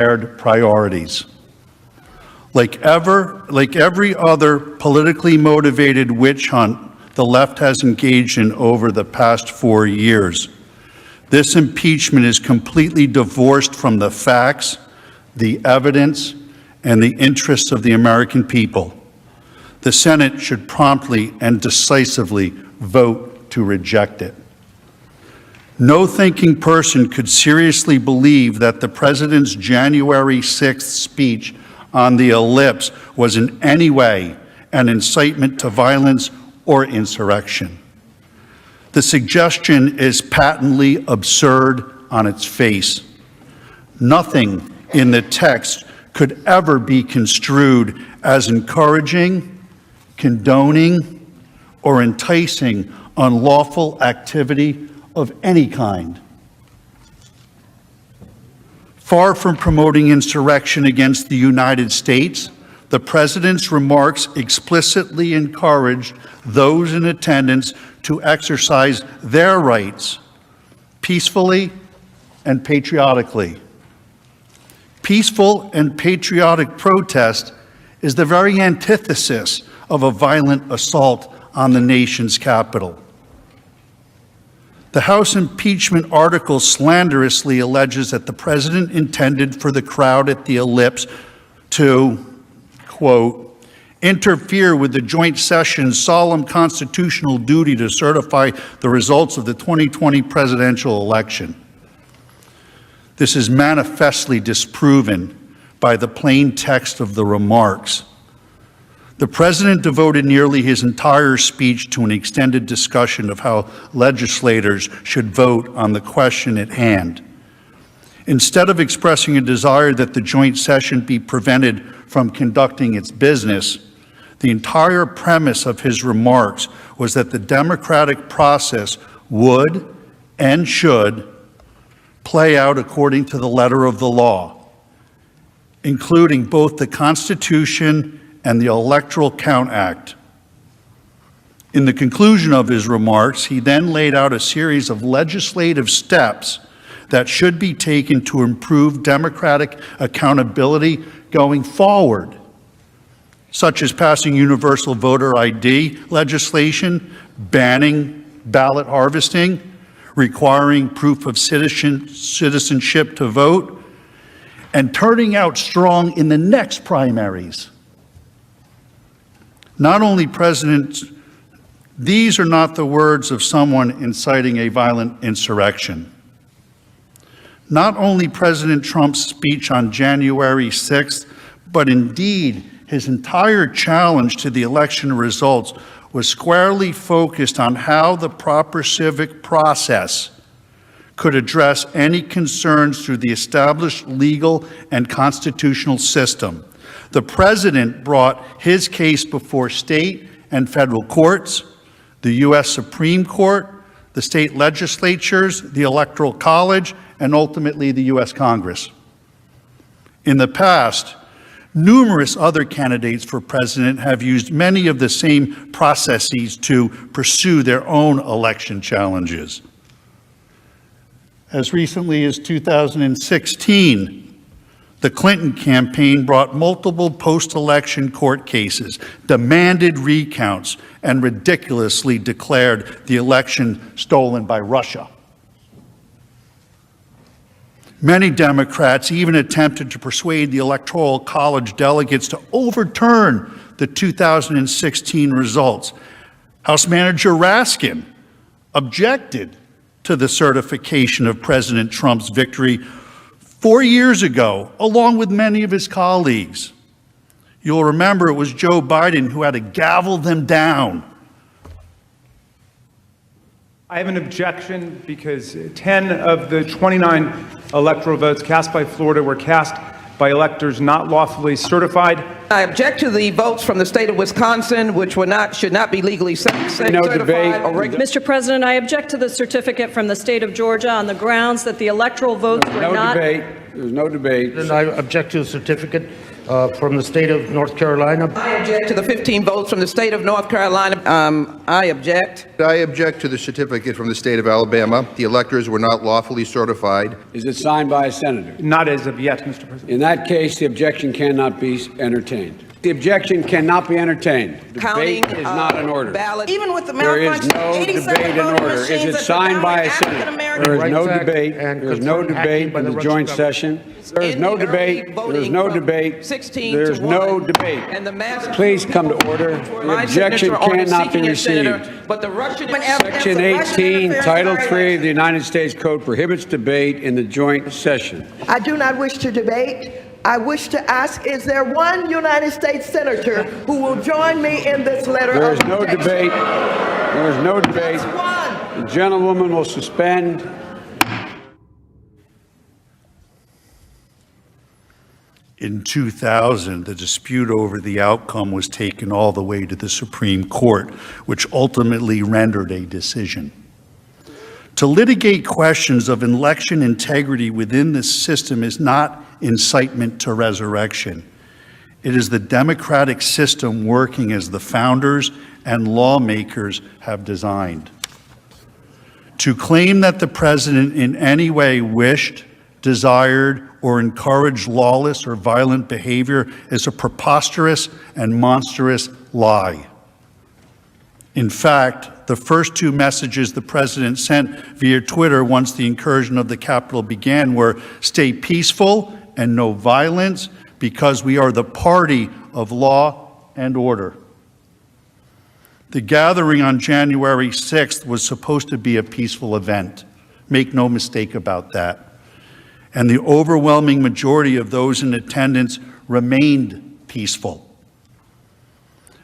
priorities. Like every other politically motivated witch hunt the left has engaged in over the past 4 years, this impeachment is completely divorced from the facts, the evidence, and the interests of the American people. The Senate should promptly and decisively vote to reject it. No thinking person could seriously believe that the President's January 6th speech on the ellipse was in any way an incitement to violence or insurrection. The suggestion is patently absurd on its face. Nothing in the text could ever be construed as encouraging, condoning, or enticing unlawful activity of any kind. Far from promoting insurrection against the United States, the President's remarks explicitly encouraged those in attendance to exercise their rights peacefully and patriotically. Peaceful and patriotic protest is the very antithesis of a violent assault on the nation's capital. The House impeachment article slanderously alleges that the President intended for the crowd at the ellipse to, quote, interfere with the joint session's solemn constitutional duty to certify the results of the 2020 presidential election. This is manifestly disproven by the plain text of the remarks. The President devoted nearly his entire speech to an extended discussion of how legislators should vote on the question at hand. Instead of expressing a desire that the joint session be prevented from conducting its business, the entire premise of his remarks was that the democratic process would and should play out according to the letter of the law, including both the Constitution and the Electoral Count Act. In the conclusion of his remarks, he then laid out a series of legislative steps that should be taken to improve democratic accountability going forward, such as passing universal voter ID legislation, banning ballot harvesting, requiring proof of citizenship to vote, and turning out strong in the next primaries. Not only these are not the words of someone inciting a violent insurrection. Not only President Trump's speech on January 6th, but indeed his entire challenge to the election results was squarely focused on how the proper civic process could address any concerns through the established legal and constitutional system. The President brought his case before state and federal courts, the U.S. Supreme Court, the state legislatures, the Electoral College, and ultimately the U.S. Congress. In the past, numerous other candidates for president have used many of the same processes to pursue their own election challenges. As recently as 2016, the Clinton campaign brought multiple post-election court cases, demanded recounts, and ridiculously declared the election stolen by Russia. Many Democrats even attempted to persuade the Electoral College delegates to overturn the 2016 results. House Manager Raskin objected to the certification of President Trump's victory 4 years ago, along with many of his colleagues. You'll remember it was Joe Biden who had to gavel them down. I have an objection because 10 of the 29 electoral votes cast by Florida were cast by electors not lawfully certified. I object to the votes from the state of Wisconsin, which should not be legally certified. No debate. Mr. President, I object to the certificate from the state of Georgia on the grounds that the electoral votes were not. There's no debate. And I object to the certificate from the state of North Carolina. I object to the 15 votes from the state of North Carolina. I object. I object to the certificate from the state of Alabama. The electors were not lawfully certified. Is it signed by a senator? Not as of yet, Mr. President. In that case, the objection cannot be entertained. The objection cannot be entertained. Counting, Debate is not in order. ballots. Even with the There is malfunction, no 87 debate in voting order. Is machines it that signed by a African senator? American- There is no Rights Act debate. and There is no confirmed hacking debate by in the the Russian joint government. session. There is In no the debate. early There is voting no from debate. 16 There to is no 1, debate. and the mass- Please come to order. The My objection signature on it cannot be seeking a senator, received. but the Russian Section 18, Title 3 of the United States Code prohibits debate in the joint session. I do not wish to debate. I wish to ask, is there one United States senator who will join me in this letter There of is no rejection? debate. There is no debate. Just one. The gentlewoman will suspend. In 2000, the dispute over the outcome was taken all the way to the Supreme Court, which ultimately rendered a decision. To litigate questions of election integrity within this system is not incitement to resurrection. It is the democratic system working as the founders and lawmakers have designed. To claim that the president in any way wished, desired, or encouraged lawless or violent behavior is a preposterous and monstrous lie. In fact, the first two messages the president sent via Twitter once the incursion of the Capitol began were, "Stay peaceful and no violence, because we are the party of law and order." The gathering on January 6th was supposed to be a peaceful event. Make no mistake about that. And the overwhelming majority of those in attendance remained peaceful.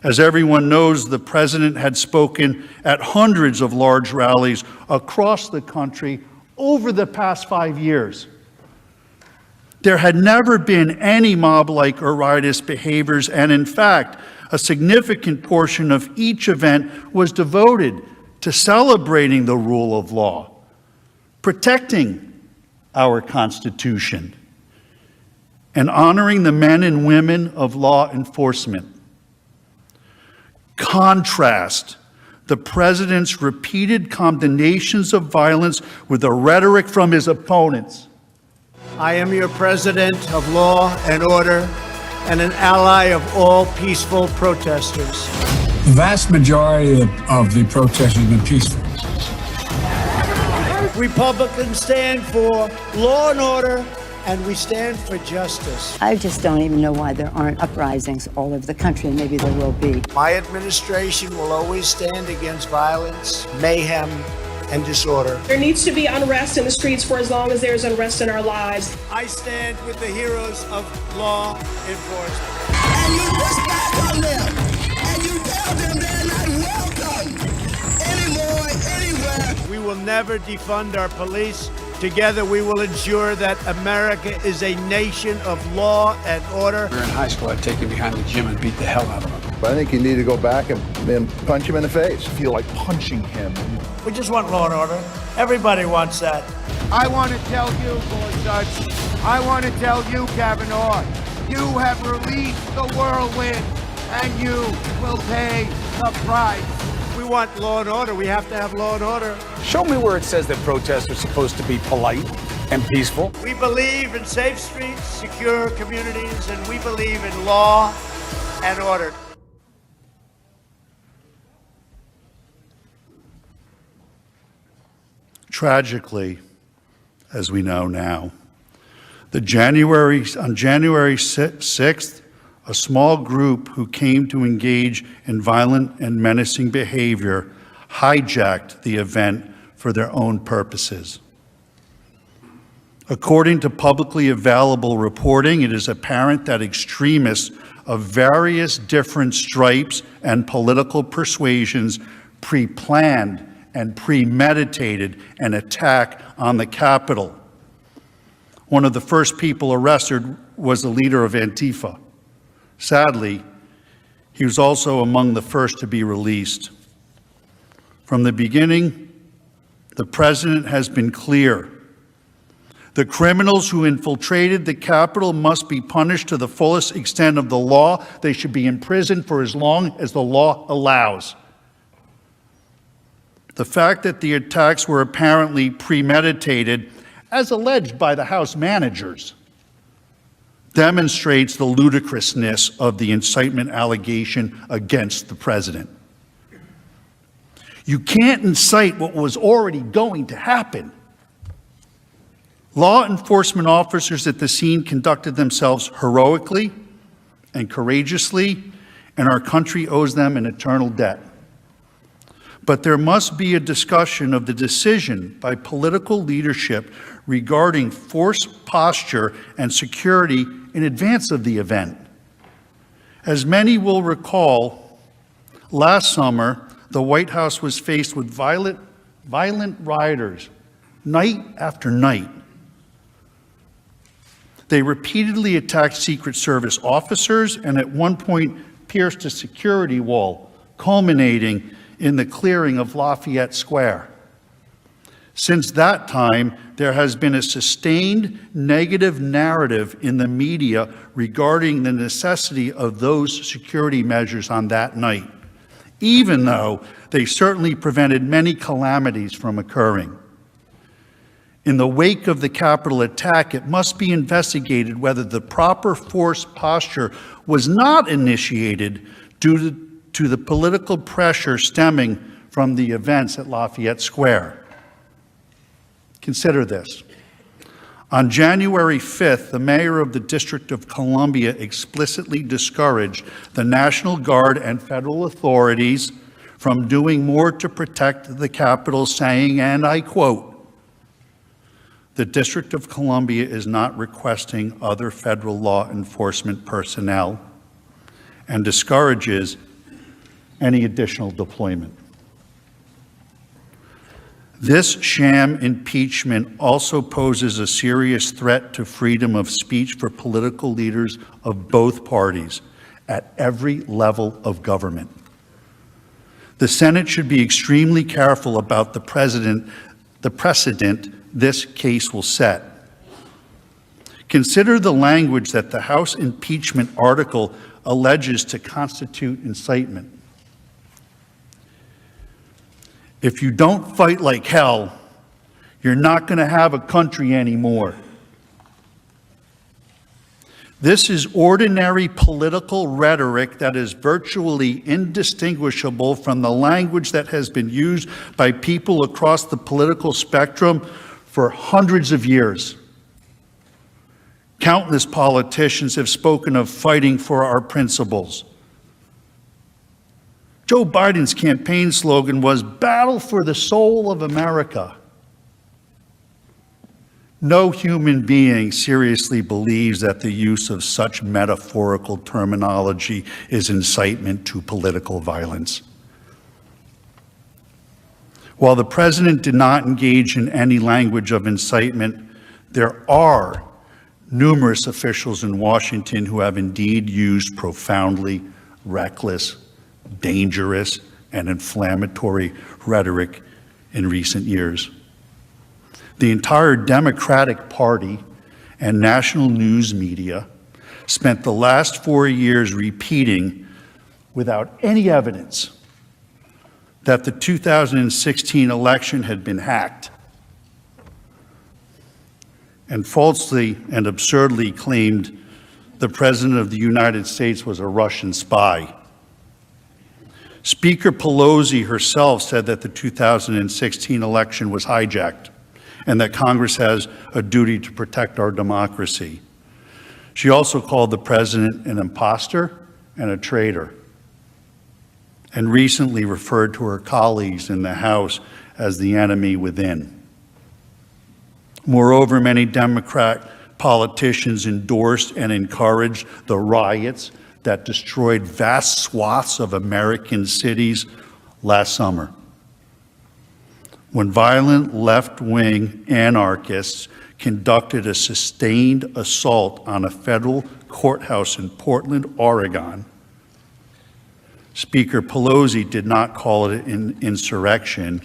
As everyone knows, the president had spoken at hundreds of large rallies across the country over the past 5 years. There had never been any mob-like or riotous behaviors, and in fact, a significant portion of each event was devoted to celebrating the rule of law, protecting our Constitution, and honoring the men and women of law enforcement. Contrast the president's repeated condemnations of violence with the rhetoric from his opponents. I am your president of law and order and an ally of all peaceful protesters. The vast majority of the protests have been peaceful. Republicans stand for law and order, and we stand for justice. I just don't even know why there aren't uprisings all over the country, and maybe there will be. My administration will always stand against violence, mayhem, and disorder. There needs to be unrest in the streets for as long as there's unrest in our lives. I stand with the heroes of law enforcement. And you push back on them, and you tell them they're not welcome anymore, anywhere. We will never defund our police. Together, we will ensure that America is a nation of law and order. When we were in high school, I'd take him behind the gym and beat the hell out of him. But I think you need to go back and punch him in the face. I feel like punching him. We just want law and order. Everybody wants that. I want to tell you, Gorsuch, I want to tell you, Kavanaugh, you have released the whirlwind, and you will pay the price. We want law and order. We have to have law and order. Show me where it says that protests are supposed to be polite and peaceful. We believe in safe streets, secure communities, and we believe in law and order. Tragically, as we know now, on January 6th, a small group who came to engage in violent and menacing behavior hijacked the event for their own purposes. According to publicly available reporting, it is apparent that extremists of various different stripes and political persuasions pre-planned and premeditated an attack on the Capitol. One of the first people arrested was the leader of Antifa. Sadly, he was also among the first to be released. From the beginning, the president has been clear The criminals who infiltrated the Capitol must be punished to the fullest extent of the law. They should be imprisoned for as long as the law allows. The fact that the attacks were apparently premeditated, as alleged by the House managers, demonstrates the ludicrousness of the incitement allegation against the president. You can't incite what was already going to happen. Law enforcement officers at the scene conducted themselves heroically and courageously, and our country owes them an eternal debt. But there must be a discussion of the decision by political leadership regarding force posture and security in advance of the event. As many will recall, last summer, the White House was faced with violent rioters night after night. They repeatedly attacked Secret Service officers and at one point pierced a security wall, culminating in the clearing of Lafayette Square. Since that time, there has been a sustained negative narrative in the media regarding the necessity of those security measures on that night, even though they certainly prevented many calamities from occurring. In the wake of the Capitol attack, it must be investigated whether the proper force posture was not initiated due to the political pressure stemming from the events at Lafayette Square. Consider this. On January 5th, the mayor of the District of Columbia explicitly discouraged the National Guard and federal authorities from doing more to protect the Capitol, saying, and I quote, "The District of Columbia is not requesting other federal law enforcement personnel," and discourages any additional deployment. This sham impeachment also poses a serious threat to freedom of speech for political leaders of both parties at every level of government. The Senate should be extremely careful about the precedent this case will set. Consider the language that the House impeachment article alleges to constitute incitement. If you don't fight like hell, you're not going to have a country anymore. This is ordinary political rhetoric that is virtually indistinguishable from the language that has been used by people across the political spectrum for hundreds of years. Countless politicians have spoken of fighting for our principles. Joe Biden's campaign slogan was "Battle for the Soul of America." No human being seriously believes that the use of such metaphorical terminology is incitement to political violence. While the president did not engage in any language of incitement, there are numerous officials in Washington who have indeed used profoundly reckless, dangerous, and inflammatory rhetoric in recent years. The entire Democratic Party and national news media spent the last 4 years repeating, without any evidence, that the 2016 election had been hacked, and falsely and absurdly claimed the President of the United States was a Russian spy. Speaker Pelosi herself said that the 2016 election was hijacked and that Congress has a duty to protect our democracy. She also called the president an imposter and a traitor, and recently referred to her colleagues in the House as the enemy within. Moreover, many Democrat politicians endorsed and encouraged the riots that destroyed vast swaths of American cities last summer, when violent left-wing anarchists conducted a sustained assault on a federal courthouse in Portland, Oregon. Speaker Pelosi did not call it an insurrection.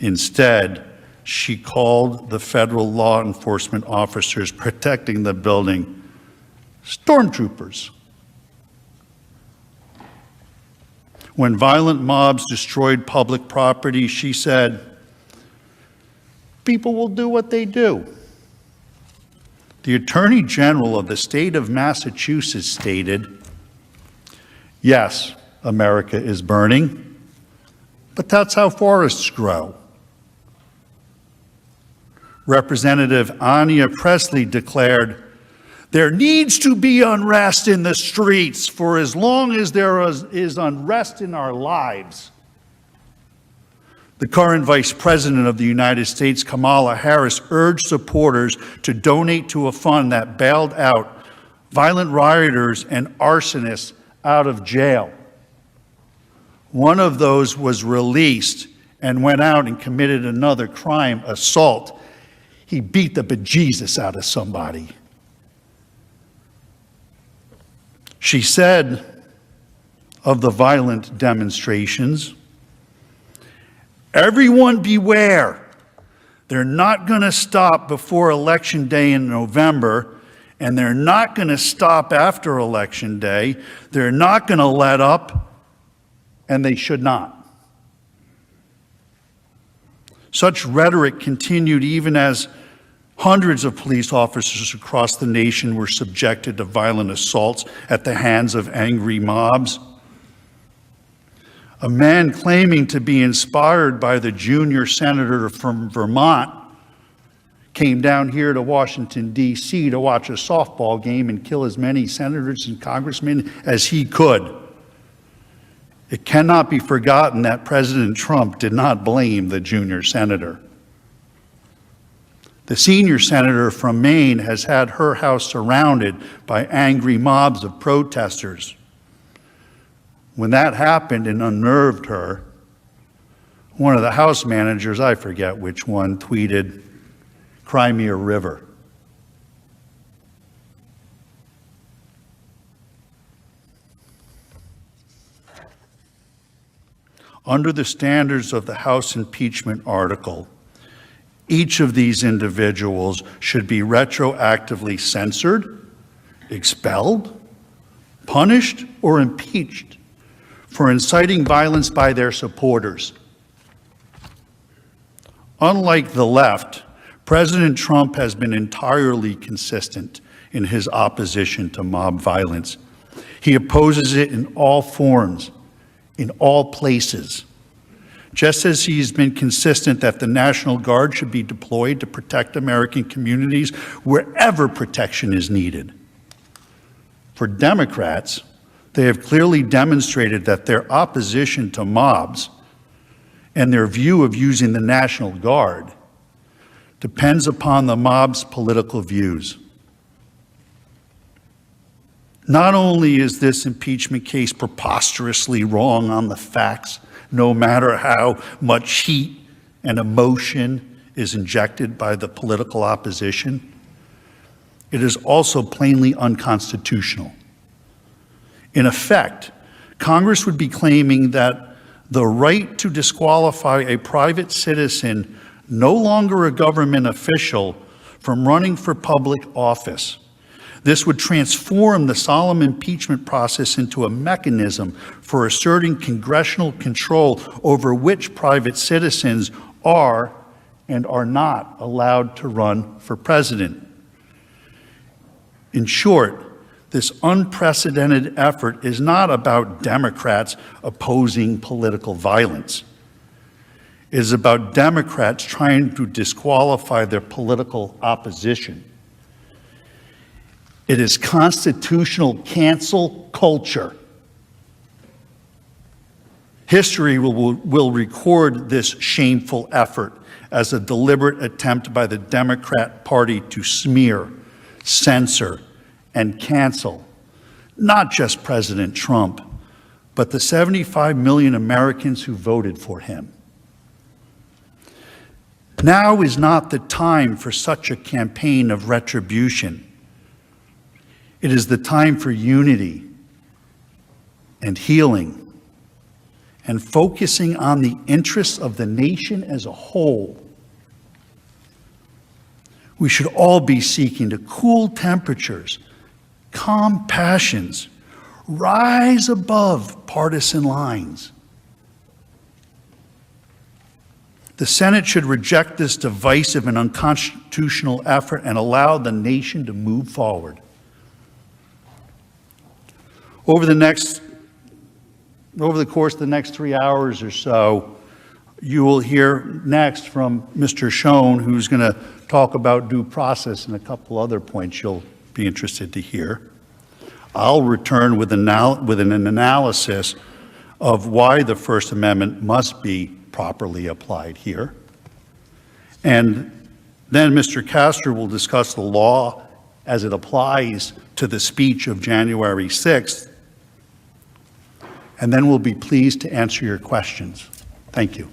Instead, she called the federal law enforcement officers protecting the building stormtroopers. When violent mobs destroyed public property, she said, people will do what they do. The Attorney General of the state of Massachusetts stated, yes, America is burning, but that's how forests grow. Representative Anya Presley declared, there needs to be unrest in the streets for as long as there is unrest in our lives. The current Vice President of the United States, Kamala Harris, urged supporters to donate to a fund that bailed out violent rioters and arsonists out of jail. One of those was released and went out and committed another crime, assault. He beat the bejesus out of somebody. She said of the violent demonstrations, everyone beware. They're not going to stop before Election Day in November, and they're not going to stop after Election Day. They're not going to let up, and they should not. Such rhetoric continued even as hundreds of police officers across the nation were subjected to violent assaults at the hands of angry mobs. A man claiming to be inspired by the junior senator from Vermont came down here to Washington, D.C. to watch a softball game and kill as many senators and congressmen as he could. It cannot be forgotten that President Trump did not blame the junior senator. The senior senator from Maine has had her house surrounded by angry mobs of protesters. When that happened and unnerved her, one of the House managers, I forget which one, tweeted, "Cry me a river." Under the standards of the House impeachment article, each of these individuals should be retroactively censored, expelled, punished, or impeached for inciting violence by their supporters. Unlike the left, President Trump has been entirely consistent in his opposition to mob violence. He opposes it in all forms, in all places. Just as he's been consistent that the National Guard should be deployed to protect American communities wherever protection is needed. For Democrats, they have clearly demonstrated that their opposition to mobs and their view of using the National Guard depends upon the mob's political views. Not only is this impeachment case preposterously wrong on the facts, no matter how much heat and emotion is injected by the political opposition, it is also plainly unconstitutional. In effect, Congress would be claiming that the right to disqualify a private citizen, no longer a government official, from running for public office. This would transform the solemn impeachment process into a mechanism for asserting congressional control over which private citizens are and are not allowed to run for president. In short, this unprecedented effort is not about Democrats opposing political violence. It is about Democrats trying to disqualify their political opposition. It is constitutional cancel culture. History will record this shameful effort as a deliberate attempt by the Democrat Party to smear, censor, and cancel not just President Trump, but the 75 million Americans who voted for him. Now is not the time for such a campaign of retribution. It is the time for unity and healing and focusing on the interests of the nation as a whole. We should all be seeking to cool temperatures, calm passions, rise above partisan lines. The Senate should reject this divisive and unconstitutional effort and allow the nation to move forward. Over the course of the next 3 hours or so, you will hear next from Mr. Schoen, who's going to talk about due process and a couple other points you'll be interested to hear. I'll return with an analysis of why the First Amendment must be properly applied here. And then Mr. Castor will discuss the law as it applies to the speech of January 6th. And then we'll be pleased to answer your questions. Thank you.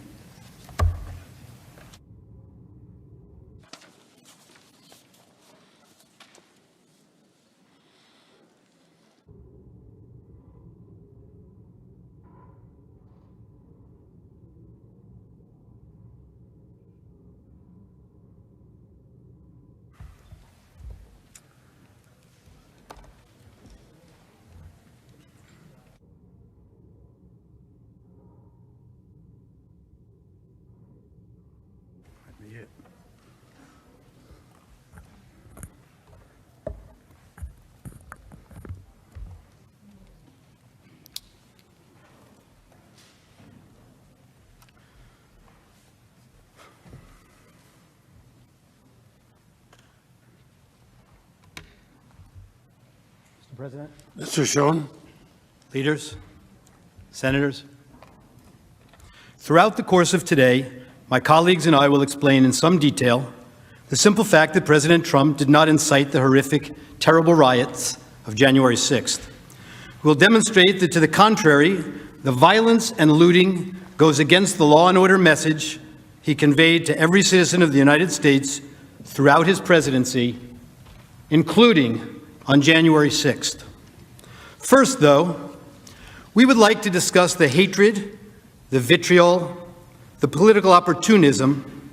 President. Mr. Schoen, Leaders, Senators, throughout the course of today, my colleagues and I will explain in some detail the simple fact that President Trump did not incite the horrific, terrible riots of January 6th. We'll demonstrate that, to the contrary, the violence and looting goes against the law and order message he conveyed to every citizen of the United States throughout his presidency, including on January 6th. First, though, we would like to discuss the hatred, the vitriol, the political opportunism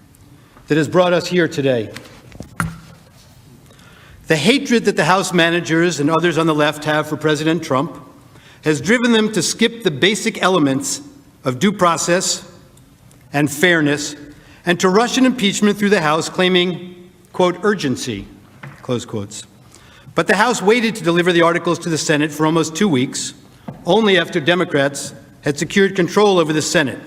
that has brought us here today. The hatred that the House managers and others on the left have for President Trump has driven them to skip the basic elements of due process and fairness and to rush an impeachment through the House claiming, quote, urgency, close quotes. But the House waited to deliver the articles to the Senate for almost 2 weeks, only after Democrats had secured control over the Senate.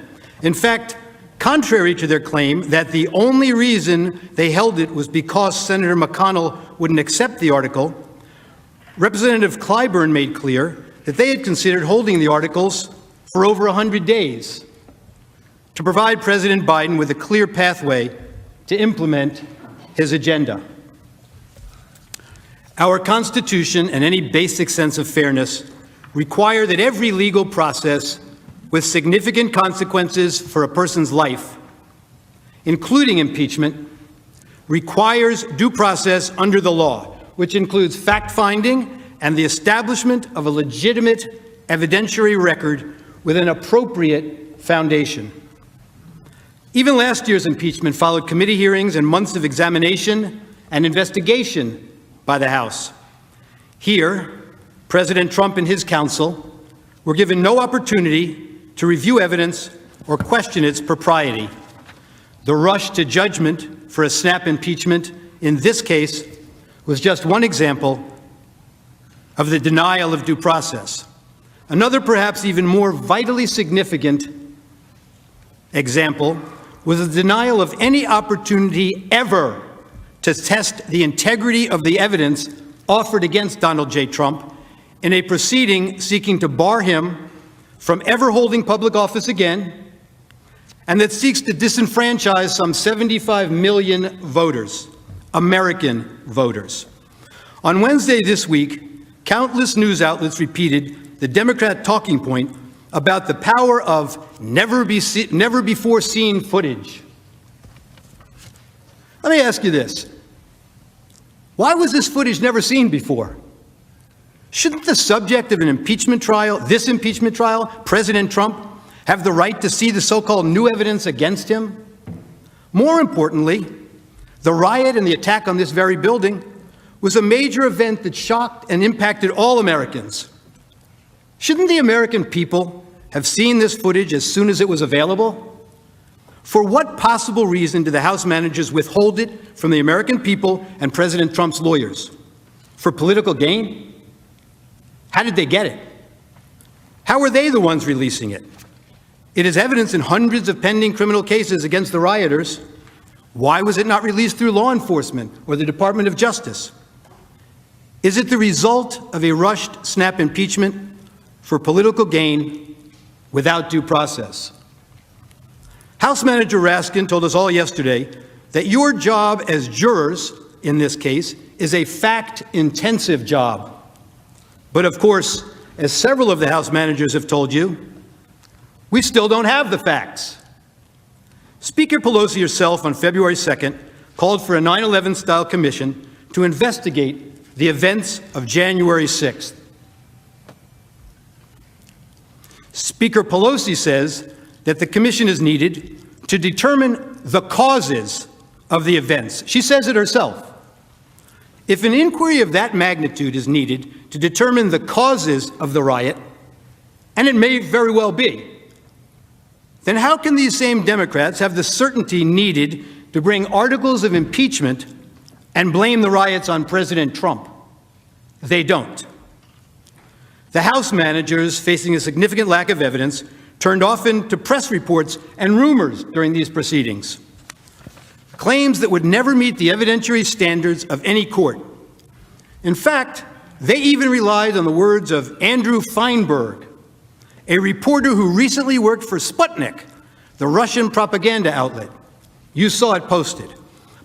In fact, contrary to their claim that the only reason they held it was because Senator McConnell wouldn't accept the article, Representative Clyburn made clear that they had considered holding the articles for over 100 days to provide President Biden with a clear pathway to implement his agenda. Our Constitution and any basic sense of fairness require that every legal process with significant consequences for a person's life, including impeachment, requires due process under the law, which includes fact-finding and the establishment of a legitimate evidentiary record with an appropriate foundation. Even last year's impeachment followed committee hearings and months of examination and investigation by the House. Here, President Trump and his counsel were given no opportunity to review evidence or question its propriety. The rush to judgment for a snap impeachment in this case was just one example of the denial of due process. Another, perhaps even more vitally significant example was the denial of any opportunity ever to test the integrity of the evidence offered against Donald J. Trump in a proceeding seeking to bar him from ever holding public office again, and that seeks to disenfranchise some 75 million voters, American voters. On Wednesday this week, countless news outlets repeated the Democrat talking point about the power of never before seen footage. Let me ask you this. Why was this footage never seen before? Shouldn't the subject of an impeachment trial, this impeachment trial, President Trump, have the right to see the so-called new evidence against him? More importantly, The riot and the attack on this very building was a major event that shocked and impacted all Americans. Shouldn't the American people have seen this footage as soon as it was available? For what possible reason did the House managers withhold it from the American people and President Trump's lawyers? For political gain? How did they get it? How were they the ones releasing it? It is evidence in hundreds of pending criminal cases against the rioters. Why was it not released through law enforcement or the Department of Justice? Is it the result of a rushed snap impeachment for political gain without due process? House Manager Raskin told us all yesterday that your job as jurors in this case is a fact-intensive job. But of course, as several of the House managers have told you, we still don't have the facts. Speaker Pelosi herself on February 2nd called for a 9/11-style commission to investigate the events of January 6th. Speaker Pelosi says that the commission is needed to determine the causes of the events. She says it herself. If an inquiry of that magnitude is needed to determine the causes of the riot, and it may very well be, then how can these same Democrats have the certainty needed to bring articles of impeachment and blame the riots on President Trump? They don't. The House managers, facing a significant lack of evidence, turned often to press reports and rumors during these proceedings, claims that would never meet the evidentiary standards of any court. In fact, they even relied on the words of Andrew Feinberg, a reporter who recently worked for Sputnik, the Russian propaganda outlet. You saw it posted.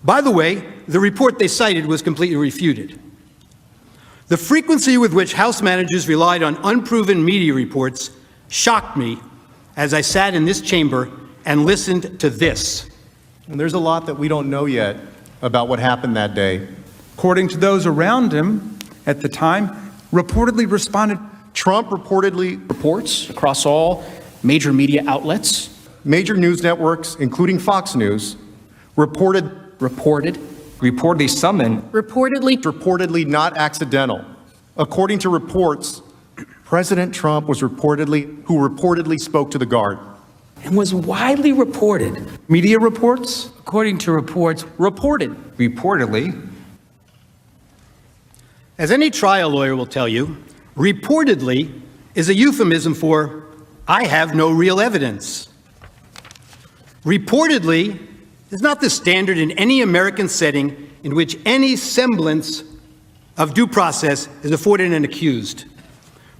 By the way, the report they cited was completely refuted. The frequency with which House managers relied on unproven media reports shocked me as I sat in this chamber and listened to this. And there's a lot that we don't know yet about what happened that day. According to those around him at the time, reportedly responded. Trump reportedly reports across all major media outlets. Major news networks, including Fox News, reportedly summoned. Reportedly not accidental. According to reports, President Trump was reportedly spoke to the guard. And was widely reported. Media reports? According to reports, reportedly. As any trial lawyer will tell you, reportedly is a euphemism for, I have no real evidence. Reportedly is not the standard in any American setting in which any semblance of due process is afforded an accused.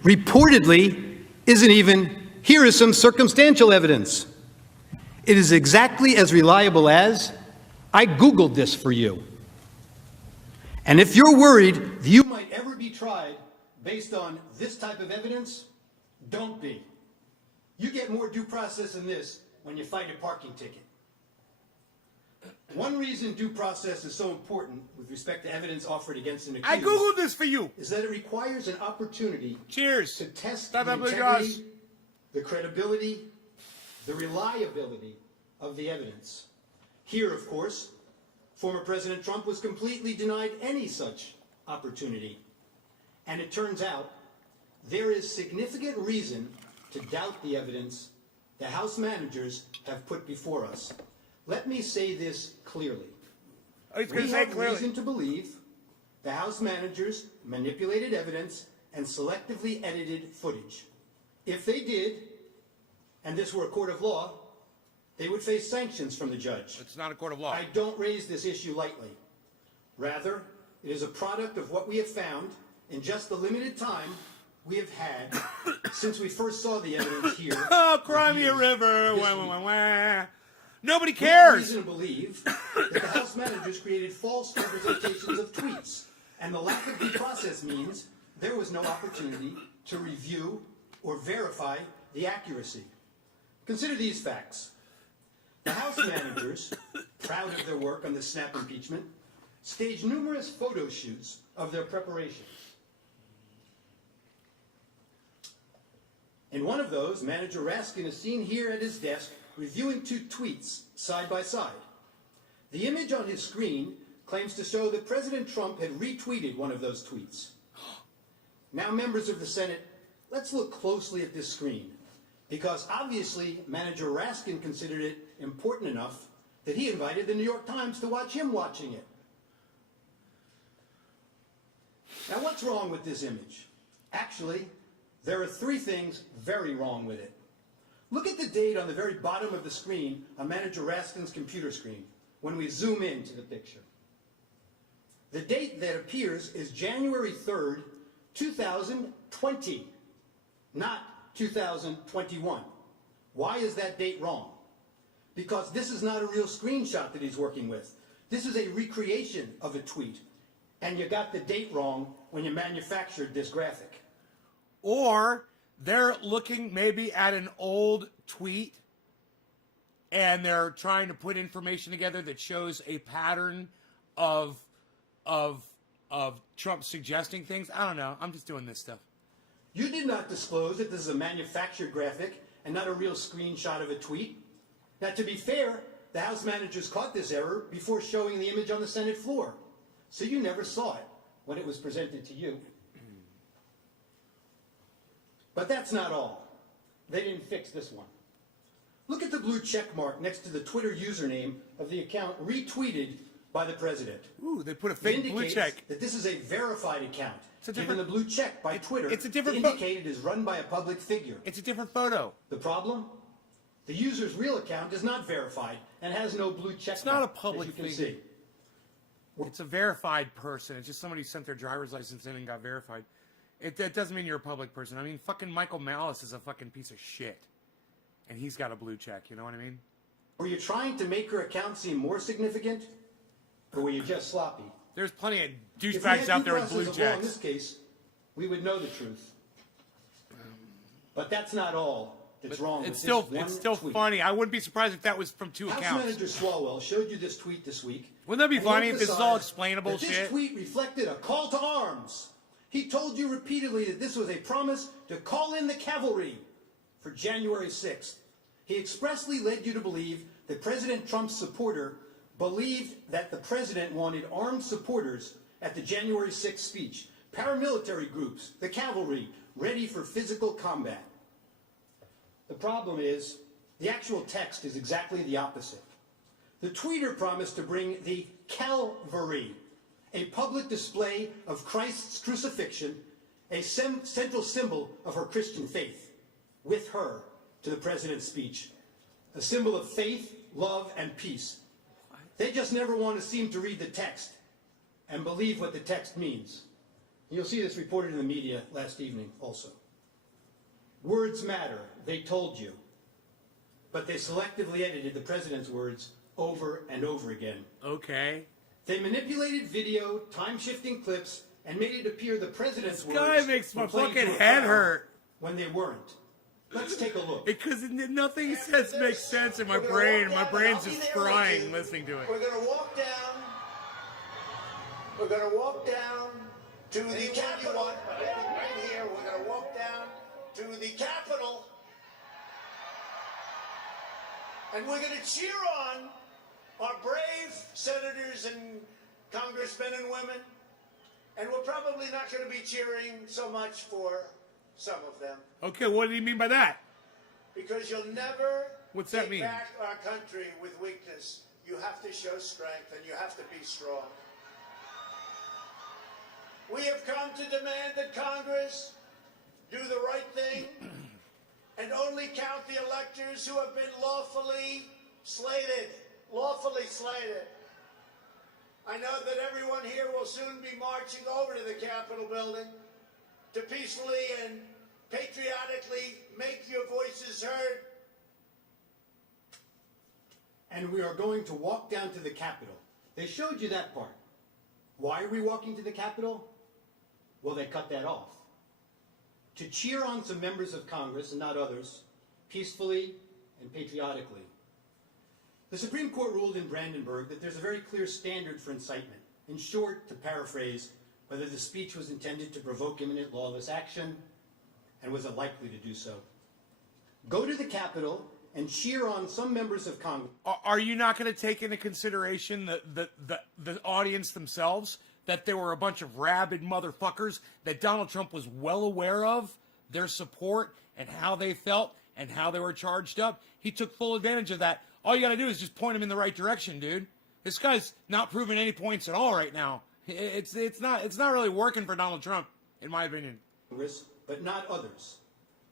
Reportedly isn't even, here is some circumstantial evidence. It is exactly as reliable as, I Googled this for you. And if you're worried that you might ever be tried based on this type of evidence, don't be. You get more due process than this when you fight a parking ticket. One reason due process is so important with respect to evidence offered against an accused. I Googled this for you. Is that it requires an opportunity. Cheers. To test the integrity, the credibility, the reliability of the evidence. Here, of course, former President Trump was completely denied any such opportunity. And it turns out there is significant reason to doubt the evidence the House managers have put before us. Let me say this clearly. We have reason to believe the House managers manipulated evidence and selectively edited footage. If they did, and this were a court of law, they would face sanctions from the judge. It's not a court of law. I don't raise this issue lightly. Rather, it is a product of what we have found in just the limited time we have had since we first saw the evidence here. Oh, cry me a river. Wah, wah, wah, wah. Nobody cares. We have reason to believe that the House managers created false representations of tweets, and the lack of due process means there was no opportunity to review or verify the accuracy. Consider these facts. The House managers, proud of their work on the snap impeachment, staged numerous photo shoots of their preparations. In one of those, Manager Raskin is seen here at his desk reviewing two tweets side by side. The image on his screen claims to show that President Trump had retweeted one of those tweets. Now, members of the Senate, let's look closely at this screen, because obviously Manager Raskin considered it important enough that he invited the New York Times to watch him watching it. Now, what's wrong with this image? Actually, there are three things very wrong with it. Look at the date on the very bottom of the screen on Manager Raskin's computer screen when we zoom into the picture. The date that appears is January 3rd, 2020, not 2021. Why is that date wrong? Because this is not a real screenshot that he's working with. This is a recreation of a tweet. And you got the date wrong when you manufactured this graphic. Or they're looking maybe at an old tweet and they're trying to put information together that shows a pattern of Trump suggesting things. I don't know. I'm just doing this stuff. You did not disclose that this is a manufactured graphic and not a real screenshot of a tweet. Now, to be fair, the House managers caught this error before showing the image on the Senate floor. So you never saw it when it was presented to you. But that's not all. They didn't fix this one. Look at the blue check mark next to the Twitter username of the account retweeted by the president. Ooh, they put a fake blue check. That this is a verified account. It's a given the blue check by Twitter. It's a different to indicate it is run by a public figure. It's a different photo. The problem? The user's real account is not verified and has no blue check. It's not a mark, public as you can figure. see. It's a verified person. It's just somebody who sent their driver's license in and got verified. That doesn't mean you're a public person. I mean, fucking Michael Malice is a fucking piece of shit. And he's got a blue check, you know what I mean? Were you trying to make her account seem more significant? Or were you just sloppy? There's plenty of If we douchebags had out due there with process blue of law in checks. this case, we would know the truth. But that's not all that's wrong with It's this still one tweet. funny. I wouldn't be surprised if that was from two House accounts. Manager Swalwell showed you this tweet this week. Wouldn't that be and funny if this is all emphasized explainable that shit? This tweet reflected a call to arms. He told you repeatedly that this was a promise to call in the cavalry for January 6th. He expressly led you to believe that President Trump's supporter believed that the president wanted armed supporters at the January 6th speech, paramilitary groups, the cavalry, ready for physical combat. The problem is, the actual text is exactly the opposite. The tweeter promised to bring the Calvary, a public display of Christ's crucifixion, a central symbol of her Christian faith, with her to the president's speech, a symbol of faith, love, and peace. They just never want to seem to read the text and believe what the text means. You'll see this reported in the media last evening also. Words matter, they told you. But they selectively edited the president's words over and over again. Okay. They manipulated video, time-shifting clips, and made it appear the president's This words guy makes my were played fucking to a head crowd hurt. when they weren't. Let's take a look. Because nothing he says makes sense in my brain. My brain's just frying listening to it. We're going to walk down. We're going to walk down to the Capitol. Right here, we're going to walk down to the Capitol. And we're going to cheer on our brave senators and congressmen and women. And we're probably not going to be cheering so much for some of them. Okay, what do you mean by that? Because you'll never What's that take mean? back our country with weakness. You have to show strength and you have to be strong. We have come to demand that Congress do the right thing and only count the electors who have been lawfully slated. Lawfully slated. I know that everyone here will soon be marching over to the Capitol building to peacefully and patriotically make your voices heard. And we are going to walk down to the Capitol. They showed you that part. Why are we walking to the Capitol? Well, they cut that off. To cheer on some members of Congress, and not others, peacefully and patriotically. The Supreme Court ruled in Brandenburg that there's a very clear standard for incitement. In short, to paraphrase, whether the speech was intended to provoke imminent lawless action, and was it likely to do so. Go to the Capitol and cheer on some members of Congress. Are you not going to take into consideration the audience themselves? That there were a bunch of rabid motherfuckers that Donald Trump was well aware of, their support and how they felt and how they were charged up. He took full advantage of that. All you got to do is just point him in the right direction, dude. This guy's not proving any points at all right now. It's not really working for Donald Trump, in my opinion. But not others.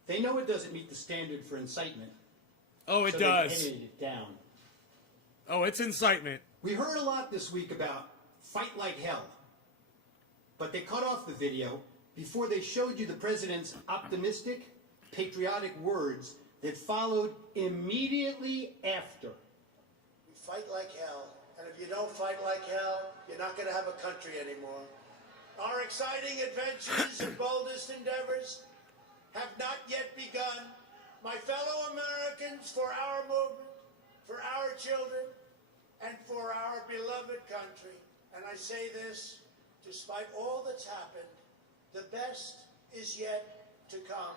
They know it doesn't meet the standard for incitement. Oh, it so does. They edited it down. Oh, it's incitement. We heard a lot this week about fight like hell. But they cut off the video before they showed you the president's optimistic, patriotic words that followed immediately after. We fight like hell, and if you don't fight like hell, you're not going to have a country anymore. Our exciting adventures and boldest endeavors have not yet begun. My fellow Americans, for our movement, for our children, and for our beloved country, and I say this, despite all that's happened, the best is yet to come.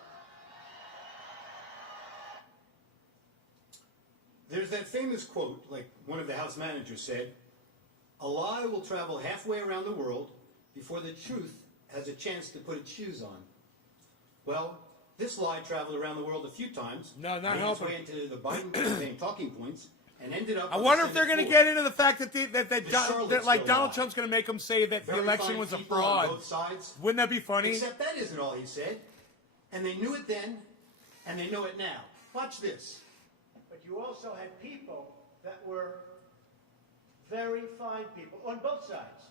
There's that famous quote, like one of the House managers said, "A lie will travel halfway around the world before the truth has a chance to put its shoes on." Well, this lie traveled around the world a few times. No, not made its helping. way into the Biden campaign talking points, and ended up. I on wonder the if they're Senate going to floor. get into the fact that that Donald lie. Trump's going to make them say that the Very election fine was a people on fraud. both sides. Wouldn't that be funny? Except that isn't all he said. And they knew it then, and they know it now. Watch this. But you also had people that were very fine people on both sides.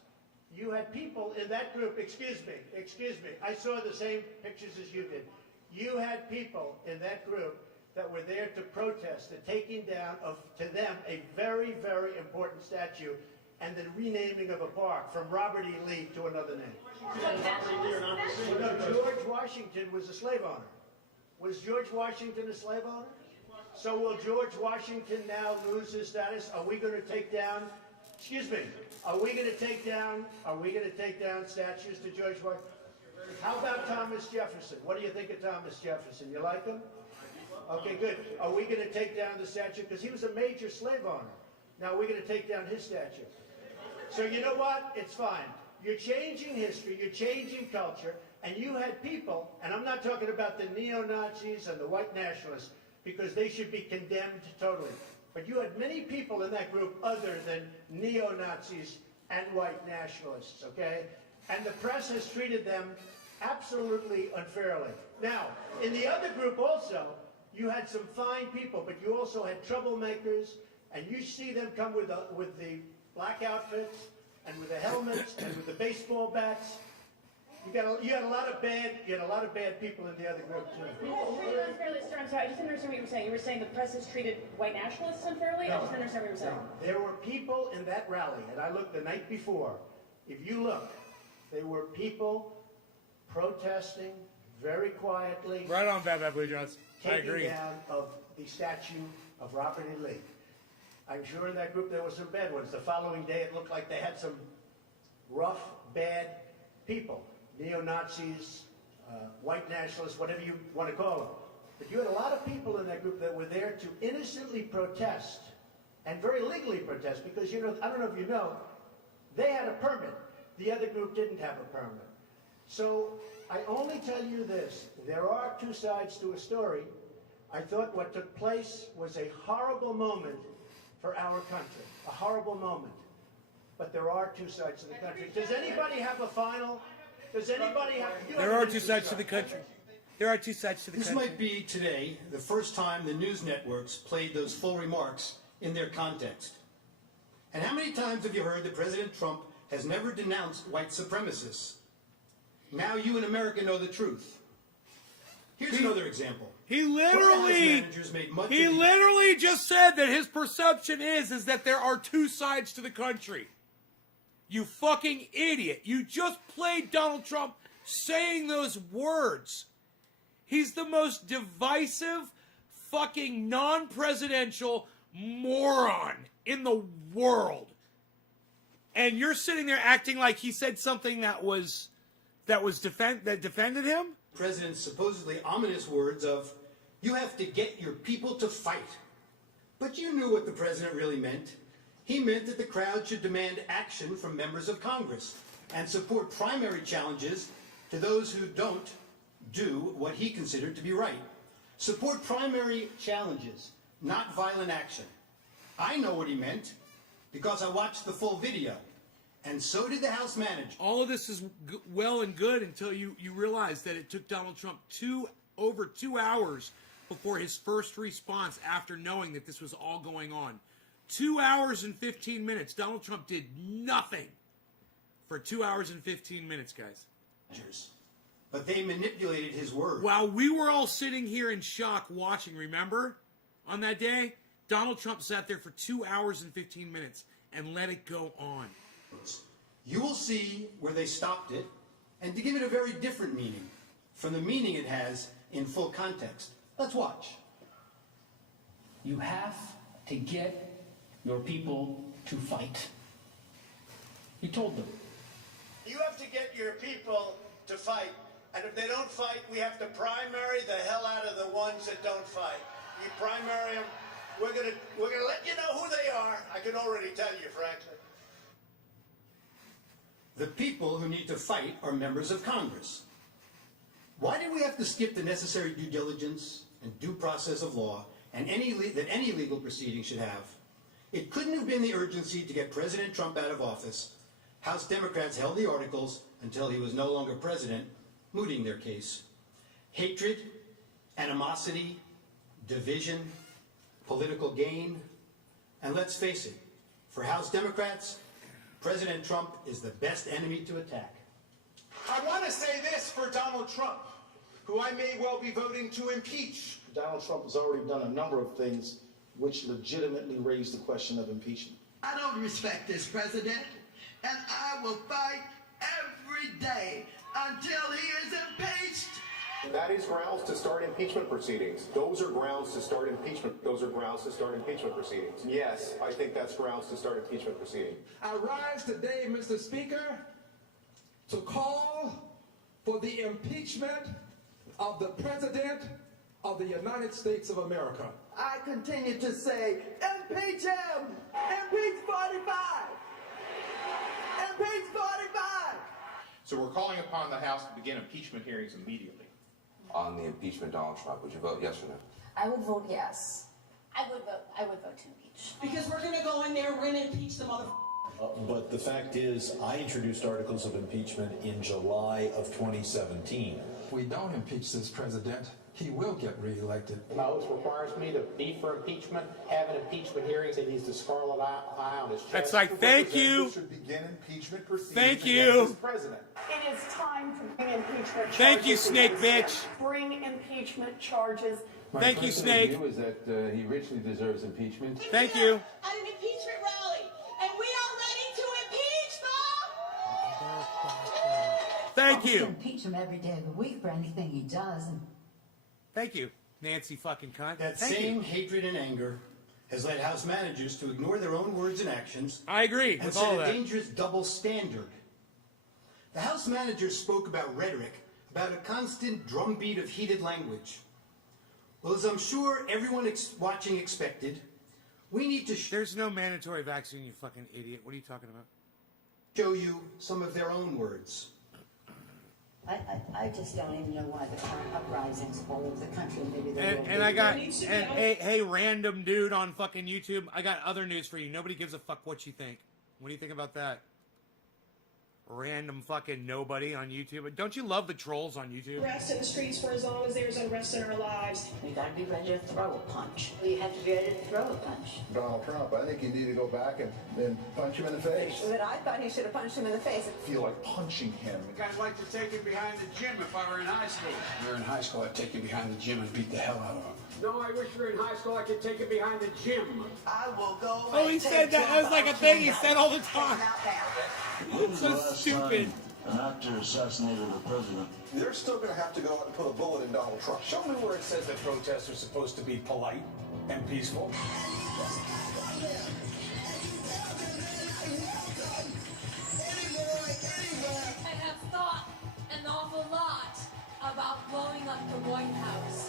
You had people in that group, excuse me, I saw the same pictures as you did. You had people in that group that were there to protest the taking down of, to them, a very, very important statue and the renaming of a park from Robert E. Lee to another name. No, George Washington was a slave owner. Was George Washington a slave owner? So will George Washington now lose his status? Are we going to take down, excuse me, are we going to take down statues to George Washington? How about Thomas Jefferson? What do you think of Thomas Jefferson? You like him? Okay, good. Are we going to take down the statue? Because he was a major slave owner. Now we're going to take down his statue. So you know what? It's fine. You're changing history, you're changing culture, and you had people, and I'm not talking about the neo-Nazis and the white nationalists, because they should be condemned totally. But you had many people in that group other than neo-Nazis and white nationalists, okay? And the press has treated them absolutely unfairly. Now, in the other group also, you had some fine people, but you also had troublemakers, and you see them come with the black outfits and with the helmets and with the baseball bats. You had a lot of bad people in the other group too. Unfairly, sir, I'm sorry, I just didn't understand what you were saying. You were saying the press has treated white nationalists unfairly? I just didn't understand what you were saying. There were people in that rally, and I looked the night before. If you look, there were people protesting very quietly. Right on, Bad Blue Jones. I Taking agree. down of the statue of Robert E. Lee. I'm sure in that group there were some bad ones. The following day it looked like they had some rough, bad people. Neo-Nazis, white nationalists, whatever you want to call them. But you had a lot of people in that group that were there to innocently protest and very legally protest because, you know, I don't know if you know, they had a permit. The other group didn't have a permit. So I only tell you this, there are two sides to a story. I thought what took place was a horrible moment for our country, a horrible moment. But there are two sides to the country. Does anybody have a final? Does anybody have? There are two sides to the country. There are two sides to the This country. might be today the first time the news networks played those full remarks in their context. And how many times have you heard that President Trump has never denounced white supremacists? Now you in America know the truth. Here's another example. He White House literally managers made much of the- just said that his perception is that there are two sides to the country. You fucking idiot. You just played Donald Trump saying those words. He's the most divisive, fucking non-presidential moron in the world. And you're sitting there acting like he said something that defended him? President's supposedly ominous words of, "You have to get your people to fight." But you knew what the president really meant. He meant that the crowd should demand action from members of Congress and support primary challenges to those who don't do what he considered to be right. Support primary challenges, not violent action. I know what he meant because I watched the full video, and so did the House manager. All of this is well and good until you realize that it took Donald Trump over 2 hours before his first response after knowing that this was all going on. 2 hours and 15 minutes. Donald Trump did nothing for 2 hours and 15 minutes, guys. But they manipulated his words. While we were all sitting here in shock watching, remember? On that day, Donald Trump sat there for 2 hours and 15 minutes and let it go on. You will see where they stopped it, and to give it a very different meaning from the meaning it has in full context. Let's watch. You have to get your people to fight. He told them. You have to get your people to fight. And if they don't fight, we have to primary the hell out of the ones that don't fight. You primary them, we're gonna let you know who they are. I can already tell you, frankly. The people who need to fight are members of Congress. Why did we have to skip the necessary due diligence and due process of law and any legal proceeding should have? It couldn't have been the urgency to get President Trump out of office. House Democrats held the articles until he was no longer president, mooting their case. Hatred, animosity, division, political gain, and let's face it, for House Democrats, President Trump is the best enemy to attack. I want to say this for Donald Trump, who I may well be voting to impeach. Donald Trump has already done a number of things which legitimately raise the question of impeachment. I don't respect this president, and I will fight every day until he is impeached. That is grounds to start impeachment proceedings. Those are grounds to start impeachment. Those are grounds to start impeachment proceedings. Yes, I think that's grounds to start impeachment proceedings. I rise today, Mr. Speaker, to call for the impeachment of the President of the United States of America. I continue to say, impeach him! Impeach 45! Impeach 45! So we're calling upon the House to begin impeachment hearings immediately. On the impeachment of Donald Trump, would you vote yes or no? I would vote yes. I would vote to impeach. Because we're going to go in there, we're going to impeach the motherfucker. But the fact is, I introduced articles of impeachment in July of 2017. If we don't impeach this president, he will get reelected. Most requires me to be for impeachment, have an impeachment hearing, and he's the scarlet eye on his chest. That's like, thank you. Should begin impeachment proceedings. Thank you. President. It is time to bring impeachment charges. Thank you, Snake bitch. Bring impeachment charges. Thank you, Snake. My view is that he richly deserves impeachment. Thank you. At an impeachment rally, and we are ready to impeach them! Thank you. Impeach him every day of the week for anything he does. And Thank you, Nancy fucking cunt. That Thank same you. hatred and anger has led House managers to ignore their own words and actions. I agree and with set all a that. dangerous double standard. The House managers spoke about rhetoric, about a constant drumbeat of heated language. Well, as I'm sure everyone watching expected, we need to There's no mandatory vaccine, you fucking idiot. What are you talking about? show you some of their own words. I just don't even know why the current uprisings all over the country. Maybe they And I got, and hey, random dude on fucking YouTube, I got other news for you. Nobody gives a fuck what you think. What do you think about that? Random fucking nobody on YouTube. Don't you love the trolls on YouTube? Rest in the streets for as long as there's unrest in our lives. You got to be ready to throw a punch. You have to be ready to throw a punch. Donald Trump, I think you need to go back and punch him in the face. But I thought he should have punched him in the face. I feel like punching him. I'd like to take him behind the gym if I were in high school. If we were in high school, I'd take him behind the gym and beat the hell out of him. No, I wish we were in high school, I could take him behind the gym. I will go. Oh, he said that. That was like a thing he said all the time. So stupid. An actor assassinated a president. They're still going to have to go out and put a bullet in Donald Trump. Show me where it says that protests are supposed to be polite and peaceful. I have thought an awful lot about blowing up the White House.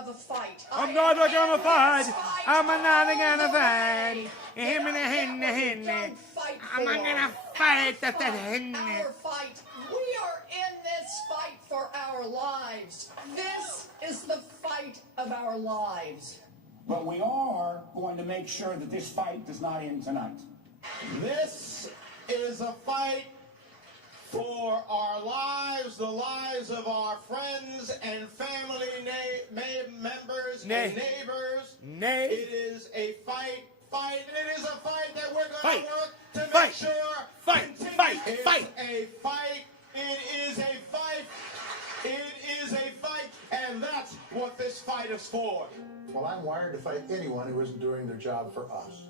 of a fight. I'm not gonna fight. I'm not gonna fight. I'm Don't fight for gonna fight that our fight. We are in this fight for our lives. This is the fight of our lives. But we are going to make sure that this fight does not end tonight. This is a fight for our lives, the lives of our friends and family members and neighbors. It is a fight. It is a fight that we're going to work to make sure continues. It's a fight. It is a fight. It is a fight, and that's what this fight is for. Well, I'm wired to fight anyone who isn't doing their job for us.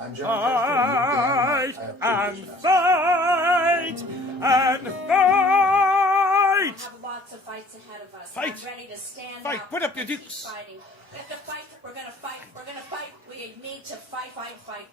I'm John Fight and fight and fight. We have lots of fights ahead of us. Fight. I'm ready to stand Fight. up. Put up your and keep dukes. Fighting. We have to fight. We're gonna fight. We're gonna fight. We need to fight,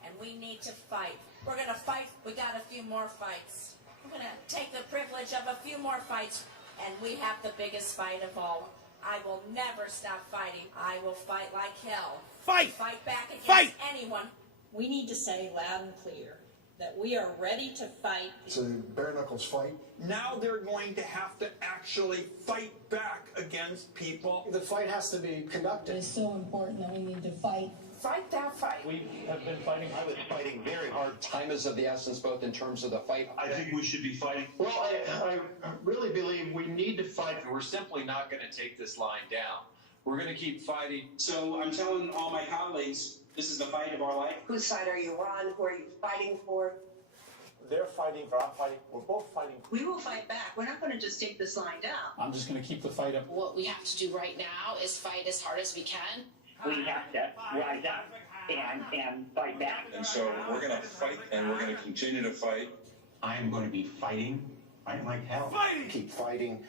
and we need to fight. We're gonna fight. We got a few more fights. We're gonna take the privilege of a few more fights, and we have the biggest fight of all. I will never stop fighting. I will fight like hell. Fight. Fight back against Fight. anyone. We need to say loud and clear that we are ready to fight. It's a bare knuckles fight. Now they're going to have to actually fight back against people. The fight has to be conducted. It's so important that we need to fight. Fight that fight. We have been fighting. I was fighting very hard. Time is of the essence, both in terms of the fight. I think we should be fighting. Well, I really believe we need to fight. We're simply not going to take this line down. We're going to keep fighting. So I'm telling all my colleagues, this is the fight of our life. Whose side are you on? Who are you fighting for? They're fighting, but I'm fighting. We're both fighting. We will fight back. We're not going to just take this line down. I'm just going to keep the fight up. What we have to do right now is fight as hard as we can. We have to rise up and fight back. And so we're going to fight, and we're going to continue to fight. I am going to be fighting like hell. Keep fighting,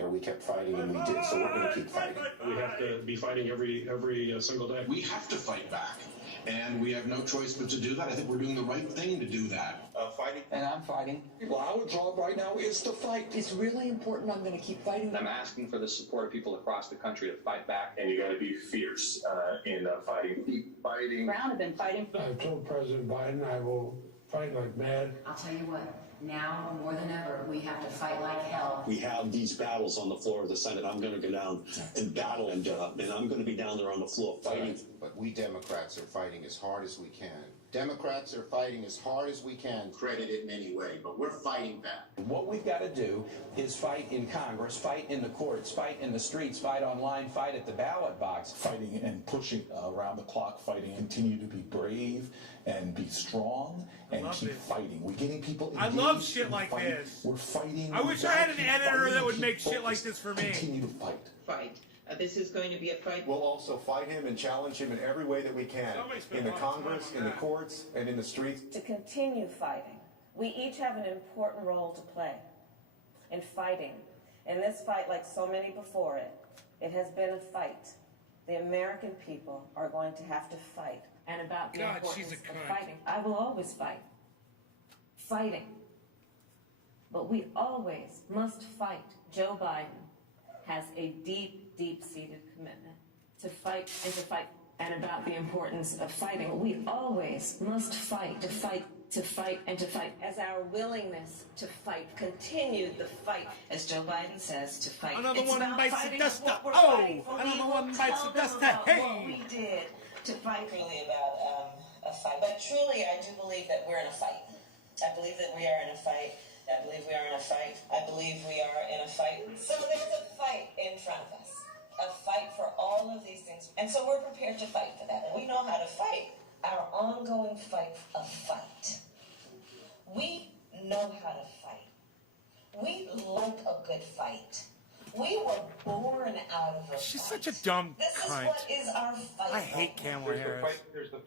or we kept fighting and we did, so we're going to keep fighting. We have to be fighting every single day. We have to fight back, and we have no choice but to do that. I think we're doing the right thing to do that. Fighting. And I'm fighting. Well, our job right now is to fight. It's really important. I'm going to keep fighting. I'm asking for the support of people across the country to fight back. And you got to be fierce in fighting. Keep fighting. Brown have been fighting. I've told President Biden I will fight like mad. I'll tell you what, now more than ever, we have to fight like hell. We have these battles on the floor of the Senate. I'm going to go down and battle, and I'm going to be down there on the floor fighting. But we Democrats are fighting as hard as we can. Democrats are fighting as hard as we can. Credit it in any way, but we're fighting back. What we've got to do is fight in Congress, fight in the courts, fight in the streets, fight online, fight at the ballot box. Fighting and pushing around the clock, fighting, continue to be brave and be strong and keep fighting. We're getting people engaged. I love shit like this. We're fighting. I wish I had an editor that would make shit like this for me. Continue to fight. Fight. This is going to be a fight. We'll also fight him and challenge him in every way that we can. In the Congress, in the courts, and in the streets. To continue fighting, we each have an important role to play in fighting. In this fight, like so many before it, it has been a fight. The American people are going to have to fight. And about the importance of fighting. I will always fight. Fighting. But we always must fight. Joe Biden has a deep, deep-seated commitment to fight and to fight. And about the importance of fighting. We always must fight, to fight, to fight, and to fight. As our willingness to fight continued the fight, as Joe Biden says, to fight. Another It's one about bites the fighting dust. what we're Oh, fighting for. another We one will bites tell the dust. them about Hey. what we did to fight. Really about a fight. But truly, I do believe that we're in a fight. I believe that we are in a fight. I believe we are in a fight. I believe we are in a fight. So there's a fight in front of us. A fight for all of these things. And so we're prepared to fight for that. And we know how to fight. Our ongoing fight of fight. We know how to fight. We like a good fight. We were born out of a She's fight. such a dumb This is cunt. what is our fight. I hate Kamala Harris. There's the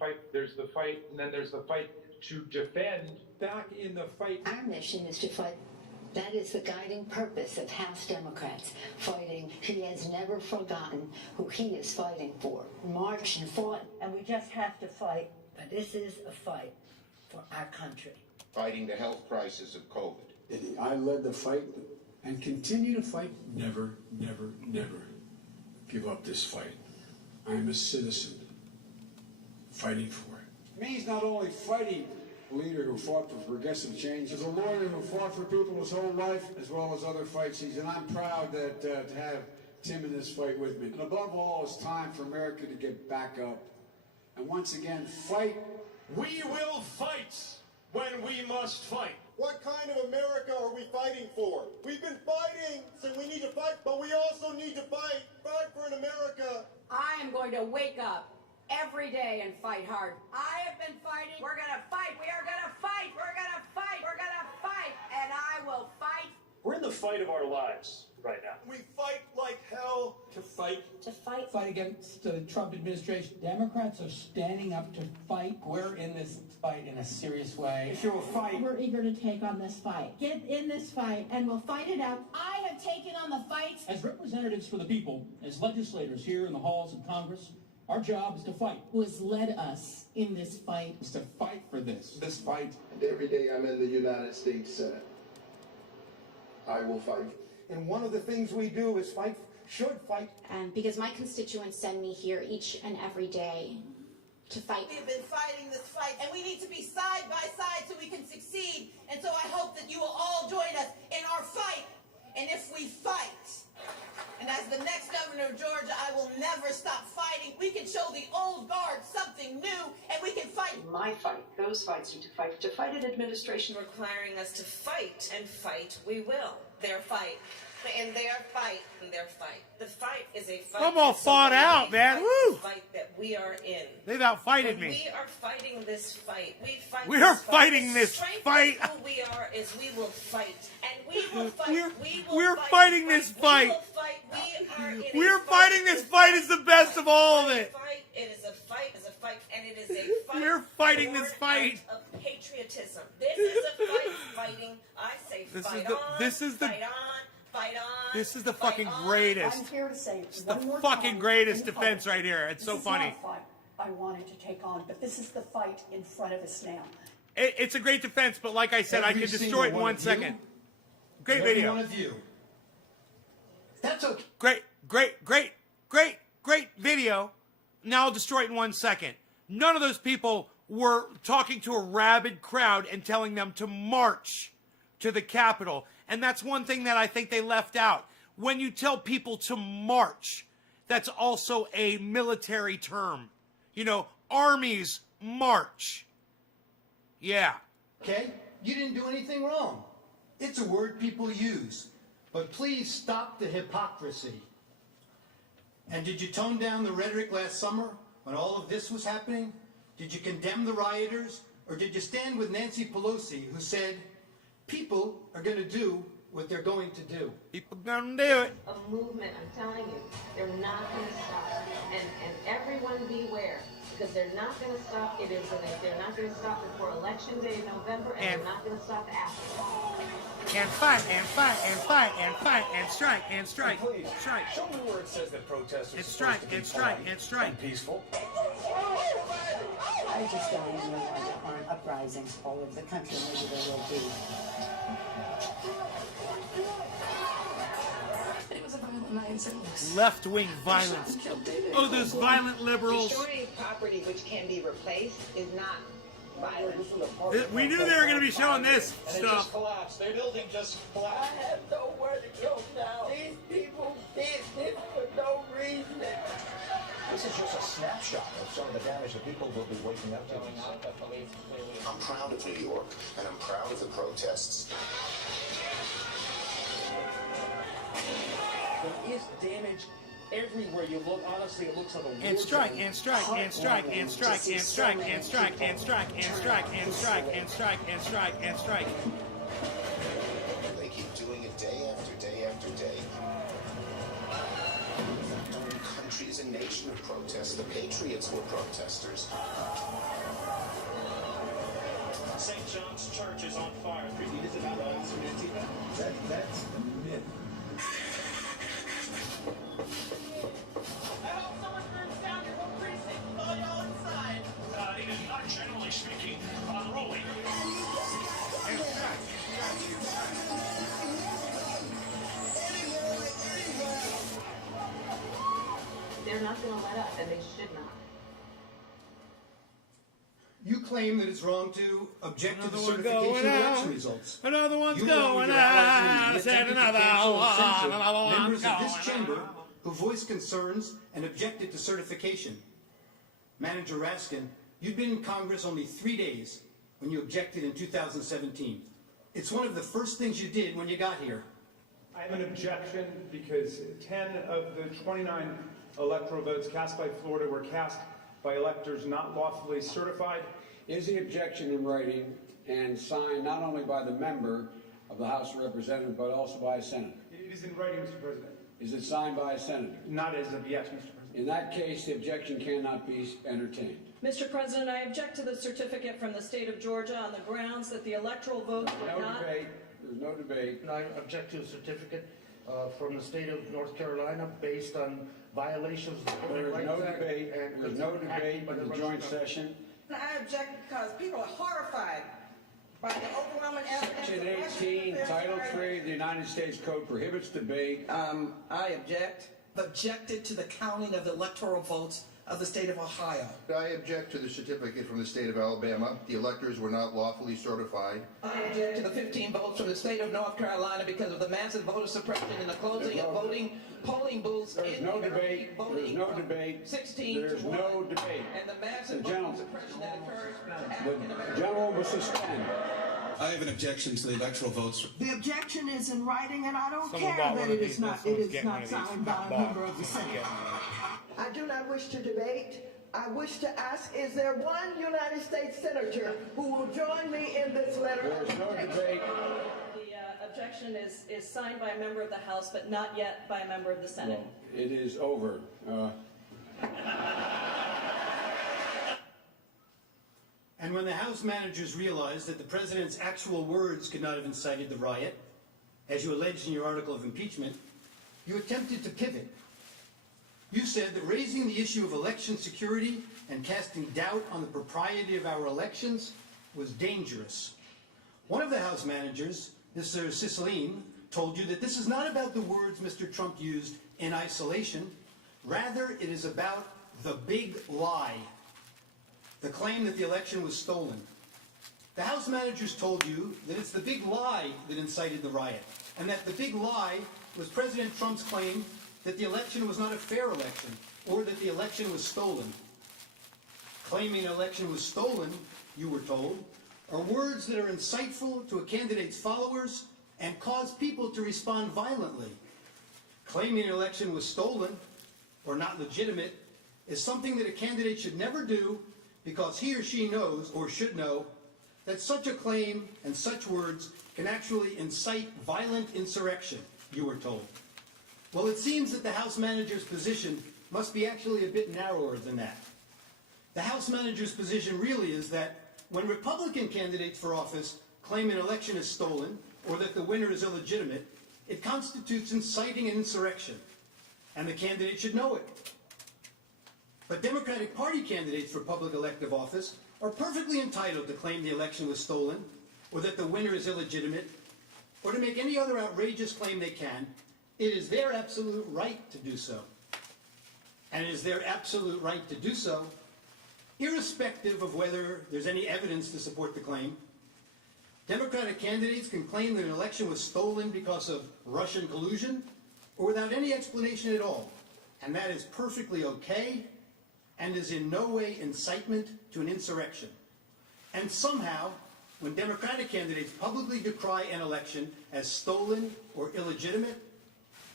fight, and then there's the fight to defend. Back in the fight. Our mission is to fight. That is the guiding purpose of House Democrats, fighting. He has never forgotten who he is fighting for. Marched and fought, and we just have to fight. But this is a fight for our country. Fighting the health crisis of COVID. I led the fight and continue to fight. Never, never, never give up this fight. I am a citizen fighting for it. It means not only fighting a leader who fought for progressive change, as a lawyer who fought for people his whole life, as well as other fights. And I'm proud that to have Tim in this fight with me. And above all, it's time for America to get back up and once again fight. We will fight when we must fight. What kind of America are we fighting for? We've been fighting, so we need to fight, but we also need to fight for an America. I am going to wake up every day and fight hard. I have been fighting. We're going to fight. We are going to fight. We're going to fight. We're going to fight. And I will fight. We're in the fight of our lives right now. We fight like hell to fight. To fight. Fight against the Trump administration. Democrats are standing up to fight. We're in this fight in a serious way. If you'll fight. We're eager to take on this fight. Get in this fight and we'll fight it out. I have taken on the fights. As representatives for the people, as legislators here in the halls of Congress, our job is to fight. Who has led us in this fight. Is to fight for this fight. And every day I'm in the United States Senate, I will fight. And one of the things we do is fight, should fight. And because my constituents send me here each and every day to fight. We've been fighting this fight, and we need to be side by side so we can succeed. And so I hope that you will all join us in our fight. And if we fight, and as the next governor of Georgia, I will never stop fighting. We can show the old guard something new, and we can fight. My fight, those fights need to fight an administration. Requiring us to fight, and fight we will. Their fight, and their fight, and their fight. The fight is a fight. I'm all fought out, man. Woo! The fight that we are in. They've outfighted And me. We are fighting this fight. We are fighting this fight. Who we are is we will fight, and we will fight. We're fighting this fight. We will fight. We are in a We're fight. fighting this fight. Is the best of all of it. It is a fight. It's a fight, and it is a fight. We're fighting this fight. Of patriotism. This is a fight. Fighting. I say fight on. Fight on. Fight on. This is the fucking greatest. I'm here to say It's the one more fucking time greatest in the defense fight. right here. It's so This is funny. not a fight I wanted to take on, but this is the fight in front of us now. It's a great defense, but like I said, I Every can single destroy it in one 1 of second. you. Great Every video. one of you. That's okay. Great video. Now I'll destroy it in 1 second. None of those people were talking to a rabid crowd and telling them to march to the Capitol. And that's one thing that I think they left out. When you tell people to march, that's also a military term. You know, armies march. Yeah. Okay? You didn't do anything wrong. It's a word people use. But please stop the hypocrisy. And did you tone down the rhetoric last summer when all of this was happening? Did you condemn the rioters? Or did you stand with Nancy Pelosi, who said, people are going to do what they're going to do? People gonna do it. A movement, I'm telling you, they're not going to stop. And everyone beware, because they're not going to stop. They're not going to stop before Election Day in November, and they're not going to stop after. And fight, and fight, and fight, and fight, and strike, and strike, Please, strike. show me where it says that protesters And are strike, supposed to be and strike, polite and strike. and peaceful. I just don't even know why there aren't uprisings all over the country. Maybe there will be. It was a violent night. Left-wing violence. Oh, those violent liberals. Destroying property which can be replaced is not violence. We knew they were going to be showing this And it just stuff. collapsed. Their building just collapsed. I have nowhere to go now. These people did this for no reason. This is just a snapshot of some of the damage that people will be waking up to. I'm proud of New York, and I'm proud of the protests. There is damage everywhere you look. Honestly, it looks like a war And strike, zone. and strike, and strike, and strike, and strike, and strike, and strike, and strike, and strike, and strike, and strike, and strike. They keep doing it day after day after day. Our own country is a nation of protests. The Patriots were protesters. St. John's Church is on fire. That's a myth. I hope someone burns down your whole precinct with all y'all inside. It is not generally speaking unruly. they're not going to let up, and they should not. You claim that it's wrong to object to the Another one certification of going election out. results. Another one's You, along with going your allies out. in I the said attempted to another cancel and one. censor Another one members of this going chamber out. who voiced concerns and objected to certification. Manager Raskin, you'd been in Congress only 3 days when you objected in 2017. It's one of the first things you did when you got here. I have an objection because 10 of the 29 electoral votes cast by Florida were cast by electors not lawfully certified. Is the objection in writing and signed not only by the member of the House of Representatives, but also by a senator? It is in writing, Mr. President. Is it signed by a senator? Not as of yet, Mr. President. In that case, the objection cannot be entertained. Mr. President, I object to the certificate from the state of Georgia on the grounds that the electoral votes were No not... debate. There's no debate. I object to a certificate from the state of North Carolina based on violations of the There Voting is no Rights Act debate. and There's no acted debate by in the Russian joint government. session. I object because people are horrified by the overwhelming evidence. Section of Russian 18, affairs Title prior- 3 of the United States Code prohibits debate. I object. Objected to the counting of the electoral votes of the state of Ohio. I object to the certificate from the state of Alabama. The electors were not lawfully certified. I object to the 15 votes from the state of North Carolina because of the massive voter suppression and the closing of polling booths. There's no debate. There's no debate. 16 There's to 1. no debate. And the massive The voter gentleman. suppression that occurs to The African Americans. gentleman will suspend. I have an objection to the electoral votes. The objection is in writing, and I don't Someone care bought that one of it these. is not, Someone's it is getting one not of these. signed by Not a bought. member of the Someone's Senate. getting one. I do not wish to debate. I wish to ask, is there one United States senator who will join me in this letter? There's no debate. The objection is signed by a member of the House, but not yet by a member of the Senate. Well, it is over. And when the House managers realized that the president's actual words could not have incited the riot, as you alleged in your article of impeachment, you attempted to pivot. You said that raising the issue of election security and casting doubt on the propriety of our elections was dangerous. One of the House managers, Mr. Cicilline, told you that this is not about the words Mr. Trump used in isolation. Rather, it is about the big lie, the claim that the election was stolen. The House managers told you that it's the big lie that incited the riot, and that the big lie was President Trump's claim that the election was not a fair election, or that the election was stolen. Claiming an election was stolen, you were told, are words that are insightful to a candidate's followers and cause people to respond violently. Claiming an election was stolen or not legitimate is something that a candidate should never do because he or she knows, or should know, that such a claim and such words can actually incite violent insurrection, you were told. Well, it seems that the House manager's position must be actually a bit narrower than that. The House manager's position really is that when Republican candidates for office claim an election is stolen or that the winner is illegitimate, it constitutes inciting an insurrection, and the candidate should know it. But Democratic Party candidates for public elective office are perfectly entitled to claim the election was stolen or that the winner is illegitimate or to make any other outrageous claim they can. It is their absolute right to do so. And it is their absolute right to do so, irrespective of whether there's any evidence to support the claim. Democratic candidates can claim that an election was stolen because of Russian collusion or without any explanation at all. And that is perfectly okay and is in no way incitement to an insurrection. And somehow, when Democratic candidates publicly decry an election as stolen or illegitimate,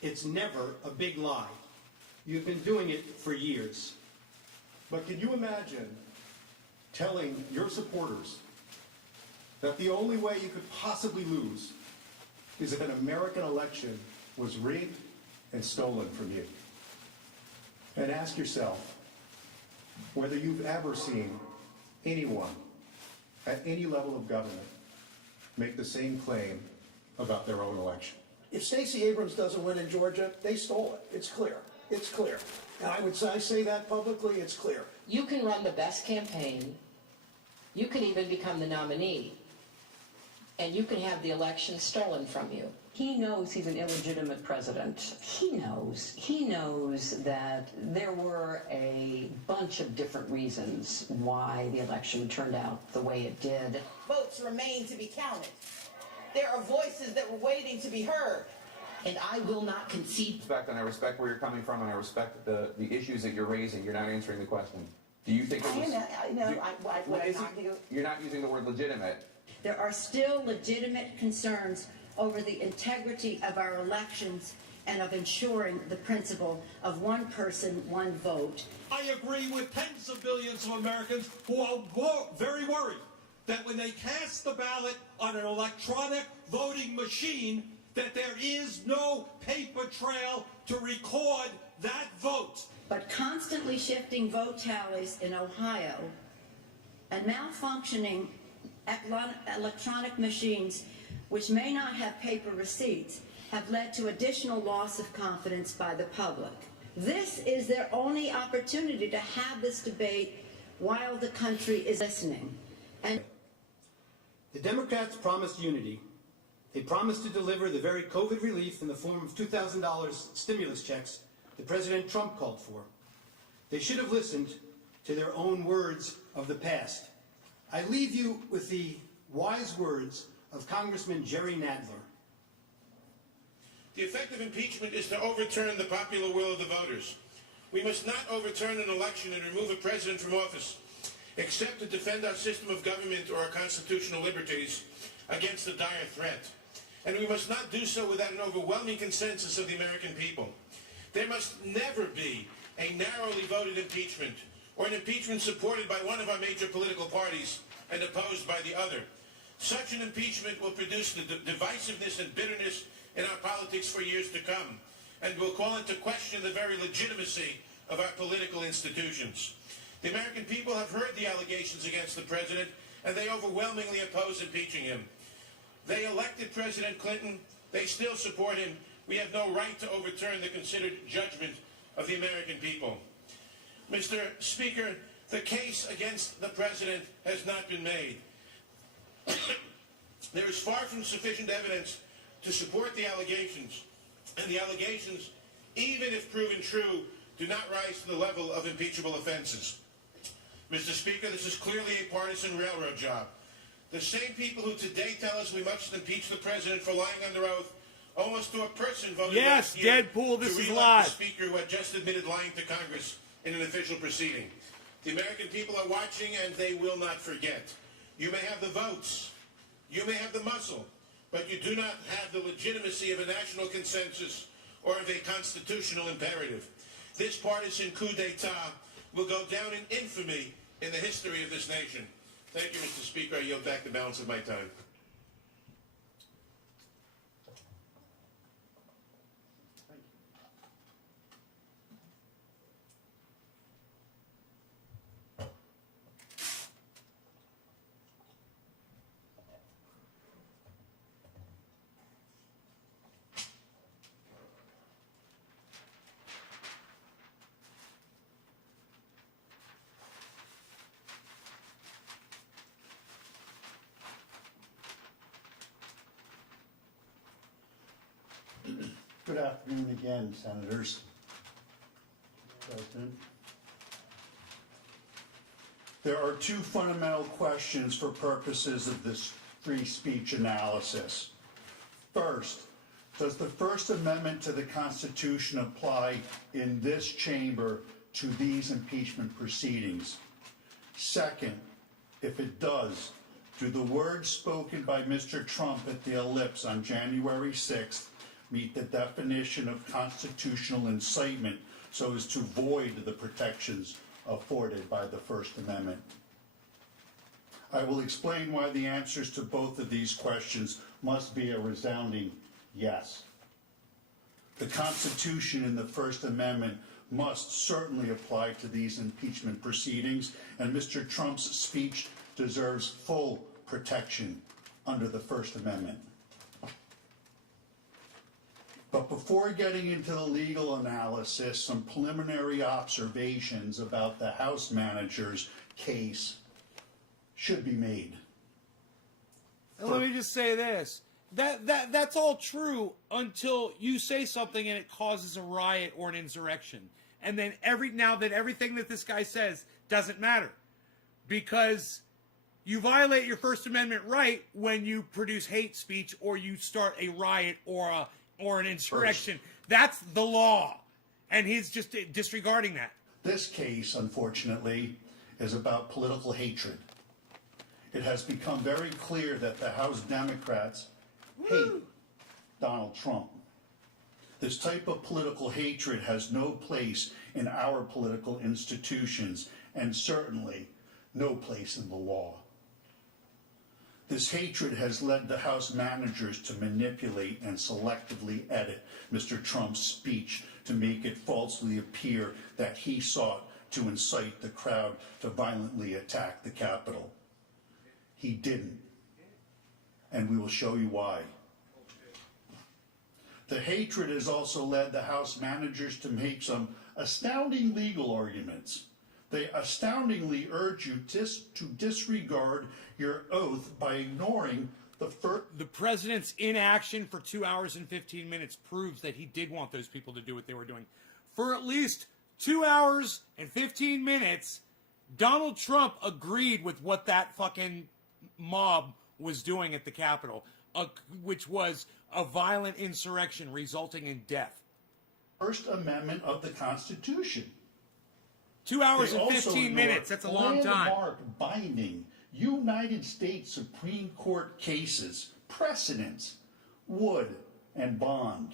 it's never a big lie. You've been doing it for years. But can you imagine telling your supporters that the only way you could possibly lose is if an American election was rigged and stolen from you? And ask yourself whether you've ever seen anyone at any level of government make the same claim about their own election. If Stacey Abrams doesn't win in Georgia, they stole it. It's clear. It's clear. And I say that publicly, it's clear. You can run the best campaign. You can even become the nominee. And you can have the election stolen from you. He knows he's an illegitimate president. He knows that there were a bunch of different reasons why the election turned out the way it did. Votes remain to be counted. There are voices that were waiting to be heard. And I will not concede. And I respect where you're coming from, and I respect the issues that you're raising. You're not answering the question. Do you think it was... You're not using the word legitimate. There are still legitimate concerns over the integrity of our elections and of ensuring the principle of one person, one vote. I agree with tens of millions of Americans who are very worried that when they cast the ballot on an electronic voting machine, that there is no paper trail to record that vote. But constantly shifting vote tallies in Ohio and malfunctioning electronic machines, which may not have paper receipts, have led to additional loss of confidence by the public. This is their only opportunity to have this debate while the country is listening. And the Democrats promised unity. They promised to deliver the very COVID relief in the form of $2,000 stimulus checks that President Trump called for. They should have listened to their own words of the past. I leave you with the wise words of Congressman Jerry Nadler. The effect of impeachment is to overturn the popular will of the voters. We must not overturn an election and remove a president from office, except to defend our system of government or our constitutional liberties against a dire threat. And we must not do so without an overwhelming consensus of the American people. There must never be a narrowly voted impeachment, or an impeachment supported by one of our major political parties and opposed by the other. Such an impeachment will produce the divisiveness and bitterness in our politics for years to come, and will call into question the very legitimacy of our political institutions. The American people have heard the allegations against the president, and they overwhelmingly oppose impeaching him. They elected President Clinton. They still support him. We have no right to overturn the considered judgment of the American people. Mr. Speaker, the case against the president has not been made. There is far from sufficient evidence to support the allegations, and the allegations, even if proven true, do not rise to the level of impeachable offenses. Mr. Speaker, this is clearly a partisan railroad job. The same people who today tell us we must impeach the president for lying under oath, almost to a person voted yes, last year Deadpool, this to is re-elect live. the speaker who had just admitted lying to Congress in an official proceeding. The American people are watching, and they will not forget. You may have the votes, you may have the muscle, but you do not have the legitimacy of a national consensus or of a constitutional imperative. This partisan coup d'etat will go down in infamy in the history of this nation. Thank you, Mr. Speaker. I yield back the balance of my time. Good afternoon again, Senators. President. There are two fundamental questions for purposes of this free speech analysis. First, does the First Amendment to the Constitution apply in this chamber to these impeachment proceedings? Second, if it does, do the words spoken by Mr. Trump at the Ellipse on January 6th meet the definition of constitutional incitement so as to void the protections afforded by the First Amendment? I will explain why the answers to both of these questions must be a resounding yes. The Constitution and the First Amendment must certainly apply to these impeachment proceedings, and Mr. Trump's speech deserves full protection under the First Amendment. But before getting into the legal analysis, some preliminary observations about the House manager's case should be made. And let me just say this. That's all true until you say something and it causes a riot or an insurrection. And then everything that this guy says doesn't matter. Because you violate your First Amendment right when you produce hate speech or you start a riot or an insurrection. That's the law. And he's just disregarding that. This case, unfortunately, is about political hatred. It has become very clear that the House Democrats hate Donald Trump. This type of political hatred has no place in our political institutions and certainly no place in the law. This hatred has led the House managers to manipulate and selectively edit Mr. Trump's speech to make it falsely appear that he sought to incite the crowd to violently attack the Capitol. He didn't, and we will show you why. The hatred has also led the House managers to make some astounding legal arguments. They astoundingly urge you to disregard your oath by ignoring the president's inaction for 2 hours and 15 minutes proves that he did want those people to do what they were doing. For at least 2 hours and 15 minutes, Donald Trump agreed with what that fucking mob was doing at the Capitol, which was a violent insurrection resulting in death. First Amendment of the Constitution. 2 hours and 15 minutes. That's a long time. Landmark binding United States Supreme Court cases, precedents, Wood and Bond,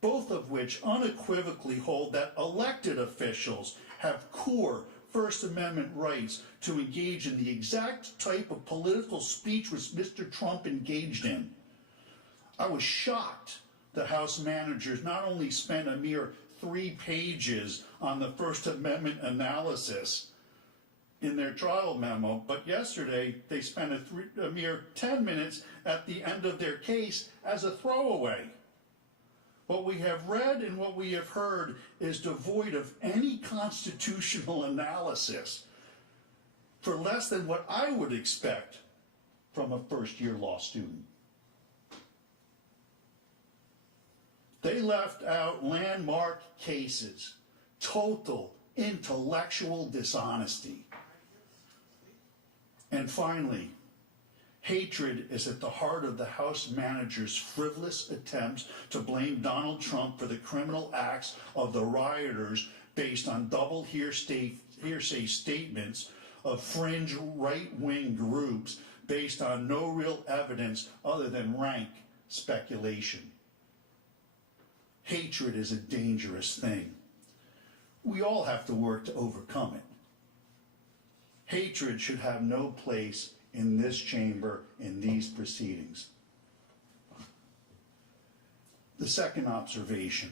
both of which unequivocally hold that elected officials have core First Amendment rights to engage in the exact type of political speech which Mr. Trump engaged in. I was shocked the House managers not only spent a mere 3 pages on the First Amendment analysis in their trial memo, but yesterday they spent a mere 10 minutes at the end of their case as a throwaway. What we have read and what we have heard is devoid of any constitutional analysis for less than what I would expect from a first-year law student. They left out landmark cases, total intellectual dishonesty. And finally, hatred is at the heart of the House managers' frivolous attempts to blame Donald Trump for the criminal acts of the rioters based on double hearsay statements of fringe right-wing groups based on no real evidence other than rank speculation. Hatred is a dangerous thing. We all have to work to overcome it. Hatred should have no place in this chamber in these proceedings. The second observation.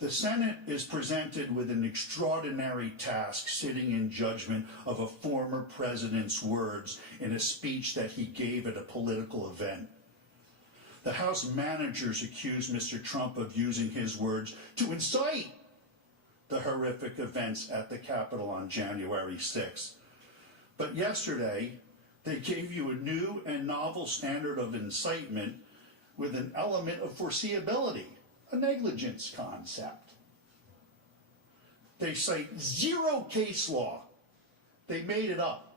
The Senate is presented with an extraordinary task sitting in judgment of a former president's words in a speech that he gave at a political event. The House managers accuse Mr. Trump of using his words to incite the horrific events at the Capitol on January 6th. But yesterday, they gave you a new and novel standard of incitement with an element of foreseeability, a negligence concept. They cite 0 case law. They made it up.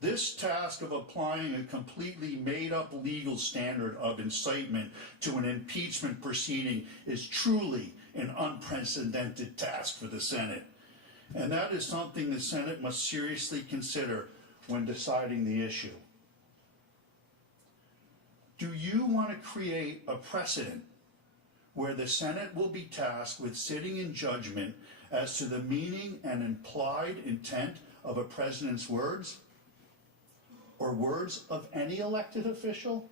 This task of applying a completely made-up legal standard of incitement to an impeachment proceeding is truly an unprecedented task for the Senate. And that is something the Senate must seriously consider when deciding the issue. Do you want to create a precedent where the Senate will be tasked with sitting in judgment as to the meaning and implied intent of a president's words? Or words of any elected official?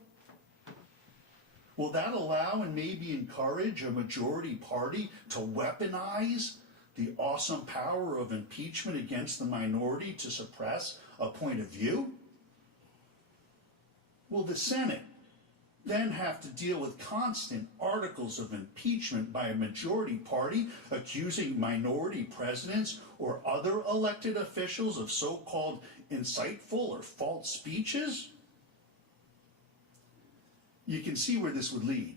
Will that allow and maybe encourage a majority party to weaponize the awesome power of impeachment against the minority to suppress a point of view? Will the Senate then have to deal with constant articles of impeachment by a majority party accusing minority presidents or other elected officials of so-called insightful or false speeches? you can see where this would lead.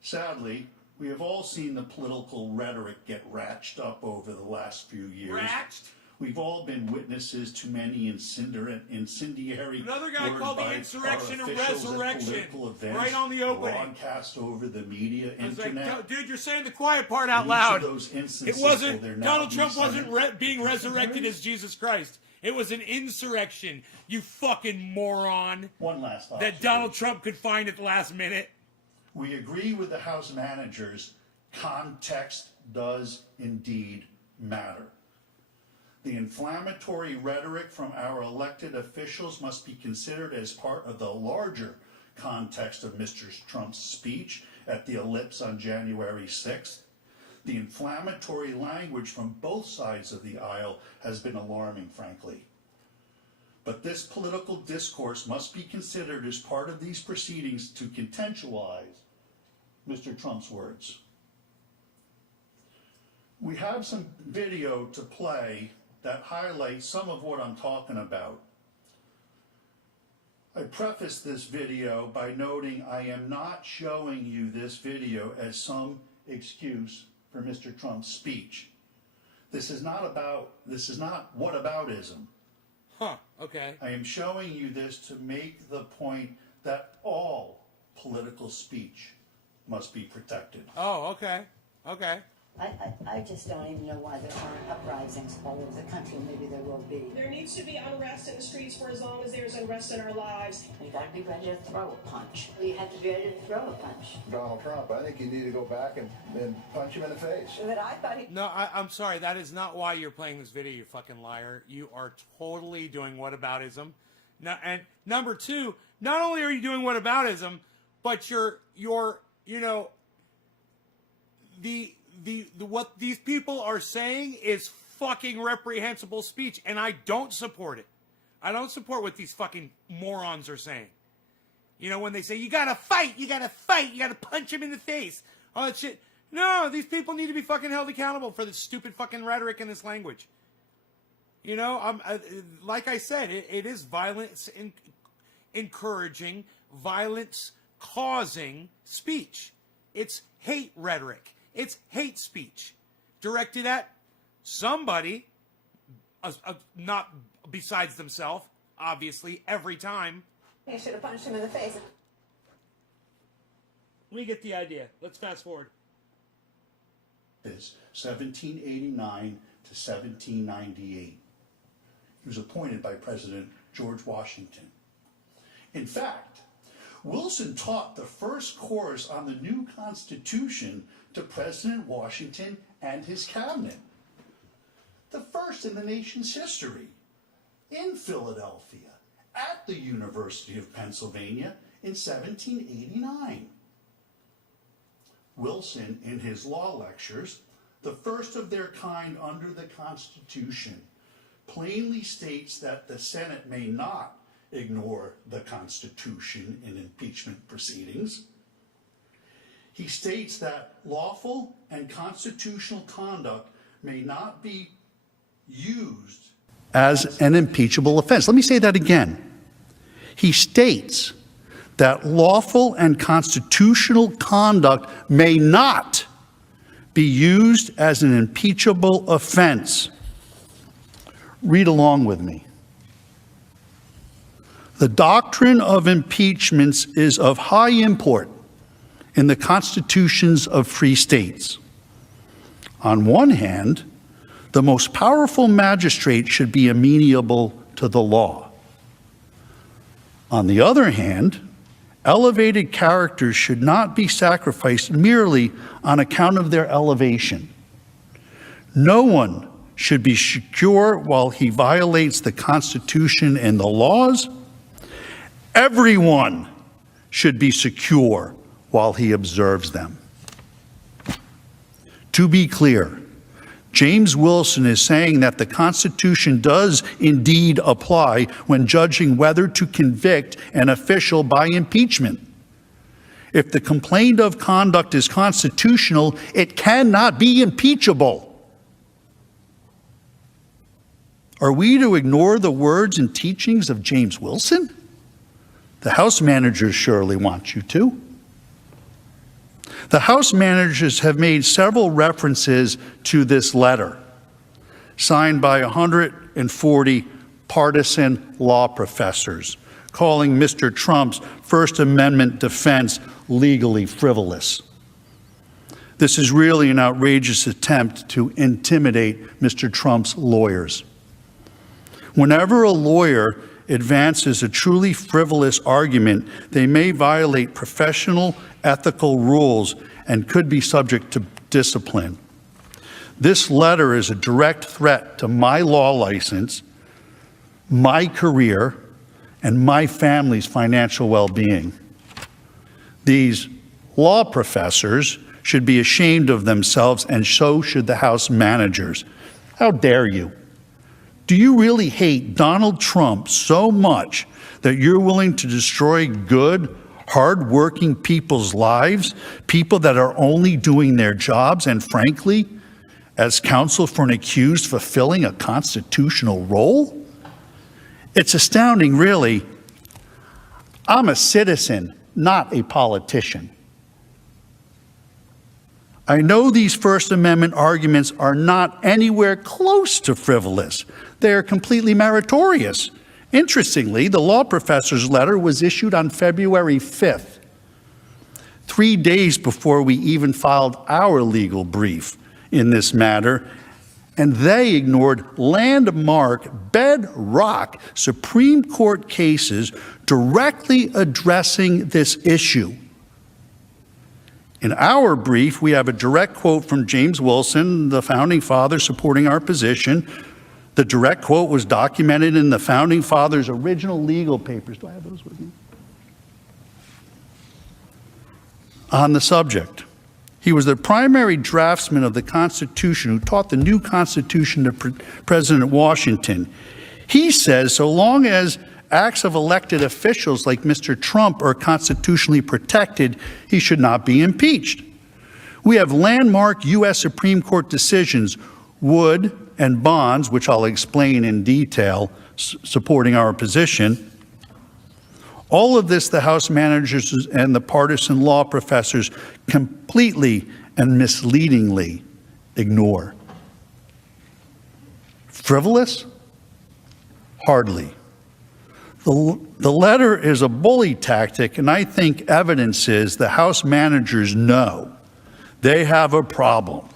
Sadly, we have all seen the political rhetoric get ratcheted up over the last few years. Ratched? We've all been witnesses to many incendiary Another guy words called the by insurrection our a officials at resurrection. political events, Right on the opening. broadcast over the media, I was like, internet. dude, you're saying the quiet part out In each of loud. those instances, It will wasn't, there now Donald be Trump some wasn't being resurrected as Jesus Christ. It was an insurrection, you fucking moron. One last thought. That Donald Trump could find at the last minute. We agree with the House managers, context does indeed matter. The inflammatory rhetoric from our elected officials must be considered as part of the larger context of Mr. Trump's speech at the Ellipse on January 6th. The inflammatory language from both sides of the aisle has been alarming, frankly. But this political discourse must be considered as part of these proceedings to contextualize Mr. Trump's words. We have some video to play that highlights some of what I'm talking about. I preface this video by noting I am not showing you this video as some excuse for Mr. Trump's speech. This is not whataboutism. Huh, okay. I am showing you this to make the point that all political speech must be protected. Oh, okay. Okay. I just don't even know why there aren't uprisings all over the country. Maybe there will be. There needs to be unrest in the streets for as long as there's unrest in our lives. You got to be ready to throw a punch. You have to be ready to throw a punch. Donald Trump, I think you need to go back and punch him in the face. That I thought he... No, I'm sorry. That is not why you're playing this video, you fucking liar. You are totally doing whataboutism. Now, and number two, not only are you doing whataboutism, but you're you know, the what these people are saying is fucking reprehensible speech, and I don't support it. I don't support what these fucking morons are saying. You know, when they say, you gotta fight, you gotta punch him in the face. All that shit. No, these people need to be fucking held accountable for this stupid fucking rhetoric and this language. You know, like I said, it is violence encouraging, violence causing speech. It's hate rhetoric. It's hate speech directed at somebody, not besides themselves, obviously, every time. You should have punched him in the face. We get the idea. Let's fast forward. Is 1789 to 1798. He was appointed by President George Washington. In fact, Wilson taught the first course on the new Constitution to President Washington and his cabinet. The first in the nation's history, in Philadelphia, at the University of Pennsylvania in 1789. Wilson, in his law lectures, the first of their kind under the Constitution, plainly states that the Senate may not ignore the Constitution in impeachment proceedings. He states that lawful and constitutional conduct may not be used as an impeachable offense. Let me say that again. He states that lawful and constitutional conduct may not be used as an impeachable offense. Read along with me. The doctrine of impeachments is of high import in the constitutions of free states. On one hand, the most powerful magistrate should be amenable to the law. On the other hand, elevated characters should not be sacrificed merely on account of their elevation. No one should be secure while he violates the Constitution and the laws. Everyone should be secure while he observes them. To be clear, James Wilson is saying that the Constitution does indeed apply when judging whether to convict an official by impeachment. If the complaint of conduct is constitutional, it cannot be impeachable. Are we to ignore the words and teachings of James Wilson? The House managers surely want you to. The House managers have made several references to this letter, signed by 140 partisan law professors, calling Mr. Trump's First Amendment defense legally frivolous. This is really an outrageous attempt to intimidate Mr. Trump's lawyers. Whenever a lawyer advances a truly frivolous argument, they may violate professional ethical rules and could be subject to discipline. This letter is a direct threat to my law license, my career, and my family's financial well-being. These law professors should be ashamed of themselves, and so should the House managers. How dare you? Do you really hate Donald Trump so much that you're willing to destroy good, hard-working people's lives, people that are only doing their jobs, and frankly, as counsel for an accused fulfilling a constitutional role? It's astounding, really. I'm a citizen, not a politician. I know these First Amendment arguments are not anywhere close to frivolous. They are completely meritorious. Interestingly, the law professor's letter was issued on February 5th, 3 days before we even filed our legal brief in this matter, and they ignored landmark, bedrock Supreme Court cases directly addressing this issue. In our brief, we have a direct quote from James Wilson, the founding father, supporting our position. The direct quote was documented in the founding fathers' original legal papers. Do I have those with me? On the subject. He was the primary draftsman of the Constitution who taught the new Constitution to President Washington. He says so long as acts of elected officials like Mr. Trump are constitutionally protected, he should not be impeached. We have landmark U.S. Supreme Court decisions, Wood and Bonds, which I'll explain in detail, supporting our position. All of this the House managers and the partisan law professors completely and misleadingly ignore. Frivolous? Hardly. The letter is a bully tactic, and I think evidence is the House managers know they have a problem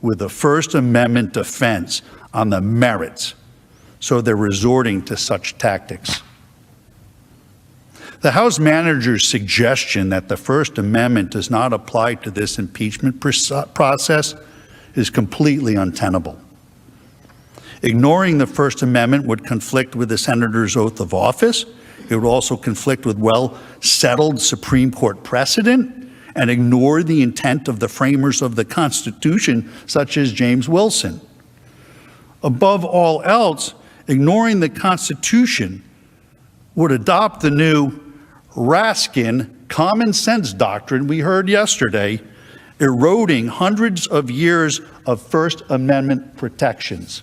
with the First Amendment defense on the merits, so they're resorting to such tactics. The House manager's suggestion that the First Amendment does not apply to this impeachment process is completely untenable. Ignoring the First Amendment would conflict with the senator's oath of office. It would also conflict with well-settled Supreme Court precedent and ignore the intent of the framers of the Constitution, such as James Wilson. Above all else, ignoring the Constitution would adopt the new Raskin common sense doctrine we heard yesterday, eroding hundreds of years of First Amendment protections.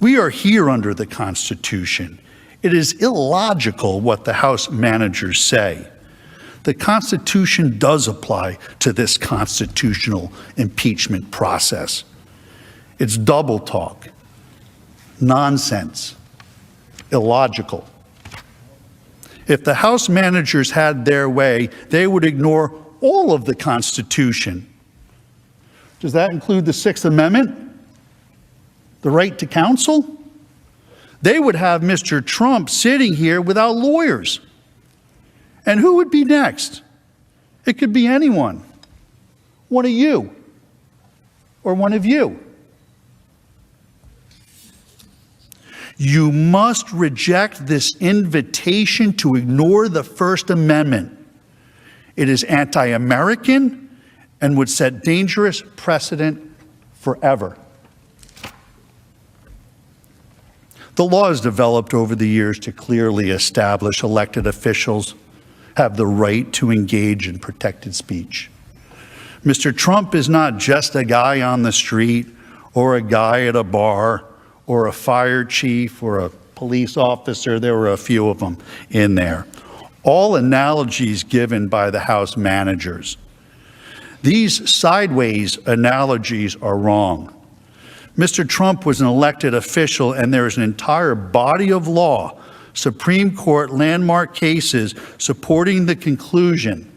We are here under the Constitution. It is illogical what the House managers say. The Constitution does apply to this constitutional impeachment process. It's double talk, nonsense, illogical. If the House managers had their way, they would ignore all of the Constitution. Does that include the Sixth Amendment? The right to counsel? They would have Mr. Trump sitting here without lawyers. And who would be next? It could be anyone. One of you. Or one of you. You must reject this invitation to ignore the First Amendment. It is anti-American and would set dangerous precedent forever. The law has developed over the years to clearly establish elected officials have the right to engage in protected speech. Mr. Trump is not just a guy on the street or a guy at a bar or a fire chief or a police officer. There were a few of them in there. All analogies given by the House managers. These sideways analogies are wrong. Mr. Trump was an elected official, and there is an entire body of law, Supreme Court landmark cases supporting the conclusion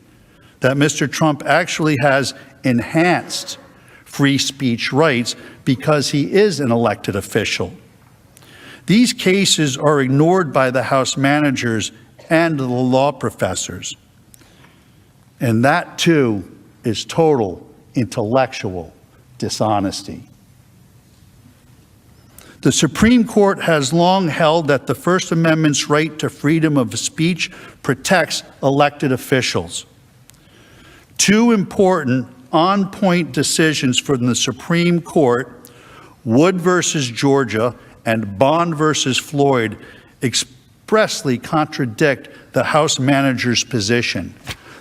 that Mr. Trump actually has enhanced free speech rights because he is an elected official. These cases are ignored by the House managers and the law professors. And that, too, is total intellectual dishonesty. The Supreme Court has long held that the First Amendment's right to freedom of speech protects elected officials. Two important on-point decisions from the Supreme Court, Wood versus Georgia and Bond versus Floyd, expressly contradict the House managers' position.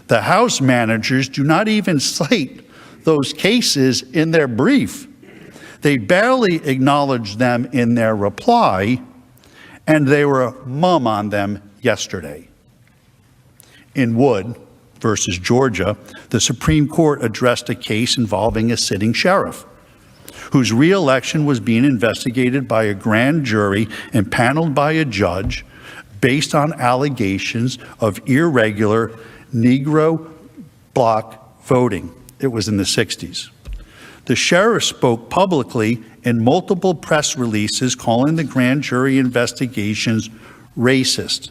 The House managers do not even cite those cases in their brief. They barely acknowledged them in their reply, and they were mum on them yesterday. In Wood versus Georgia, the Supreme Court addressed a case involving a sitting sheriff whose re-election was being investigated by a grand jury and paneled by a judge based on allegations of irregular Negro bloc voting. It was in the 60s. The sheriff spoke publicly in multiple press releases calling the grand jury investigations racist,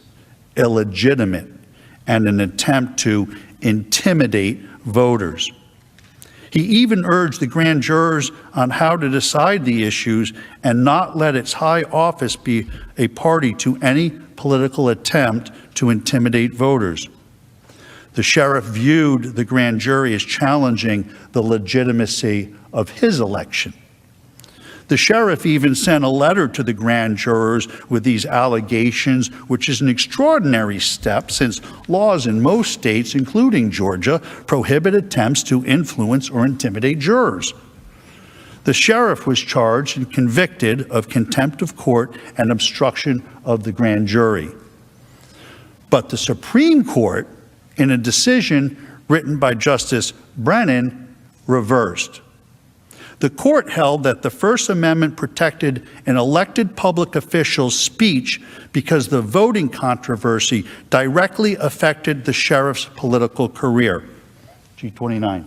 illegitimate, and an attempt to intimidate voters. He even urged the grand jurors on how to decide the issues and not let its high office be a party to any political attempt to intimidate voters. The sheriff viewed the grand jury as challenging the legitimacy of his election. The sheriff even sent a letter to the grand jurors with these allegations, which is an extraordinary step since laws in most states, including Georgia, prohibit attempts to influence or intimidate jurors. The sheriff was charged and convicted of contempt of court and obstruction of the grand jury. But the Supreme Court, in a decision written by Justice Brennan, reversed. The court held that the First Amendment protected an elected public official's speech because the voting controversy directly affected the sheriff's political career. G29.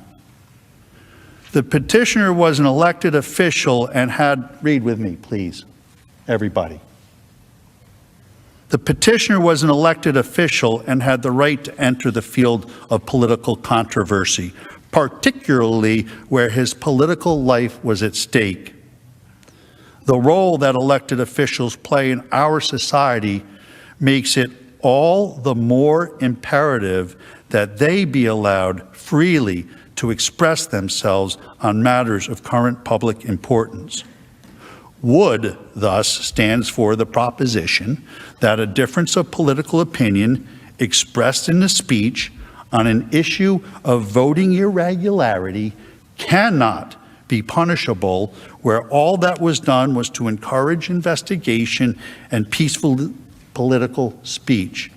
The petitioner was an elected official and had, read with me, please, everybody. The petitioner was an elected official and had the right to enter the field of political controversy, particularly where his political life was at stake. The role that elected officials play in our society makes it all the more imperative that they be allowed freely to express themselves on matters of current public importance. Wood, thus, stands for the proposition that a difference of political opinion expressed in a speech on an issue of voting irregularity cannot be punishable where all that was done was to encourage investigation and peaceful political speech.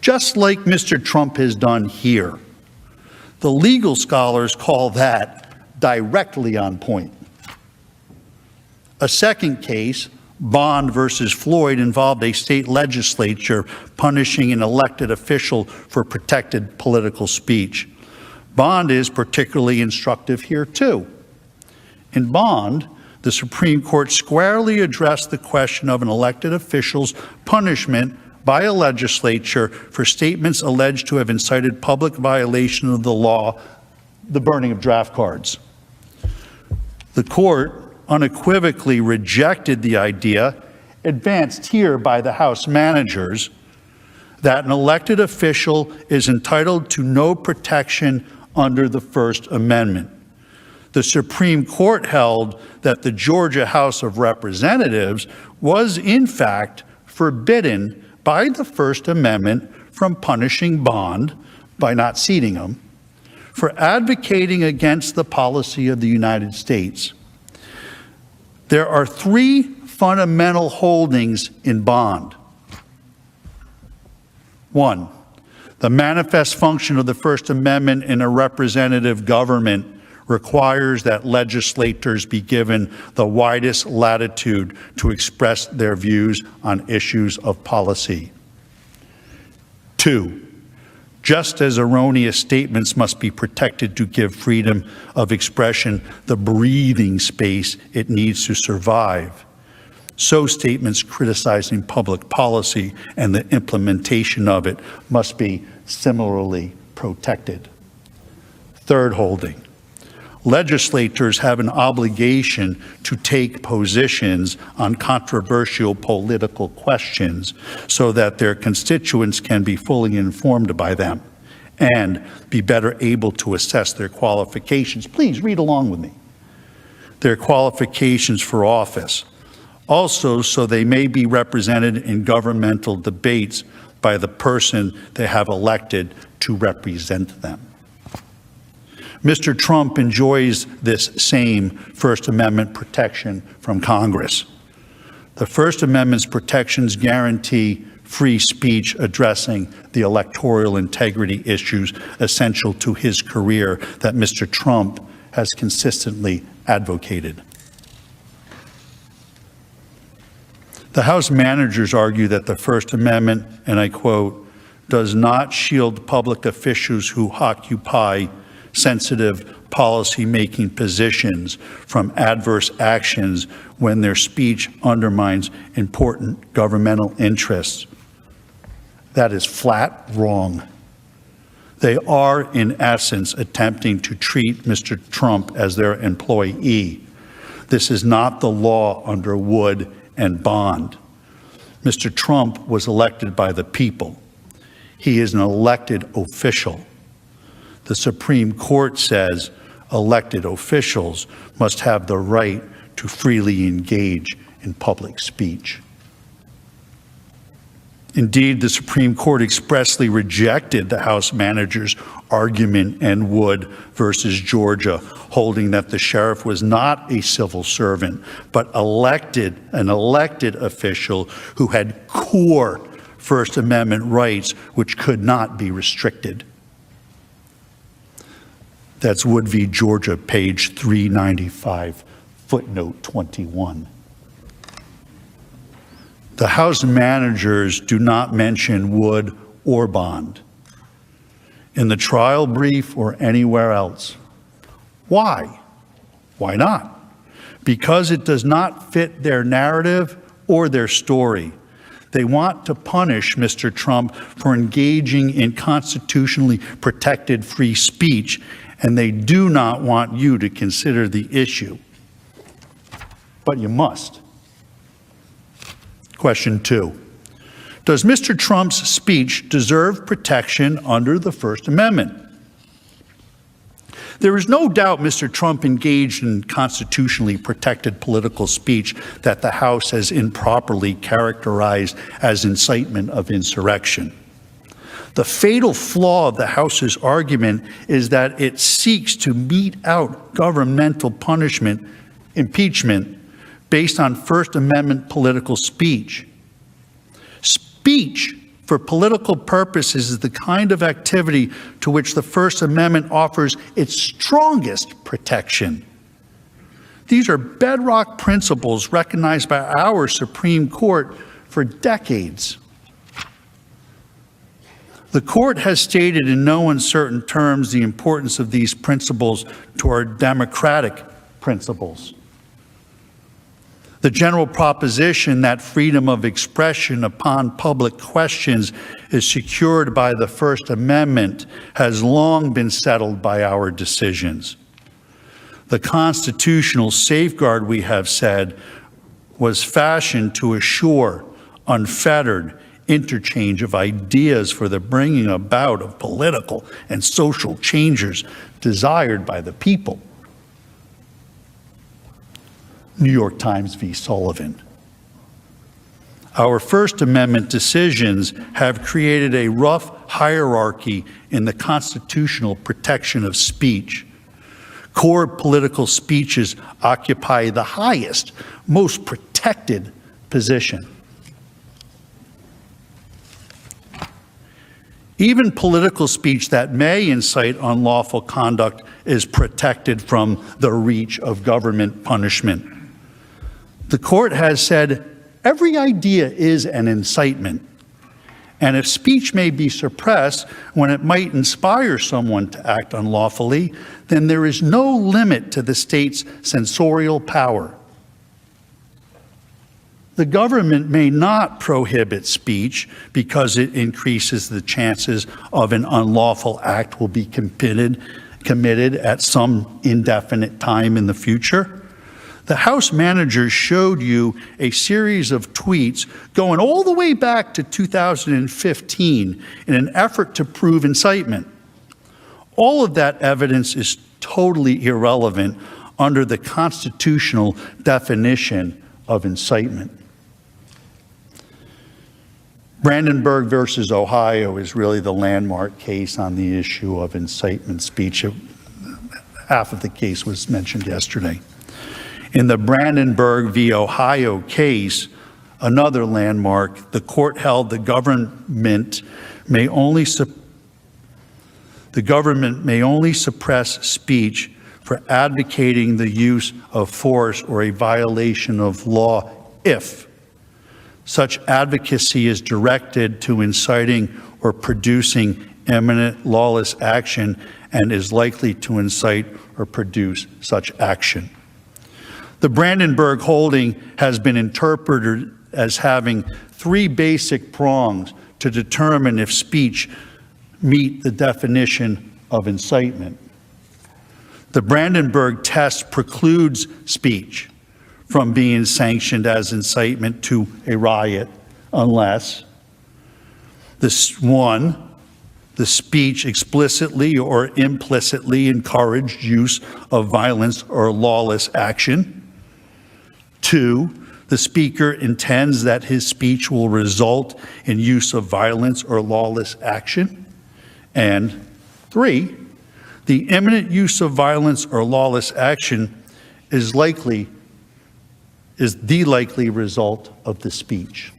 Just like Mr. Trump has done here. The legal scholars call that directly on point. A second case, Bond versus Floyd, involved a state legislature punishing an elected official for protected political speech. Bond is particularly instructive here, too. In Bond, the Supreme Court squarely addressed the question of an elected official's punishment by a legislature for statements alleged to have incited public violation of the law, the burning of draft cards. The court unequivocally rejected the idea, advanced here by the House managers, that an elected official is entitled to no protection under the First Amendment. The Supreme Court held that the Georgia House of Representatives was, in fact, forbidden by the First Amendment from punishing Bond, by not seating him, for advocating against the policy of the United States. There are three fundamental holdings in Bond. 1, the manifest function of the First Amendment in a representative government requires that legislators be given the widest latitude to express their views on issues of policy. 2, just as erroneous statements must be protected to give freedom of expression the breathing space it needs to survive, so statements criticizing public policy and the implementation of it must be similarly protected. Third holding, legislators have an obligation to take positions on controversial political questions so that their constituents can be fully informed by them and be better able to assess their qualifications. Please read along with me. Their qualifications for office. Also, so they may be represented in governmental debates by the person they have elected to represent them. Mr. Trump enjoys this same First Amendment protection from Congress. The First Amendment's protections guarantee free speech addressing the electoral integrity issues essential to his career that Mr. Trump has consistently advocated. The House managers argue that the First Amendment, and I quote, does not shield public officials who occupy sensitive policy-making positions from adverse actions when their speech undermines important governmental interests. That is flat wrong. They are, in essence, attempting to treat Mr. Trump as their employee. This is not the law under Wood and Bond. Mr. Trump was elected by the people. He is an elected official. The Supreme Court says elected officials must have the right to freely engage in public speech. Indeed, the Supreme Court expressly rejected the House manager's argument in Wood versus Georgia, holding that the sheriff was not a civil servant, but an elected official who had core First Amendment rights which could not be restricted. That's Wood v. Georgia, page 395, footnote 21. The House managers do not mention Wood or Bond in the trial brief or anywhere else. Why? Why not? Because it does not fit their narrative or their story. They want to punish Mr. Trump for engaging in constitutionally protected free speech, and they do not want you to consider the issue. But you must. Question 2. Does Mr. Trump's speech deserve protection under the First Amendment? There is no doubt Mr. Trump engaged in constitutionally protected political speech that the House has improperly characterized as incitement of insurrection. The fatal flaw of the House's argument is that it seeks to mete out governmental punishment, impeachment, based on First Amendment political speech. Speech for political purposes is the kind of activity to which the First Amendment offers its strongest protection. These are bedrock principles recognized by our Supreme Court for decades. The court has stated in no uncertain terms the importance of these principles to our democratic principles. The general proposition that freedom of expression upon public questions is secured by the First Amendment has long been settled by our decisions. The constitutional safeguard, we have said, was fashioned to assure unfettered interchange of ideas for the bringing about of political and social changes desired by the people. New York Times v. Sullivan. Our First Amendment decisions have created a rough hierarchy in the constitutional protection of speech. Core political speeches occupy the highest, most protected protected position. Even political speech that may incite unlawful conduct is protected from the reach of government punishment. The court has said every idea is an incitement, and if speech may be suppressed when it might inspire someone to act unlawfully, then there is no limit to the state's censorial power. The government may not prohibit speech because it increases the chances of an unlawful act will be committed at some indefinite time in the future. The House manager showed you a series of tweets going all the way back to 2015 in an effort to prove incitement. All of that evidence is totally irrelevant under the constitutional definition of incitement. Brandenburg versus Ohio is really the landmark case on the issue of incitement speech. Half of the case was mentioned yesterday. In the Brandenburg v. Ohio case, another landmark, the court held the government may only suppress speech for advocating the use of force or a violation of law if such advocacy is directed to inciting or producing imminent lawless action and is likely to incite or produce such action. The Brandenburg holding has been interpreted as having three basic prongs to determine if speech meet the definition of incitement. The Brandenburg test precludes speech from being sanctioned as incitement to a riot unless the speech explicitly or implicitly encouraged use of violence or lawless action. 2, the speaker intends that his speech will result in use of violence or lawless action. And 3, the imminent use of violence or lawless action is the likely result of the speech.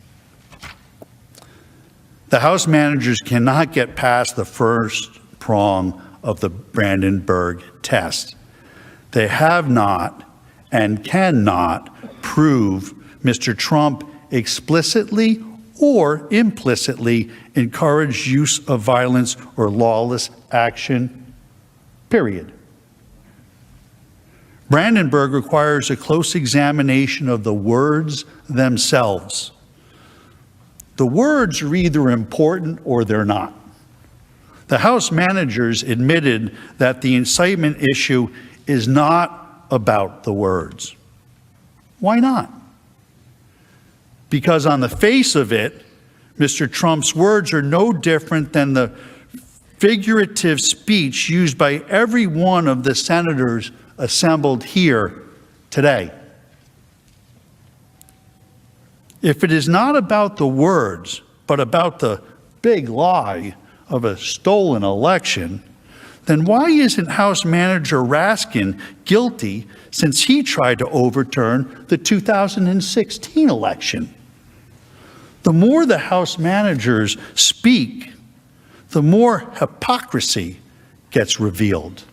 The House managers cannot get past the first prong of the Brandenburg test. They have not and cannot prove Mr. Trump explicitly or implicitly encouraged use of violence or lawless action, period. Brandenburg requires a close examination of the words themselves. The words are either important or they're not. The House managers admitted that the incitement issue is not about the words. Why not? Because on the face of it, Mr. Trump's words are no different than the figurative speech used by every one of the senators assembled here today. If it is not about the words, but about the big lie of a stolen election, then why isn't House Manager Raskin guilty since he tried to overturn the 2016 election? The more the House managers speak, the more hypocrisy gets revealed.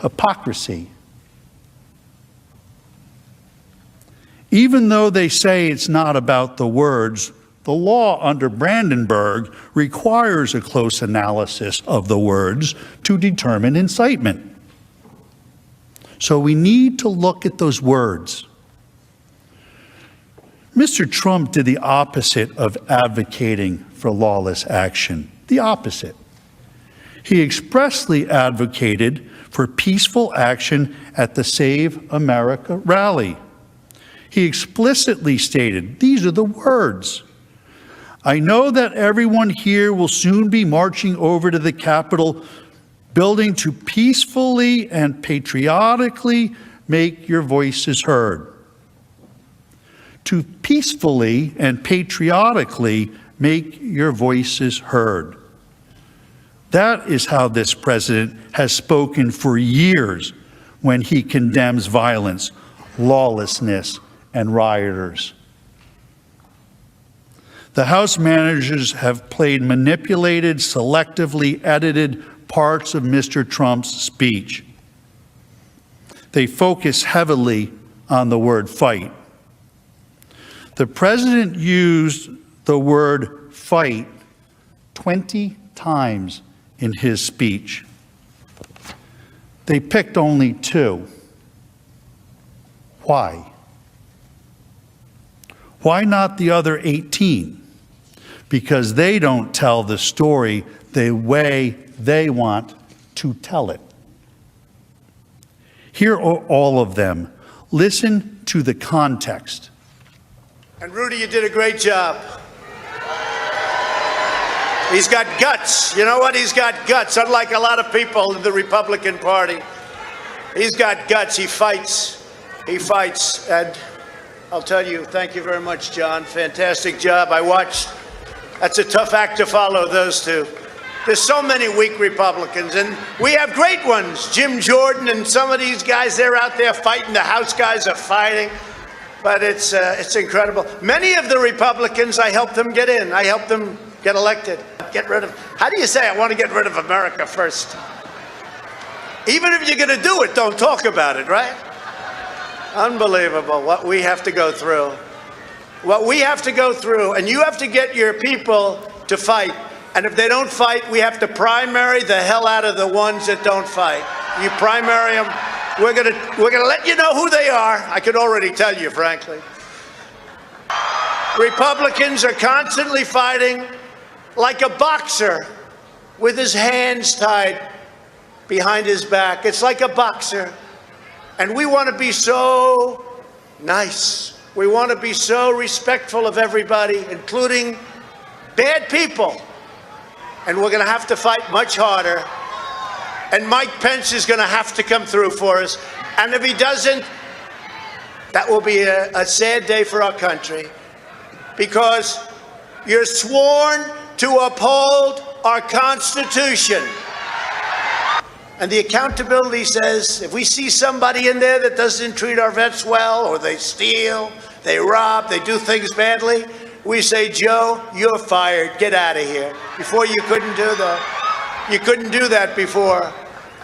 Hypocrisy. Even though they say it's not about the words, the law under Brandenburg requires a close analysis of the words to determine incitement. So we need to look at those words. Mr. Trump did the opposite of advocating for lawless action. The opposite. He expressly advocated for peaceful action at the Save America rally. He explicitly stated, these are the words, "I know that everyone here will soon be marching over to the Capitol building to peacefully and patriotically make your voices heard." To peacefully and patriotically make your voices heard. That is how this president has spoken for years when he condemns violence, lawlessness, and rioters. The House managers have played manipulated, selectively edited parts of Mr. Trump's speech. They focus heavily on the word fight. The president used the word fight 20 times in his speech. They picked only 2. Why? Why not the other 18? Because they don't tell the story the way they want to tell it. Here are all of them. Listen to the context. And Rudy, you did a great job. He's got guts. You know what? He's got guts, unlike a lot of people in the Republican Party. He's got guts. He fights. He fights. And I'll tell you, thank you very much, John. Fantastic job. I watched. That's a tough act to follow, those two. There's so many weak Republicans, and we have great ones. Jim Jordan and some of these guys, they're out there fighting. The House guys are fighting. But it's incredible. Many of the Republicans, I helped them get in. I helped them get elected. Get rid of, how do you say, I want to get rid of America first? Even if you're going to do it, don't talk about it, right? Unbelievable what we have to go through. What we have to go through, and you have to get your people to fight. And if they don't fight, we have to primary the hell out of the ones that don't fight. You primary them. We're gonna let you know who they are. I could already tell you, frankly. Republicans are constantly fighting like a boxer with his hands tied behind his back. It's like a boxer. And we want to be so nice. We want to be so respectful of everybody, including bad people. And we're going to have to fight much harder. And Mike Pence is going to have to come through for us. And if he doesn't, that will be a sad day for our country. Because you're sworn to uphold our Constitution. And the accountability says, if we see somebody in there that doesn't treat our vets well, or they steal, they rob, they do things badly, we say, Joe, you're fired. Get out of here. Before you couldn't do that. You couldn't do that before.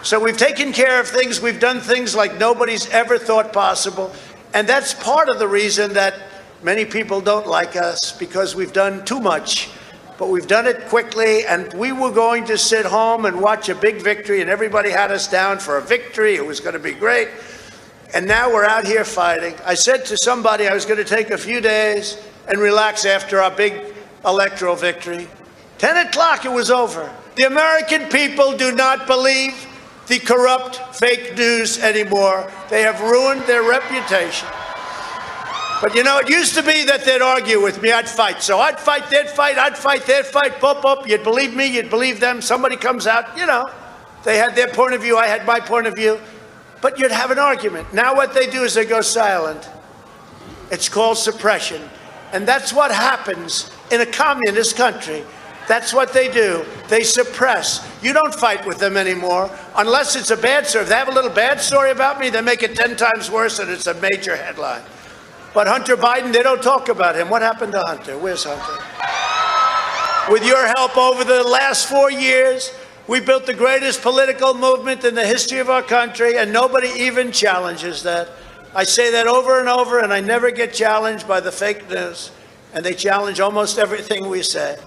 So we've taken care of things. We've done things like nobody's ever thought possible. And that's part of the reason that many people don't like us, because we've done too much. But we've done it quickly, and we were going to sit home and watch a big victory, and everybody had us down for a victory. It was going to be great. And now we're out here fighting. I said to somebody I was going to take a few days and relax after our big electoral victory. 10 o'clock, it was over. The American people do not believe the corrupt fake news anymore. They have ruined their reputation. But you know, it used to be that they'd argue with me, I'd fight. So I'd fight, they'd fight, I'd fight, they'd fight, boop, boop. You'd believe me, you'd believe them. Somebody comes out, you know, they had their point of view, I had my point of view. But you'd have an argument. Now what they do is they go silent. It's called suppression. And that's what happens in a communist country. That's what they do. They suppress. You don't fight with them anymore unless it's a bad story. If they have a little bad story about me, they make it 10 times worse and it's a major headline. But Hunter Biden, they don't talk about him. What happened to Hunter? Where's Hunter? With your help over the last 4 years, we built the greatest political movement in the history of our country, and nobody even challenges that. I say that over and over, and I never get challenged by the fake news. And they challenge almost everything we say.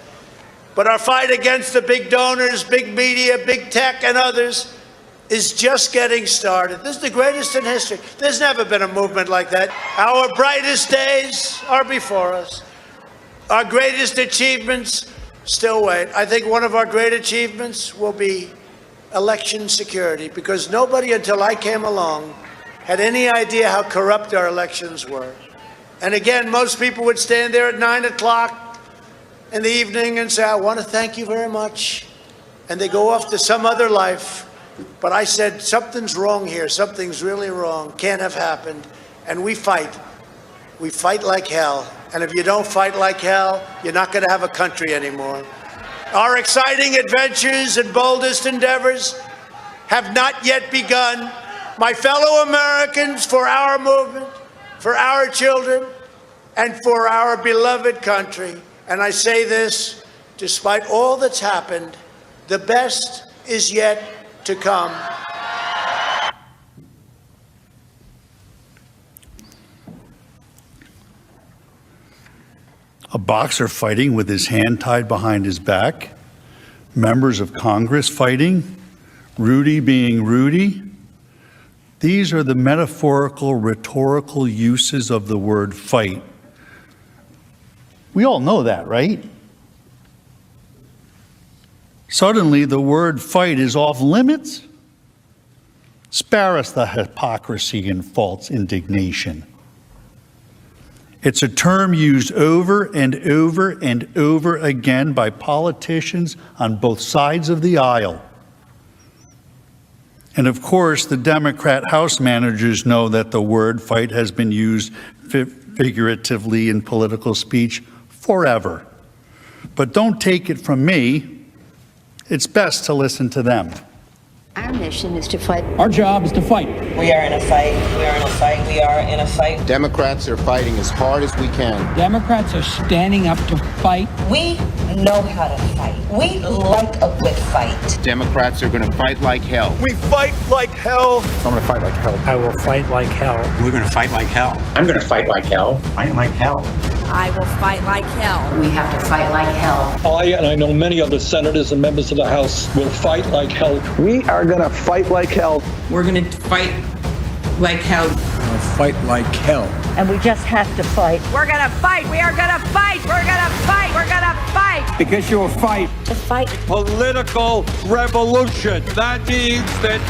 But our fight against the big donors, big media, big tech, and others is just getting started. This is the greatest in history. There's never been a movement like that. Our brightest days are before us. Our greatest achievements still wait. I think one of our great achievements will be election security, because nobody until I came along had any idea how corrupt our elections were. And again, most people would stand there at 9 o'clock in the evening and say, I want to thank you very much. And they go off to some other life. But I said, something's wrong here. Something's really wrong. Can't have happened. And we fight. We fight like hell. And if you don't fight like hell, you're not going to have a country anymore. Our exciting adventures and boldest endeavors have not yet begun. my fellow Americans, for our movement, for our children, and for our beloved country. And I say this, despite all that's happened, the best is yet to come. A boxer fighting with his hand tied behind his back, members of Congress fighting, Rudy being Rudy. These are the metaphorical, rhetorical uses of the word fight. We all know that, right? Suddenly, the word fight is off limits? Spare us the hypocrisy and false indignation. It's a term used over and over and over again by politicians on both sides of the aisle. And of course, the Democrat House managers know that the word fight has been used figuratively in political speech forever. But don't take it from me. It's best to listen to them. Our mission is to fight. Our job is to fight. We are in a fight. We are in a fight. We are in a fight. Democrats are fighting as hard as we can. Democrats are standing up to fight. We know how to fight. We like a good fight. Democrats are going to fight like hell. We fight like hell. I'm going to fight like hell. I will fight like hell. We're going to fight like hell. I'm going to fight like hell. Fight like hell. I will fight like hell. We have to fight like hell. I, and I know many other senators and members of the House, will fight like hell. We are going to fight like hell. We're going to fight like hell. Fight like hell. And we just have to fight. We're going to fight. We are going to fight. We're going to fight. We're going to fight. Because you'll fight. To fight. Political revolution. That means that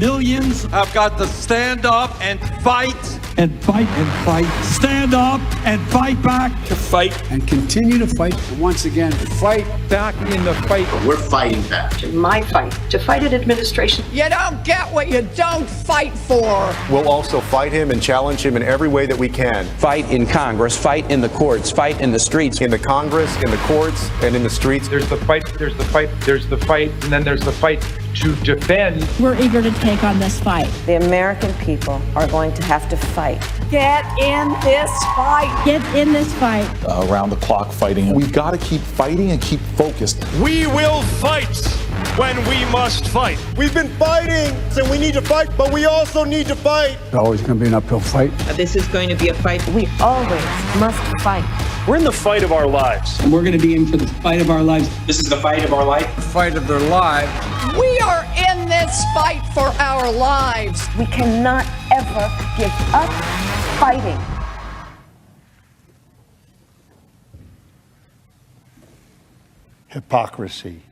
millions have got to stand up and fight. And fight and fight. Stand up and fight back. To fight. And continue to fight. Once again, to fight back in the fight. We're fighting back. My fight. To fight an administration. You don't get what you don't fight for. We'll also fight him and challenge him in every way that we can. Fight in Congress, fight in the courts, fight in the streets. In the Congress, in the courts, and in the streets. There's the fight, there's the fight, there's the fight, and then there's the fight to defend. We're eager to take on this fight. The American people are going to have to fight. Get in this fight. Get in this fight. Around the clock fighting. We've got to keep fighting and keep focused. We will fight when we must fight. We've been fighting, and we need to fight, but we also need to fight. It's always going to be an uphill fight. This is going to be a fight. We always must fight. We're in the fight of our lives. And we're going to be in for the fight of our lives. This is the fight of our life. The fight of their lives. We are in this fight for our lives. We cannot ever give up fighting. Hypocrisy.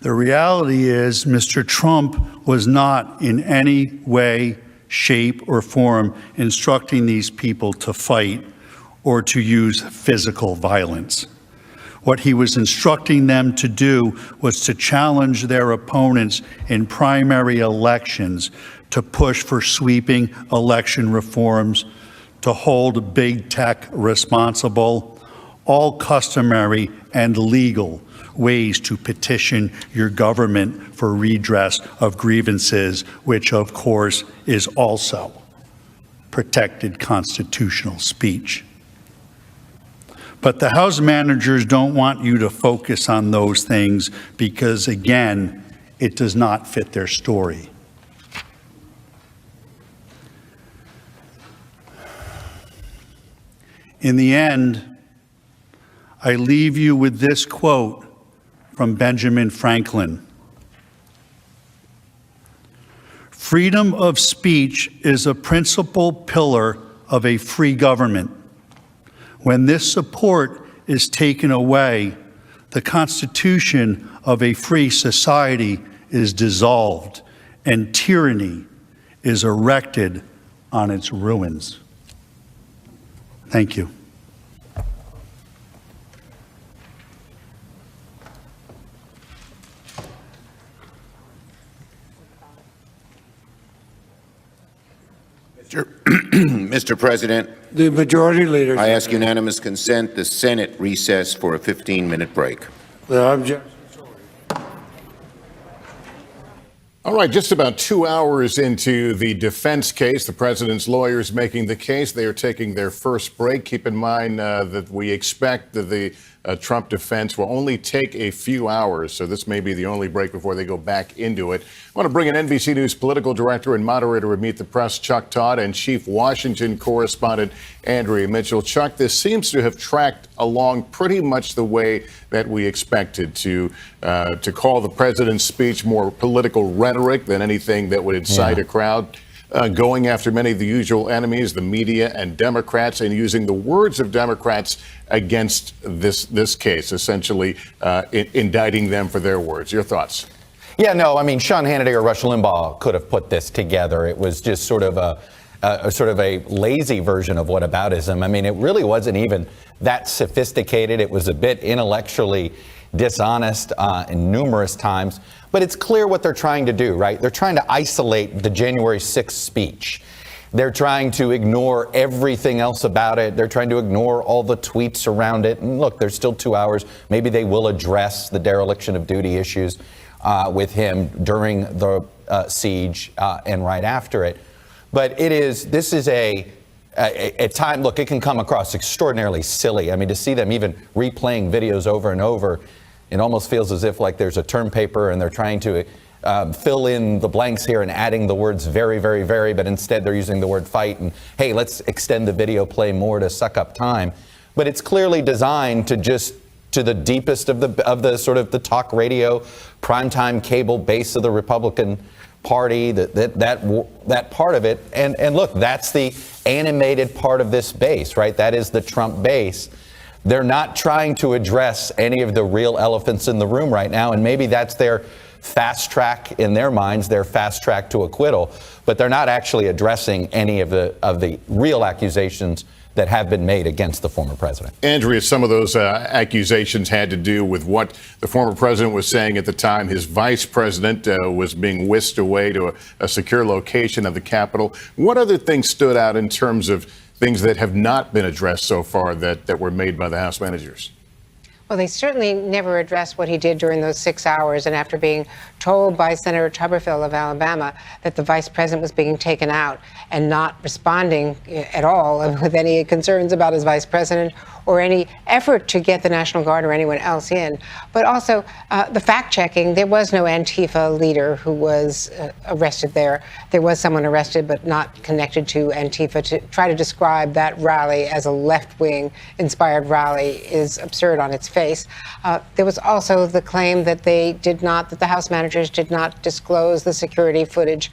The reality is, Mr. Trump was not in any way, shape, or form instructing these people to fight or to use physical violence. What he was instructing them to do was to challenge their opponents in primary elections, to push for sweeping election reforms, to hold big tech responsible, all customary and legal ways to petition your government for redress of grievances, which of course is also protected constitutional speech. But the House managers don't want you to focus on those things because, again, it does not fit their story. In the end, I leave you with this quote from Benjamin Franklin. Freedom of speech is a principal pillar of a free government. When this support is taken away, the constitution of a free society is dissolved and tyranny is erected on its ruins. Thank you. Mr. President, The majority leader. I ask unanimous consent the Senate recess for a 15-minute break. The objection. All right, just about 2 hours into the defense case, the president's lawyers making the case. They are taking their first break. Keep in mind that we expect that the Trump defense will only take a few hours, so this may be the only break before they go back into it. I want to bring in NBC News political director and moderator of Meet the Press, Chuck Todd, and chief Washington correspondent, Andrea Mitchell. Chuck, this seems to have tracked along pretty much the way that we expected, to call the president's speech more political rhetoric than anything that would incite a crowd. Going after many of the usual enemies, the media and Democrats, and using the words of Democrats against this case, essentially indicting them for their words. Your thoughts? Yeah, no, I mean, Sean Hannity or Rush Limbaugh could have put this together. It was just sort of a lazy version of whataboutism. I mean, it really wasn't even that sophisticated. It was a bit intellectually dishonest in numerous times. But it's clear what they're trying to do, right? They're trying to isolate the January 6th speech. They're trying to ignore everything else about it. They're trying to ignore all the tweets around it. And look, there's still 2 hours. Maybe they will address the dereliction of duty issues with him during the siege and right after it. But this is a time, look, it can come across extraordinarily silly. I mean, to see them even replaying videos over and over, it almost feels as if like there's a term paper and they're trying to fill in the blanks here and adding the words very, very, very, but instead they're using the word fight and, hey, let's extend the video play more to suck up time. But it's clearly designed to the deepest of the sort of the talk radio, primetime cable base of the Republican Party, that part of it. And look, that's the animated part of this base, right? That is the Trump base. They're not trying to address any of the real elephants in the room right now, and maybe that's their fast track in their minds, their fast track to acquittal, but they're not actually addressing any of the real accusations that have been made against the former president. Andrea, some of those accusations had to do with what the former president was saying at the time. His vice president was being whisked away to a secure location of the Capitol. What other things stood out in terms of things that have not been addressed so far that were made by the House managers? Well, they certainly never addressed what he did during those 6 hours. And after being told by Senator Tuberville of Alabama that the vice president was being taken out and not responding at all with any concerns about his vice president or any effort to get the National Guard or anyone else in. But also the fact checking, there was no Antifa leader who was arrested there. There was someone arrested, but not connected to Antifa. To try to describe that rally as a left-wing inspired rally is absurd on its face. There was also the claim that that the House managers did not disclose the security footage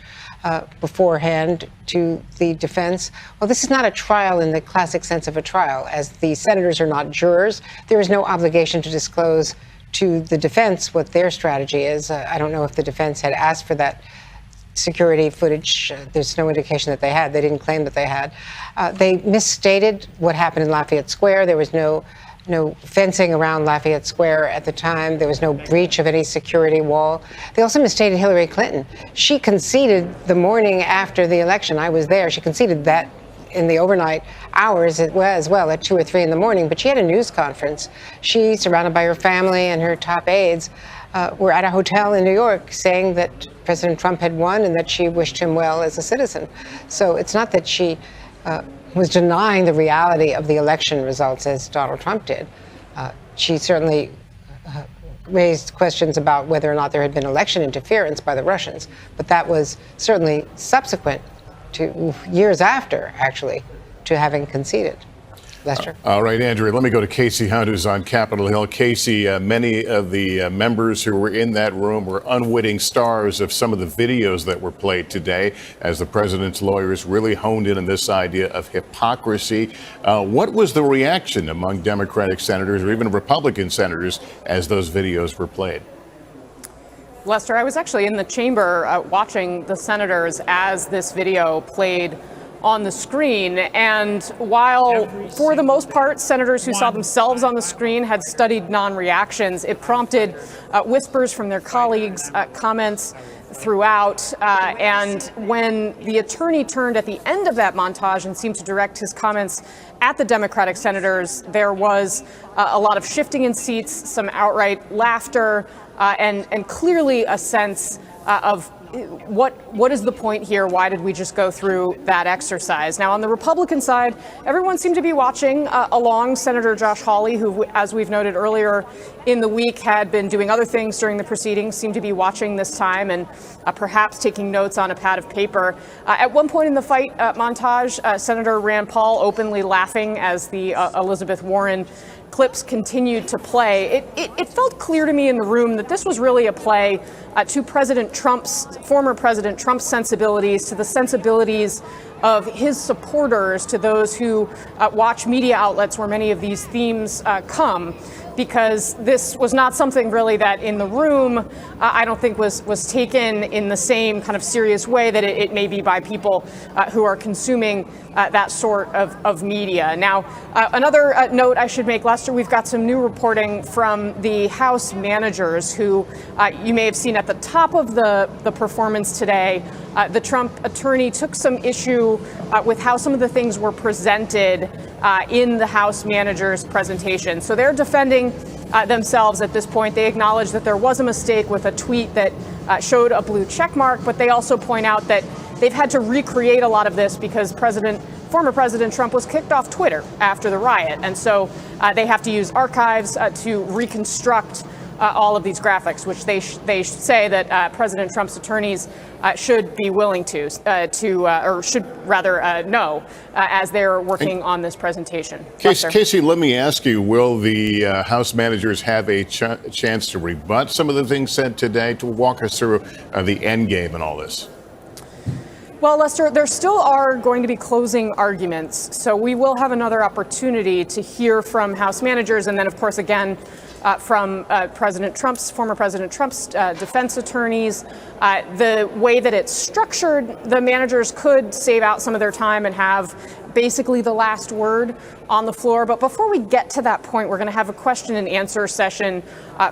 beforehand to the defense. Well, this is not a trial in the classic sense of a trial. As the senators are not jurors, there is no obligation to disclose to the defense what their strategy is. I don't know if the defense had asked for that security footage. There's no indication that they had. They didn't claim that they had. They misstated what happened in Lafayette Square. There was no fencing around Lafayette Square at the time. There was no breach of any security wall. They also misstated Hillary Clinton. She conceded the morning after the election. I was there. She conceded that in the overnight hours as well at 2 or 3 in the morning. But she had a news conference. She, surrounded by her family and her top aides, were at a hotel in New York saying that President Trump had won and that she wished him well as a citizen. So it's not that she was denying the reality of the election results as Donald Trump did. She certainly raised questions about whether or not there had been election interference by the Russians, but that was certainly subsequent to years after, actually, to having conceded. Lester? All right, Andrea, let me go to Casey Hunt, who's on Capitol Hill. Casey, many of the members who were in that room were unwitting stars of some of the videos that were played today as the president's lawyers really honed in on this idea of hypocrisy. What was the reaction among Democratic senators or even Republican senators as those videos were played? Lester, I was actually in the chamber watching the senators as this video played on the screen. And while for the most part, senators who saw themselves on the screen had studied non-reactions, it prompted whispers from their colleagues, comments throughout. And when the attorney turned at the end of that montage and seemed to direct his comments at the Democratic senators, there was a lot of shifting in seats, some outright laughter, and clearly a sense of what is the point here? Why did we just go through that exercise? Now, on the Republican side, everyone seemed to be watching along. Senator Josh Hawley, who, as we've noted earlier in the week, had been doing other things during the proceedings, seemed to be watching this time and perhaps taking notes on a pad of paper. At one point in the fight montage, Senator Rand Paul openly laughing as the Elizabeth Warren clips continued to play. It felt clear to me in the room that this was really a play to former President Trump's sensibilities, to the sensibilities of his supporters, to those who watch media outlets where many of these themes come. Because this was not something really that in the room, I don't think was taken in the same kind of serious way that it may be by people who are consuming that sort of media. Now, another note I should make, Lester, we've got some new reporting from the House managers who you may have seen at the top of the performance today. The Trump attorney took some issue with how some of the things were presented in the House managers' presentation. So they're defending themselves at this point. They acknowledge that there was a mistake with a tweet that showed a blue check mark, but they also point out that they've had to recreate a lot of this because former President Trump was kicked off Twitter after the riot. And so they have to use archives to reconstruct all of these graphics, which they say that President Trump's attorneys should be willing to or should rather know as they're working on this presentation. Casey, let me ask you, will the House managers have a chance to rebut some of the things said today, to walk us through the end game and all this? Well, Lester, there still are going to be closing arguments, so we will have another opportunity to hear from House managers, and then, of course, again, from former President Trump's defense attorneys. The way that it's structured, the managers could save out some of their time and have basically the last word on the floor. But before we get to that point, we're going to have a question and answer session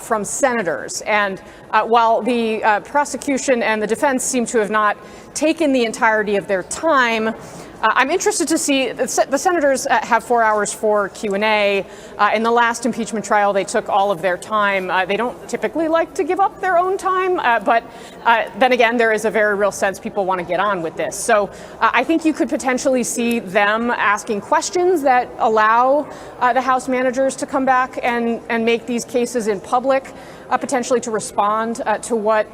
from senators. And while the prosecution and the defense seem to have not taken the entirety of their time, I'm interested to see the senators have 4 hours for Q&A. In the last impeachment trial, they took all of their time. They don't typically like to give up their own time, but then again, there is a very real sense people want to get on with this. So I think you could potentially see them asking questions that allow the House managers to come back and make these cases in public, potentially to respond to what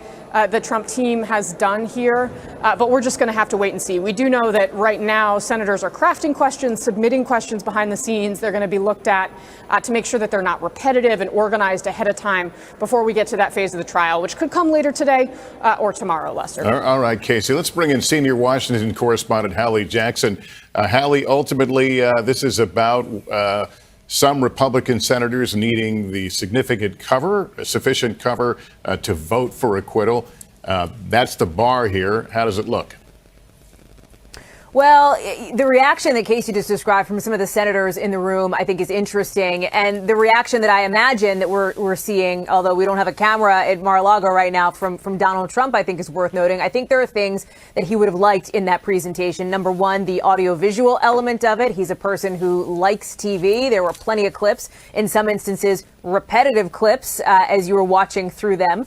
the Trump team has done here. But we're just going to have to wait and see. We do know that right now, senators are crafting questions, submitting questions behind the scenes. They're going to be looked at to make sure that they're not repetitive and organized ahead of time before we get to that phase of the trial, which could come later today or tomorrow, Lester. All right, Casey, let's bring in senior Washington correspondent Hallie Jackson. Hallie, ultimately, this is about some Republican senators needing the sufficient cover to vote for acquittal. That's the bar here. How does it look? Well, the reaction that Casey just described from some of the senators in the room, I think, is interesting. And the reaction that I imagine that we're seeing, although we don't have a camera at Mar-a-Lago right now, from Donald Trump, I think is worth noting. I think there are things that he would have liked in that presentation. Number one, the audiovisual element of it. He's a person who likes TV. There were plenty of clips, in some instances, repetitive clips as you were watching through them,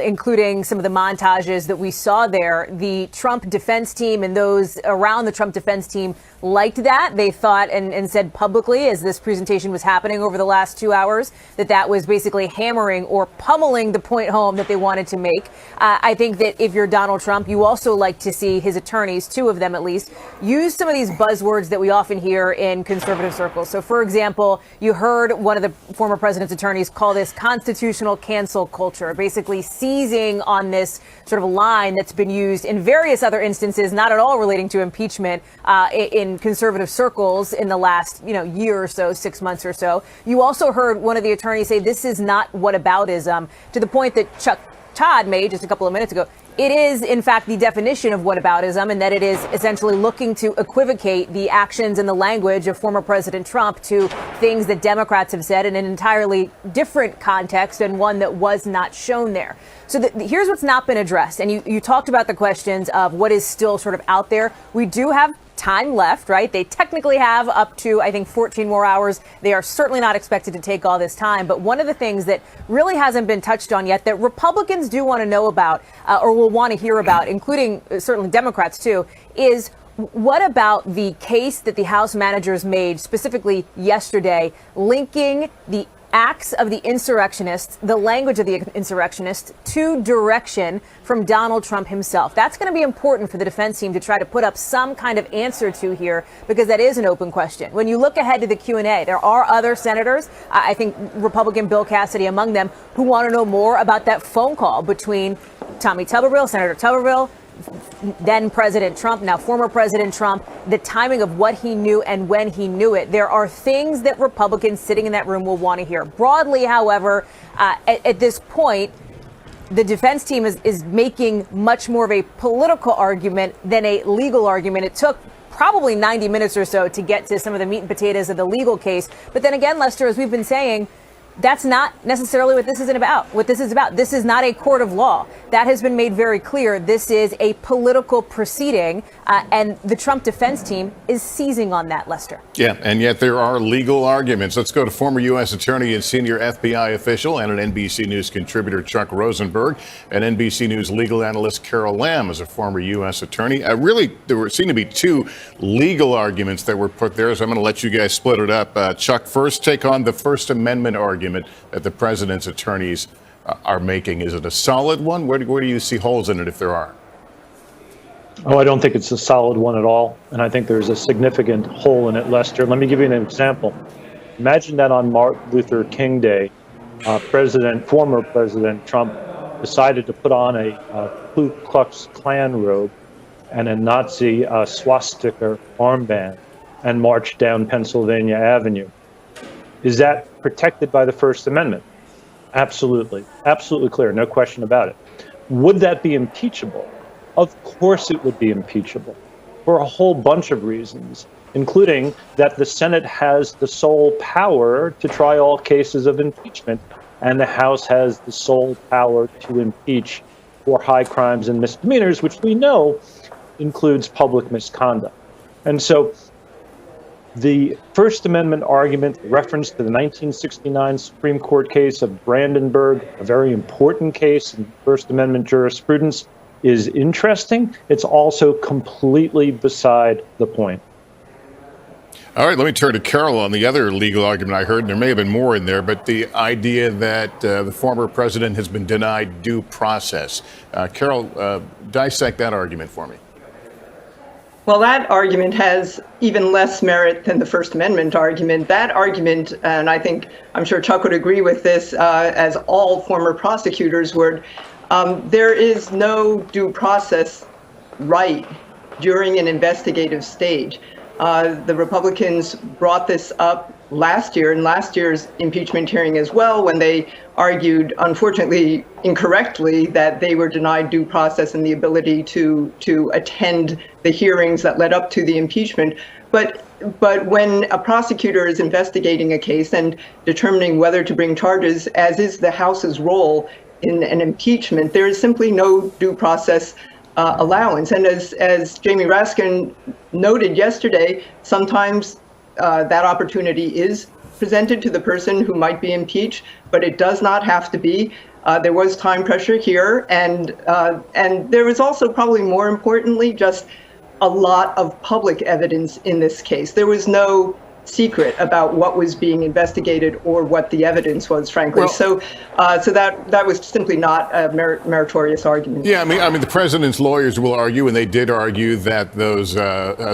including some of the montages that we saw there. The Trump defense team and those around the Trump defense team liked that. They thought and said publicly, as this presentation was happening over the last 2 hours, that was basically hammering or pummeling the point home that they wanted to make. I think that if you're Donald Trump, you also like to see his attorneys, two of them at least, use some of these buzzwords that we often hear in conservative circles. So, for example, you heard one of the former president's attorneys call this constitutional cancel culture, basically seizing on this sort of line that's been used in various other instances, not at all relating to impeachment, in conservative circles in the last, year or so, 6 months or so. You also heard one of the attorneys say this is not whataboutism, to the point that Chuck Todd made just a couple of minutes ago. It is, in fact, the definition of whataboutism, and that it is essentially looking to equivocate the actions and the language of former President Trump to things that Democrats have said in an entirely different context and one that was not shown there. So here's what's not been addressed. And you talked about the questions of what is still sort of out there. We do have time left, right? They technically have up to, I think, 14 more hours. They are certainly not expected to take all this time. But one of the things that really hasn't been touched on yet that Republicans do want to know about or will want to hear about, including certainly Democrats too, is what about the case that the House managers made specifically yesterday, linking the acts of the insurrectionists, the language of the insurrectionists, to direction from Donald Trump himself? That's going to be important for the defense team to try to put up some kind of answer to here, because that is an open question. When you look ahead to the Q&A, there are other senators, I think Republican Bill Cassidy among them, who want to know more about that phone call between Tommy Tuberville, Senator Tuberville, then President Trump, now former President Trump, the timing of what he knew and when he knew it. There are things that Republicans sitting in that room will want to hear. Broadly, however, at this point, the defense team is making much more of a political argument than a legal argument. It took probably 90 minutes or so to get to some of the meat and potatoes of the legal case. But then again, Lester, as we've been saying, that's not necessarily what this is about. This is not a court of law. That has been made very clear. This is a political proceeding, and the Trump defense team is seizing on that, Lester. Yeah, and yet there are legal arguments. Let's go to former U.S. Attorney and senior FBI official and an NBC News contributor, Chuck Rosenberg, and NBC News legal analyst Carol Lamb is a former U.S. attorney. There seem to be two legal arguments that were put there, so I'm going to let you guys split it up. Chuck, first take on the First Amendment argument that the president's attorneys are making. Is it a solid one? Where do you see holes in it, if there are? Oh, I don't think it's a solid one at all. And I think there's a significant hole in it, Lester. Let me give you an example. Imagine that on Martin Luther King Day, former President Trump decided to put on a Ku Klux Klan robe and a Nazi swastika armband and march down Pennsylvania Avenue. Is that protected by the First Amendment? Absolutely. Absolutely clear. No question about it. Would that be impeachable? Of course it would be impeachable for a whole bunch of reasons, including that the Senate has the sole power to try all cases of impeachment, and the House has the sole power to impeach for high crimes and misdemeanors, which we know includes public misconduct. And so the First Amendment argument, reference to the 1969 Supreme Court case of Brandenburg, a very important case in First Amendment jurisprudence, is interesting. It's also completely beside the point. All right, let me turn to Carol on the other legal argument I heard. There may have been more in there, but the idea that the former president has been denied due process. Carol, dissect that argument for me. Well, that argument has even less merit than the First Amendment argument. That argument, and I'm sure Chuck would agree with this, as all former prosecutors would, there is no due process right during an investigative stage. The Republicans brought this up last year, in last year's impeachment hearing as well, when they argued, unfortunately incorrectly, that they were denied due process and the ability to attend the hearings that led up to the impeachment. But when a prosecutor is investigating a case and determining whether to bring charges, as is the House's role in an impeachment, there is simply no due process allowance. And as Jamie Raskin noted yesterday, sometimes that opportunity is presented to the person who might be impeached, but it does not have to be. There was time pressure here, and there was also, probably more importantly, just a lot of public evidence in this case. There was no secret about what was being investigated or what the evidence was, frankly. Well, so that was simply not a meritorious argument. Yeah, I mean, the president's lawyers will argue, and they did argue, that those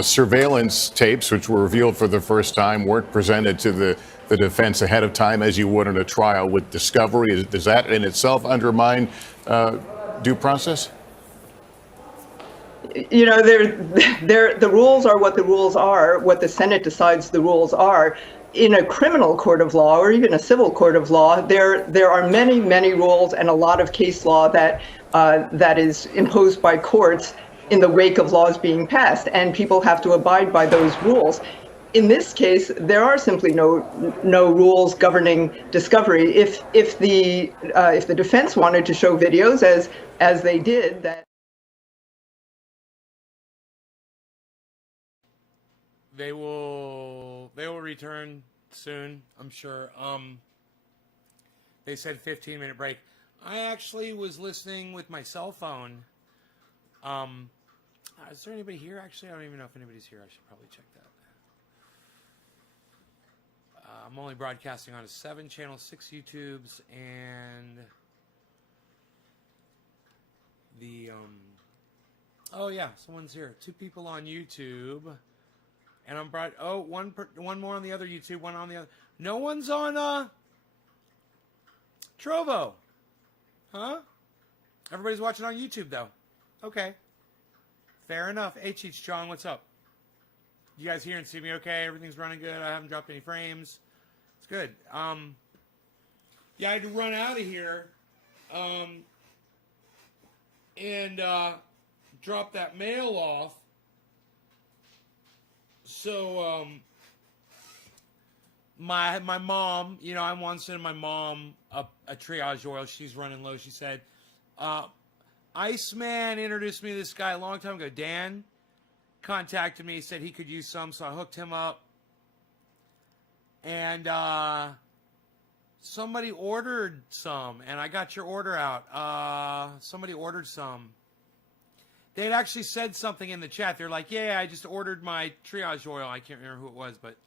surveillance tapes, which were revealed for the first time, weren't presented to the defense ahead of time as you would in a trial with discovery. Does that in itself undermine due process? You know, the rules are what the rules are, what the Senate decides the rules are. In a criminal court of law or even a civil court of law, there are many, many rules and a lot of case law that is imposed by courts in the wake of laws being passed, and people have to abide by those rules. In this case, there are simply no rules governing discovery. If the defense wanted to show videos, as they did, that They will return soon, I'm sure. They said 15-minute break. I actually was listening with my cell phone. Is there anybody here? Actually, I don't even know if anybody's here. I should probably check that. I'm only broadcasting on 7 channels, 6 YouTubes, and the oh yeah, someone's here. 2 people on YouTube, and I'm one more on the other YouTube, one on the other. No one's on Trovo, huh? Everybody's watching on YouTube though. Okay, fair enough. Hey, Cheech Chong, what's up? You guys hear and see me okay? Everything's running good. I haven't dropped any frames. It's good. Yeah, I had to run out of here and drop that mail off. So my mom, you know, I want to send my mom a triage oil. She's running low. She said, Iceman introduced me to this guy a long time ago. Dan contacted me, said he could use some, so I hooked him up. And somebody ordered some, and I got your order out. Somebody ordered some. They had actually said something in the chat. They're like, yeah, I just ordered my triage oil. I can't remember who it was, but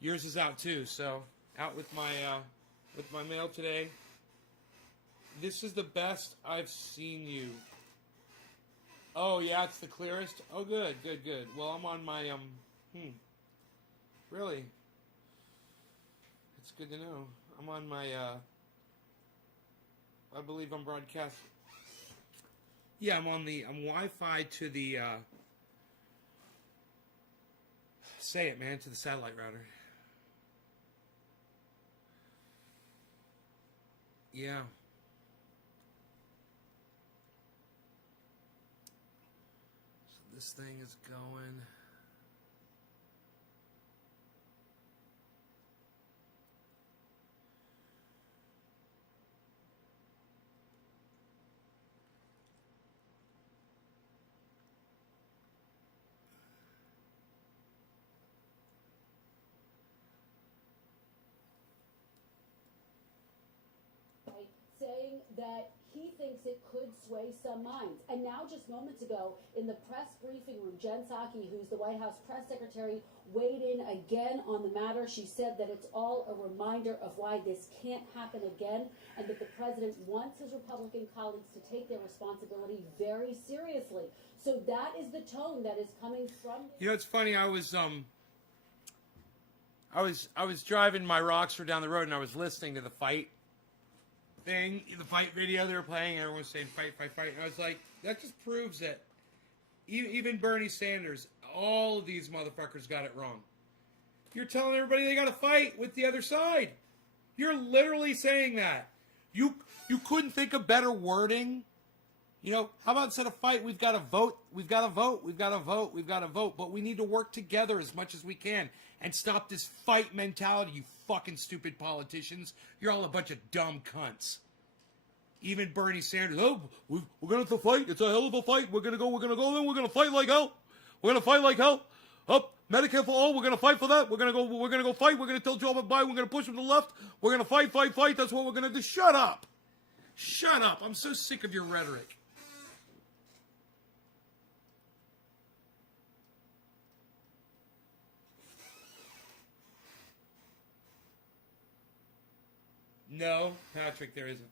yours is out too. So out with my mail today. This is the best I've seen you. Oh yeah, it's the clearest. Oh good, good, good. Well, I'm on my Really? It's good to know. I'm on my I believe I'm broadcasting. Yeah, I'm Wi-Fi to the say it, man, to the satellite router. Yeah. So this thing is going. Saying that he thinks it could sway some minds. And now, just moments ago, in the press briefing room, Jen Psaki, who's the White House press secretary, weighed in again on the matter. She said that it's all a reminder of why this can't happen again, and that the president wants his Republican colleagues to take their responsibility very seriously. So that is the tone that is coming from. You know, it's funny. I was driving my Rockster down the road, and I was listening to the fight thing, the fight video they were playing, and everyone was saying fight, fight, fight. And I was like, that just proves that even Bernie Sanders, all of these motherfuckers got it wrong. You're telling everybody they got to fight with the other side. You're literally saying that. You couldn't think of better wording. You know, how about instead of fight, we've got to vote, we've got to vote, we've got to vote, we've got to vote. But we need to work together as much as we can and stop this fight mentality, you fucking stupid politicians. You're all a bunch of dumb cunts. Even Bernie Sanders, oh, we're going to have to fight. It's a hell of a fight. We're going to go, then we're going to fight like hell. We're going to fight like hell. Up, Medicare for all, we're going to fight for that. We're going to go fight. We're going to tell Joe Biden, we're going to push him to the left. We're going to fight, fight, fight. That's what we're going to do. Shut up. Shut up. I'm so sick of your rhetoric. No, Patrick, there isn't.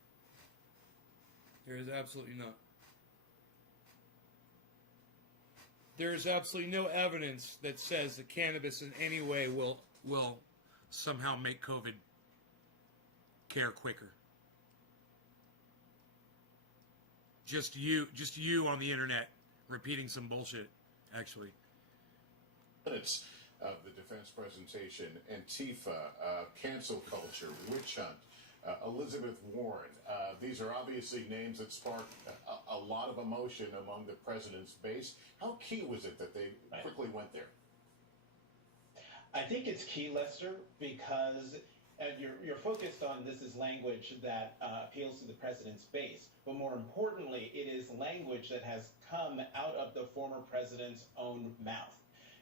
There is absolutely not. There is absolutely no evidence that says that cannabis in any way will somehow make COVID care quicker. Just you on the internet repeating some bullshit, actually. Minutes of the defense presentation, Antifa, cancel culture, witch hunt, Elizabeth Warren. These are obviously names that sparked a lot of emotion among the president's base. How key was it that they quickly went there? I think it's key, Lester, because you're focused on this is language that appeals to the president's base. But more importantly, it is language that has come out of the former president's own mouth.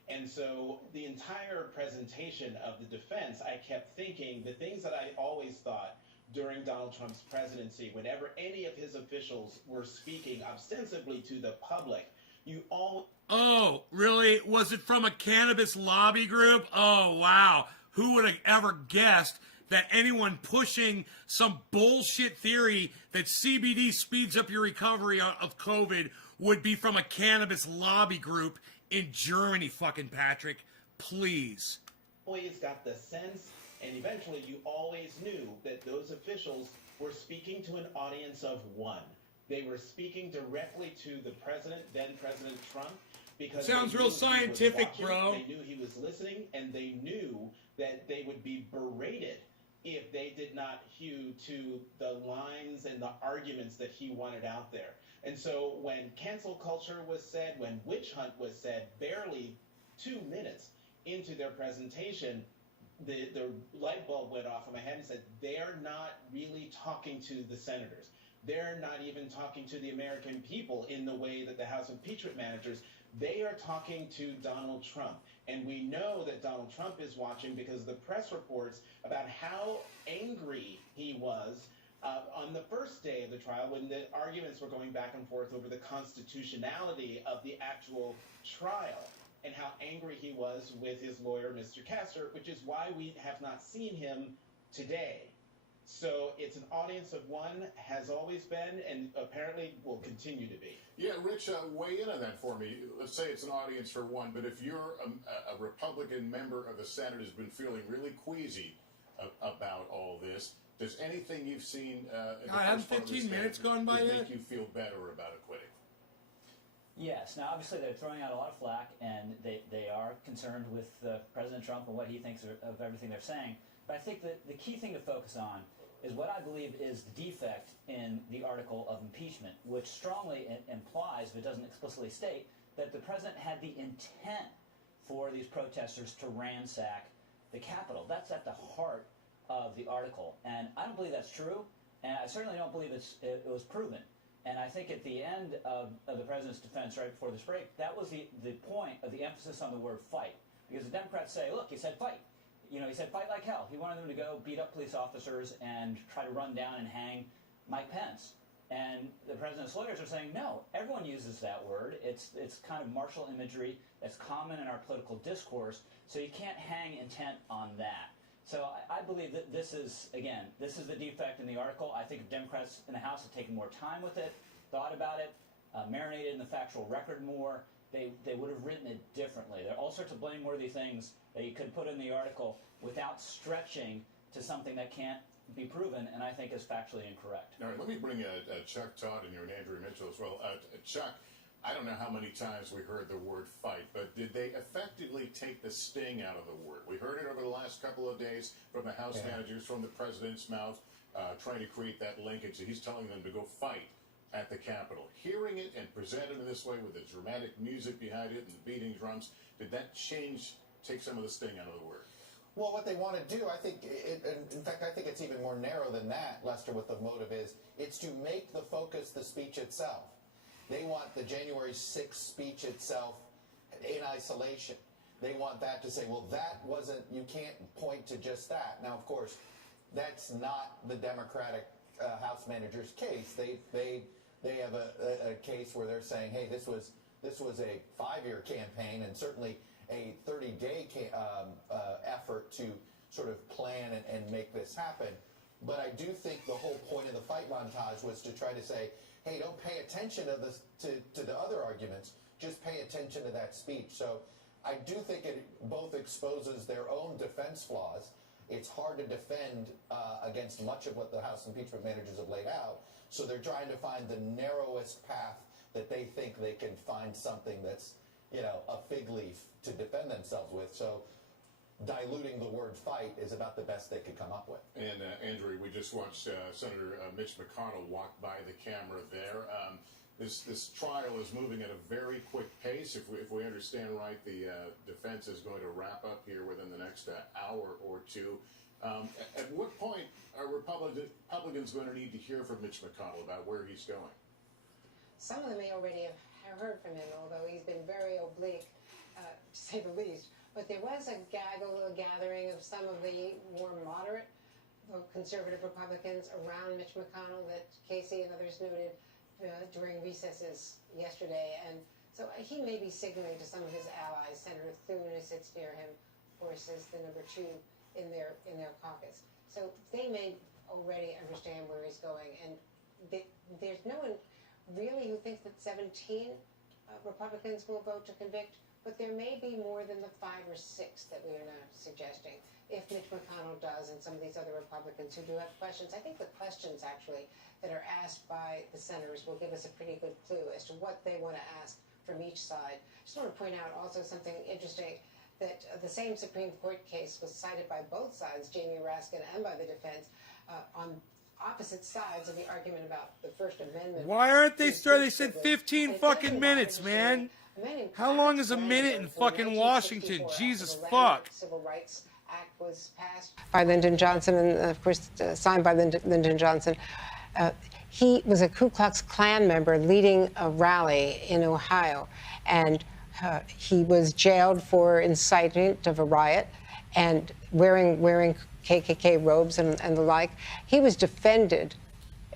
And so the entire presentation of the defense, I kept thinking the things that I always thought during Donald Trump's presidency, whenever any of his officials were speaking ostensibly to the public, you all... Oh, really? Was it from a cannabis lobby group? Oh, wow. Who would have ever guessed that anyone pushing some bullshit theory that CBD speeds up your recovery of COVID would be from a cannabis lobby group in Germany, fucking Patrick? Please. Always got the sense, and eventually you always knew that those officials were speaking to an audience of one. They were speaking directly to the president, then President Trump, because sounds real scientific, bro. They knew he was listening, and they knew that they would be berated if they did not hew to the lines and the arguments that he wanted out there. And so when cancel culture was said, when witch hunt was said, barely 2 minutes into their presentation, the light bulb went off in my head and said, they're not really talking to the senators. They're not even talking to the American people in the way that the House impeachment managers. They are talking to Donald Trump. And we know that Donald Trump is watching because the press reports about how angry he was on the first day of the trial when the arguments were going back and forth over the constitutionality of the actual trial, and how angry he was with his lawyer, Mr. Castor, which is why we have not seen him today. So it's an audience of one, has always been, and apparently will continue to be. Yeah, Rich, weigh in on that for me. Let's say it's an audience for one, but if you're a Republican member of the Senate who's been feeling really queasy about all this, does anything you've seen in the haven't first part of this 15 minutes debate gone by would yet? make you feel better about acquitting? Yes. Now, obviously, they're throwing out a lot of flack, and they are concerned with President Trump and what he thinks of everything they're saying. But I think that the key thing to focus on is what I believe is the defect in the article of impeachment, which strongly implies, if it doesn't explicitly state, that the president had the intent for these protesters to ransack the Capitol. That's at the heart of the article. And I don't believe that's true, and I certainly don't believe it was proven. And I think at the end of the president's defense right before this break, that was the point of the emphasis on the word fight. Because the Democrats say, look, he said fight. You know, he said fight like hell. He wanted them to go beat up police officers and try to run down and hang Mike Pence. And the president's lawyers are saying, no, everyone uses that word. It's kind of martial imagery that's common in our political discourse, so you can't hang intent on that. So I believe that this is the defect in the article. I think if Democrats in the House had taken more time with it, thought about it, marinated in the factual record more, they would have written it differently. There are all sorts of blameworthy things that you could put in the article without stretching to something that can't be proven, and I think is factually incorrect. All right, let me bring Chuck Todd in here and Andrea Mitchell as well. Chuck, I don't know how many times we heard the word fight, but did they effectively take the sting out of the word? We heard it over the last couple of days from the House managers, from the president's mouth, trying to create that linkage. He's telling them to go fight at the Capitol. Hearing it and presented in this way with the dramatic music behind it and the beating drums, did that take some of the sting out of the word? Well, what they want to do, I think, in fact, I think it's even more narrow than that, Lester, what the motive is. It's to make the focus the speech itself. They want the January 6th speech itself in isolation. They want that to say, well, that wasn't, you can't point to just that. Now, of course, that's not the Democratic House manager's case. They have a case where they're saying, hey, this was a 5-year campaign and certainly a 30-day effort to sort of plan and make this happen. But I do think the whole point of the fight montage was to try to say, hey, don't pay attention to the other arguments. Just pay attention to that speech. So I do think it both exposes their own defense flaws. It's hard to defend against much of what the House impeachment managers have laid out. So they're trying to find the narrowest path that they think they can find something that's, a fig leaf to defend themselves with. So diluting the word fight is about the best they could come up with. And Andrew, we just watched Senator Mitch McConnell walk by the camera there. This trial is moving at a very quick pace. If we understand right, the defense is going to wrap up here within the next hour or two. At what point are Republicans going to need to hear from Mitch McConnell about where he's going? Some of them may already have heard from him, although he's been very oblique. to say the least. But there was a gathering of some of the more moderate conservative Republicans around Mitch McConnell that Casey and others noted during recesses yesterday. And so he may be signaling to some of his allies. Senator Thune, who sits near him, of course, is the number 2 in their caucus. So they may already understand where he's going. And there's no one really who thinks that 17 Republicans will vote to convict, but there may be more than the 5 or 6 that we are now suggesting if Mitch McConnell does and some of these other Republicans who do have questions. I think the questions actually that are asked by the senators will give us a pretty good clue as to what they want to ask from each side. I just want to point out also something interesting, that the same Supreme Court case was cited by both sides, Jamie Raskin and by the defense, on opposite sides of the argument about the First Amendment. Why aren't they starting? They said 15 fucking minutes, man. How long is a minute in fucking Washington? Jesus fuck. Civil Rights Act was passed by Lyndon Johnson and, of course, signed by Lyndon Johnson. He was a Ku Klux Klan member leading a rally in Ohio, and he was jailed for incitement of a riot and wearing KKK robes and the like. He was defended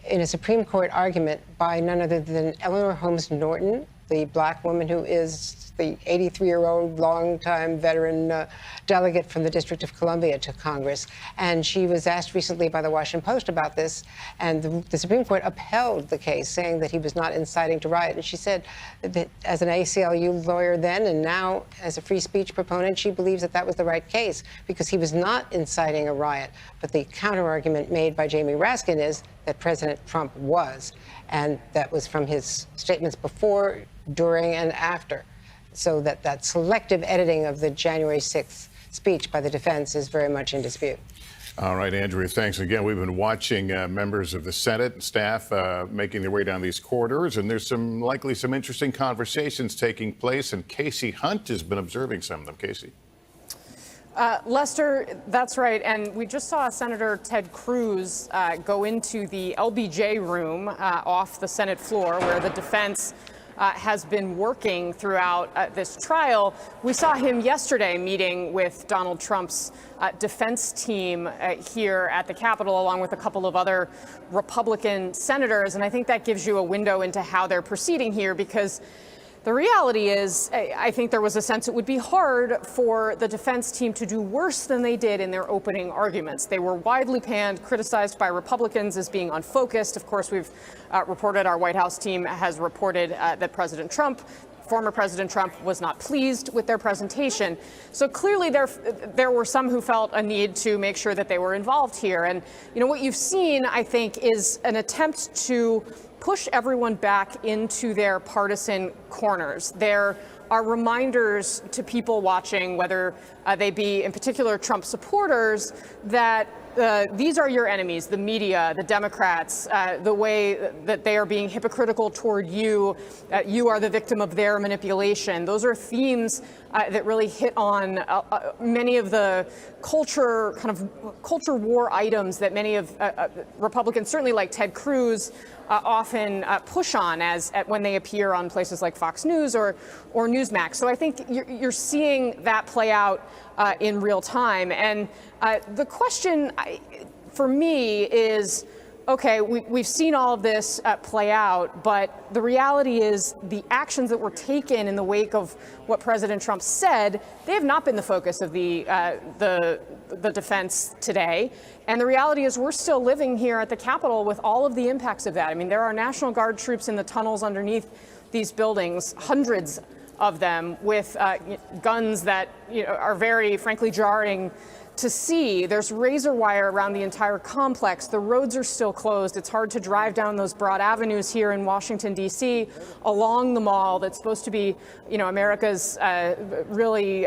in a Supreme Court argument by none other than Eleanor Holmes Norton, the black woman who is the 83-year-old longtime veteran delegate from the District of Columbia to Congress. And she was asked recently by the Washington Post about this, and the Supreme Court upheld the case, saying that he was not inciting to riot. And she said that as an ACLU lawyer then and now as a free speech proponent, she believes that that was the right case because he was not inciting a riot. But the counter-argument made by Jamie Raskin is that President Trump was, and that was from his statements before, during, and after. So that selective editing of the January 6th speech by the defense is very much in dispute. All right, Andrea, thanks again. We've been watching members of the Senate and staff making their way down these corridors, and there's likely some interesting conversations taking place, and Casey Hunt has been observing some of them. Casey. Lester, that's right. And we just saw Senator Ted Cruz go into the LBJ room off the Senate floor where the defense has been working throughout this trial. We saw him yesterday meeting with Donald Trump's defense team here at the Capitol, along with a couple of other Republican senators. And I think that gives you a window into how they're proceeding here, because the reality is, I think there was a sense it would be hard for the defense team to do worse than they did in their opening arguments. They were widely panned, criticized by Republicans as being unfocused. Of course, we've reported, our White House team has reported that former President Trump was not pleased with their presentation. So clearly there were some who felt a need to make sure that they were involved here. And, you know, what you've seen, I think, is an attempt to push everyone back into their partisan corners. There are reminders to people watching, whether they be in particular Trump supporters, that these are your enemies, the media, the Democrats, the way that they are being hypocritical toward you. You are the victim of their manipulation. Those are themes that really hit on many of the culture war items that many of Republicans, certainly like Ted Cruz, often push on when they appear on places like Fox News or Newsmax. So I think you're seeing that play out in real time. And the question for me is, okay, we've seen all of this play out, but the reality is the actions that were taken in the wake of what President Trump said, they have not been the focus of the defense today. And the reality is we're still living here at the Capitol with all of the impacts of that. I mean, there are National Guard troops in the tunnels underneath these buildings, hundreds of them, with guns that are very, frankly, jarring to see. There's razor wire around the entire complex. The roads are still closed. It's hard to drive down those broad avenues here in Washington, D.C., along the mall that's supposed to be, America's really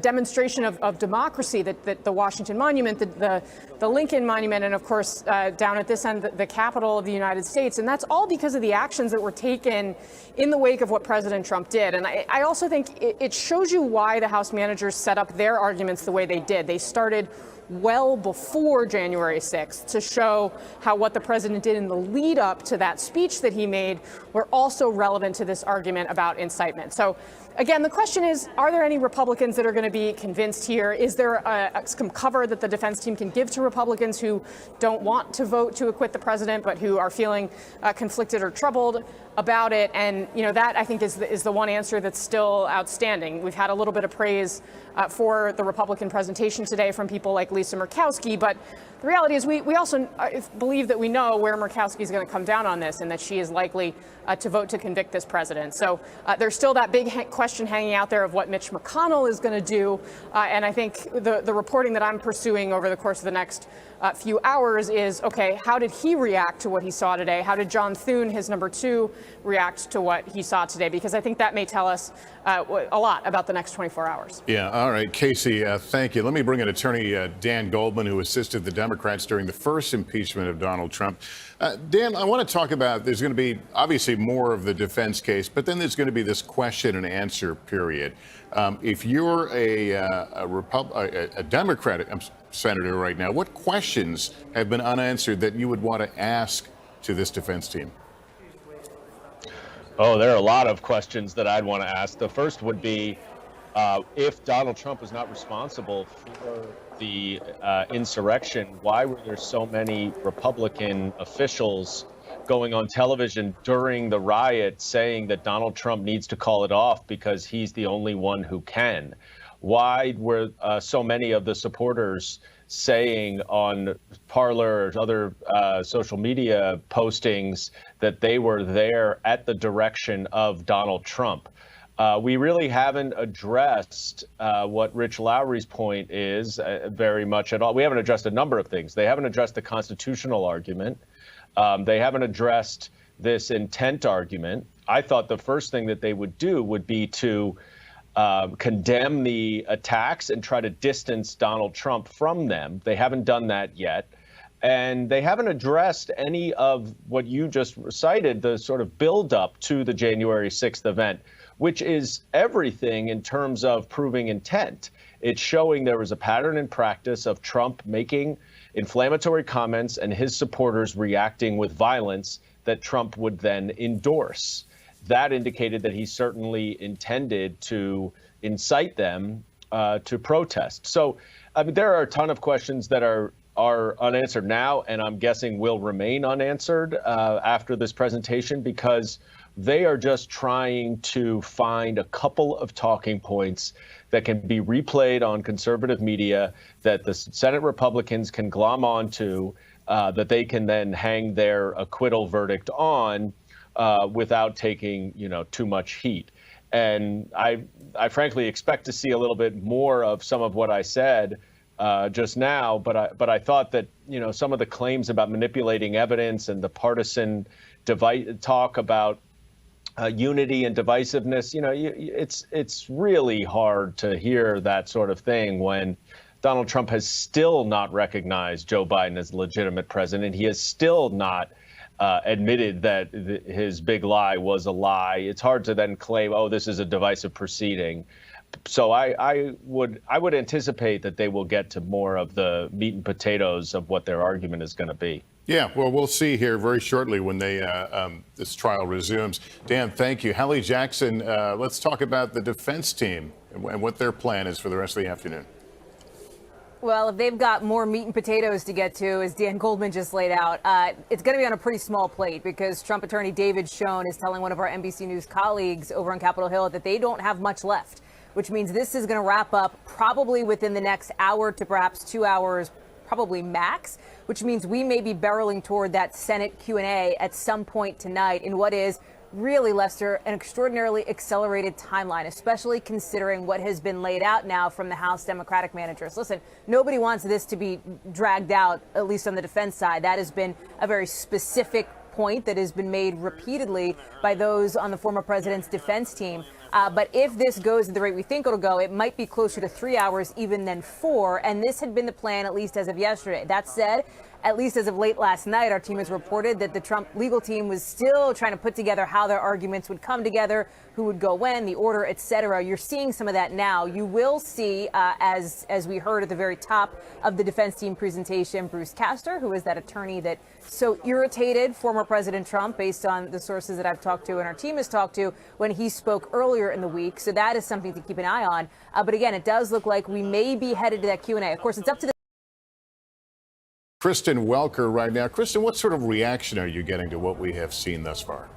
demonstration of democracy, that the Washington Monument, the Lincoln Monument, and of course, down at this end, the Capitol of the United States. And that's all because of the actions that were taken in the wake of what President Trump did. And I also think it shows you why the House managers set up their arguments the way they did. They started well before January 6th to show how what the president did in the lead up to that speech that he made were also relevant to this argument about incitement. So again, the question is, are there any Republicans that are going to be convinced here? Is there some cover that the defense team can give to Republicans who don't want to vote to acquit the president, but who are feeling conflicted or troubled about it? And, you know, that I think is the one answer that's still outstanding. We've had a little bit of praise for the Republican presentation today from people like Lisa Murkowski, but the reality is we also believe that we know where Murkowski is going to come down on this and that she is likely to vote to convict this president. So there's still that big question hanging out there of what Mitch McConnell is going to do. And I think the reporting that I'm pursuing over the course of the next few hours is, okay, how did he react to what he saw today? How did John Thune, his number 2, react to what he saw today? Because I think that may tell us a lot about the next 24 hours. Yeah, all right, Casey, thank you. Let me bring in attorney Dan Goldman, who assisted the Democrats during the first impeachment of Donald Trump. Dan, I want to talk about, there's going to be obviously more of the defense case, but then there's going to be this question and answer period. If you're a Democratic senator right now, what questions have been unanswered that you would want to ask to this defense team? Oh, there are a lot of questions that I'd want to ask. The first would be, if Donald Trump was not responsible for the insurrection, why were there so many Republican officials going on television during the riot saying that Donald Trump needs to call it off because he's the only one who can? Why were so many of the supporters saying on Parler or other social media postings that they were there at the direction of Donald Trump? We really haven't addressed what Rich Lowry's point is very much at all. We haven't addressed a number of things. They haven't addressed the constitutional argument. They haven't addressed this intent argument. I thought the first thing that they would do would be to condemn the attacks and try to distance Donald Trump from them. They haven't done that yet. And they haven't addressed any of what you just recited, the sort of buildup to the January 6th event, which is everything in terms of proving intent. It's showing there was a pattern in practice of Trump making inflammatory comments and his supporters reacting with violence that Trump would then endorse. That indicated that he certainly intended to incite them to protest. So, I mean, there are a ton of questions that are unanswered now, and I'm guessing will remain unanswered after this presentation, because they are just trying to find a couple of talking points that can be replayed on conservative media that the Senate Republicans can glom onto, that they can then hang their acquittal verdict on without taking, too much heat. And I frankly expect to see a little bit more of some of what I said just now, but I thought that, some of the claims about manipulating evidence and the partisan talk about unity and divisiveness, it's really hard to hear that sort of thing when Donald Trump has still not recognized Joe Biden as legitimate president. He has still not admitted that his big lie was a lie. It's hard to then claim, oh, this is a divisive proceeding. So I would anticipate that they will get to more of the meat and potatoes of what their argument is going to be. Yeah, well, we'll see here very shortly when this trial resumes. Dan, thank you. Hallie Jackson, let's talk about the defense team and what their plan is for the rest of the afternoon. Well, if they've got more meat and potatoes to get to, as Dan Goldman just laid out, it's going to be on a pretty small plate, because Trump attorney David Schoen is telling one of our NBC News colleagues over on Capitol Hill that they don't have much left, which means this is going to wrap up probably within the next hour to perhaps 2 hours, probably max, which means we may be barreling toward that Senate Q&A at some point tonight in what is really, Lester, an extraordinarily accelerated timeline, especially considering what has been laid out now from the House Democratic managers. Listen, nobody wants this to be dragged out, at least on the defense side. That has been a very specific point that has been made repeatedly by those on the former president's defense team. But if this goes at the rate we think it'll go, it might be closer to 3 hours even than 4. And this had been the plan, at least as of yesterday. That said, at least as of late last night, our team has reported that the Trump legal team was still trying to put together how their arguments would come together, who would go when, the order, et cetera. You're seeing some of that now. You will see, as we heard at the very top of the defense team presentation, Bruce Castor, who is that attorney that so irritated former President Trump, based on the sources that I've talked to and our team has talked to, when he spoke earlier in the week. So that is something to keep an eye on. But again, it does look like we may be headed to that Q&A. Of course, it's up to the Kristen Welker right now. Kristen, what sort of reaction are you getting to what we have seen thus far?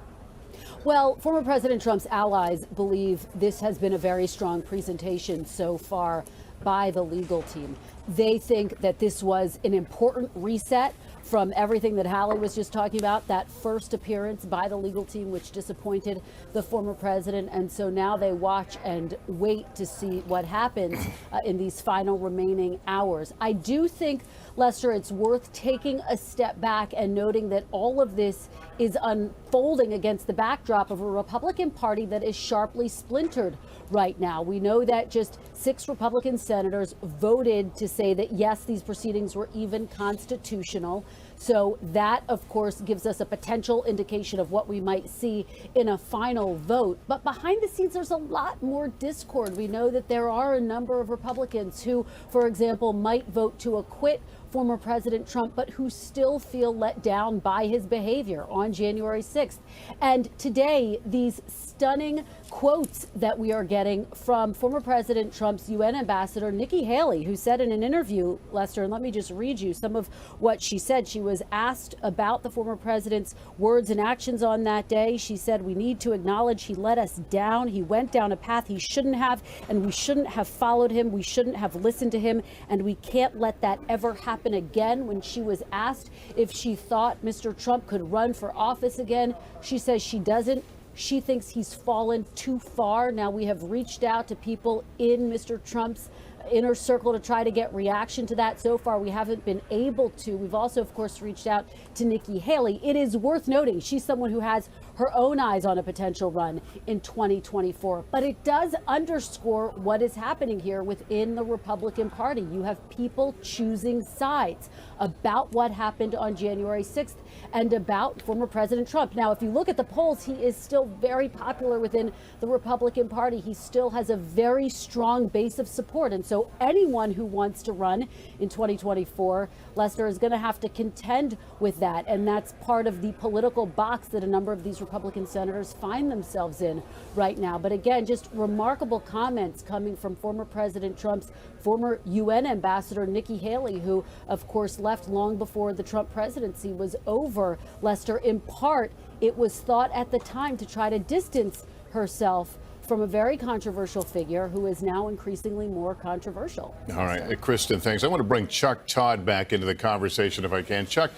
Well, former President Trump's allies believe this has been a very strong presentation so far by the legal team. They think that this was an important reset from everything that Hallie was just talking about, that first appearance by the legal team, which disappointed the former president. And so now they watch and wait to see what happens in these final remaining hours. I do think, Lester, it's worth taking a step back and noting that all of this is unfolding against the backdrop of a Republican Party that is sharply splintered right now. We know that just 6 Republican senators voted to say that, yes, these proceedings were even constitutional. So that, of course, gives us a potential indication of what we might see in a final vote. But behind the scenes, there's a lot more discord. We know that there are a number of Republicans who, for example, might vote to acquit former President Trump, but who still feel let down by his behavior on January 6th. And today, these stunning quotes that we are getting from former President Trump's UN ambassador, Nikki Haley, who said in an interview, Lester, and let me just read you some of what she said. She was asked about the former president's words and actions on that day. She said, "We need to acknowledge he let us down. He went down a path he shouldn't have, and we shouldn't have followed him. We shouldn't have listened to him, and we can't let that ever happen again." When she was asked if she thought Mr. Trump could run for office again, she says she doesn't. She thinks he's fallen too far. Now, we have reached out to people in Mr. Trump's inner circle to try to get reaction to that. So far, we haven't been able to. We've also, of course, reached out to Nikki Haley. It is worth noting she's someone who has her own eyes on a potential run in 2024. But it does underscore what is happening here within the Republican Party. You have people choosing sides about what happened on January 6th and about former President Trump. Now, if you look at the polls, he is still very popular within the Republican Party. He still has a very strong base of support. And so anyone who wants to run in 2024, Lester, is going to have to contend with that. And that's part of the political box that a number of these Republican senators find themselves in right now. But again, just remarkable comments coming from former President Trump's former UN ambassador, Nikki Haley, who, of course, left long before the Trump presidency was over. Lester, in part, it was thought at the time to try to distance herself from a very controversial figure who is now increasingly more controversial. All right, Kristen, thanks. I want to bring Chuck Todd back into the conversation if I can. Chuck,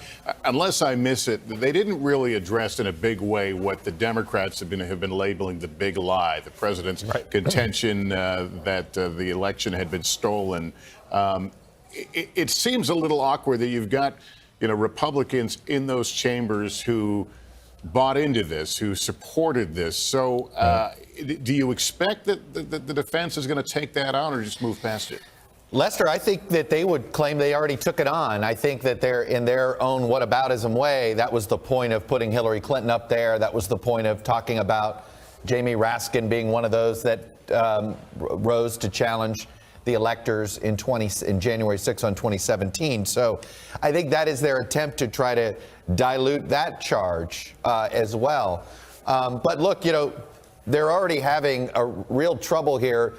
unless I miss it, they didn't really address in a big way what the Democrats have been labeling the big lie, the president's contention that the election had been stolen. It seems a little awkward that you've got, Republicans in those chambers who bought into this, who supported this. So do you expect that the defense is going to take that on or just move past it? Lester, I think that they would claim they already took it on. I think that they're in their own whataboutism way. That was the point of putting Hillary Clinton up there. That was the point of talking about Jamie Raskin being one of those that rose to challenge the electors in January 6 on 2017. So I think that is their attempt to try to dilute that charge as well. But look, they're already having a real trouble here.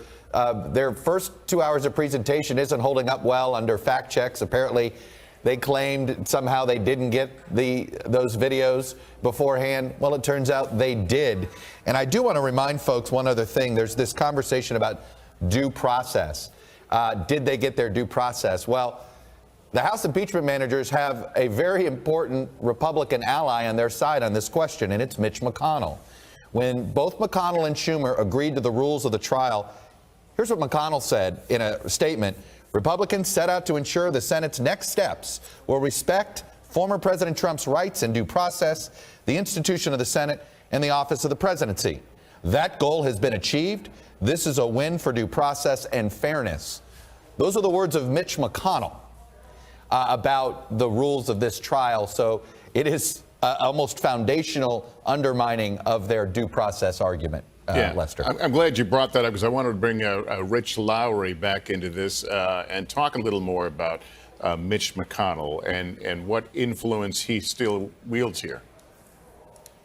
Their first 2 hours of presentation isn't holding up well under fact checks. Apparently, they claimed somehow they didn't get those videos beforehand. Well, it turns out they did. And I do want to remind folks one other thing. There's this conversation about due process. Did they get their due process? Well, the House impeachment managers have a very important Republican ally on their side on this question, and it's Mitch McConnell. When both McConnell and Schumer agreed to the rules of the trial, here's what McConnell said in a statement. Republicans set out to ensure the Senate's next steps will respect former President Trump's rights and due process, the institution of the Senate, and the office of the presidency. That goal has been achieved. This is a win for due process and fairness. Those are the words of Mitch McConnell. about the rules of this trial. So it is almost foundational undermining of their due process argument, Lester. I'm glad you brought that up because I wanted to bring Rich Lowry back into this and talk a little more about Mitch McConnell and what influence he still wields here.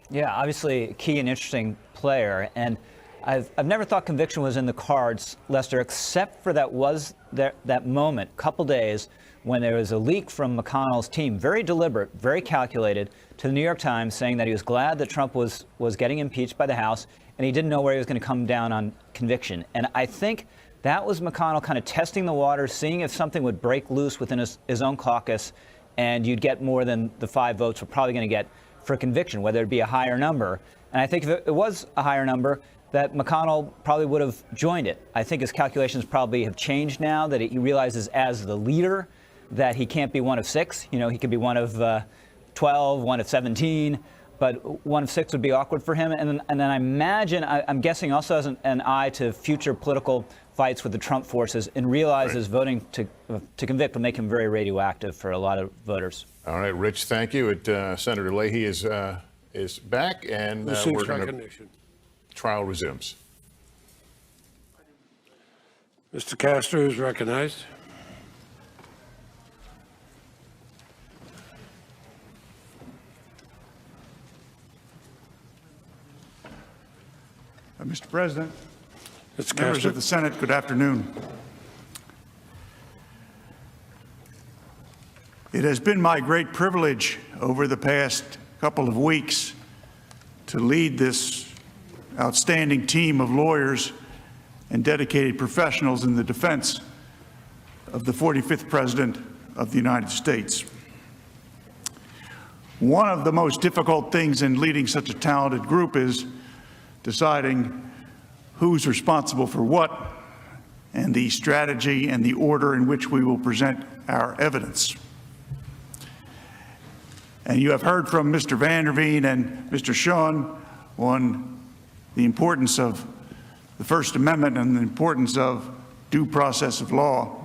Yeah, obviously a key and interesting player. And I've never thought conviction was in the cards, Lester, except for that moment, couple days, when there was a leak from McConnell's team, very deliberate, very calculated, to the New York Times saying that he was glad that Trump was getting impeached by the House and he didn't know where he was going to come down on conviction. And I think that was McConnell kind of testing the waters, seeing if something would break loose within his own caucus and you'd get more than the 5 votes we're probably going to get for conviction, whether it be a higher number. And I think if it was a higher number, that McConnell probably would have joined it. I think his calculations probably have changed now that he realizes as the leader that he can't be one of 6. You know, he could be one of 12, one of 17, but one of 6 would be awkward for him. And then I imagine, I'm guessing also has an eye to future political fights with the Trump forces and realizes voting to convict will make him very radioactive for a lot of voters. All right, Rich, thank you. Senator Leahy is back, and we're going to trial resumes. Mr. Castro is recognized. Mr. President, Mr. members Castro. of the Senate, good afternoon. It has been my great privilege over the past couple of weeks to lead this outstanding team of lawyers and dedicated professionals in the defense of the 45th President of the United States. One of the most difficult things in leading such a talented group is deciding who's responsible for what and the strategy and the order in which we will present our evidence. And you have heard from Mr. Van der Veen and Mr. Schoen on the importance of the First Amendment and the importance of due process of law.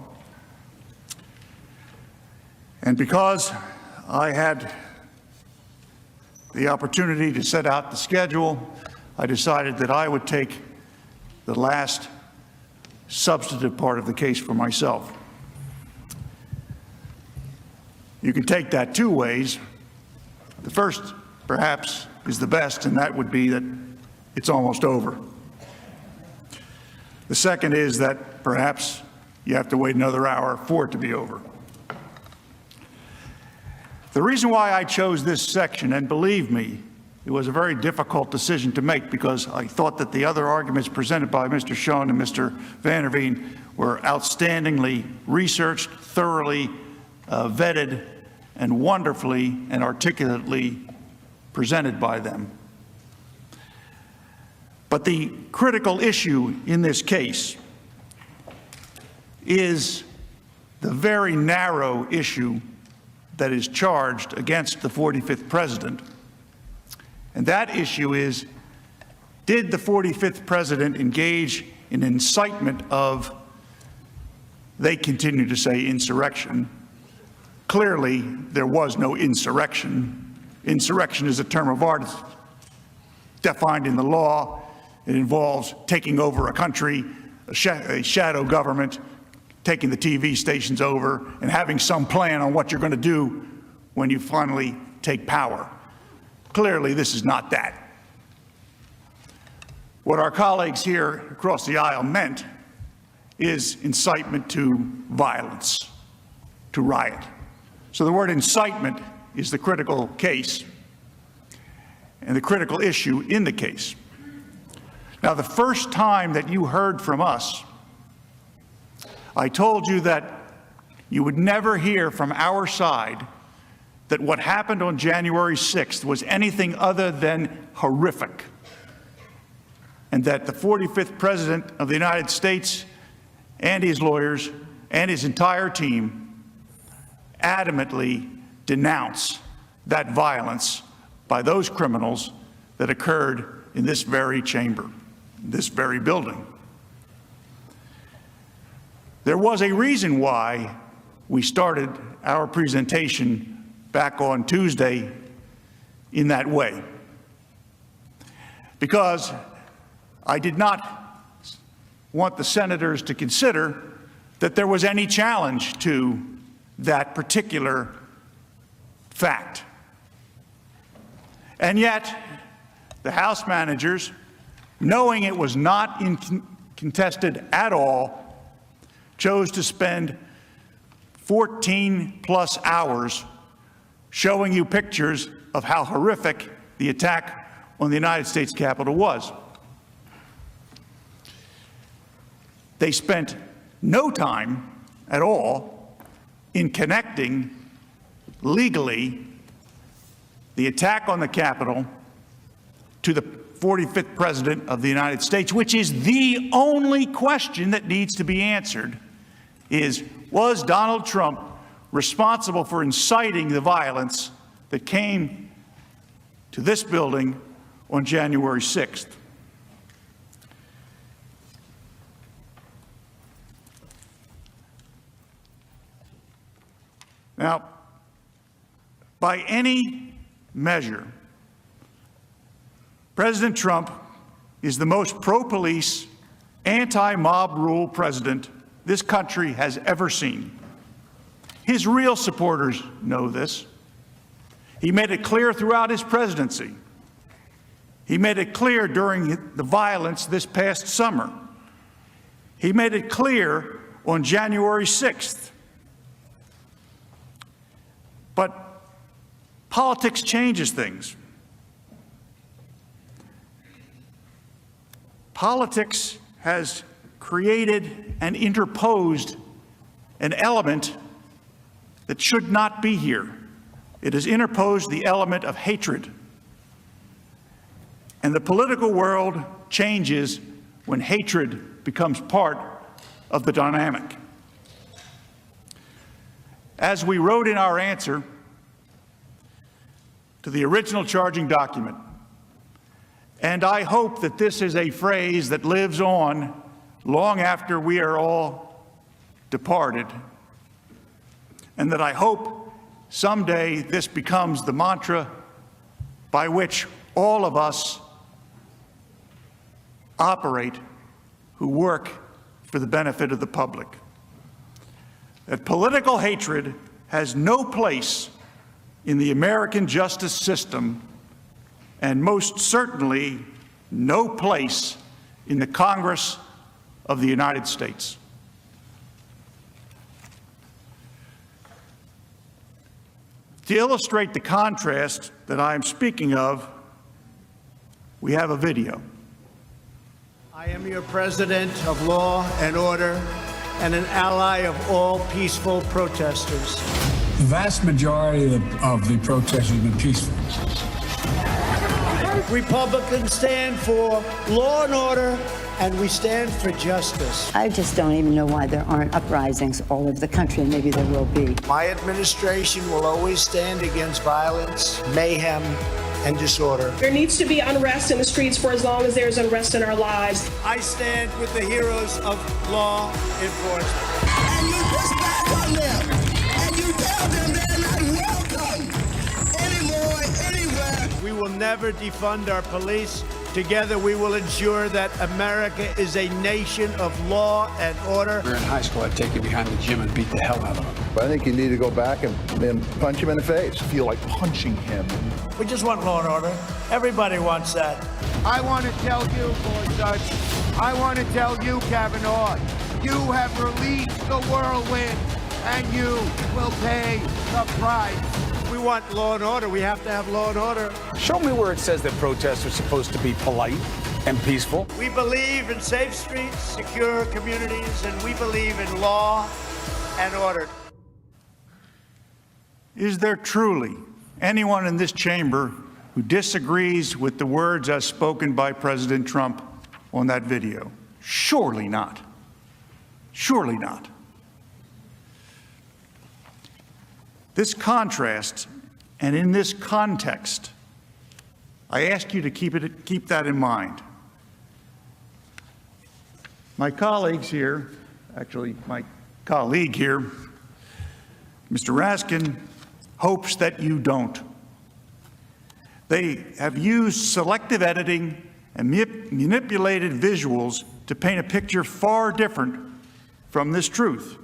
And because I had the opportunity to set out the schedule, I decided that I would take the last substantive part of the case for myself. You can take that 2 ways. The first, perhaps, is the best, and that would be that it's almost over. The second is that perhaps you have to wait another hour for it to be over. The reason why I chose this section, and believe me, it was a very difficult decision to make because I thought that the other arguments presented by Mr. Schoen and Mr. Van der Veen were outstandingly researched, thoroughly vetted, and wonderfully and articulately presented by them. But the critical issue in this case is the very narrow issue that is charged against the 45th president. And that issue is, did the 45th president engage in incitement of, they continue to say, insurrection? Clearly, there was no insurrection. Insurrection is a term of art. It's defined in the law. It involves taking over a country, a shadow government, taking the TV stations over, and having some plan on what you're going to do when you finally take power. Clearly, this is not that. What our colleagues here across the aisle meant is incitement to violence, to riot. So the word incitement is the critical case and the critical issue in the case. Now, the first time that you heard from us, I told you that you would never hear from our side that what happened on January 6th was anything other than horrific, and that the 45th President of the United States and his lawyers and his entire team adamantly denounce that violence by those criminals that occurred in this very chamber, this very building. There was a reason why we started our presentation back on Tuesday in that way, because I did not want the senators to consider that there was any challenge to that particular fact. And yet, the House managers, knowing it was not contested at all, chose to spend 14+ hours showing you pictures of how horrific the attack on the United States Capitol was. They spent no time at all in connecting legally the attack on the Capitol to the 45th President of the United States, which is the only question that needs to be answered, is, was Donald Trump responsible for inciting the violence that came to this building on January 6th? Now, by any measure, President Trump is the most pro-police, anti-mob rule president this country has ever seen. His real supporters know this. He made it clear throughout his presidency. He made it clear during the violence this past summer. He made it clear on January 6th. But politics changes things. Politics has created and interposed an element that should not be here. It has interposed the element of hatred. And the political world changes when hatred becomes part of the dynamic. As we wrote in our answer to the original charging document, and I hope that this is a phrase that lives on long after we are all departed, and that I hope someday this becomes the mantra by which all of us operate who work for the benefit of the public. That political hatred has no place in the American justice system, and most certainly no place in the Congress of the United States. To illustrate the contrast that I am speaking of, we have a video. I am your president of law and order and an ally of all peaceful protesters. The vast majority of the protests have been peaceful. Republicans stand for law and order, and we stand for justice. I just don't even know why there aren't uprisings all over the country, and maybe there will be. My administration will always stand against violence, mayhem, and disorder. There needs to be unrest in the streets for as long as there's unrest in our lives. I stand with the heroes of law enforcement. And you push back on them, and you tell them they're not welcome anymore, anywhere. We will never defund our police. Together, we will ensure that America is a nation of law and order. We were in high school, I'd take you behind the gym and beat the hell out of him. I think you need to go back and punch him in the face. Feel like punching him. We just want law and order. Everybody wants that. I want to tell you, Gorsuch, I want to tell you, Kavanaugh, you have released the whirlwind, and you will pay the price. We want law and order. We have to have law and order. Show me where it says that protests are supposed to be polite and peaceful. We believe in safe streets, secure communities, and we believe in law and order. Is there truly anyone in this chamber who disagrees with the words as spoken by President Trump on that video? Surely not. Surely not. This contrast, and in this context, I ask you to keep that in mind. My colleagues here, actually my colleague here, Mr. Raskin hopes that you don't. They have used selective editing and manipulated visuals to paint a picture far different from this truth.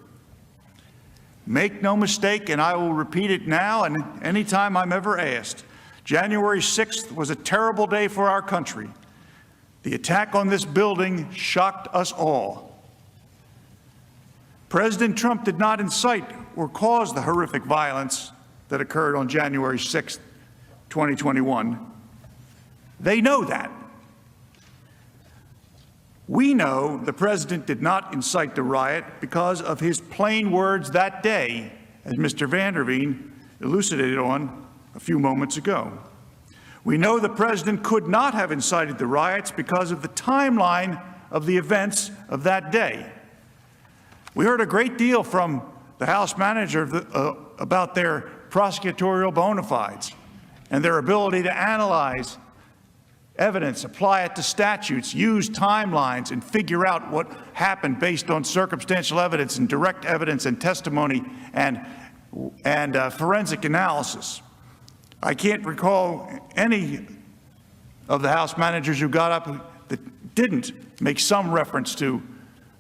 Make no mistake, and I will repeat it now and anytime I'm ever asked, January 6th was a terrible day for our country. The attack on this building shocked us all. President Trump did not incite or cause the horrific violence that occurred on January 6th, 2021. They know that. We know the president did not incite the riot because of his plain words that day, as Mr. Van der Veen elucidated on a few moments ago. We know the president could not have incited the riots because of the timeline of the events of that day. We heard a great deal from the House manager about their prosecutorial bona fides and their ability to analyze evidence, apply it to statutes, use timelines, and figure out what happened based on circumstantial evidence and direct evidence and testimony and forensic analysis. I can't recall any of the House managers who got up that didn't make some reference to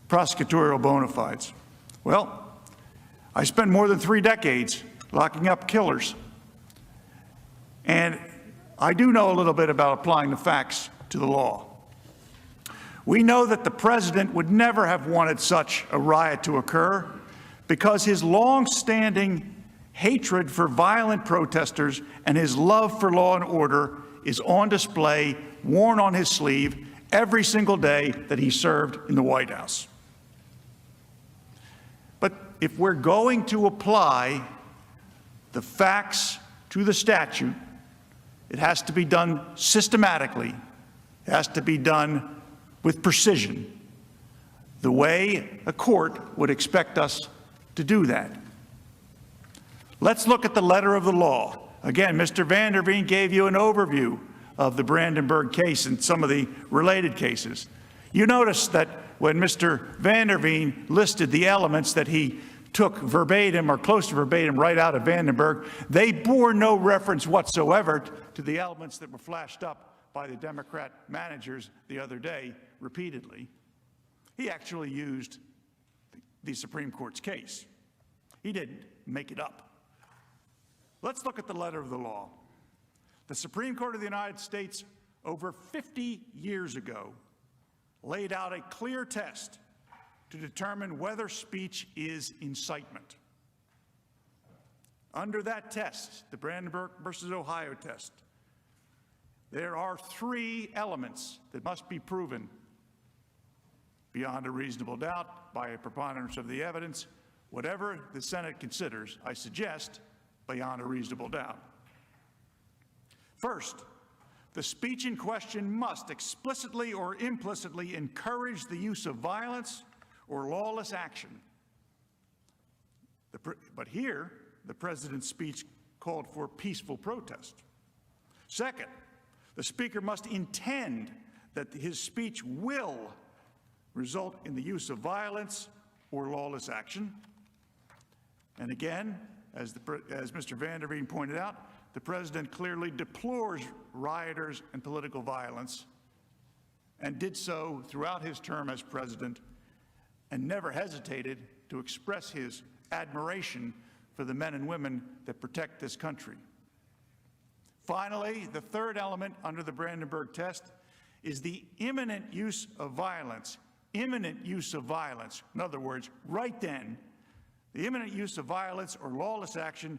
prosecutorial bona fides. Well, I spent more than 3 decades locking up killers, and I do know a little bit about applying the facts to the law. We know that the president would never have wanted such a riot to occur because his long-standing hatred for violent protesters and his love for law and order is on display, worn on his sleeve, every single day that he served in the White House. But if we're going to apply the facts to the statute, it has to be done systematically. It has to be done with precision, the way a court would expect us to do that. Let's look at the letter of the law. Again, Mr. Van der Veen gave you an overview of the Brandenburg case and some of the related cases. You notice that when Mr. Van der Veen listed the elements that he took verbatim or close to verbatim right out of Vandenberg, they bore no reference whatsoever to the elements that were flashed up by the Democrat managers the other day repeatedly. He actually used the Supreme Court's case. He didn't make it up. Let's look at the letter of the law. The Supreme Court of the United States over 50 years ago laid out a clear test to determine whether speech is incitement. Under that test, the Brandenburg versus Ohio test, there are 3 elements that must be proven beyond a reasonable doubt by a preponderance of the evidence, whatever the Senate considers, I suggest, beyond a reasonable doubt. First, the speech in question must explicitly or implicitly encourage the use of violence or lawless action. But here, the president's speech called for peaceful protest. Second, the speaker must intend that his speech will result in the use of violence or lawless action. And again, as Mr. Van der Veen pointed out, the president clearly deplores rioters and political violence and did so throughout his term as president and never hesitated to express his admiration for the men and women that protect this country. Finally, the third element under the Brandenburg test is the imminent use of violence. Imminent use of violence. In other words, right then, the imminent use of violence or lawless action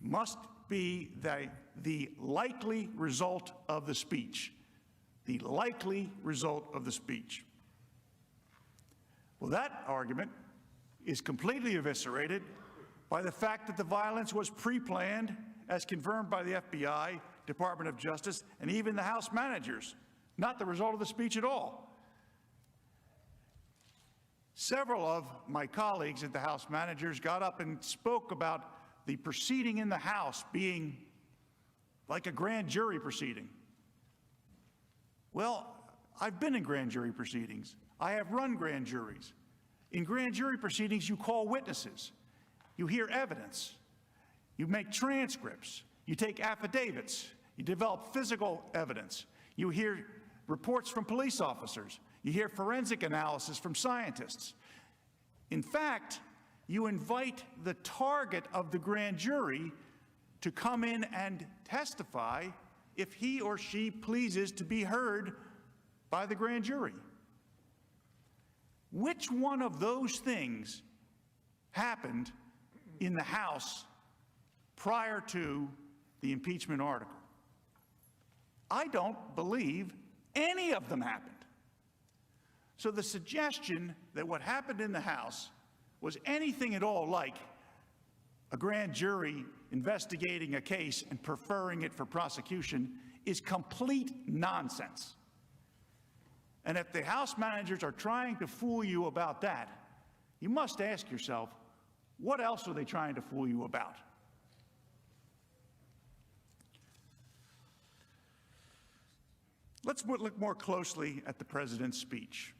must be the likely result of the speech. The likely result of the speech. Well, that argument is completely eviscerated by the fact that the violence was pre-planned, as confirmed by the FBI, Department of Justice, and even the House managers, not the result of the speech at all. Several of my colleagues at the House managers got up and spoke about the proceeding in the House being like a grand jury proceeding. Well, I've been in grand jury proceedings. I have run grand juries. In grand jury proceedings, you call witnesses. You hear evidence. You make transcripts. You take affidavits. You develop physical evidence. You hear reports from police officers. You hear forensic analysis from scientists. In fact, you invite the target of the grand jury to come in and testify if he or she pleases to be heard by the grand jury. Which one of those things happened in the House prior to the impeachment article? I don't believe any of them happened. So the suggestion that what happened in the House was anything at all like a grand jury investigating a case and preferring it for prosecution is complete nonsense. And if the House managers are trying to fool you about that, you must ask yourself, what else are they trying to fool you about? Let's look more closely at the president's speech.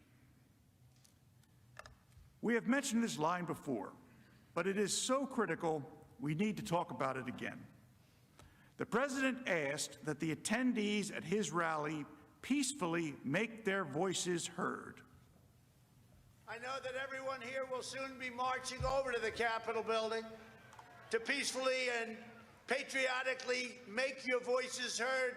We have mentioned this line before, but it is so critical we need to talk about it again. The president asked that the attendees at his rally peacefully make their voices heard. I know that everyone here will soon be marching over to the Capitol building to peacefully and patriotically make your voices heard.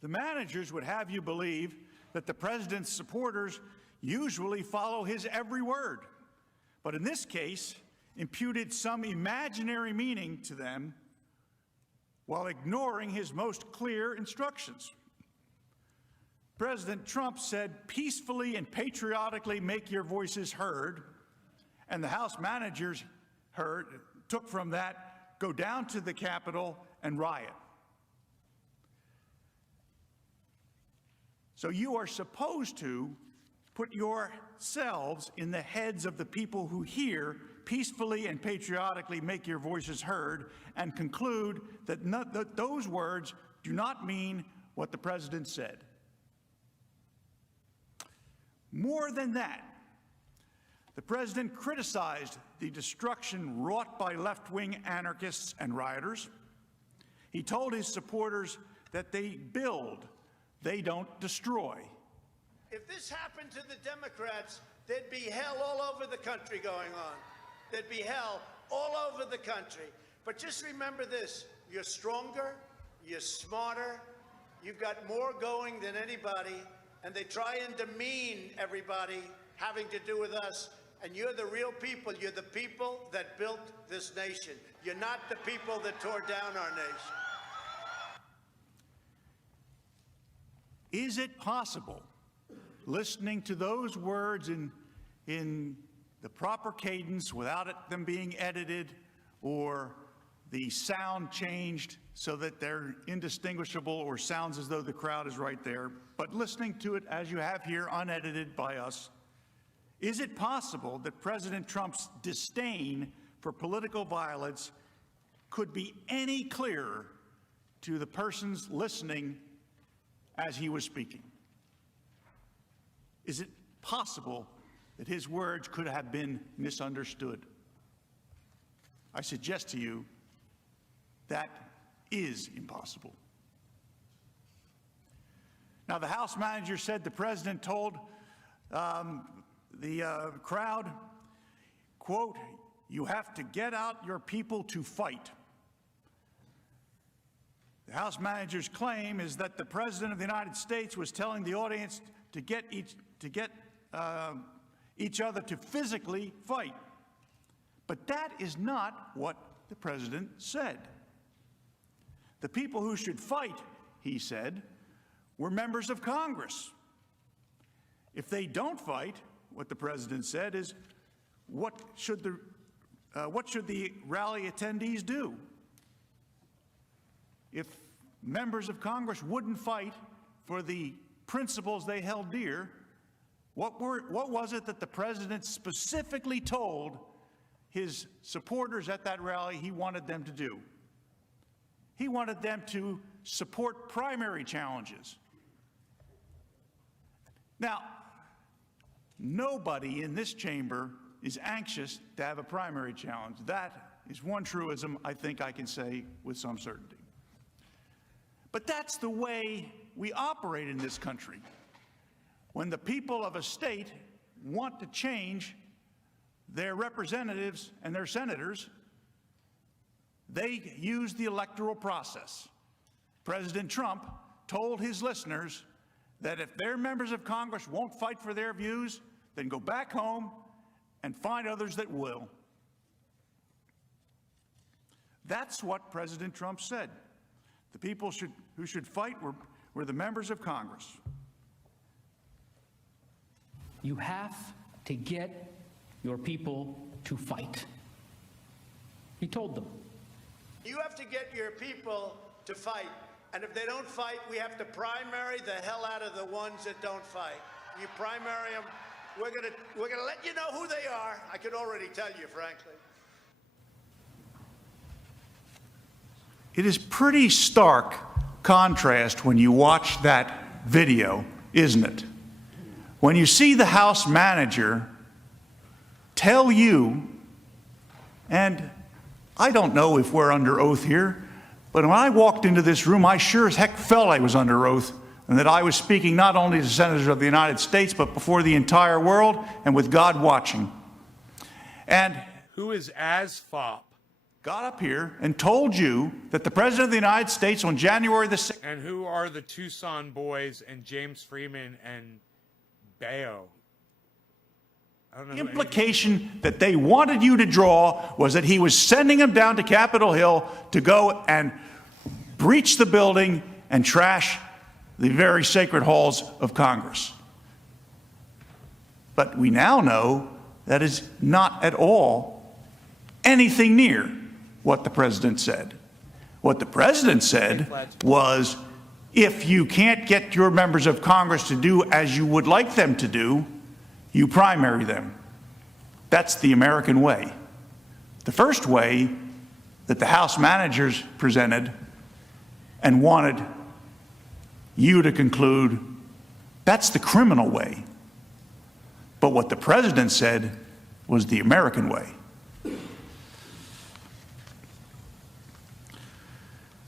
The managers would have you believe that the president's supporters usually follow his every word, but in this case, imputed some imaginary meaning to them while ignoring his most clear instructions. President Trump said, peacefully and patriotically make your voices heard, and the House managers took from that, go down to the Capitol and riot. So you are supposed to put yourselves in the heads of the people who hear peacefully and patriotically make your voices heard and conclude that those words do not mean what the president said. More than that, the president criticized the destruction wrought by left-wing anarchists and rioters. He told his supporters that they build, they don't destroy. If this happened to the Democrats, there'd be hell all over the country going on. There'd be hell all over the country. But just remember this, you're stronger, you're smarter, you've got more going than anybody, and they try and demean everybody having to do with us. And you're the real people. You're the people that built this nation. You're not the people that tore down our nation. Is it possible, listening to those words in the proper cadence without them being edited or the sound changed so that they're indistinguishable or sounds as though the crowd is right there, but listening to it as you have here, unedited by us, is it possible that President Trump's disdain for political violence could be any clearer to the persons listening as he was speaking? Is it possible that his words could have been misunderstood? I suggest to you that is impossible. Now, the House manager said the president told the crowd, quote, "You have to get out your people to fight." The House manager's claim is that the President of the United States was telling the audience to get each other to physically fight. But that is not what the President said. The people who should fight, he said, were members of Congress. If they don't fight, what the President said is, what should the rally attendees do? If members of Congress wouldn't fight for the principles they held dear, what was it that the president specifically told his supporters at that rally he wanted them to do? He wanted them to support primary challenges. Now, nobody in this chamber is anxious to have a primary challenge. That is one truism I think I can say with some certainty. But that's the way we operate in this country. When the people of a state want to change their representatives and their senators, they use the electoral process. President Trump told his listeners that if their members of Congress won't fight for their views, then go back home and find others that will. That's what President Trump said. The people who should fight were the members of Congress. You have to get your people to fight. He told them. You have to get your people to fight. And if they don't fight, we have to primary the hell out of the ones that don't fight. You primary them. We're gonna let you know who they are. I could already tell you, frankly. It is pretty stark contrast when you watch that video, isn't it? When you see the House manager tell you, and I don't know if we're under oath here, but when I walked into this room, I sure as heck felt I was under oath and that I was speaking not only to senators of the United States, but before the entire world and with God watching. And who is ASFOP? Got up here and told you that the President of the United States on January the 6th... And who are the Tucson boys and James Freeman and Bayo? The implication that they wanted you to draw was that he was sending them down to Capitol Hill to go and breach the building and trash the very sacred halls of Congress. But we now know that is not at all anything near what the president said. What the president said was, if you can't get your members of Congress to do as you would like them to do, you primary them. That's the American way. The first way that the House managers presented and wanted you to conclude, that's the criminal way. But what the president said was the American way.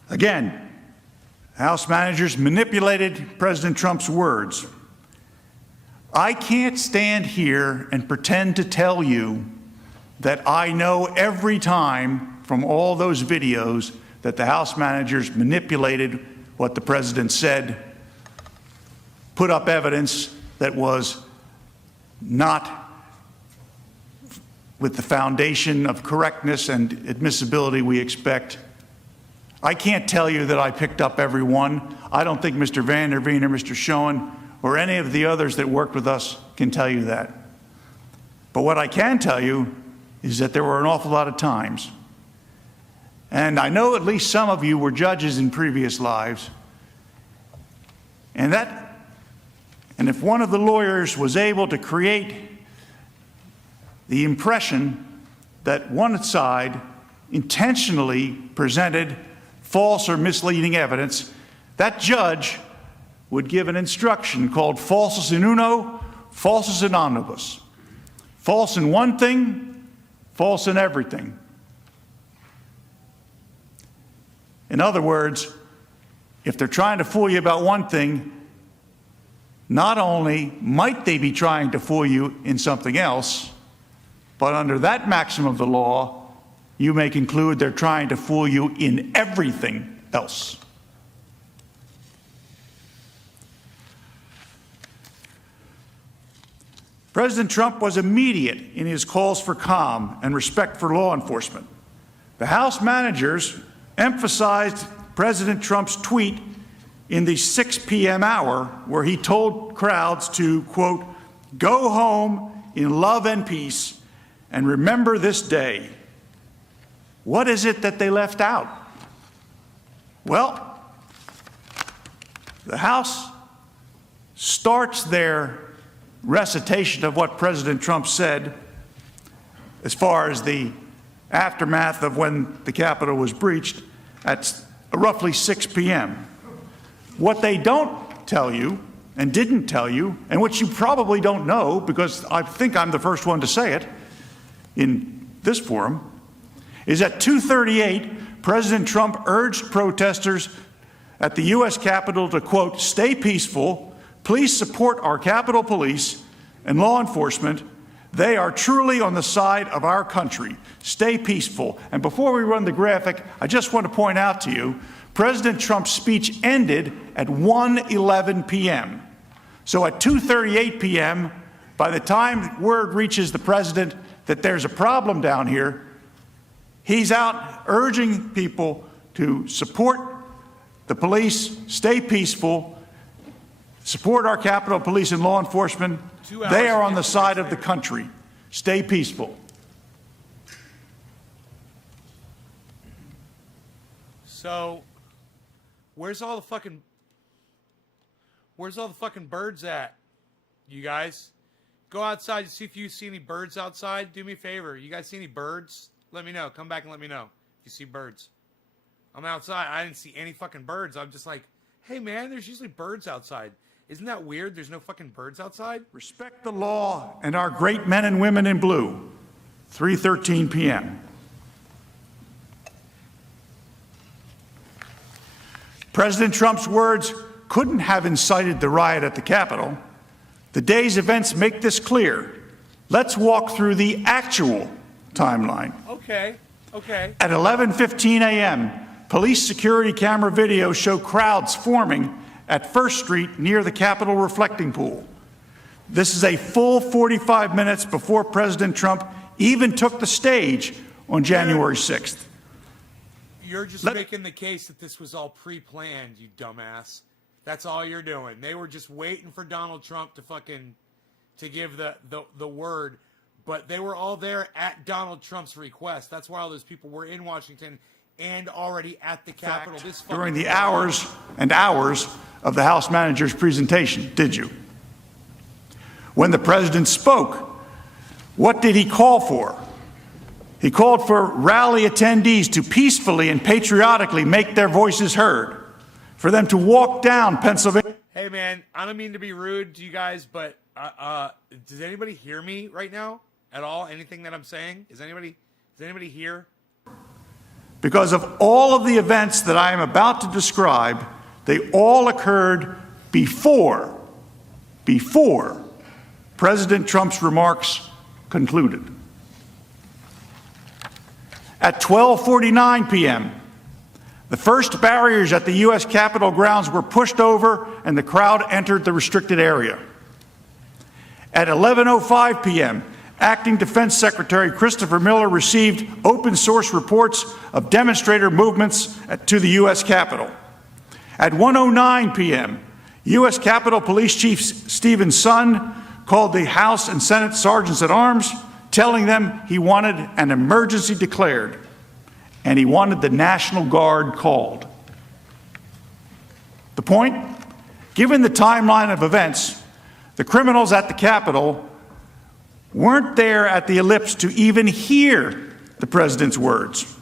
Again, House managers manipulated President Trump's words. I can't stand here and pretend to tell you that I know every time from all those videos that the House managers manipulated what the president said, put up evidence that was not with the foundation of correctness and admissibility we expect. I can't tell you that I picked up every one. I don't think Mr. Van der Veen or Mr. Schoen or any of the others that worked with us can tell you that. But what I can tell you is that there were an awful lot of times, and I know at least some of you were judges in previous lives, and if one of the lawyers was able to create the impression that one side intentionally presented false or misleading evidence, that judge would give an instruction called falsus in uno, falsus in omnibus. False in one thing, false in everything. In other words, if they're trying to fool you about one thing, not only might they be trying to fool you in something else, but under that maxim of the law, you may conclude they're trying to fool you in everything else. President Trump was immediate in his calls for calm and respect for law enforcement. The House managers emphasized President Trump's tweet in the 6 p.m. hour where he told crowds to, quote, go home in love and peace and remember this day. What is it that they left out? Well, the House starts their recitation of what President Trump said as far as the aftermath of when the Capitol was breached at roughly 6 p.m. What they don't tell you, and didn't tell you, and which you probably don't know because I think I'm the first one to say it in this forum, is at 2:38, President Trump urged protesters at the U.S. Capitol to, quote, stay peaceful, please support our Capitol Police and law enforcement. They are truly on the side of our country. Stay peaceful. And before we run the graphic, I just want to point out to you, President Trump's speech ended at 1:11 p.m. So at 2:38 p.m., by the time word reaches the president that there's a problem down here, he's out urging people to support the police, stay peaceful, support our Capitol Police and law enforcement. They are on the side of the country. Stay peaceful. So, where's all the fucking birds at? You guys, go outside and see if you see any birds outside. Do me a favor. You guys see any birds? Let me know. Come back and let me know if you see birds. I'm outside. I didn't see any fucking birds. I'm just like, hey man, there's usually birds outside. Isn't that weird? There's no fucking birds outside. Respect the law and our great men and women in blue. 3:13 p.m. President Trump's words couldn't have incited the riot at the Capitol. The day's events make this clear. Let's walk through the actual timeline. Okay. At 11:15 a.m., police security camera videos show crowds forming at First Street near the Capitol reflecting pool. This is a full 45 minutes before President Trump even took the stage on January 6th. You're just making the case that this was all pre-planned, you dumbass. That's all you're doing. They were just waiting for Donald Trump to give the word, but they were all there at Donald Trump's request. That's why all those people were in Washington and already at the Capitol. During the hours and hours of the House manager's presentation, did you? When the president spoke, what did he call for? He called for rally attendees to peacefully and patriotically make their voices heard, for them to walk down Pennsylvania. Hey man, I don't mean to be rude to you guys, but does anybody hear me right now at all? Anything that I'm saying? Is anybody here? Because of all of the events that I am about to describe, they all occurred before President Trump's remarks concluded. At 12:49 p.m., the first barriers at the U.S. Capitol grounds were pushed over and the crowd entered the restricted area. At 11:05 p.m., Acting Defense Secretary Christopher Miller received open source reports of demonstrator movements to the U.S. Capitol. At 1:09 p.m., U.S. Capitol Police Chief Stephen Sund called the House and Senate Sergeants at Arms, telling them he wanted an emergency declared and he wanted the National Guard called. The point? Given the timeline of events, the criminals at the Capitol weren't there at the ellipse to even hear the president's words.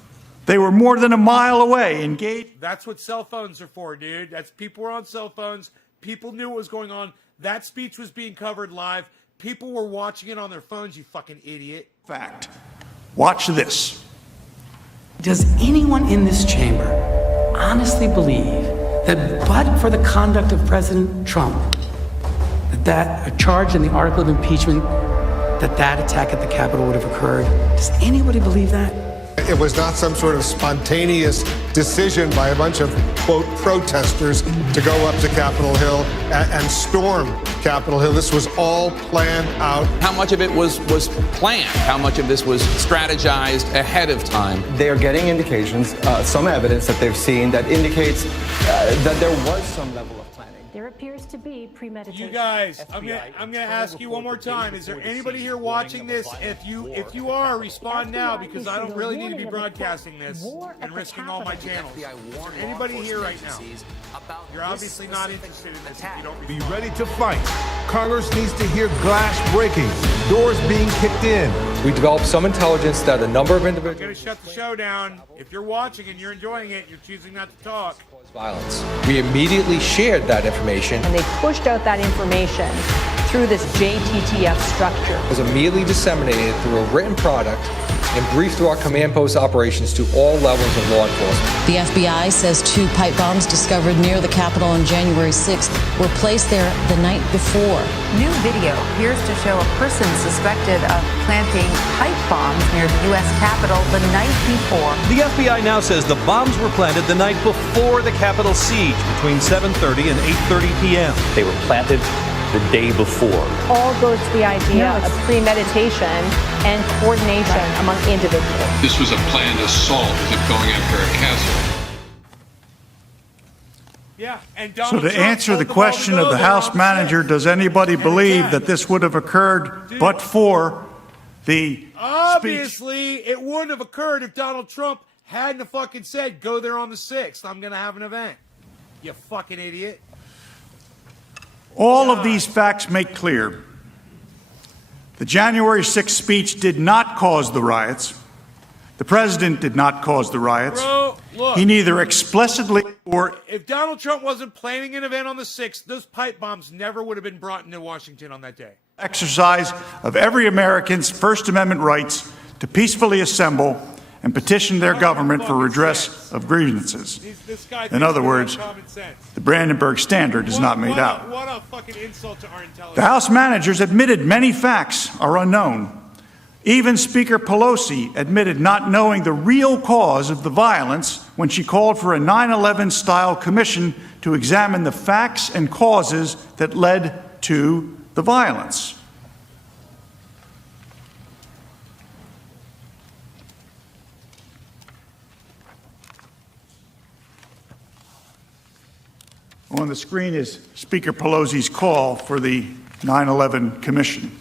They were more than a mile away, engaged. That's what cell phones are for, dude. People were on cell phones. People knew what was going on. That speech was being covered live. People were watching it on their phones, you fucking idiot. Fact. Watch this. Does anyone in this chamber honestly believe that but for the conduct of President Trump, that a charge in the article of impeachment, that attack at the Capitol would have occurred? Does anybody believe that? It was not some sort of spontaneous decision by a bunch of, quote, protesters to go up to Capitol Hill and storm Capitol Hill. This was all planned out. How much of it was planned? How much of this was strategized ahead of time? They are getting indications, some evidence that they've seen that indicates that there was some level of planning. There appears to be premeditation. You guys, I'm gonna ask you one more time. Is there anybody here watching this? If you are, respond now, because I don't really need to be broadcasting this and risking all my channels. Is there anybody here right now? You're obviously not interested in this if you don't respond. Be ready to fight. Congress needs to hear glass breaking, doors being kicked in. We developed some intelligence that a number of individuals. I'm gonna shut the show down. If you're watching and you're enjoying it, you're choosing not to talk. Violence. We immediately shared that information information. And they pushed out that information through this JTTF structure. It was immediately disseminated through a written product and briefed through our command post operations to all levels of law enforcement. The FBI says 2 pipe bombs discovered near the Capitol on January 6th were placed there the night before. New video appears to show a person suspected of planting pipe bombs near the U.S. Capitol the night before. The FBI now says the bombs were planted the night before the Capitol siege between 7:30 and 8:30 p.m. They were planted the day before. All goes to the idea of premeditation and coordination among individuals. This was a planned assault going after a castle. Yeah, and So Donald to Trump answer told the them all to question go of the there House on manager, six. does anybody believe again. that this would have occurred but for the speech? Obviously, it wouldn't have occurred if Donald Trump hadn't have fucking said, go there on the 6th. I'm going to have an event. You fucking idiot. All of these facts make clear the January 6th speech did not cause the riots. The president did not cause the riots. Bro, look. He neither explicitly or If Donald Trump wasn't planning an event on the 6th, those pipe bombs never would have been brought into Washington on that day. exercise of every American's First Amendment rights to peacefully assemble and petition their government for redress of grievances. In other words, the Brandenburg Standard is not made out. What a fucking insult to our intelligence. The House managers admitted many facts are unknown. Even Speaker Pelosi admitted not knowing the real cause of the violence when she called for a 9/11-style commission to examine the facts and causes that led to the violence. On the screen is Speaker Pelosi's call for the 9/11 commission.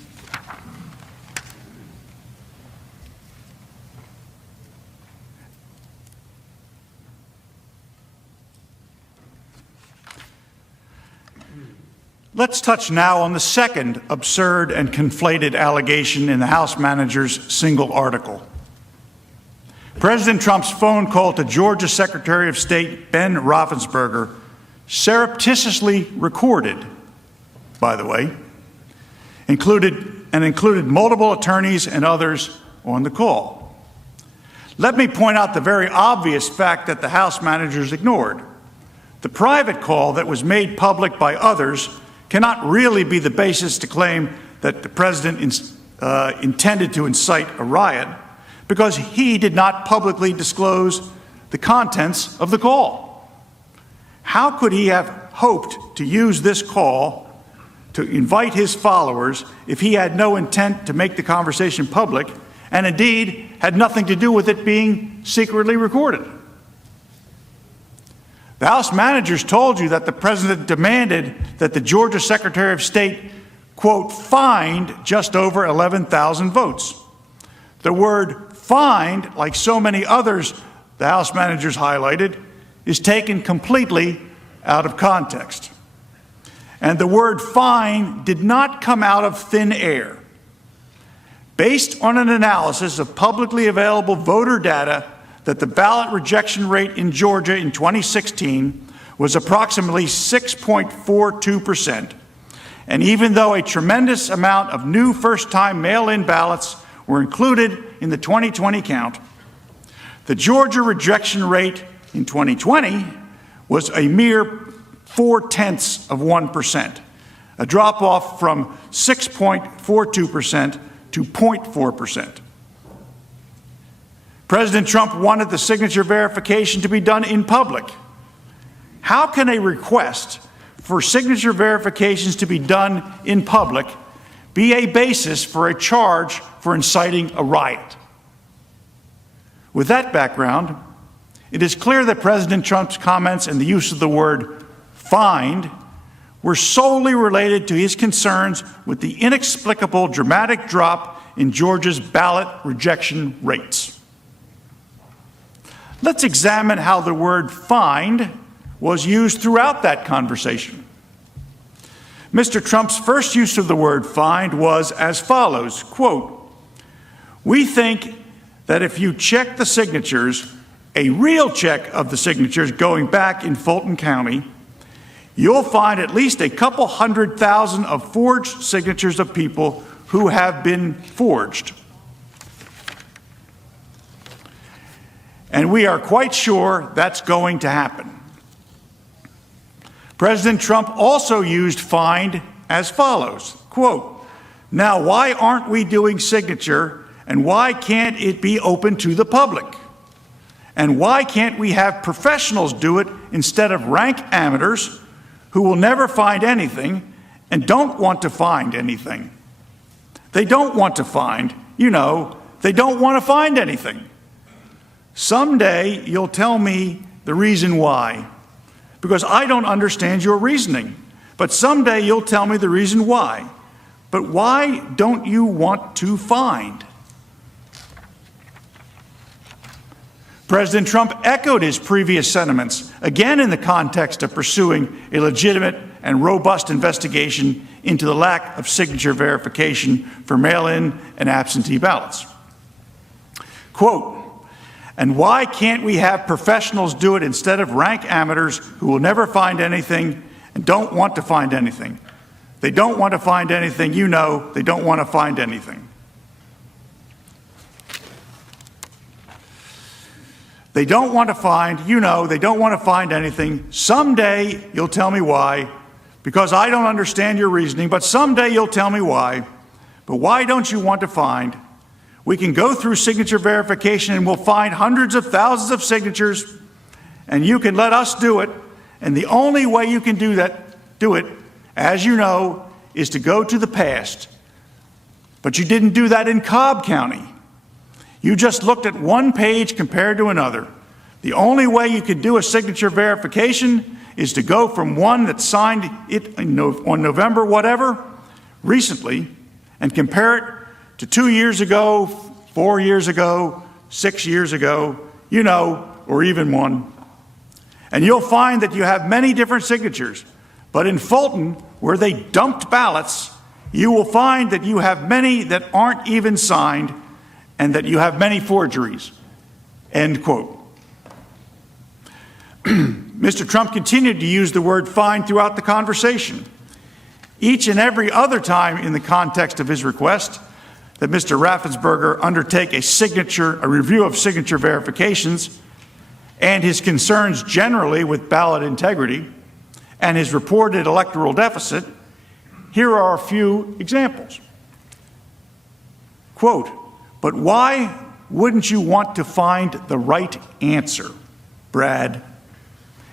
Let's touch now on the second absurd and conflated allegation in the House manager's single article. President Trump's phone call to Georgia Secretary of State Ben Roethlisberger, surreptitiously recorded, by the way, included multiple attorneys and others on the call. Let me point out the very obvious fact that the House managers ignored. The private call that was made public by others cannot really be the basis to claim that the president intended to incite a riot, because he did not publicly disclose the contents of the call. How could he have hoped to use this call to invite his followers if he had no intent to make the conversation public and indeed had nothing to do with it being secretly recorded? The House managers told you that the president demanded that the Georgia Secretary of State, quote, find just over 11,000 votes. The word find, like so many others the House managers highlighted, is taken completely out of context. And the word find did not come out of thin air. Based on an analysis of publicly available voter data, that the ballot rejection rate in Georgia in 2016 was approximately 6.42%. And even though a tremendous amount of new first-time mail-in ballots were included in the 2020 count, the Georgia rejection rate in 2020 was a mere 0.4%, a drop-off from 6.42% to 0.4%. President Trump wanted the signature verification to be done in public. How can a request for signature verifications to be done in public be a basis for a charge for inciting a riot? With that background, it is clear that President Trump's comments and the use of the word find were solely related to his concerns with the inexplicable dramatic drop in Georgia's ballot rejection rates. Let's examine how the word find was used throughout that conversation. Mr. Trump's first use of the word find was as follows, quote, we think that if you check the signatures, a real check of the signatures going back in Fulton County, you'll find at least a couple 100,000 of forged signatures of people who have been forged. And we are quite sure that's going to happen. President Trump also used find as follows, quote, "Now, why aren't we doing signature, and why can't it be open to the public? And why can't we have professionals do it instead of rank amateurs who will never find anything and don't want to find anything? They don't want to find, they don't want to find anything. Someday you'll tell me the reason why, because I don't understand your reasoning. But someday you'll tell me the reason why. But why don't you want to find?" President Trump echoed his previous sentiments, again in the context of pursuing a legitimate and robust investigation into the lack of signature verification for mail-in and absentee ballots. Quote, "And why can't we have professionals do it instead of rank amateurs who will never find anything and don't want to find anything? They don't want to find anything, they don't want to find anything. They don't want to find, they don't want to find anything. Someday you'll tell me why, because I don't understand your reasoning, but someday you'll tell me why. But why don't you want to find? We can go through signature verification and we'll find hundreds of thousands of signatures, and you can let us do it. And the only way you can do it, as you know, is to go to the past. But you didn't do that in Cobb County. You just looked at one page compared to another. The only way you could do a signature verification is to go from one that signed it on November whatever, recently, and compare it to 2 years ago, 4 years ago, 6 years ago, or even one. And you'll find that you have many different signatures. But in Fulton, where they dumped ballots, you will find that you have many that aren't even signed and that you have many forgeries." End quote. Mr. Trump continued to use the word find throughout the conversation. Each and every other time in the context of his request that Mr. Raffensperger undertake a review of signature verifications, and his concerns generally with ballot integrity and his reported electoral deficit, here are a few examples. Quote, "But why wouldn't you want to find the right answer, Brad?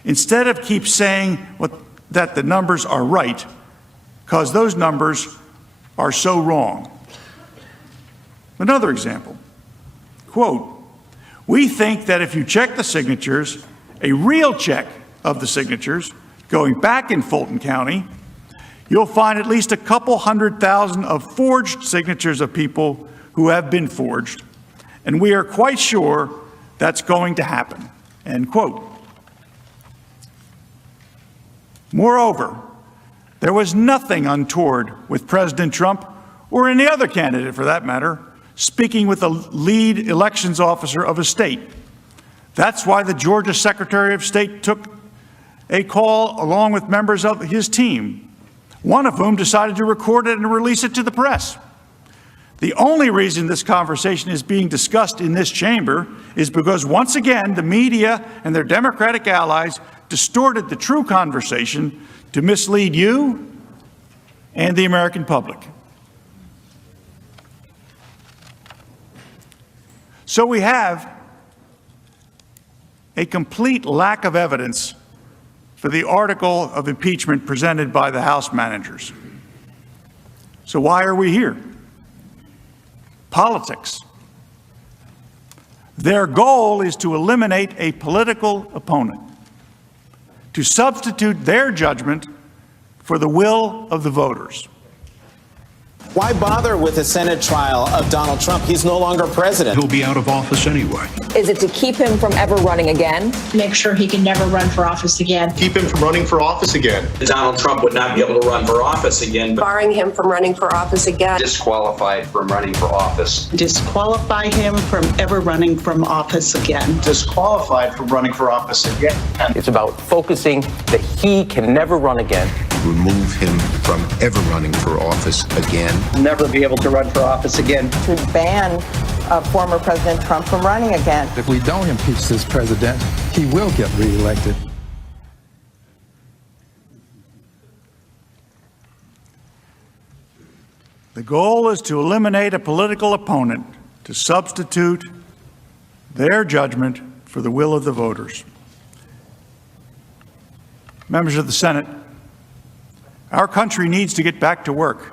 Instead of keep saying that the numbers are right, because those numbers are so wrong." Another example, quote, "We think that if you check the signatures, a real check of the signatures, going back in Fulton County, you'll find at least a couple 100,000 of forged signatures of people who have been forged, and we are quite sure that's going to happen." End quote. Moreover, there was nothing untoward with President Trump, or any other candidate for that matter, speaking with the lead elections officer of a state. That's why the Georgia Secretary of State took a call along with members of his team, one of whom decided to record it and release it to the press. The only reason this conversation is being discussed in this chamber is because, once again, the media and their Democratic allies distorted the true conversation to mislead you and the American public. So we have a complete lack of evidence for the article of impeachment presented by the House managers. So why are we here? Politics. Their goal is to eliminate a political opponent, to substitute their judgment for the will of the voters. Why bother with a Senate trial of Donald Trump? He's no longer president. He'll be out of office anyway. Is it to keep him from ever running again? Make sure he can never run for office again. Keep him from running for office again. Donald Trump would not be able to run for office again. Barring him from running for office again. Disqualified from running for office. Disqualify him from ever running from office again. Disqualified from running for office again. It's about focusing the he can never run again. Remove him from ever running for office again. Never be able to run for office again. To ban former President Trump from running again. If we don't impeach this president, he will get reelected. The goal is to eliminate a political opponent, to substitute their judgment for the will of the voters. Members of the Senate, our country needs to get back to work.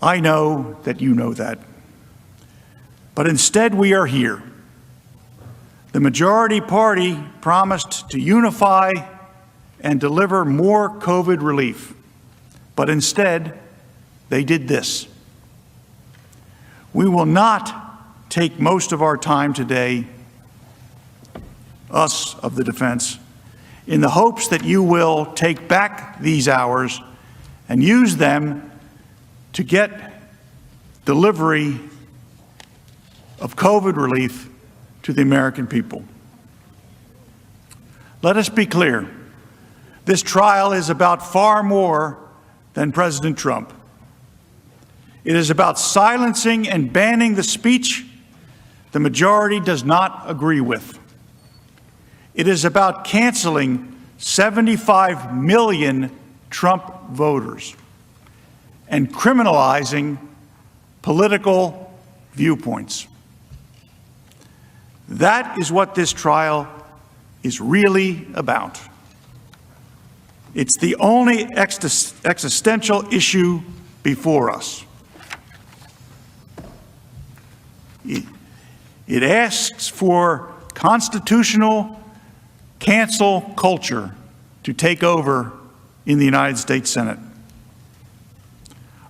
I know that you know that. But instead, we are here. The majority party promised to unify and deliver more COVID relief. But instead, they did this. We will not take most of our time today, us of the defense, in the hopes that you will take back these hours and use them to get delivery of COVID relief to the American people. Let us be clear. This trial is about far more than President Trump. It is about silencing and banning the speech the majority does not agree with. It is about canceling 75 million Trump voters and criminalizing political viewpoints. That is what this trial is really about. It's the only existential issue before us. It asks for constitutional cancel culture to take over in the United States Senate.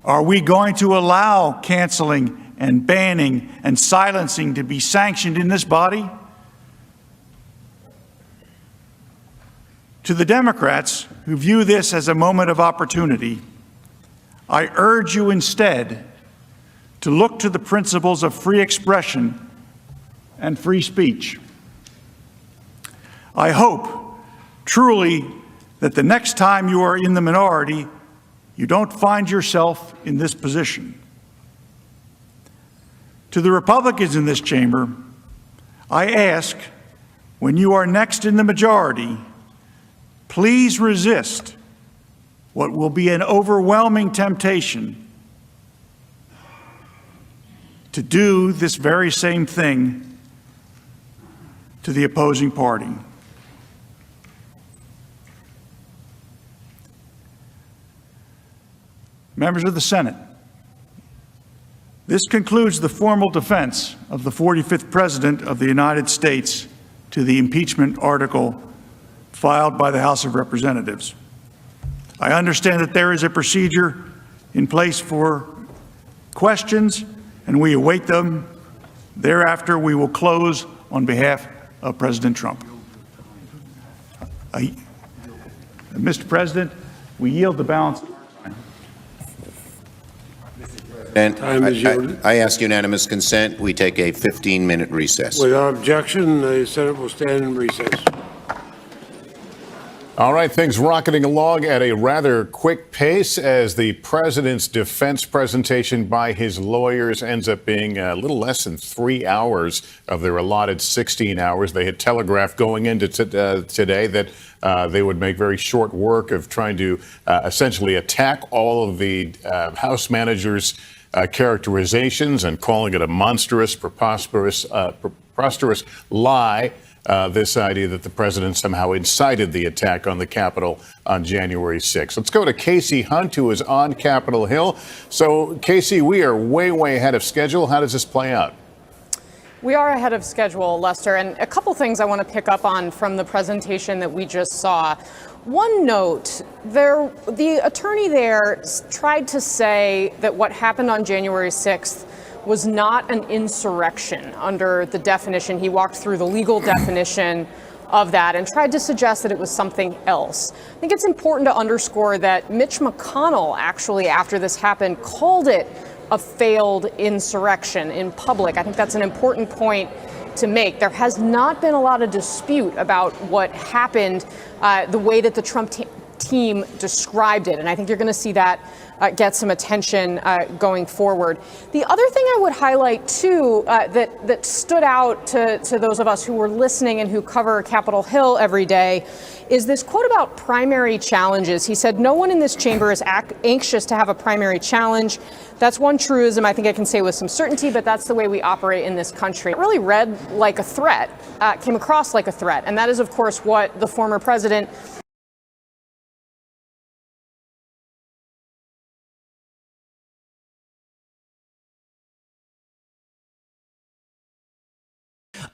Are we going to allow canceling and banning and silencing to be sanctioned in this body? To the Democrats who view this as a moment of opportunity, I urge you instead to look to the principles of free expression and free speech. I hope truly that the next time you are in the minority, you don't find yourself in this position. To the Republicans in this chamber, I ask, when you are next in the majority, please resist what will be an overwhelming temptation to do this very same thing to the opposing party. Members of the Senate, this concludes the formal defense of the 45th President of the United States to the impeachment article filed by the House of Representatives. I understand that there is a procedure in place for questions, and we await them. Thereafter, we will close on behalf of President Trump. Mr. President, we yield the balance. And I ask unanimous consent. We take a 15-minute recess. Without objection, the Senate will stand in recess. All right, things rocketing along at a rather quick pace as the president's defense presentation by his lawyers ends up being a little less than 3 hours of their allotted 16 hours. They had telegraphed going into today that they would make very short work of trying to essentially attack all of the House managers' characterizations and calling it a monstrous, preposterous lie. This idea that the president somehow incited the attack on the Capitol on January 6th. Let's go to Casey Hunt, who is on Capitol Hill. So, Casey, we are way ahead of schedule. How does this play out? We are ahead of schedule, Lester, and a couple things I want to pick up on from the presentation that we just saw. One note, the attorney there tried to say that what happened on January 6th was not an insurrection under the definition. He walked through the legal definition of that and tried to suggest that it was something else. I think it's important to underscore that Mitch McConnell actually, after this happened, called it a failed insurrection in public. I think that's an important point to make. There has not been a lot of dispute about what happened, the way that the Trump team described it. And I think you're going to see that get some attention going forward. The other thing I would highlight, too, that stood out to those of us who were listening and who cover Capitol Hill every day is this quote about primary challenges. He said, no one in this chamber is anxious to have a primary challenge. That's one truism I think I can say with some certainty, but that's the way we operate in this country. It really read like a threat, came across like a threat. And that is, of course, what the former president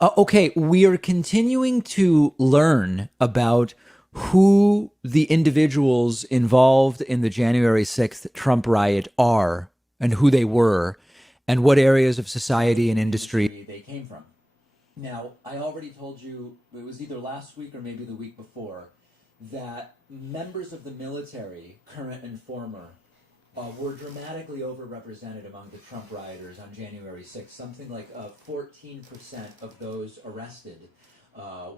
Okay, we are continuing to learn about who the individuals involved in the January 6th Trump riot are and who they were and what areas of society and industry they came from. Now, I already told you, it was either last week or maybe the week before, that members of the military, current and former, were dramatically overrepresented among the Trump rioters on January 6th. Something like 14% of those arrested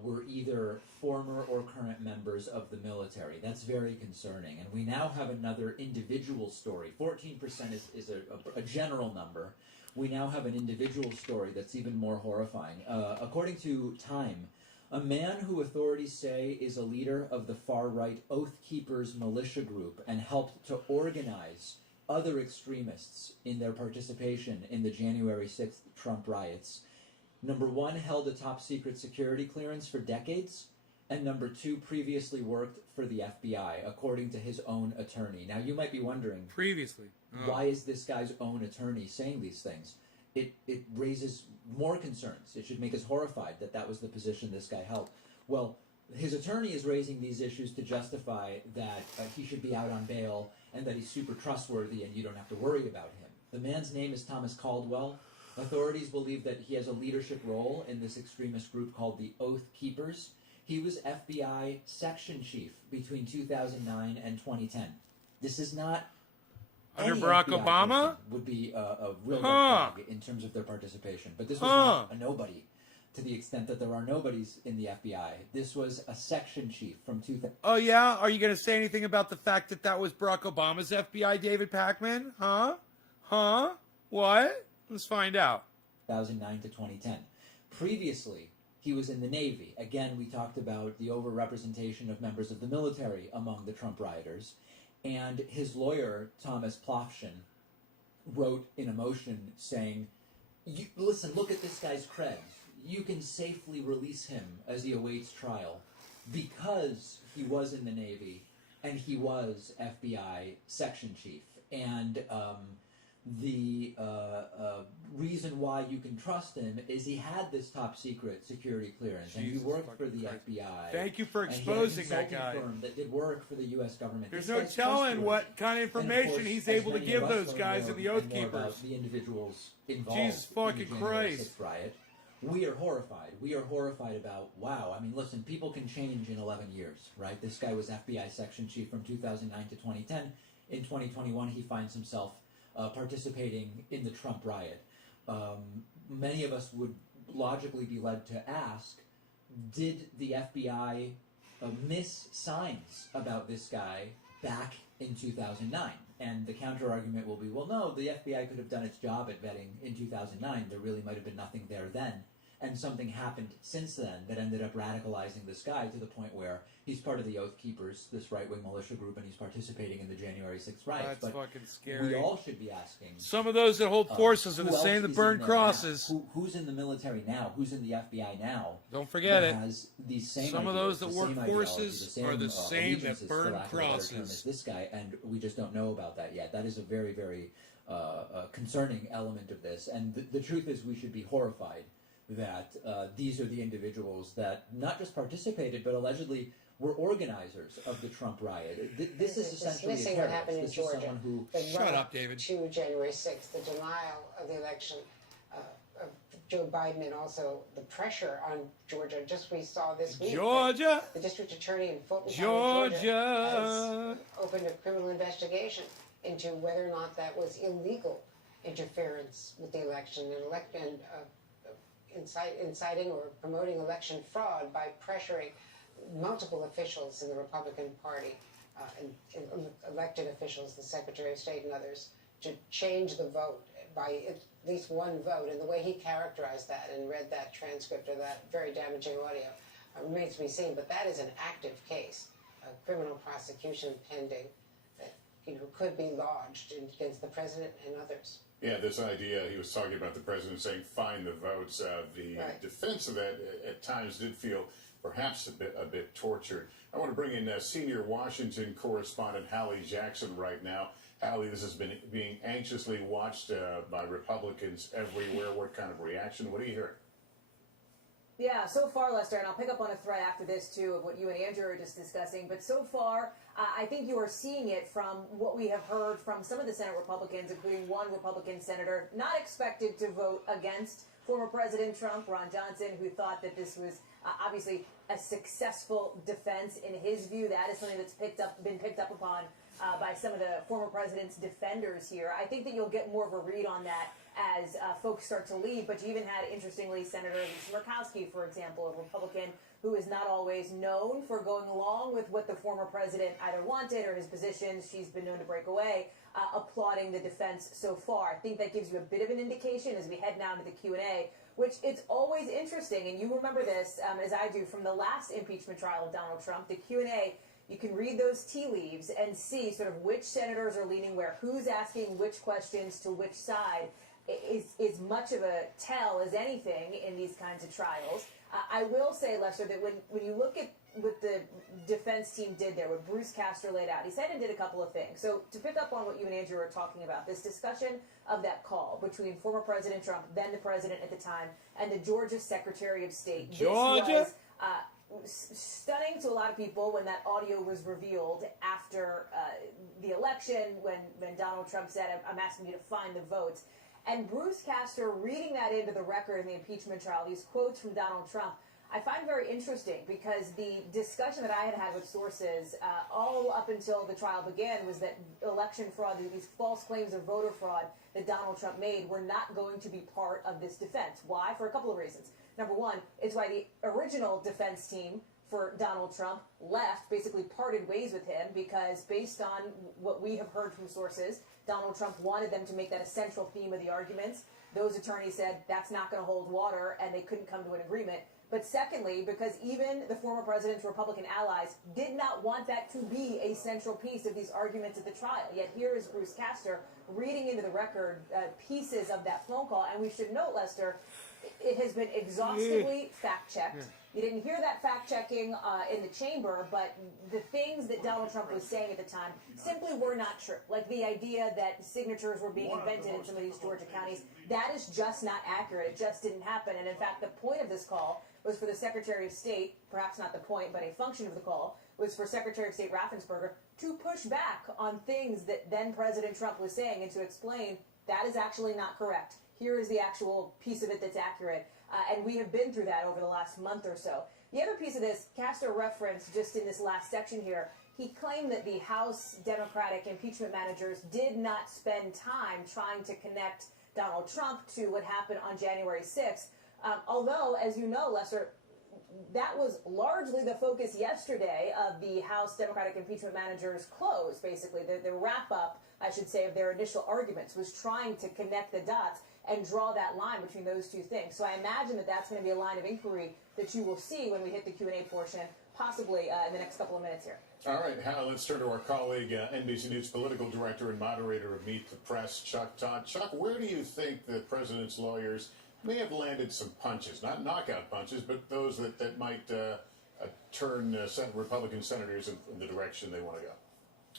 were either former or current members of the military. That's very concerning. And we now have another individual story. 14% is a general number. We now have an individual story that's even more horrifying. According to Time, a man who authorities say is a leader of the far-right Oath Keepers militia group and helped to organize other extremists in their participation in the January 6th Trump riots. Number one, held a top-secret security clearance for decades, and number two, previously worked for the FBI, according to his own attorney. Now, you might be wondering, why is this guy's own attorney saying these things? It raises more concerns. It should make us horrified that that was the position this guy held. Well, his attorney is raising these issues to justify that he should be out on bail and that he's super trustworthy and you don't have to worry about him. The man's name is Thomas Caldwell. Authorities believe that he has a leadership role in this extremist group called the Oath Keepers. He was FBI section chief between 2009 and 2010. This is not... Under Barack Obama? Would be a real flag in terms of their participation. But this was not a nobody to the extent that there are nobodies in the FBI. This was a section chief from 2000. Oh, yeah? Are you going to say anything about the fact that that was Barack Obama's FBI, David Pakman? What? Let's find out. 2009 to 2010. Previously, he was in the Navy. Again, we talked about the overrepresentation of members of the military among the Trump rioters. And his lawyer, Thomas Plofshin, wrote in a motion saying, listen, look at this guy's cred. You can safely release him as he awaits trial because he was in the Navy and he was FBI section chief. And the reason why you can trust him is he had this top secret security clearance and he worked for the FBI. Thank you for exposing that guy. Firm that did work for the U.S. government. There's no telling what kind of information he's able to give those guys in the Oath Keepers. The individuals involved. Jesus fucking Christ. Riot. We are horrified. We are horrified about, wow, I mean, listen, people can change in 11 years, right? This guy was FBI section chief from 2009 to 2010. In 2021, he finds himself participating in the Trump riot. Many of us would logically be led to ask, did the FBI miss signs about this guy back in 2009? And the counter-argument will be, well, no, the FBI could have done its job at vetting in 2009. There really might have been nothing there then. And something happened since then that ended up radicalizing this guy to the point where he's part of the Oath Keepers, this right-wing militia group, and he's participating in the January 6th riots. That's fucking scary. We all should be asking. Some of those that hold forces are the same that burn crosses. Who's in the military now? Who's in the FBI now? Don't forget it. Has these same Some of ideas, those that work forces are the same that burn crosses. This guy, and we just don't know about that yet. That is a very, very concerning element of this. And the truth is, we should be horrified that these are the individuals that not just participated, but allegedly were organizers of the Trump riot. This is essentially dismissing what happened in Georgia. Shut up, David. To January 6th, the denial of the election of Joe Biden, and also the pressure on Georgia. Just we saw this week. Georgia. The district attorney in Fulton County, Georgia has opened a criminal investigation into whether or not that was illegal interference with the election and inciting or promoting election fraud by pressuring multiple officials in the Republican Party, and elected officials, the Secretary of State and others, to change the vote by at least one vote. And the way he characterized that and read that transcript of that very damaging audio remains to be seen. But that is an active case, a criminal prosecution pending that could be lodged against the president and others. Yeah, this idea, he was talking about the president saying, find the votes. The defense of that at times did feel perhaps a bit tortured. I want to bring in senior Washington correspondent Hallie Jackson right now. Hallie, this has been being anxiously watched by Republicans everywhere. What kind of reaction? What are you hearing? Yeah, so far, Lester, and I'll pick up on a thread after this, too, of what you and Andrew are just discussing, but so far, I think you are seeing it from what we have heard from some of the Senate Republicans, including one Republican senator not expected to vote against former President Trump, Ron Johnson, who thought that this was obviously a successful defense. In his view, that is something that's been picked up upon by some of the former president's defenders here. I think that you'll get more of a read on that as folks start to leave, but you even had, interestingly, Senator Murkowski, for example, a Republican who is not always known for going along with what the former president either wanted or his positions. She's been known to break away, applauding the defense so far. I think that gives you a bit of an indication as we head now to the Q&A, which it's always interesting, and you remember this, as I do, from the last impeachment trial of Donald Trump, the Q&A, you can read those tea leaves and see sort of which senators are leaning where, who's asking which questions to which side. Is much of a tell as anything in these kinds of trials. I will say, Lester, that when you look at what the defense team did there, what Bruce Castor laid out, he said and did a couple of things. So to pick up on what you and Andrew were talking about, this discussion of that call between former President Trump, then the president at the time, and the Georgia Secretary of State. Georgia? This was stunning to a lot of people when that audio was revealed after the election, when Donald Trump said, I'm asking you to find the votes. And Bruce Castor reading that into the record in the impeachment trial, these quotes from Donald Trump, I find very interesting because the discussion that I had with sources all up until the trial began was that election fraud, these false claims of voter fraud that Donald Trump made were not going to be part of this defense. Why? For a couple of reasons. Number one, it's why the original defense team for Donald Trump left, basically parted ways with him, because based on what we have heard from sources, Donald Trump wanted them to make that a central theme of the arguments. Those attorneys said that's not going to hold water, and they couldn't come to an agreement. But secondly, because even the former president's Republican allies did not want that to be a central piece of these arguments at the trial. Yet here is Bruce Castor reading into the record pieces of that phone call. And we should note, Lester, it has been exhaustively fact-checked. You didn't hear that fact-checking in the chamber, but the things that Donald Trump was saying at the time simply were not true. Like the idea that signatures were being invented in some of these Georgia counties, that is just not accurate. It just didn't happen. And in fact, the point of this call was for the Secretary of State, perhaps not the point, but a function of the call, was for Secretary of State Raffensperger to push back on things that then President Trump was saying and to explain that is actually not correct. Here is the actual piece of it that's accurate. And we have been through that over the last month or so. The other piece of this, Castor referenced just in this last section here, he claimed that the House Democratic impeachment managers did not spend time trying to connect Donald Trump to what happened on January 6th. Although, as you know, Lester, that was largely the focus yesterday of the House Democratic impeachment managers' close, basically. The wrap-up, I should say, of their initial arguments was trying to connect the dots and draw that line between those two things. So I imagine that that's going to be a line of inquiry that you will see when we hit the Q&A portion, possibly in the next couple of minutes here. All right, Hal, let's turn to our colleague, NBC News political director and moderator of Meet the Press, Chuck Todd. Chuck, where do you think the president's lawyers may have landed some punches, not knockout punches, but those that might turn Republican senators in the direction they want to go?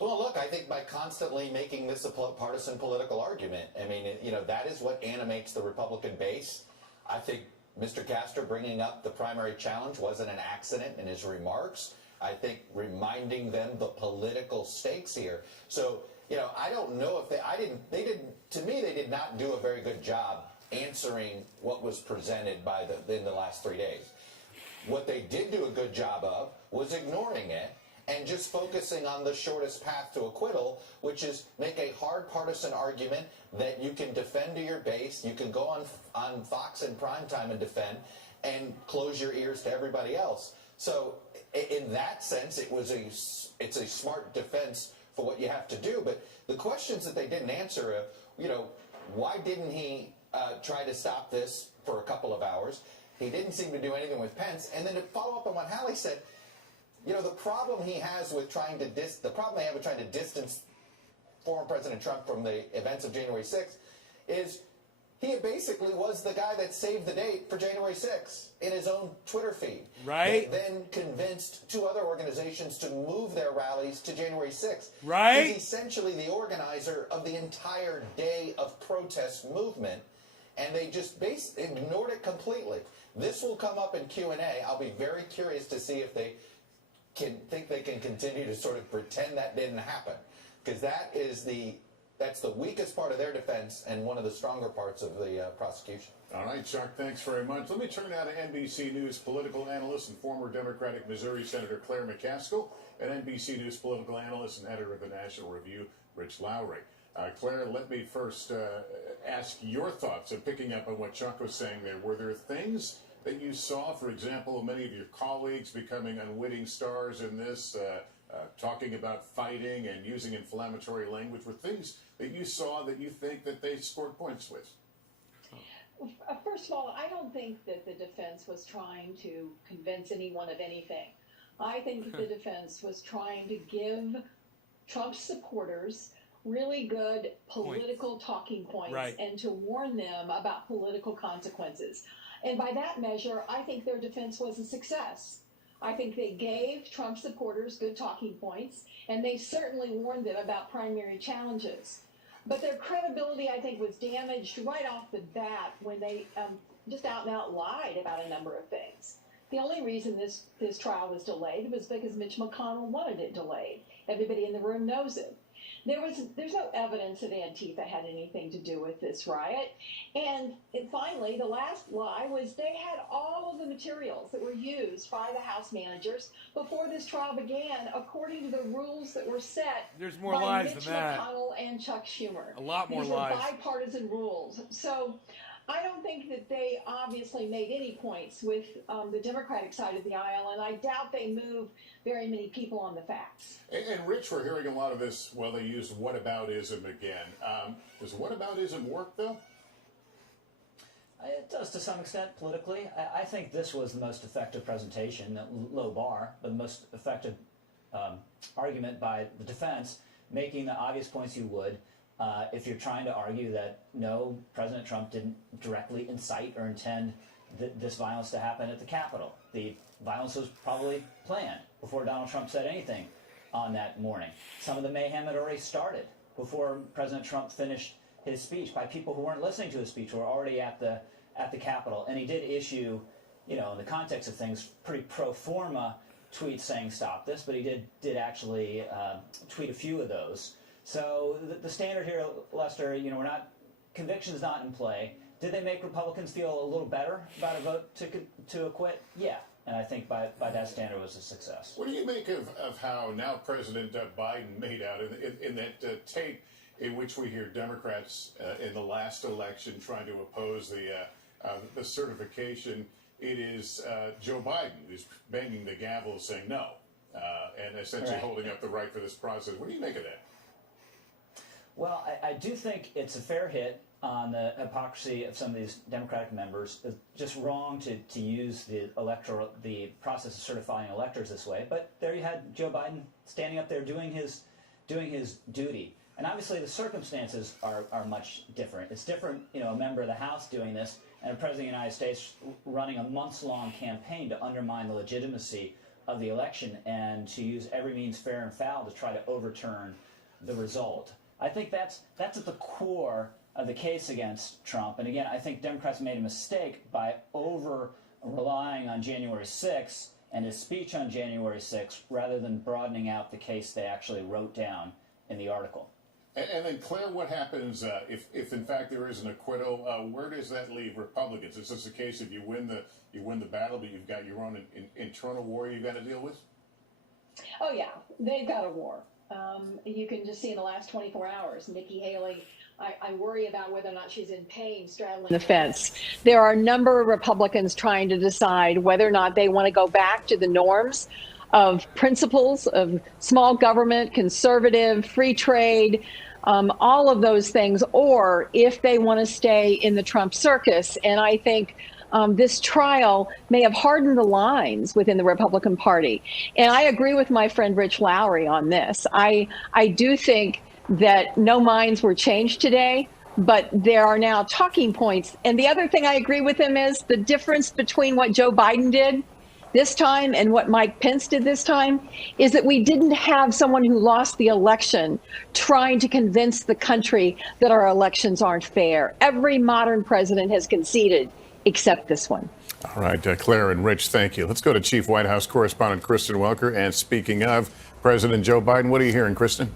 Well, look, I think by constantly making this a partisan political argument, I mean, that is what animates the Republican base. I think Mr. Castor bringing up the primary challenge wasn't an accident in his remarks. I think reminding them the political stakes here. So, I don't know if to me, they did not do a very good job answering what was presented in the last 3 days. What they did do a good job of was ignoring it and just focusing on the shortest path to acquittal, which is make a hard partisan argument that you can defend to your base, you can go on Fox in primetime and defend, and close your ears to everybody else. So in that sense, it's a smart defense for what you have to do. But the questions that they didn't answer, why didn't he try to stop this for a couple of hours? He didn't seem to do anything with Pence. And then to follow up on what Hallie said, the problem he has with trying to distance former President Trump from the events of January 6th is he basically was the guy that saved the date for January 6th in his own Twitter feed. Right. They then convinced two other organizations to move their rallies to January 6th. Right. He's essentially the organizer of the entire day of protest movement, and they just ignored it completely. This will come up in Q&A. I'll be very curious to see if they think they can continue to sort of pretend that didn't happen, because that's the weakest part of their defense and one of the stronger parts of the prosecution. All right, Chuck, thanks very much. Let me turn now to NBC News political analyst and former Democratic Missouri Senator Claire McCaskill, and NBC News political analyst and editor of the National Review, Rich Lowry. Claire, let me first ask your thoughts of picking up on what Chuck was saying there. Were there things that you saw, for example, many of your colleagues becoming unwitting stars in this, talking about fighting and using inflammatory language? Were things that you saw that you think that they scored points with? First of all, I don't think that the defense was trying to convince anyone of anything. I think the defense was trying to give Trump's supporters really good political talking points, right, and to warn them about political consequences. And by that measure, I think their defense was a success. I think they gave Trump supporters good talking points, and they certainly warned them about primary challenges. But their credibility, I think, was damaged right off the bat when they just out and out lied about a number of things. The only reason this trial was delayed was because Mitch McConnell wanted it delayed. Everybody in the room knows it. There's no evidence that Antifa had anything to do with this riot. And finally, the last lie was they had all of the materials that were used by the House managers before this trial began, according to the rules that were set There's more by lies Mitch than that. McConnell and Chuck Schumer. A lot more These lies. were bipartisan rules. So I don't think that they obviously made any points with the Democratic side of the aisle, and I doubt they moved very many people on the facts. And Rich, we're hearing a lot of this, well, they used whataboutism again. Does whataboutism work, though? It does to some extent politically. I think this was the most effective presentation, low bar, but the most effective argument by the defense, making the obvious points you would if you're trying to argue that, no, President Trump didn't directly incite or intend this violence to happen at the Capitol. The violence was probably planned before Donald Trump said anything on that morning. Some of the mayhem had already started before President Trump finished his speech by people who weren't listening to his speech, who were already at the Capitol. And he did issue, in the context of things, pretty pro forma tweets saying stop this, but he did actually tweet a few of those. So the standard here, Lester, conviction's not in play. Did they make Republicans feel a little better about a vote to acquit? Yeah. And I think by that standard it was a success. What do you make of how now President Biden made out in that tape in which we hear Democrats in the last election trying to oppose the certification? It is Joe Biden who's banging the gavel saying no and essentially holding up the right for this process. What do you make of that? Well, I do think it's a fair hit on the hypocrisy of some of these Democratic members. It's just wrong to use the process of certifying electors this way. But there you had Joe Biden standing up there doing his duty. And obviously the circumstances are much different. It's different, a member of the House doing this and a president of the United States running a months-long campaign to undermine the legitimacy of the election and to use every means fair and foul to try to overturn the result. I think that's at the core of the case against Trump. And again, I think Democrats made a mistake by over-relying on January 6th and his speech on January 6th rather than broadening out the case they actually wrote down in the article. And then, Claire, what happens if in fact there is an acquittal? Where does that leave Republicans? Is this a case if you win the battle, but you've got your own internal war you've got to deal with? Oh, yeah, they've got a war. You can just see in the last 24 hours, Nikki Haley, I worry about whether or not she's in pain straddling the fence. There are a number of Republicans trying to decide whether or not they want to go back to the norms of principles of small government, conservative, free trade, all of those things, or if they want to stay in the Trump circus. And I think this trial may have hardened the lines within the Republican Party. And I agree with my friend Rich Lowry on this. I do think that no minds were changed today, but there are now talking points. And the other thing I agree with him is the difference between what Joe Biden did this time and what Mike Pence did this time is that we didn't have someone who lost the election trying to convince the country that our elections aren't fair. Every modern president has conceded except this one. All right, Claire and Rich, thank you. Let's go to Chief White House Correspondent Kristen Welker. And speaking of President Joe Biden, what are you hearing, Kristen?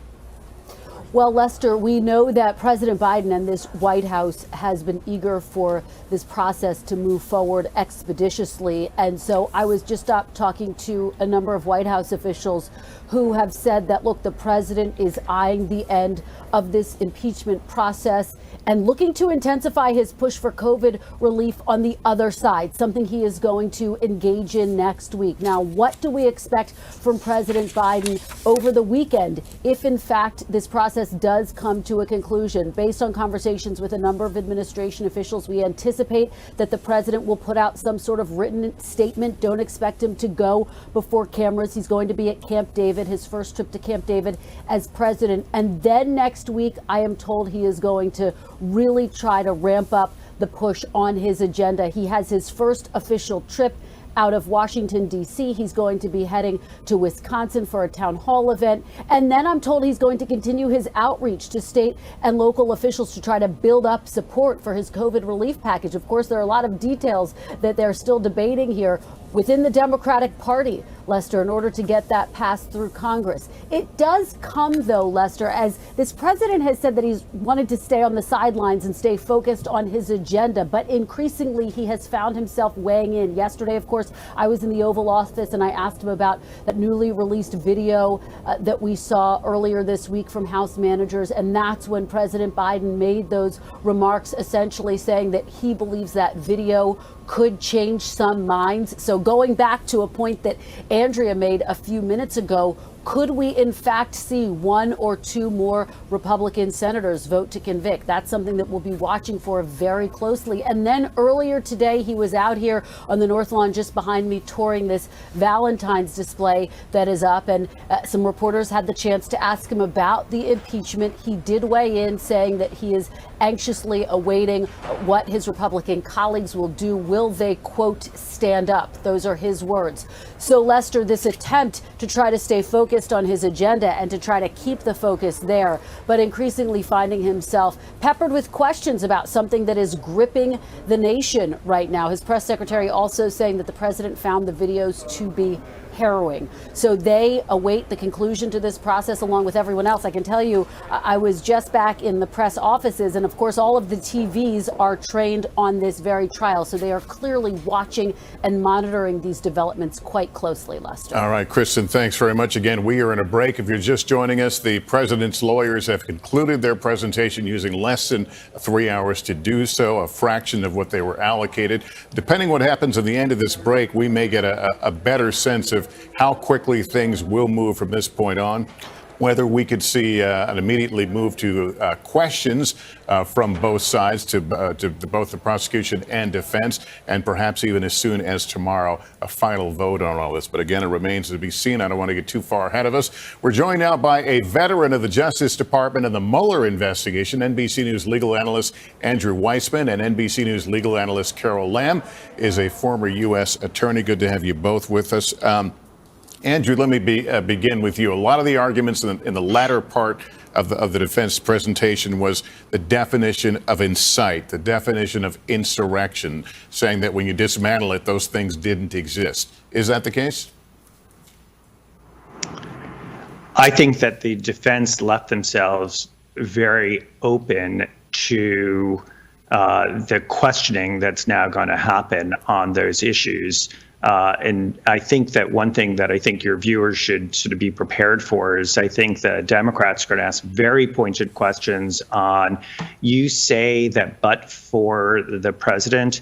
Well, Lester, we know that President Biden and this White House has been eager for this process to move forward expeditiously. And so I was just talking to a number of White House officials who have said that, look, the president is eyeing the end of this impeachment process and looking to intensify his push for COVID relief on the other side, something he is going to engage in next week. Now, what do we expect from President Biden over the weekend if, in fact, this process does come to a conclusion? Based on conversations with a number of administration officials, we anticipate that the president will put out some sort of written statement. Don't expect him to go before cameras. He's going to be at Camp David, his first trip to Camp David as president. And then next week, I am told he is going to really try to ramp up the push on his agenda. He has his first official trip out of Washington, D.C. He's going to be heading to Wisconsin for a town hall event. And then I'm told he's going to continue his outreach to state and local officials to try to build up support for his COVID relief package. Of course, there are a lot of details that they're still debating here within the Democratic Party, Lester, in order to get that passed through Congress. It does come, though, Lester, as this president has said that he's wanted to stay on the sidelines and stay focused on his agenda, but increasingly he has found himself weighing in. Yesterday, of course, I was in the Oval Office and I asked him about that newly released video that we saw earlier this week from House managers, and that's when President Biden made those remarks, essentially saying that he believes that video could change some minds. So going back to a point that Andrea made a few minutes ago, could we in fact see one or two more Republican senators vote to convict? That's something that we'll be watching for very closely. And then earlier today, he was out here on the North Lawn just behind me touring this Valentine's display that is up. And some reporters had the chance to ask him about the impeachment. He did weigh in, saying that he is anxiously awaiting what his Republican colleagues will do. Will they, quote, stand up? Those are his words. So, Lester, this attempt to try to stay focused on his agenda and to try to keep the focus there, but increasingly finding himself peppered with questions about something that is gripping the nation right now. His press secretary also saying that the president found the videos to be harrowing. So they await the conclusion to this process along with everyone else. I can tell you, I was just back in the press offices, and of course all of the TVs are trained on this very trial. So they are clearly watching and monitoring these developments quite closely, Lester. All right, Kristen, thanks very much. Again, we are in a break. If you're just joining us, the president's lawyers have concluded their presentation using less than 3 hours to do so, a fraction of what they were allocated. Depending what happens at the end of this break, we may get a better sense of how quickly things will move from this point on, whether we could see an immediately move to questions from both sides, to both the prosecution and defense, and perhaps even as soon as tomorrow, a final vote on all this. But again, it remains to be seen. I don't want to get too far ahead of us. We're joined now by a veteran of the Justice Department and the Mueller investigation, NBC News legal analyst Andrew Weissman, and NBC News legal analyst Carol Lam is a former U.S. attorney. Good to have you both with us. Andrew, let me begin with you. A lot of the arguments in the latter part of the defense presentation was the definition of incite, the definition of insurrection, saying that when you dismantle it, those things didn't exist. Is that the case? I think that the defense left themselves very open to the questioning that's now going to happen on those issues. And I think that one thing that I think your viewers should sort of be prepared for is I think the Democrats are going to ask very pointed questions on, you say that but for the president,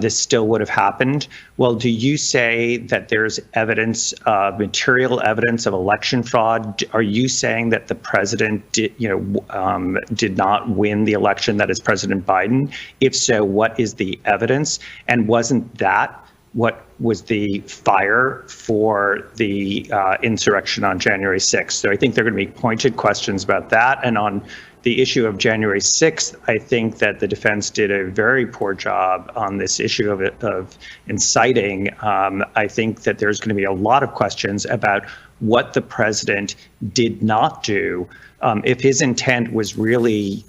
this still would have happened. Well, do you say that there's evidence, material evidence of election fraud? Are you saying that the president did not win the election, that is President Biden? If so, what is the evidence? And wasn't that what was the fire for the insurrection on January 6th? So I think there are going to be pointed questions about that. And on the issue of January 6th, I think that the defense did a very poor job on this issue of inciting. I think that there's going to be a lot of questions about what the president did not do. If his intent was really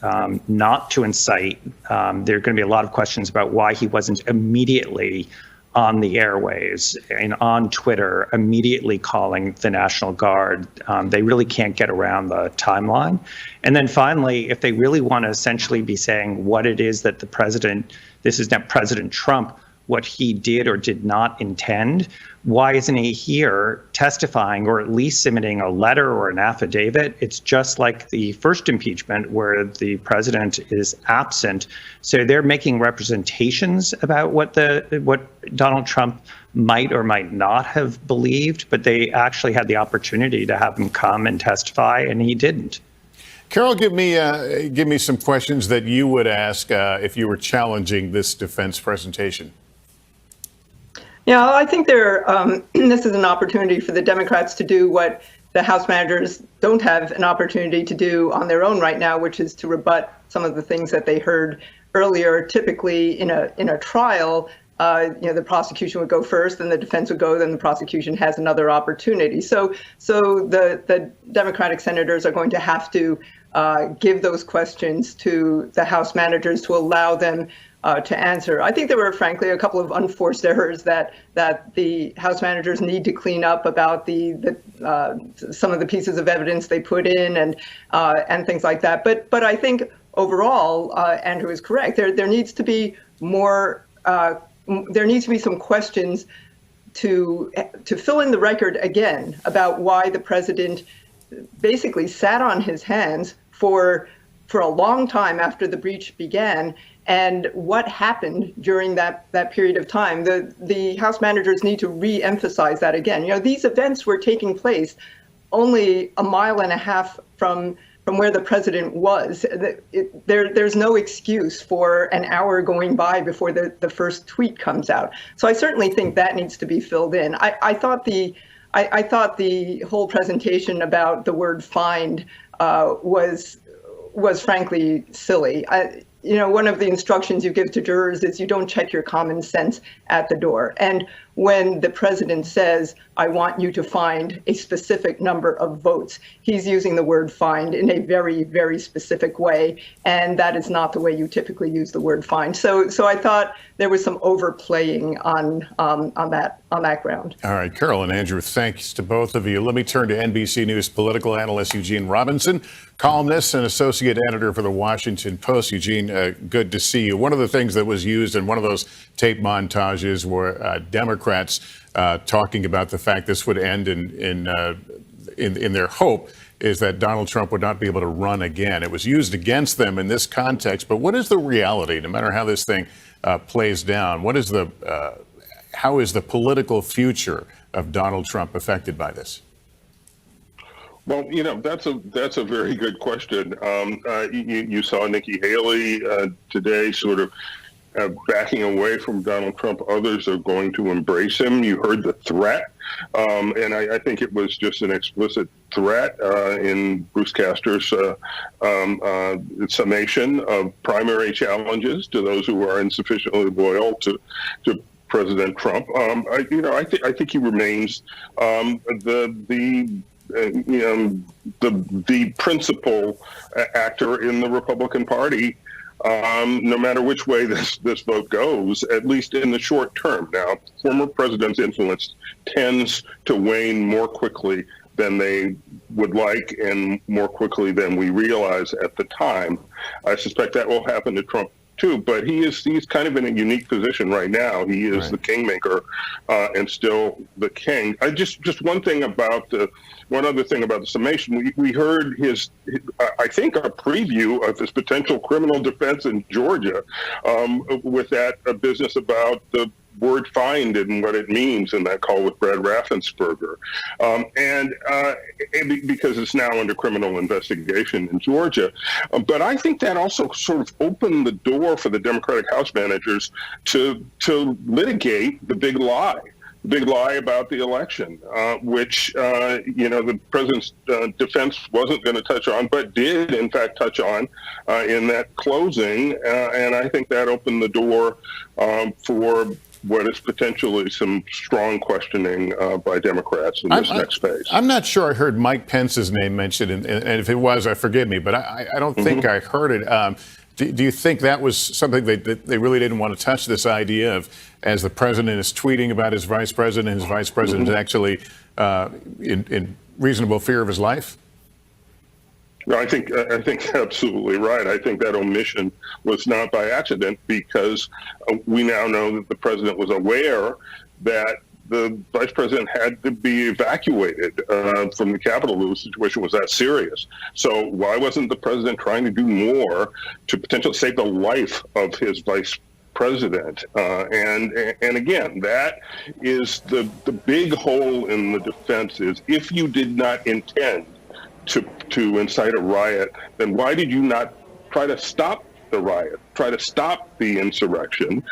not to incite, there are going to be a lot of questions about why he wasn't immediately on the airways and on Twitter, immediately calling the National Guard. They really can't get around the timeline. And then finally, if they really want to essentially be saying what it is that the president, this is not President Trump, what he did or did not intend, why isn't he here testifying or at least submitting a letter or an affidavit? It's just like the first impeachment where the president is absent. So they're making representations about what Donald Trump might or might not have believed, but they actually had the opportunity to have him come and testify, and he didn't. Carol, give me some questions that you would ask if you were challenging this defense presentation. Yeah, I think this is an opportunity for the Democrats to do what the House managers don't have an opportunity to do on their own right now, which is to rebut some of the things that they heard earlier. Typically, in a trial, the prosecution would go first, then the defense would go, then the prosecution has another opportunity. So the Democratic senators are going to have to give those questions to the House managers to allow them to answer. I think there were, frankly, a couple of unforced errors that the House managers need to clean up about some of the pieces of evidence they put in and things like that. But I think overall, Andrew is correct. There needs to be more. There needs to be some questions to fill in the record again about why the president basically sat on his hands for a long time after the breach began, and what happened during that period of time. The House managers need to re-emphasize that again. These events were taking place only a mile and a half from where the president was. There's no excuse for an hour going by before the first tweet comes out. So I certainly think that needs to be filled in. I thought the whole presentation about the word "find" was frankly silly. One of the instructions you give to jurors is you don't check your common sense at the door. And when the president says, I want you to find a specific number of votes, he's using the word find in a very, very specific way. And that is not the way you typically use the word find. So I thought there was some overplaying on that ground. All right, Carol and Andrew, thanks to both of you. Let me turn to NBC News political analyst Eugene Robinson, columnist and associate editor for the Washington Post. Eugene, good to see you. One of the things that was used in one of those tape montages were Democrats talking about the fact this would end in their hope is that Donald Trump would not be able to run again. It was used against them in this context. But what is the reality, no matter how this thing plays down? How is the political future of Donald Trump affected by this? Well, that's a very good question. You saw Nikki Haley today sort of backing away from Donald Trump. Others are going to embrace him. You heard the threat, and I think it was just an explicit threat in Bruce Castor's summation of primary challenges to those who are insufficiently loyal to President Trump. I think he remains the principal actor in the Republican Party, no matter which way this vote goes, at least in the short term. Now, former president's influence tends to wane more quickly than they would like and more quickly than we realize at the time. I suspect that will happen to Trump too. But he's kind of in a unique position right now. He is the kingmaker and still the king. Just one other thing about the summation. We heard I think a preview of his potential criminal defense in Georgia with that business about the word find and what it means in that call with Brad Raffensperger. And because it's now under criminal investigation in Georgia. But I think that also sort of opened the door for the Democratic House managers to litigate the big lie about the election, which, the president's defense wasn't going to touch on, but did, in fact, touch on in that closing. And I think that opened the door for what is potentially some strong questioning by Democrats in this next phase. I'm not sure I heard Mike Pence's name mentioned, and if it was, forgive me, but I don't think I heard it. Do you think that was something that they really didn't want to touch, this idea of, as the president is tweeting about his vice president is actually in reasonable fear of his life? No, I think absolutely right. I think that omission was not by accident, because we now know that the president was aware that the vice president had to be evacuated from the Capitol. The situation was that serious. So why wasn't the president trying to do more to potentially save the life of his vice president? And again, that is the big hole in the defense is, if you did not intend to incite a riot, then why did you not try to stop the riot, try to stop the insurrection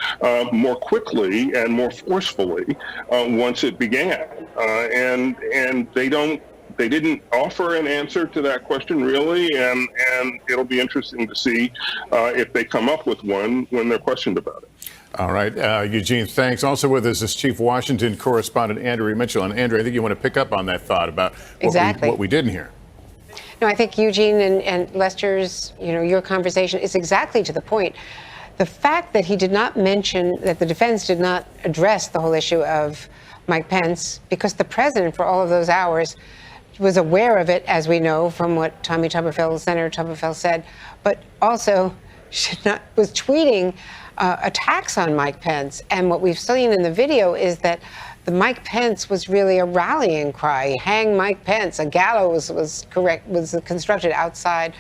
more quickly and more forcefully once it began? And they didn't offer an answer to that question, really, and it'll be interesting to see if they come up with one when they're questioned about it. All right, Eugene, thanks. Also with us is Chief Washington correspondent Andrea Mitchell. And Andrea, I think you want to pick up on that thought about what we didn't hear. No, I think Eugene and Lester's, your conversation is exactly to the point. The fact that he did not mention, that the defense did not address the whole issue of Mike Pence, because the president, for all of those hours, was aware of it, as we know from what Senator Tuberville said, but also was tweeting attacks on Mike Pence. And what we've seen in the video is that the Mike Pence was really a rallying cry. Hang Mike Pence. A gallows was constructed outside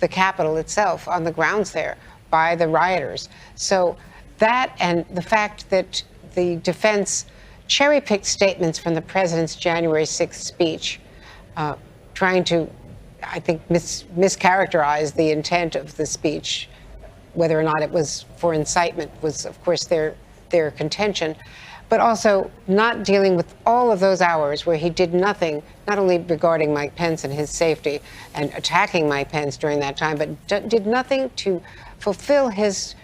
the Capitol itself, on the grounds there, by the rioters. So that, and the fact that the defense cherry-picked statements from the president's January 6th speech, trying to, I think, mischaracterize the intent of the speech, whether or not it was for incitement, was, of course, their contention. But also not dealing with all of those hours where he did nothing, not only regarding Mike Pence and his safety and attacking Mike Pence during that time, but did nothing to fulfill his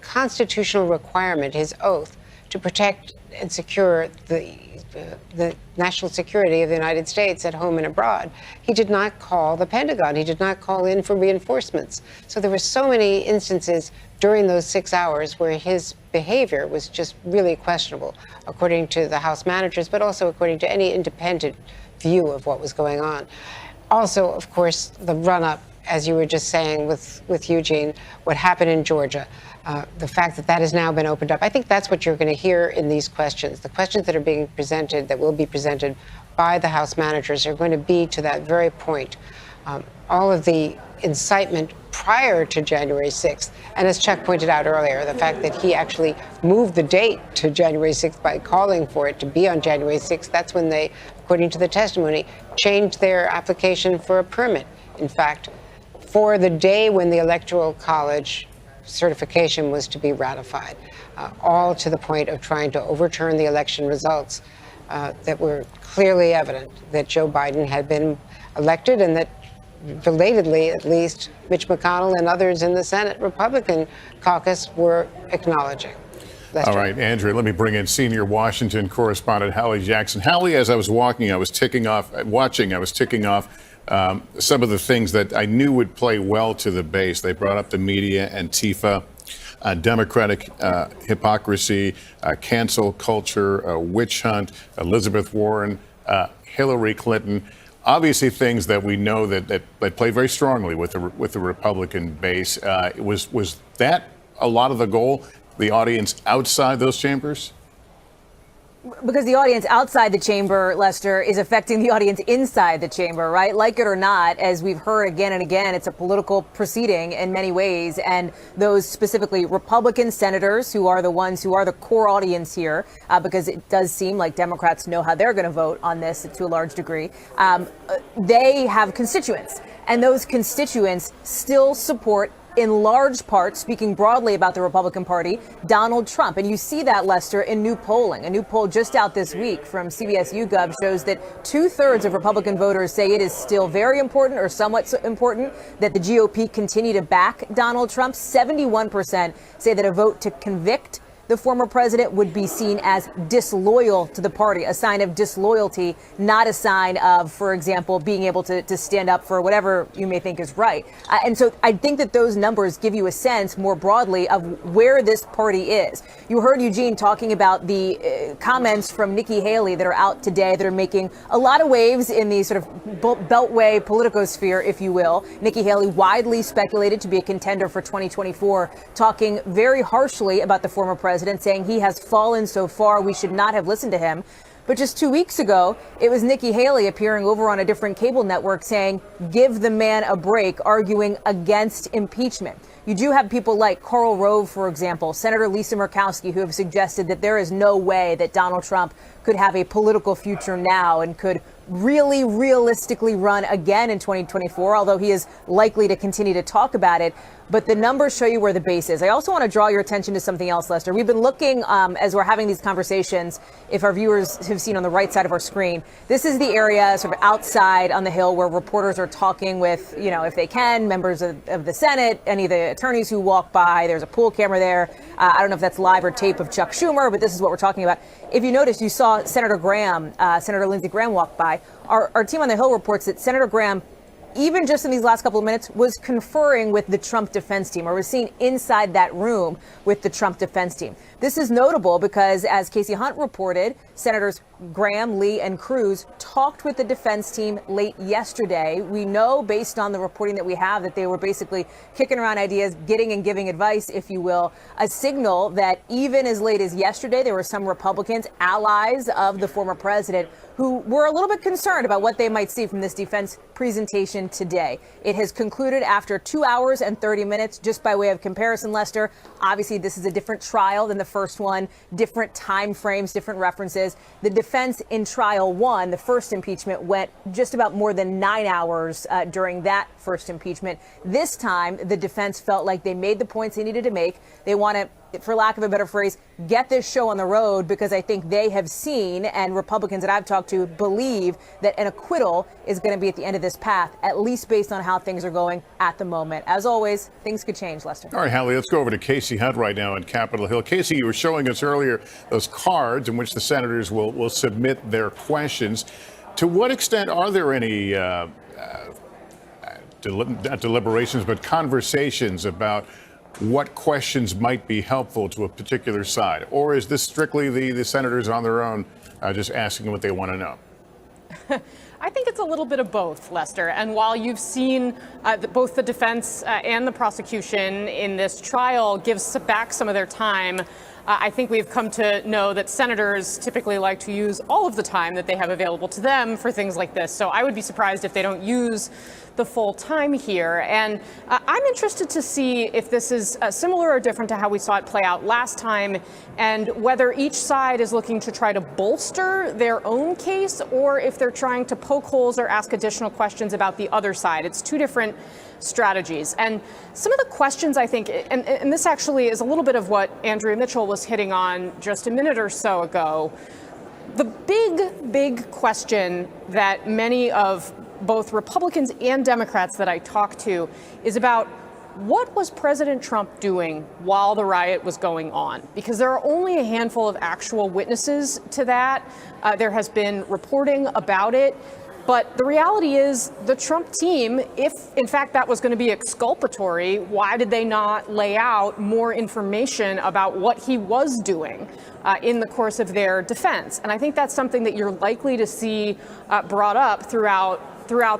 constitutional requirement, his oath, to protect and secure the national security of the United States at home and abroad. He did not call the Pentagon. He did not call in for reinforcements. So there were so many instances during those 6 hours where his behavior was just really questionable, according to the House managers, but also according to any independent view of what was going on. Also, of course, the run-up, as you were just saying with Eugene, what happened in Georgia, the fact that that has now been opened up. I think that's what you're going to hear in these questions. The questions that are being presented, that will be presented by the House managers, are going to be to that very point. All of the incitement prior to January 6th. And as Chuck pointed out earlier, the fact that he actually moved the date to January 6th by calling for it to be on January 6th, that's when they, according to the testimony, changed their application for a permit. In fact, for the day when the Electoral College certification was to be ratified, all to the point of trying to overturn the election results that were clearly evident that Joe Biden had been elected, and that, relatedly at least, Mitch McConnell and others in the Senate Republican caucus were acknowledging. All right, Andrea, let me bring in senior Washington correspondent Hallie Jackson. Hallie, as I was watching, I was ticking off some of the things that I knew would play well to the base. They brought up the media, Antifa, Democratic hypocrisy, cancel culture, witch hunt, Elizabeth Warren, Hillary Clinton. Obviously, things that we know that play very strongly with the Republican base. Was that a lot of the goal, the audience outside those chambers? Because the audience outside the chamber, Lester, is affecting the audience inside the chamber, right? Like it or not, as we've heard again and again, it's a political proceeding in many ways. And those specifically Republican senators who are the ones who are the core audience here, because it does seem like Democrats know how they're going to vote on this to a large degree, they have constituents. And those constituents still support, in large part, speaking broadly about the Republican Party, Donald Trump. And you see that, Lester, in new polling. A new poll just out this week from CBS YouGov shows that 2/3 of Republican voters say it is still very important or somewhat important that the GOP continue to back Donald Trump. 71% say that a vote to convict the former president would be seen as disloyal to the party, a sign of disloyalty, not a sign of, for example, being able to stand up for whatever you may think is right. And so I think that those numbers give you a sense more broadly of where this party is. You heard Eugene talking about the comments from Nikki Haley that are out today that are making a lot of waves in the sort of beltway politicosphere, if you will. Nikki Haley, widely speculated to be a contender for 2024, talking very harshly about the former president, saying he has fallen so far, we should not have listened to him. But just 2 weeks ago, it was Nikki Haley appearing over on a different cable network saying, give the man a break, arguing against impeachment. You do have people like Karl Rove, for example, Senator Lisa Murkowski, who have suggested that there is no way that Donald Trump could have a political future now and could really realistically run again in 2024, although he is likely to continue to talk about it. But the numbers show you where the base is. I also want to draw your attention to something else, Lester. We've been looking, as we're having these conversations, if our viewers have seen on the right side of our screen, this is the area sort of outside on the Hill where reporters are talking with, you know, if they can, members of the Senate, any of the attorneys who walk by. There's a pool camera there. I don't know if that's live or tape of Chuck Schumer, but this is what we're talking about. If you notice, you saw Senator Graham, Senator Lindsey Graham walk by. Our team on the Hill reports that Senator Graham, even just in these last couple of minutes, was conferring with the Trump defense team, or was seen inside that room with the Trump defense team. This is notable because, as Casey Hunt reported, Senators Graham, Lee, and Cruz talked with the defense team late yesterday. We know, based on the reporting that we have, that they were basically kicking around ideas, getting and giving advice, if you will, a signal that even as late as yesterday, there were some Republicans, allies of the former president, who were a little bit concerned about what they might see from this defense presentation today. It has concluded after 2 hours and 30 minutes, just by way of comparison, Lester. Obviously, this is a different trial than the first one, different time frames, different references. The defense in trial one, the first impeachment, went just about more than 9 hours during that first impeachment. This time, the defense felt like they made the points they needed to make. They want to, for lack of a better phrase, get this show on the road, because I think they have seen, and Republicans that I've talked to believe, that an acquittal is going to be at the end of this path, at least based on how things are going at the moment. As always, things could change, Lester. All right, Hallie, let's go over to Casey Hunt right now in Capitol Hill. Casey, you were showing us earlier those cards in which the senators will submit their questions. To what extent are there any not deliberations, but conversations about what questions might be helpful to a particular side? Or is this strictly the senators on their own just asking what they want to know? I think it's a little bit of both, Lester. And while you've seen both the defense and the prosecution in this trial give back some of their time, I think we've come to know that senators typically like to use all of the time that they have available to them for things like this. So I would be surprised if they don't use the full time here. And I'm interested to see if this is similar or different to how we saw it play out last time, and whether each side is looking to try to bolster their own case, or if they're trying to poke holes or ask additional questions about the other side. It's two different strategies. And some of the questions, I think, and this actually is a little bit of what Andrea Mitchell was hitting on just a minute or so ago. The big question that many of both Republicans and Democrats that I talked to is about what was President Trump doing while the riot was going on? Because there are only a handful of actual witnesses to that. There has been reporting about it. But the reality is the Trump team, if in fact that was going to be exculpatory, why did they not lay out more information about what he was doing in the course of their defense? And I think that's something that you're likely to see brought up throughout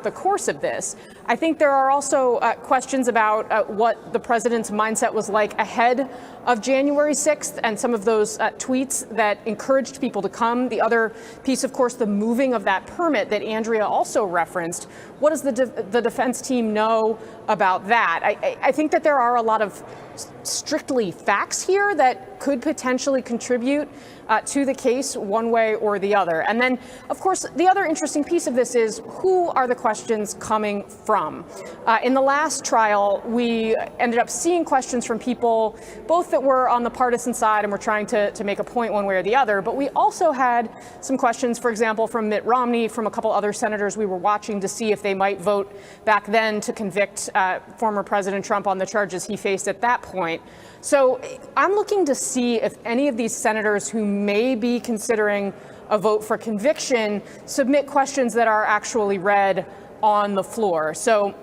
the course of this. I think there are also questions about what the president's mindset was like ahead of January 6th and some of those tweets that encouraged people to come. The other piece, of course, the moving of that permit that Andrea also referenced. What does the defense team know about that? I think that there are a lot of strictly facts here that could potentially contribute to the case one way or the other. And then, of course, the other interesting piece of this is who are the questions coming from? In the last trial, we ended up seeing questions from people both that were on the partisan side and were trying to make a point one way or the other, but we also had some questions, for example, from Mitt Romney, from a couple other senators we were watching to see if they might vote back then to convict former President Trump on the charges he faced at that point. So I'm looking to see if any of these senators who may be considering a vote for conviction submit questions that are actually read on the floor. So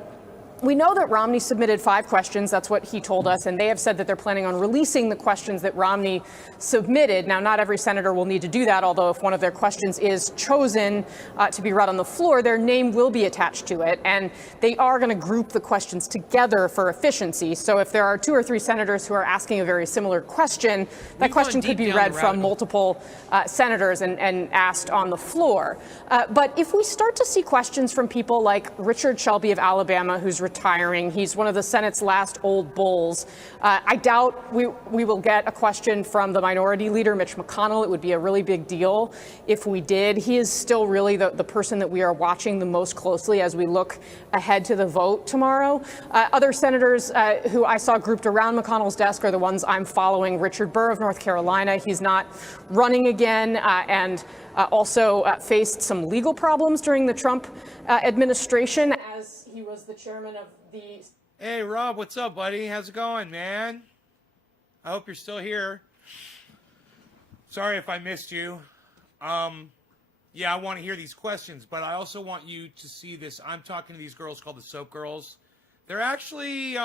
we know that Romney submitted 5 questions. That's what he told us. And they have said that they're planning on releasing the questions that Romney submitted. Now, not every senator will need to do that, although if one of their questions is chosen to be read on the floor, their name will be attached to it. And they are going to group the questions together for efficiency. So if there are 2 or 3 senators who are asking a very similar question, that question could be read from multiple senators and asked on the floor. But if we start to see questions from people like Richard Shelby of Alabama, who's retiring. He's one of the Senate's last old bulls. I doubt we will get a question from the minority leader, Mitch McConnell. It would be a really big deal if we did. He is still really the person that we are watching the most closely as we look ahead to the vote tomorrow. Other senators who I saw grouped around McConnell's desk are the ones I'm following. Richard Burr of North Carolina. He's not running again and also faced some legal problems during the Trump administration as he was the chairman of the... Hey, Rob, what's up, buddy? How's it going, man? I hope you're still here. Sorry if I missed you. Yeah, I want to hear these questions, but I also want you to see this. I'm talking to these girls called the Soap Girls. They're actually,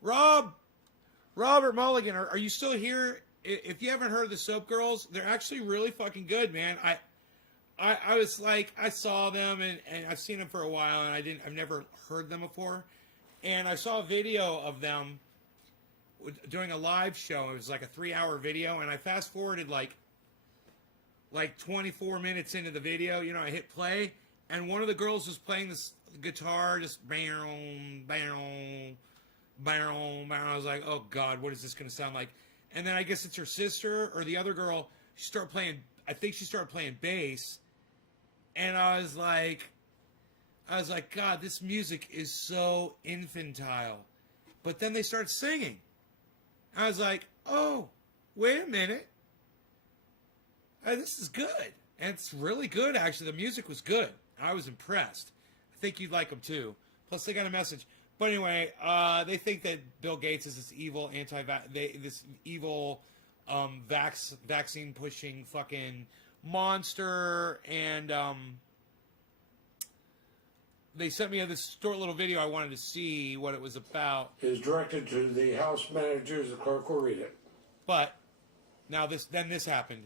Robert Mulligan, are you still here? If you haven't heard of the Soap Girls, they're actually really fucking good, man. I was like, I saw them and I've seen them for a while and I've never heard them before. And I saw a video of them doing a live show. It was like a 3-hour video and I fast forwarded like 24 minutes into the video. You know, I hit play and one of the girls was playing this guitar, just bang, bang, bang, bang. I was like, oh God, what is this going to sound like? And then I guess it's her sister or the other girl. I think she started playing bass. And I was like, God, this music is so infantile. But then they start singing. I was like, oh, wait a minute. This is good. And it's really good, actually. The music was good. I was impressed. I think you'd like them, too. Plus, they got a message. But anyway, they think that Bill Gates is this evil vaccine-pushing fucking monster, and they sent me this short little video. I wanted to see what it was about. Is directed to the House managers. The clerk will read it. But now this happened.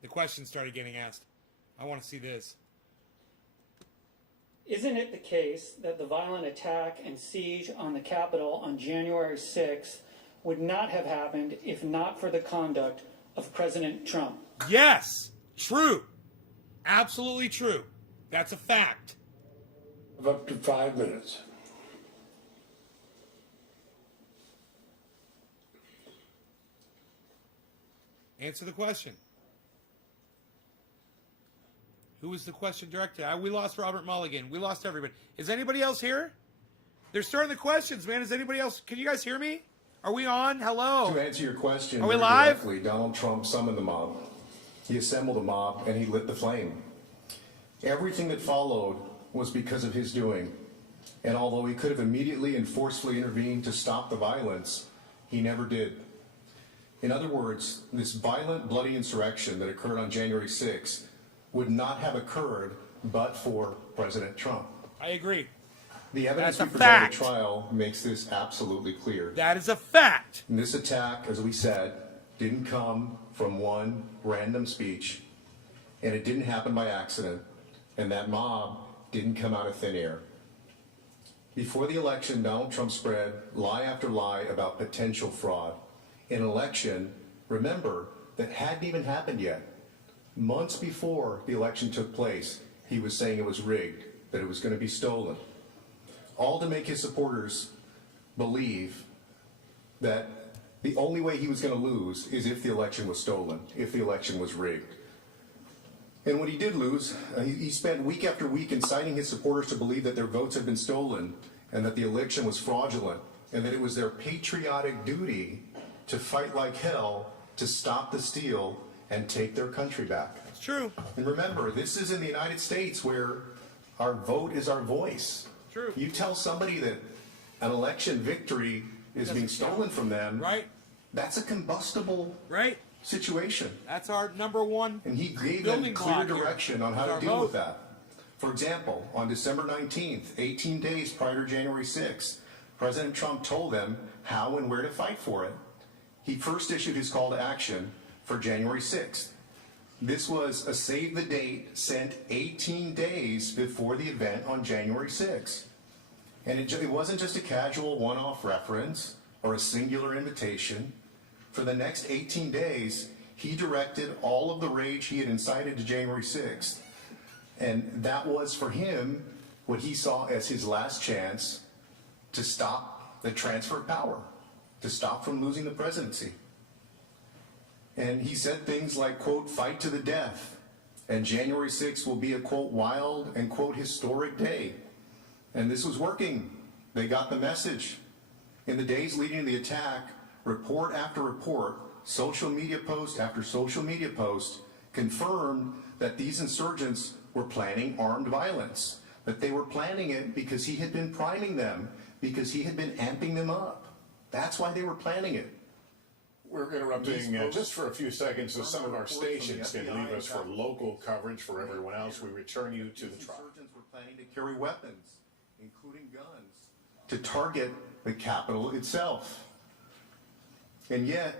The questions started getting asked. I want to see this. Isn't it the case that the violent attack and siege on the Capitol on January 6th would not have happened if not for the conduct of President Trump? Yes, true. Absolutely true. That's a fact. Of up to 5 minutes. Answer the question. Who was the question directed? We lost Robert Mulligan. We lost everybody. Is anybody else here? They're starting the questions, man. Is anybody else? Can you guys hear me? Are we on? Hello. To answer your question, are we live? Directly, Donald Trump summoned the mob. He assembled a mob and he lit the flame. Everything that followed was because of his doing. And although he could have immediately and forcefully intervened to stop the violence, he never did. In other words, this violent, bloody insurrection that occurred on January 6th would not have occurred but for President Trump. I agree. The evidence we That's a presented at fact. trial makes this absolutely clear. That is a fact. And this attack, as we said, didn't come from one random speech, and it didn't happen by accident, and that mob didn't come out of thin air. Before the election, Donald Trump spread lie after lie about potential fraud. An election, remember, that hadn't even happened yet. Months before the election took place, he was saying it was rigged, that it was going to be stolen. All to make his supporters believe that the only way he was going to lose is if the election was stolen, if the election was rigged. And when he did lose, he spent week after week inciting his supporters to believe that their votes had been stolen and that the election was fraudulent and that it was their patriotic duty to fight like hell to stop the steal and take their country back. It's true. And remember, this is in the United States where our vote is our voice. True. You tell somebody that an election victory is being stolen from them, right? That's a combustible situation. That's our number one. And he gave building them clear block here, direction on how is to our deal with vote. that. For example, on December 19th, 18 days prior to January 6th, President Trump told them how and where to fight for it. He first issued his call to action for January 6th. This was a save the date sent 18 days before the event on January 6th. And it wasn't just a casual one-off reference or a singular invitation. For the next 18 days, he directed all of the rage he had incited to January 6th. And that was for him what he saw as his last chance to stop the transfer of power, to stop from losing the presidency. And he said things like, quote, fight to the death. And January 6th will be a, quote, wild and, quote, historic day. And this was working. They got the message. In the days leading to the attack, report after report, social media post after social media post confirmed that these insurgents were planning armed violence, that they were planning it because he had been priming them, because he had been amping them up. That's why they were planning it. We're interrupting just for a few seconds so some of our stations can leave us for local coverage. For everyone else, we return you to the trial. Insurgents were planning to carry weapons, including guns, to target the Capitol itself. And yet,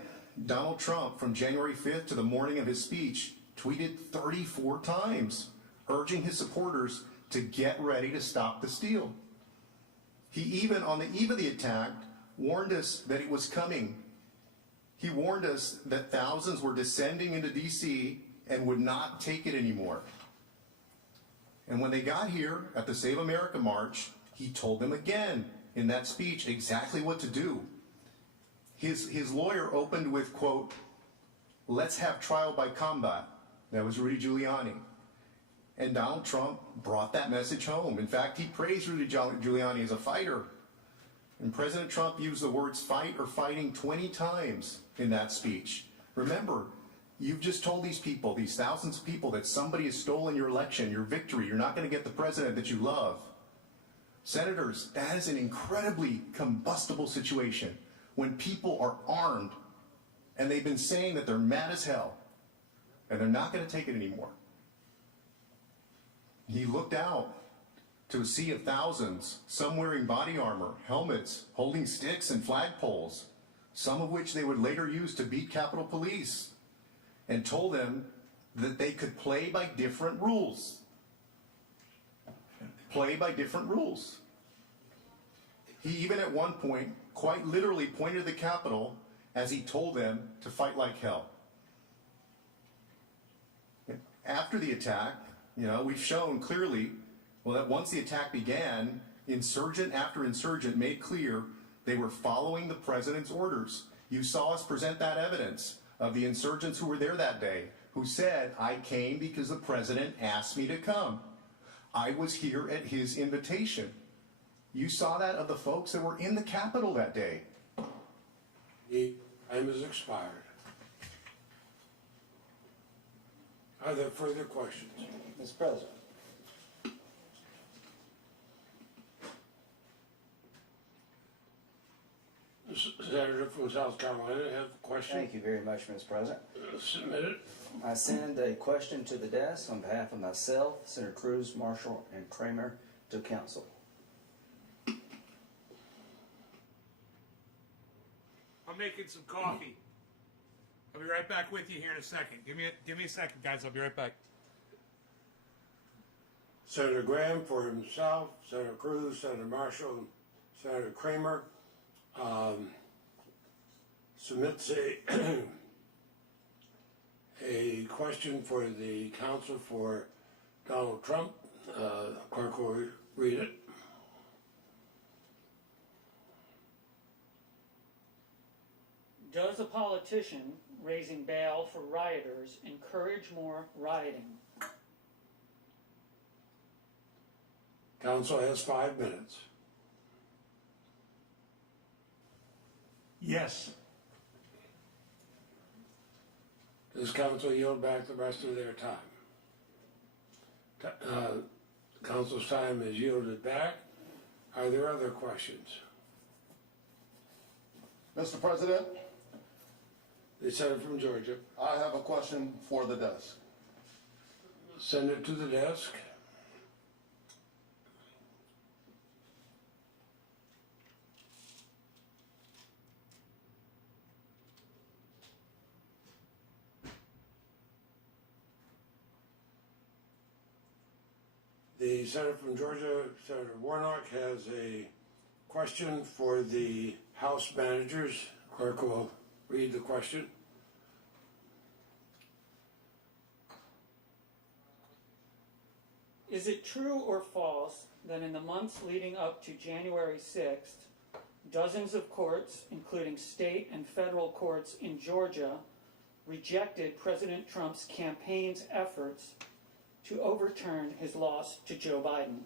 Donald Trump, from January 5th to the morning of his speech, tweeted 34 times, urging his supporters to get ready to stop the steal. He even, on the eve of the attack, warned us that it was coming. He warned us that thousands were descending into D.C. and would not take it anymore. And when they got here at the Save America March, he told them again in that speech exactly what to do. His lawyer opened with, quote, let's have trial by combat. That was Rudy Giuliani. And Donald Trump brought that message home. In fact, he praised Rudy Giuliani as a fighter. And President Trump used the words fight or fighting 20 times in that speech. Remember, you've just told these people, these thousands of people, that somebody has stolen your election, your victory. You're not going to get the president that you love. Senators, that is an incredibly combustible situation when people are armed and they've been saying that they're mad as hell and they're not going to take it anymore. He looked out to a sea of thousands, some wearing body armor, helmets, holding sticks and flagpoles, some of which they would later use to beat Capitol Police, and told them that they could play by different rules. Play by different rules. He even at one point quite literally pointed to the Capitol as he told them to fight like hell. After the attack, we've shown clearly, that once the attack began, insurgent after insurgent made clear they were following the president's orders. You saw us present that evidence of the insurgents who were there that day, who said, I came because the president asked me to come. I was here at his invitation. You saw that of the folks that were in the Capitol that day. The time has expired. Are there further questions? Mr. President. Senator from South Carolina have a question. Thank you very much, Mr. President. Submit it. I send a question to the desk on behalf of myself, Senator Cruz, Marshall, and Kramer to council. I'm making some coffee. I'll be right back with you here in a second. Give me a second, guys. I'll be right back. Senator Graham for himself, Senator Cruz, Senator Marshall, Senator Kramer submits a question for the counsel for Donald Trump. Clerk will read it. Does a politician raising bail for rioters encourage more rioting? Counsel has 5 minutes. Yes. Does counsel yield back the rest of their time? Council's time is yielded back. Are there other questions? Mr. President, The senator from Georgia. I have a question for the desk. Send it to the desk. The senator from Georgia, Senator Warnock, has a question for the House managers. Clerk will read the question. Is it true or false that in the months leading up to January 6th, dozens of courts, including state and federal courts in Georgia, rejected President Trump's campaign's efforts to overturn his loss to Joe Biden?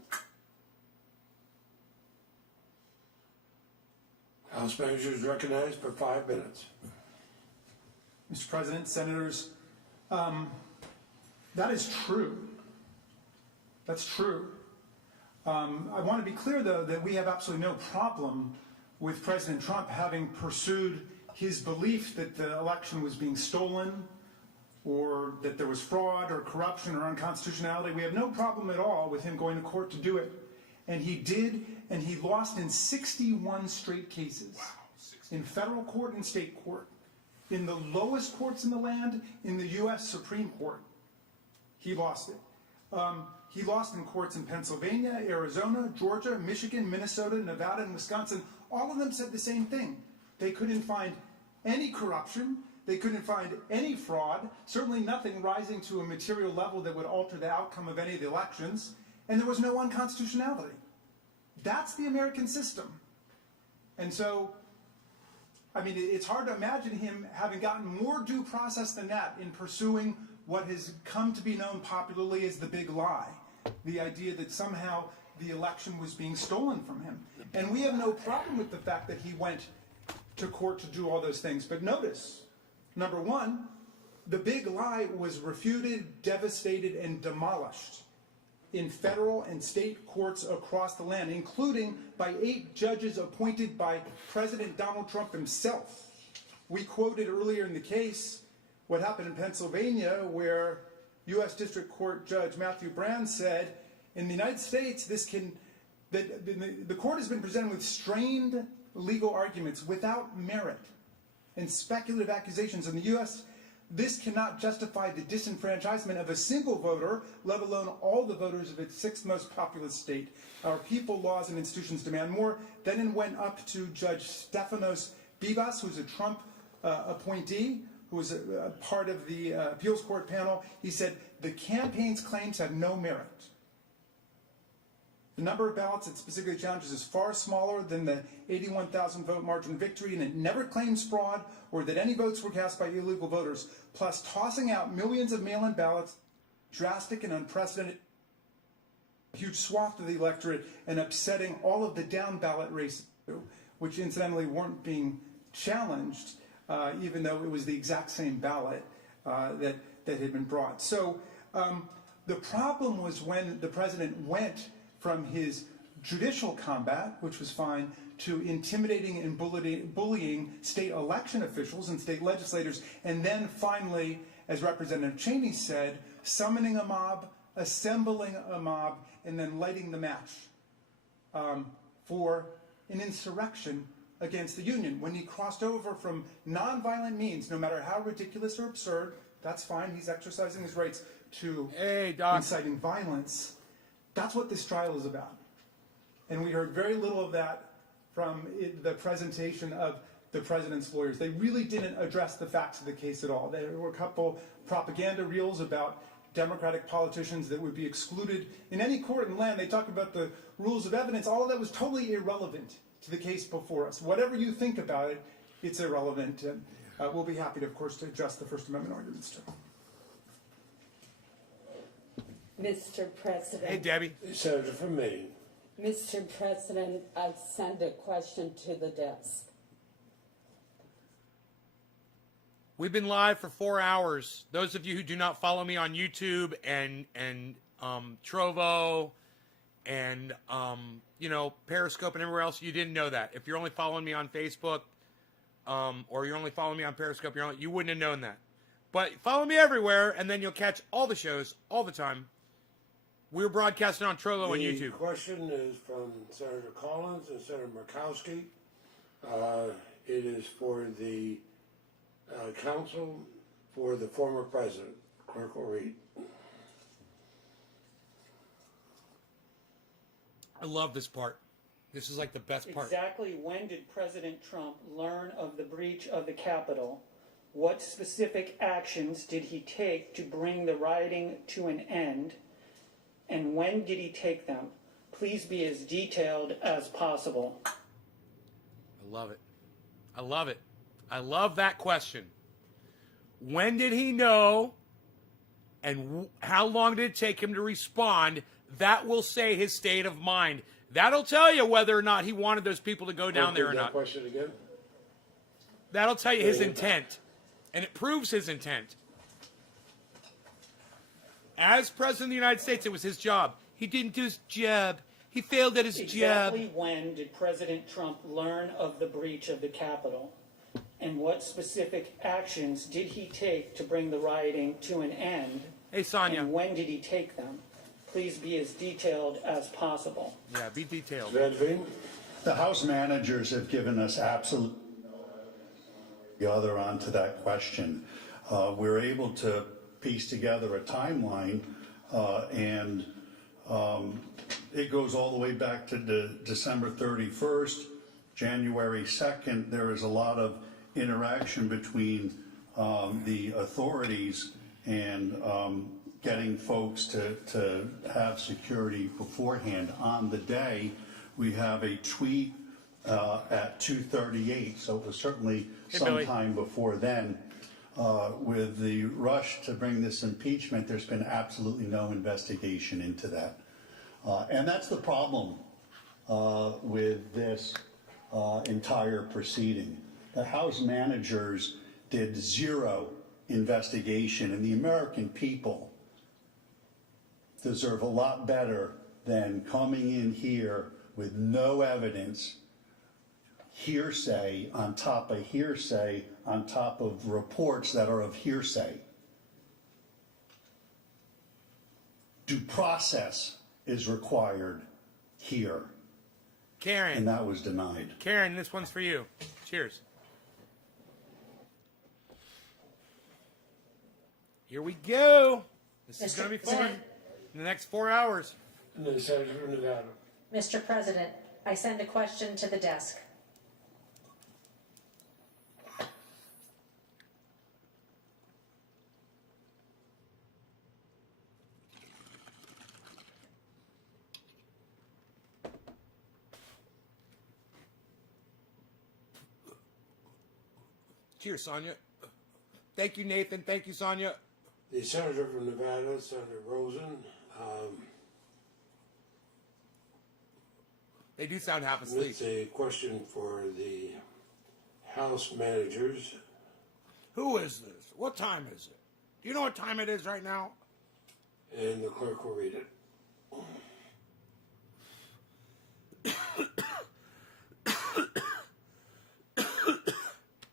House managers recognized for 5 minutes. Mr. President, Senators, that is true. That's true. I want to be clear, though, that we have absolutely no problem with President Trump having pursued his belief that the election was being stolen or that there was fraud or corruption or unconstitutionality. We have no problem at all with him going to court to do it. And he did, and he lost in 61 straight cases. Wow, in federal court and state court. In the lowest courts in the land, in the U.S. Supreme Court, he lost it. He lost in courts in Pennsylvania, Arizona, Georgia, Michigan, Minnesota, Nevada, and Wisconsin. All of them said the same thing. They couldn't find any corruption. They couldn't find any fraud, certainly nothing rising to a material level that would alter the outcome of any of the elections, and there was no unconstitutionality. That's the American system. And so, I mean, it's hard to imagine him having gotten more due process than that in pursuing what has come to be known popularly as the big lie, the idea that somehow the election was being stolen from him. And we have no problem with the fact that he went to court to do all those things. But notice, number one, the big lie was refuted, devastated, and demolished in federal and state courts across the land, including by 8 judges appointed by President Donald Trump himself. We quoted earlier in the case what happened in Pennsylvania, where U.S. District Court Judge Matthew Brand said, in the United States, the court has been presented with strained legal arguments without merit and speculative accusations. In the U.S., this cannot justify the disenfranchisement of a single voter, let alone all the voters of its 6th most populous state. Our people, laws, and institutions demand more. Then it went up to Judge Stefanos Bibas, who's a Trump appointee, who was a part of the appeals court panel. He said, the campaign's claims have no merit. The number of ballots it specifically challenges is far smaller than the 81,000 vote margin victory, and it never claims fraud or that any votes were cast by illegal voters, plus tossing out millions of mail-in ballots, drastic and unprecedented, huge swath of the electorate, and upsetting all of the down-ballot races, which incidentally weren't being challenged, even though it was the exact same ballot that had been brought. So the problem was when the president went from his judicial combat, which was fine, to intimidating and bullying state election officials and state legislators, and then finally, as Representative Cheney said, summoning a mob, assembling a mob, and then lighting the match for an insurrection against the Union. When he crossed over from nonviolent means, no matter how ridiculous or absurd, that's fine, he's exercising his rights, to inciting violence. That's what this trial is about. And we heard very little of that from the presentation of the president's lawyers. They really didn't address the facts of the case at all. There were a couple propaganda reels about Democratic politicians that would be excluded in any court in the land. They talked about the rules of evidence. All of that was totally irrelevant to the case before us. Whatever you think about it, it's irrelevant. And we'll be happy, of course, to address the First Amendment arguments too. Mr. President. Hey, Debbie. Senator from Maine. Mr. President, I send a question to the desk. We've been live for 4 hours. Those of you who do not follow me on YouTube and Trovo and Periscope and everywhere else, you didn't know that. If you're only following me on Facebook or you're only following me on Periscope, you wouldn't have known that. But follow me everywhere, and then you'll catch all the shows all the time. We're broadcasting on Trovo and YouTube. The question is from Senator Collins and Senator Murkowski. It is for the counsel for the former president. Clerk will read. I love this part. This is like the best part. Exactly when did President Trump learn of the breach of the Capitol? What specific actions did he take to bring the rioting to an end? And when did he take them? Please be as detailed as possible. I love it. I love it. I love that question. When did he know? And how long did it take him to respond? That will say his state of mind. That'll tell you whether or not he wanted those people to go down there or not. Question again? That'll tell you his intent. And it proves his intent. As President of the United States, it was his job. He didn't do his job. He failed at his job. Exactly when did President Trump learn of the breach of the Capitol? And what specific actions did he take to bring the rioting to an end? Hey, Sonia. And when did he take them? Please be as detailed as possible. Yeah, be detailed. The House managers have given us absolute the other onto that question. We're able to piece together a timeline, and it goes all the way back to December 31st, January 2nd. There is a lot of interaction between the authorities and getting folks to have security beforehand. On the day, we have a tweet at 2:38, so it was certainly sometime before then. With the rush to bring this impeachment, there's been absolutely no investigation into that. And that's the problem with this entire proceeding. The House managers did zero investigation, and the American people deserve a lot better than coming in here with no evidence, hearsay on top of hearsay on top of reports that are of hearsay. Due process is required here. Karen. And that was denied. Karen, this one's for you. Cheers. Here we go. This is going to be fun. In the next 4 hours. And then Senator from Nevada. Mr. President, I send a question to the desk. Cheers, Sonia. Thank you, Nathan. Thank you, Sonia. The Senator from Nevada, Senator Rosen. They do sound half asleep. It's a question for the House managers. Who is this? What time is it? Do you know what time it is right now? And the clerk will read it.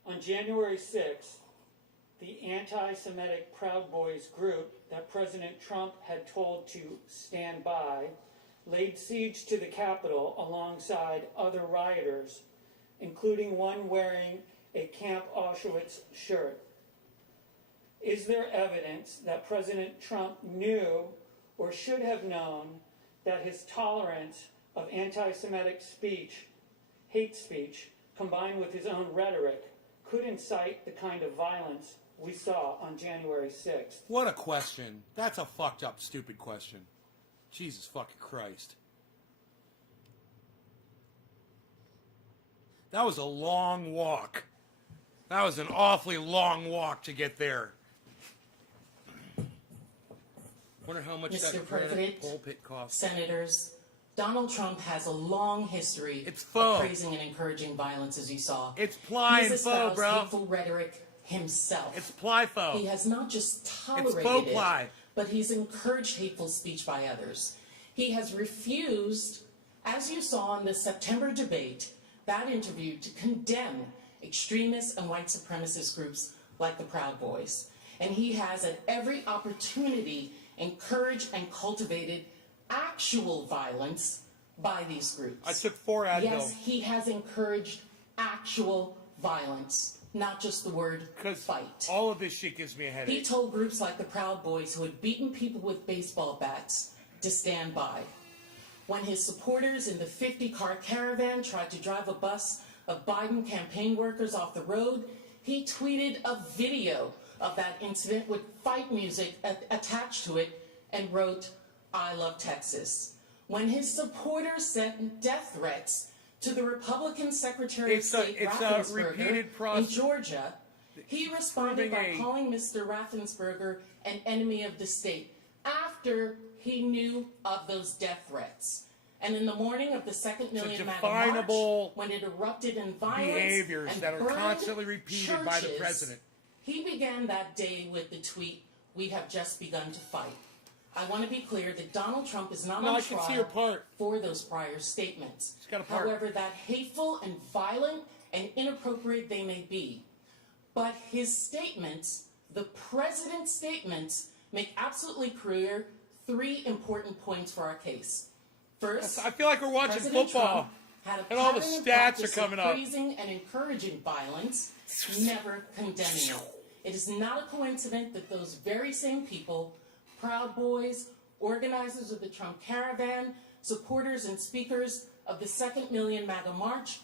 On January 6th, the anti-Semitic Proud Boys group that President Trump had told to stand by laid siege to the Capitol alongside other rioters, including one wearing a Camp Auschwitz shirt. Is there evidence that President Trump knew or should have known that his tolerance of anti-Semitic speech, hate speech, combined with his own rhetoric, could incite the kind of violence we saw on January 6th. What a question. That's a fucked up, stupid question. Jesus fucking Christ. That was a long walk. That was an awfully long walk to get there. Wonder how much Mr. that President, pulpit cost. Senators, Donald Trump has a long history of praising and encouraging violence, as you saw. It's ply He's and faux, espoused bro. hateful rhetoric himself. It's ply faux. He has not just tolerated faux it, ply. but he's encouraged hateful speech by others. He has refused, as you saw in the September debate, that interview, to condemn extremist and white supremacist groups like the Proud Boys. And he has at every opportunity encouraged and cultivated actual violence by these groups. I took 4 Advil. Yes, he has encouraged actual violence, not just the word fight. All of this shit gives me a headache. He told groups like the Proud Boys, who had beaten people with baseball bats, to stand by. When his supporters in the 50-car caravan tried to drive a bus of Biden campaign workers off the road, he tweeted a video of that incident with fight music attached to it and wrote, "I love Texas." When his supporters sent death threats to the Republican Secretary of State Raffensperger in Georgia, he responded by calling Mr. Raffensperger an enemy of the state after he knew of those death threats. And in the morning of the 2nd Million MAGA March, when it erupted in violence behaviors and that are burned constantly repeated by the churches, president. he began that day with the tweet, "We have just begun to fight." I want to be clear that Donald Trump is not on trial for those prior statements. However, that hateful and violent and inappropriate they may be. But his statements, the president's statements, make absolutely clear 3 important points for our case. First, I feel like we're watching President football, Trump had a and all the pattern and stats are practice of coming up. praising and encouraging violence, never condemning it. It is not a coincidence that those very same people, Proud Boys, organizers of the Trump Caravan, supporters and speakers of the 2nd Million MAGA March,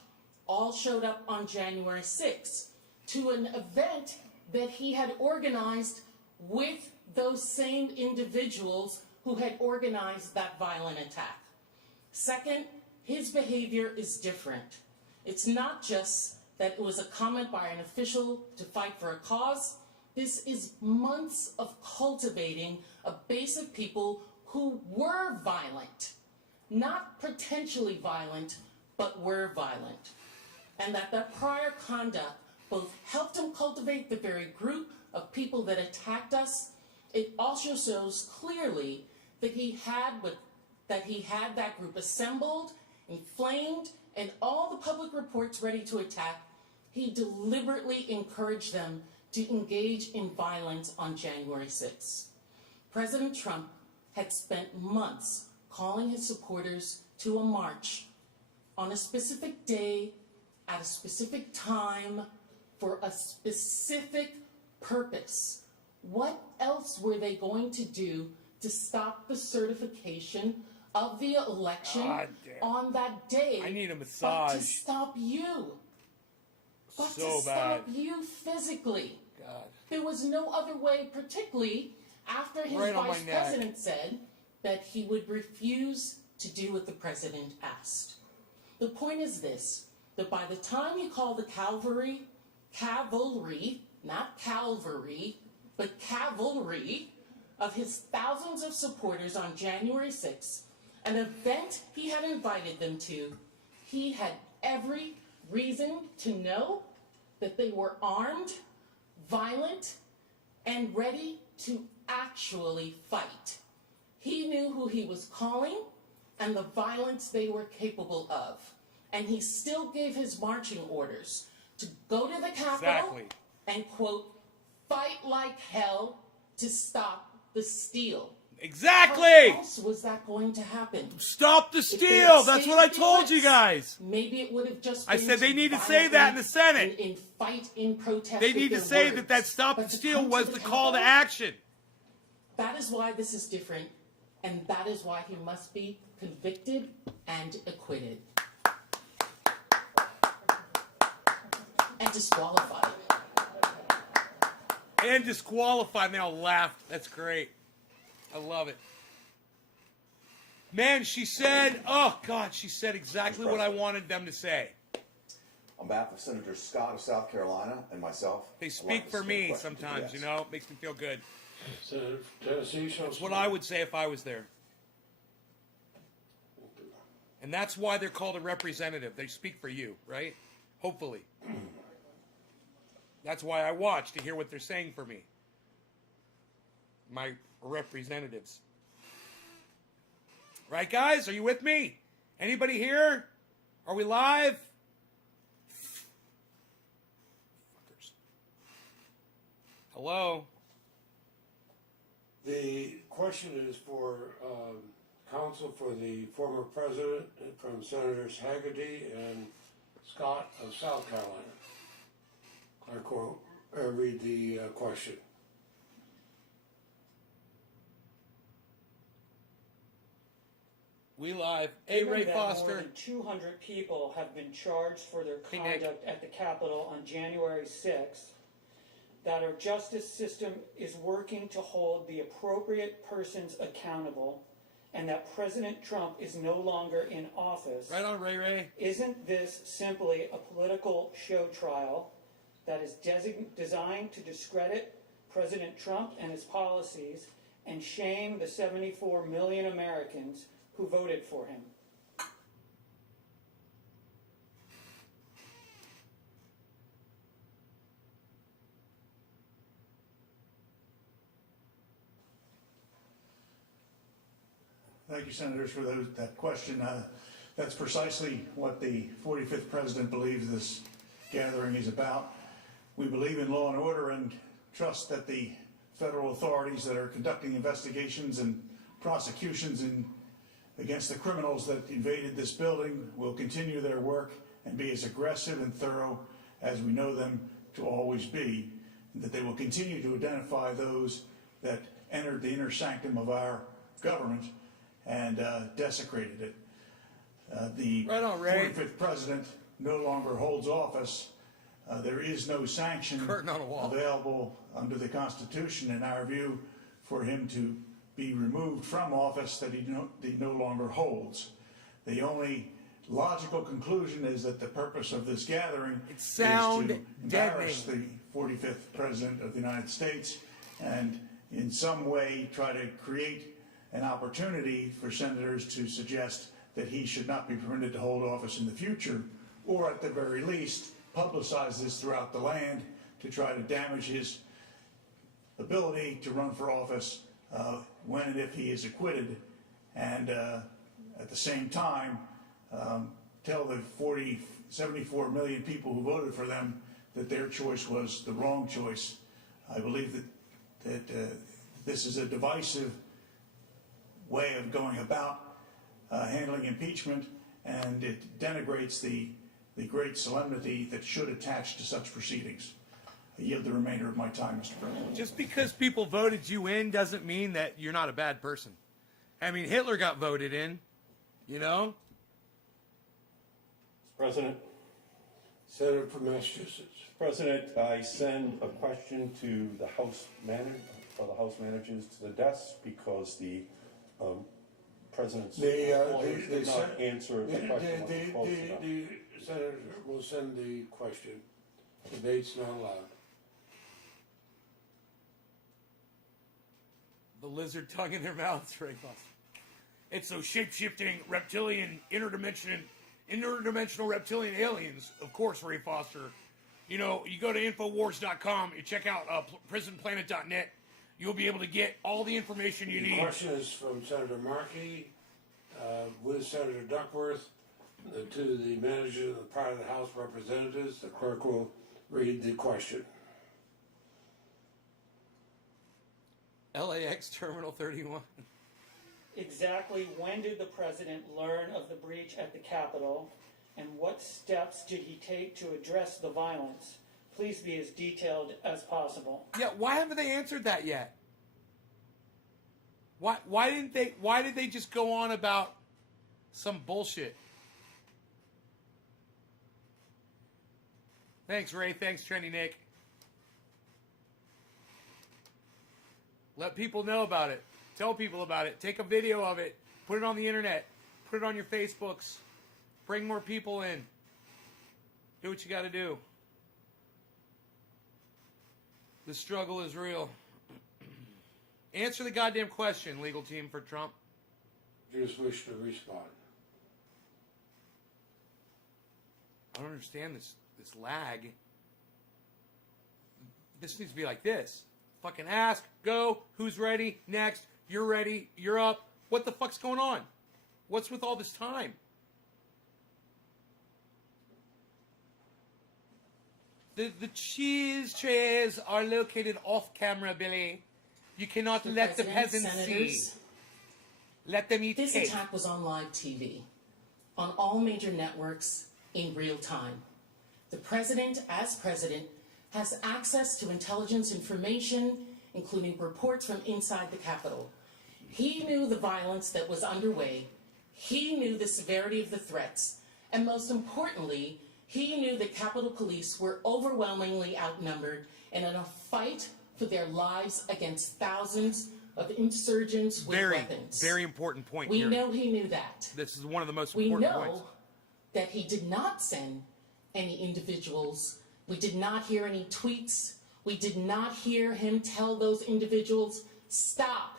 all showed up on January 6th to an event that he had organized with those same individuals who had organized that violent attack. Second, his behavior is different. It's not just that it was a comment by an official to fight for a cause. This is months of cultivating a base of people who were violent, not potentially violent, but were violent. And that prior conduct both helped him cultivate the very group of people that attacked us. It also shows clearly that he had that group assembled, inflamed, and all the public reports ready to attack. He deliberately encouraged them to engage in violence on January 6th. President Trump had spent months calling his supporters to a march on a specific day, at a specific time, for a specific purpose. What else were they going to do to stop the certification of the election on that day? I need a But massage. to stop you. But So to stop bad. you physically. God. There was no other way, particularly after his Right on my vice neck. president said that he would refuse to do what the president asked. The point is this, that by the time you call the cavalry, not Calvary, but cavalry of his thousands of supporters on January 6th, an event he had invited them to, he had every reason to know that they were armed, violent, and ready to actually fight. He knew who he was calling and the violence they were capable of. And he still gave his marching orders to go to the Capitol and, quote, fight like hell to stop the steal. Exactly! How else was that going to happen? Stop the If they steal! had That's stayed what I with told you us, guys. Maybe it would have just I been said they to need to say that in the Senate. In fight, in protest. They with need to their say words. that stop But the to steal come to was the the call to Capitol, action. That is why this is different, and that is why he must be convicted and acquitted. And disqualified. And disqualified. They all laughed. That's great. I love it. Man, she said, oh, God, she said exactly what I wanted them to say. On behalf of Senator Scott of South Carolina and myself, They speak for me sometimes, you know? It makes me feel good. Senator Tennessee, That's what I would say if I was there. And that's why they're called a representative. They speak for you, right? Hopefully. That's why I watch, to hear what they're saying for me. My representatives. Right, guys? Are you with me? Anybody here? Are we live? Fuckers. Hello? The question is for counsel for the former president from Senators Hagerty and Scott of South Carolina. Clerk will read the question. We live. Hey, Given Ray that Foster. More than 200 people have been charged for their Hey, Nick. conduct at the Capitol on January 6th, that our justice system is working to hold the appropriate persons accountable, and that President Trump is no longer in office. Right on, Ray Ray. Isn't this simply a political show trial that is designed to discredit President Trump and his policies and shame the 74 million Americans who voted for him? Thank you, Senators, for that question. That's precisely what the 45th President believes this gathering is about. We believe in law and order and trust that the federal authorities that are conducting investigations and prosecutions against the criminals that invaded this building will continue their work and be as aggressive and thorough as we know them to always be, and that they will continue to identify those that entered the inner sanctum of our government and desecrated it. The Right on, Ray. 45th President no longer holds office. There is no sanction Curtain on a wall. available under the Constitution, in our view, for him to be removed from office that he no longer holds. The only logical conclusion is that the purpose of this gathering is to embarrass the 45th President of the United States and in some way try to create an opportunity for senators to suggest that he should not be permitted to hold office in the future, or at the very least publicize this throughout the land to try to damage his ability to run for office when and if he is acquitted, and at the same time tell the 74 million people who voted for them that their choice was the wrong choice. I believe that this is a divisive way of going about handling impeachment, and it denigrates the great solemnity that should attach to such proceedings. I yield the remainder of my time, Mr. President. Just because people voted you in doesn't mean that you're not a bad person. I mean, Hitler got voted in, you know? President. Senator from Massachusetts. President, I send a question to the House managers to the desk because the President's lawyers did not answer the question when it was close enough. The senator will send the question. Debate's not allowed. The lizard tongue in their mouths, Ray Foster. It's those shape-shifting reptilian interdimensional reptilian aliens, of course, Ray Foster. You know, you go to Infowars.com, you check out prisonplanet.net, you'll be able to get all the information you The need. question is from Senator Markey with Senator Duckworth to the manager of the part of the House Representatives. The clerk will read the question. LAX Terminal 31. Exactly when did the president learn of the breach at the Capitol, and what steps did he take to address the violence? Please be as detailed as possible. Yeah, why haven't they answered that yet? Why did they just go on about Some bullshit. Thanks, Ray. Thanks, Trendy Nick. Let people know about it. Tell people about it. Take a video of it. Put it on the internet. Put it on your Facebooks. Bring more people in. Do what you got to do. The struggle is real. Answer the goddamn question, legal team for Trump. Just wish to respond. I don't understand this lag. This needs to be like this. Fucking ask, go, who's ready, next, you're ready, you're up. What the fuck's going on? What's with all this time? The cheese trays are located off camera, Billy. You cannot let the peasants see. Let them eat This cake. attack was on live TV, on all major networks in real time. The president, as president, has access to intelligence information, including reports from inside the Capitol. He knew the violence that was underway. He knew the severity of the threats. And most importantly, he knew that Capitol Police were overwhelmingly outnumbered and in a fight for their lives against thousands of insurgents with weapons. Very important point We here. know he knew that. This is one of the most We important know points. that he did not send any individuals. We did not hear any tweets. We did not hear him tell those individuals, stop.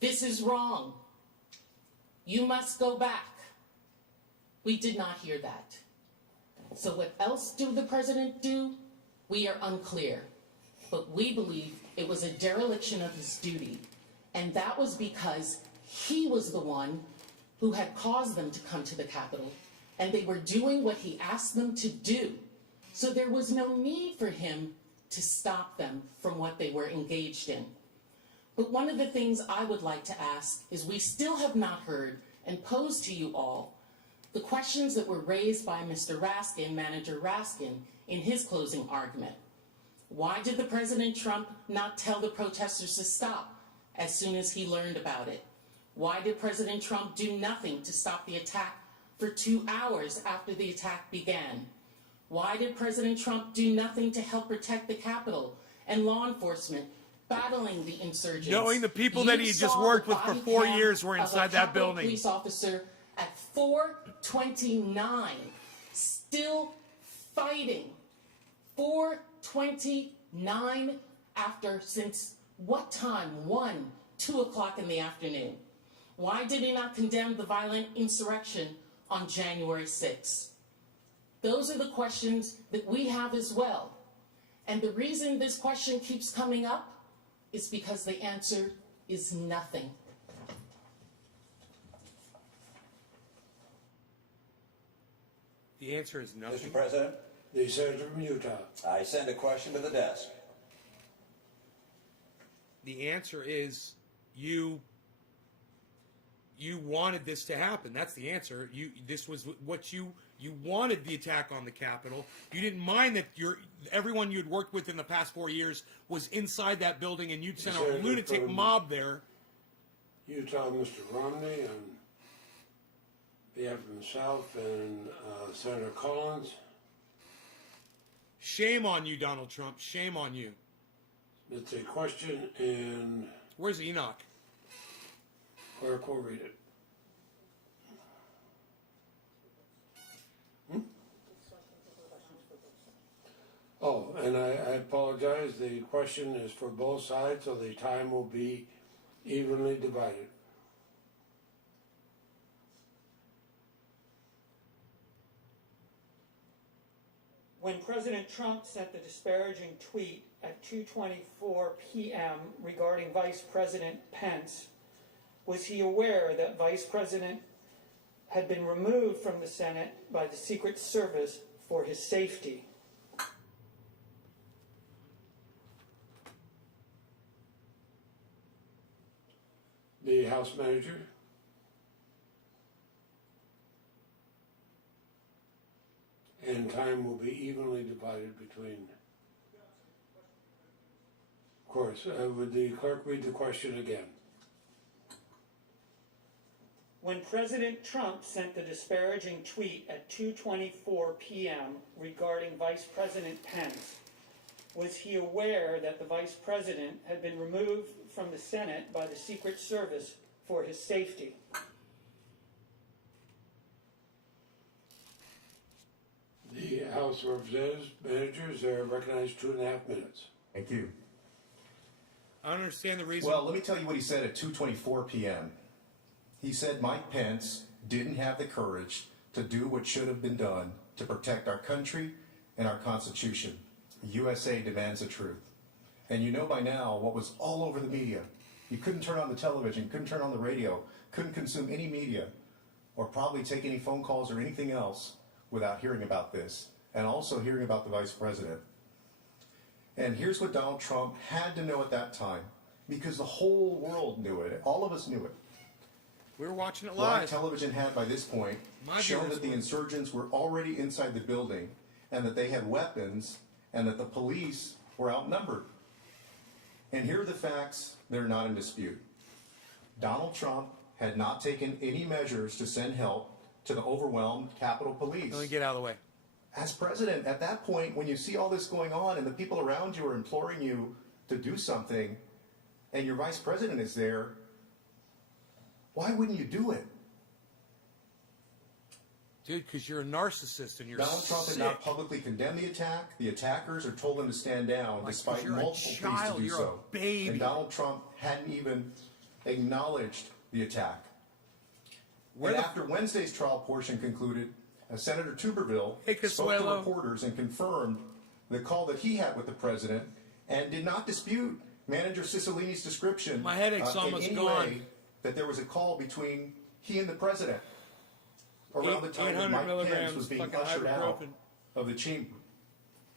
This is wrong. You must go back. We did not hear that. So what else did the president do? We are unclear. But we believe it was a dereliction of his duty. And that was because he was the one who had caused them to come to the Capitol. And they were doing what he asked them to do. So there was no need for him to stop them from what they were engaged in. But one of the things I would like to ask is we still have not heard and posed to you all the questions that were raised by Mr. Raskin, Manager Raskin, in his closing argument. Why did the President Trump not tell the protesters to stop as soon as he learned about it? Why did President Trump do nothing to stop the attack for 2 hours after the attack began? Why did President Trump do nothing to help protect the Capitol and law enforcement battling the insurgents? Knowing the people that he just worked with for 4 years were inside that building. Police officer at 4:29, still fighting. 4:29 after, since what time? 1, 2 o'clock in the afternoon. Why did he not condemn the violent insurrection on January 6th? Those are the questions that we have as well. And the reason this question keeps coming up is because the answer is nothing. The answer is nothing. Mr. President, The senator from Utah. I send a question to the desk. The answer is you wanted this to happen. That's the answer. This was what you wanted, the attack on the Capitol. You didn't mind that everyone you'd worked with in the past 4 years was inside that building, and you'd sent a Senator lunatic from mob there. Utah, Mr. Romney, on behalf of himself and Senator Collins. Shame on you, Donald Trump. Shame on you. It's a question, and Where's Enoch? clerk will read it. Oh, and I apologize. The question is for both sides, so the time will be evenly divided. When President Trump sent the disparaging tweet at 2:24 p.m. regarding Vice President Pence, was he aware that Vice President had been removed from the Senate by the Secret Service for his safety? The House Manager. And time will be evenly divided between. Of course, would the clerk read the question again? When President Trump sent the disparaging tweet at 2:24 p.m. regarding Vice President Pence, was he aware that the Vice President had been removed from the Senate by the Secret Service for his safety? The House of Representatives, managers are recognized 2.5 minutes. Thank you. I don't understand the reason. Well, let me tell you what he said at 2:24 p.m. He said Mike Pence didn't have the courage to do what should have been done to protect our country and our Constitution. USA demands the truth. And you know by now what was all over the media. You couldn't turn on the television, couldn't turn on the radio, couldn't consume any media, or probably take any phone calls or anything else without hearing about this, and also hearing about the Vice President. And here's what Donald Trump had to know at that time, because the whole world knew it. All of us knew it. We were watching it Live live. television had, by this point, shown that the insurgents were already inside the building, and that they had weapons, and that the police were outnumbered. And here are the facts that are not in dispute. Donald Trump had not taken any measures to send help to the overwhelmed Capitol Police. Let me get out of the way. As president, at that point, when you see all this going on and the people around you are imploring you to do something, and your vice president is there, why wouldn't you do it? Dude, because you're a narcissist and you're Donald Trump sick. did not publicly condemn the attack. The attackers are told him to stand down, despite you're a multiple pleas child, to do you're a so. baby. And Donald Trump hadn't even acknowledged the attack. Where And the- after Wednesday's trial portion concluded, Senator Tuberville Hey, spoke to Consuelo. reporters and confirmed the call that he had with the president and did not dispute Manager Cicilline's description My headache's almost in any gone. way that there was a call between he and the president around the time that 800 Mike Pence milligrams was being fucking ushered out ibuprofen. of the chamber.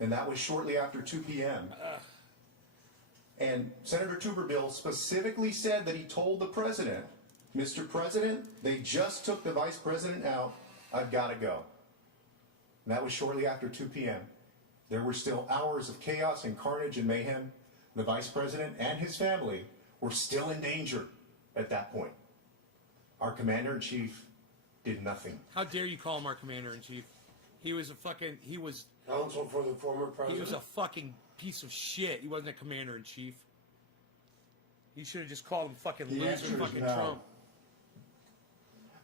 And that was shortly after 2 p.m. And Senator Tuberville specifically said that he told the president, Mr. President, they just took the vice president out. I've got to go. And that was shortly after 2 p.m. There were still hours of chaos and carnage and mayhem. The vice president and his family were still in danger at that point. Our commander-in-chief did nothing. How dare you call him our commander-in-chief? He was a fucking, Counsel for the former he president. was a fucking piece of shit. He wasn't a commander-in-chief. He should have just called him fucking The loser answer is fucking no. Trump.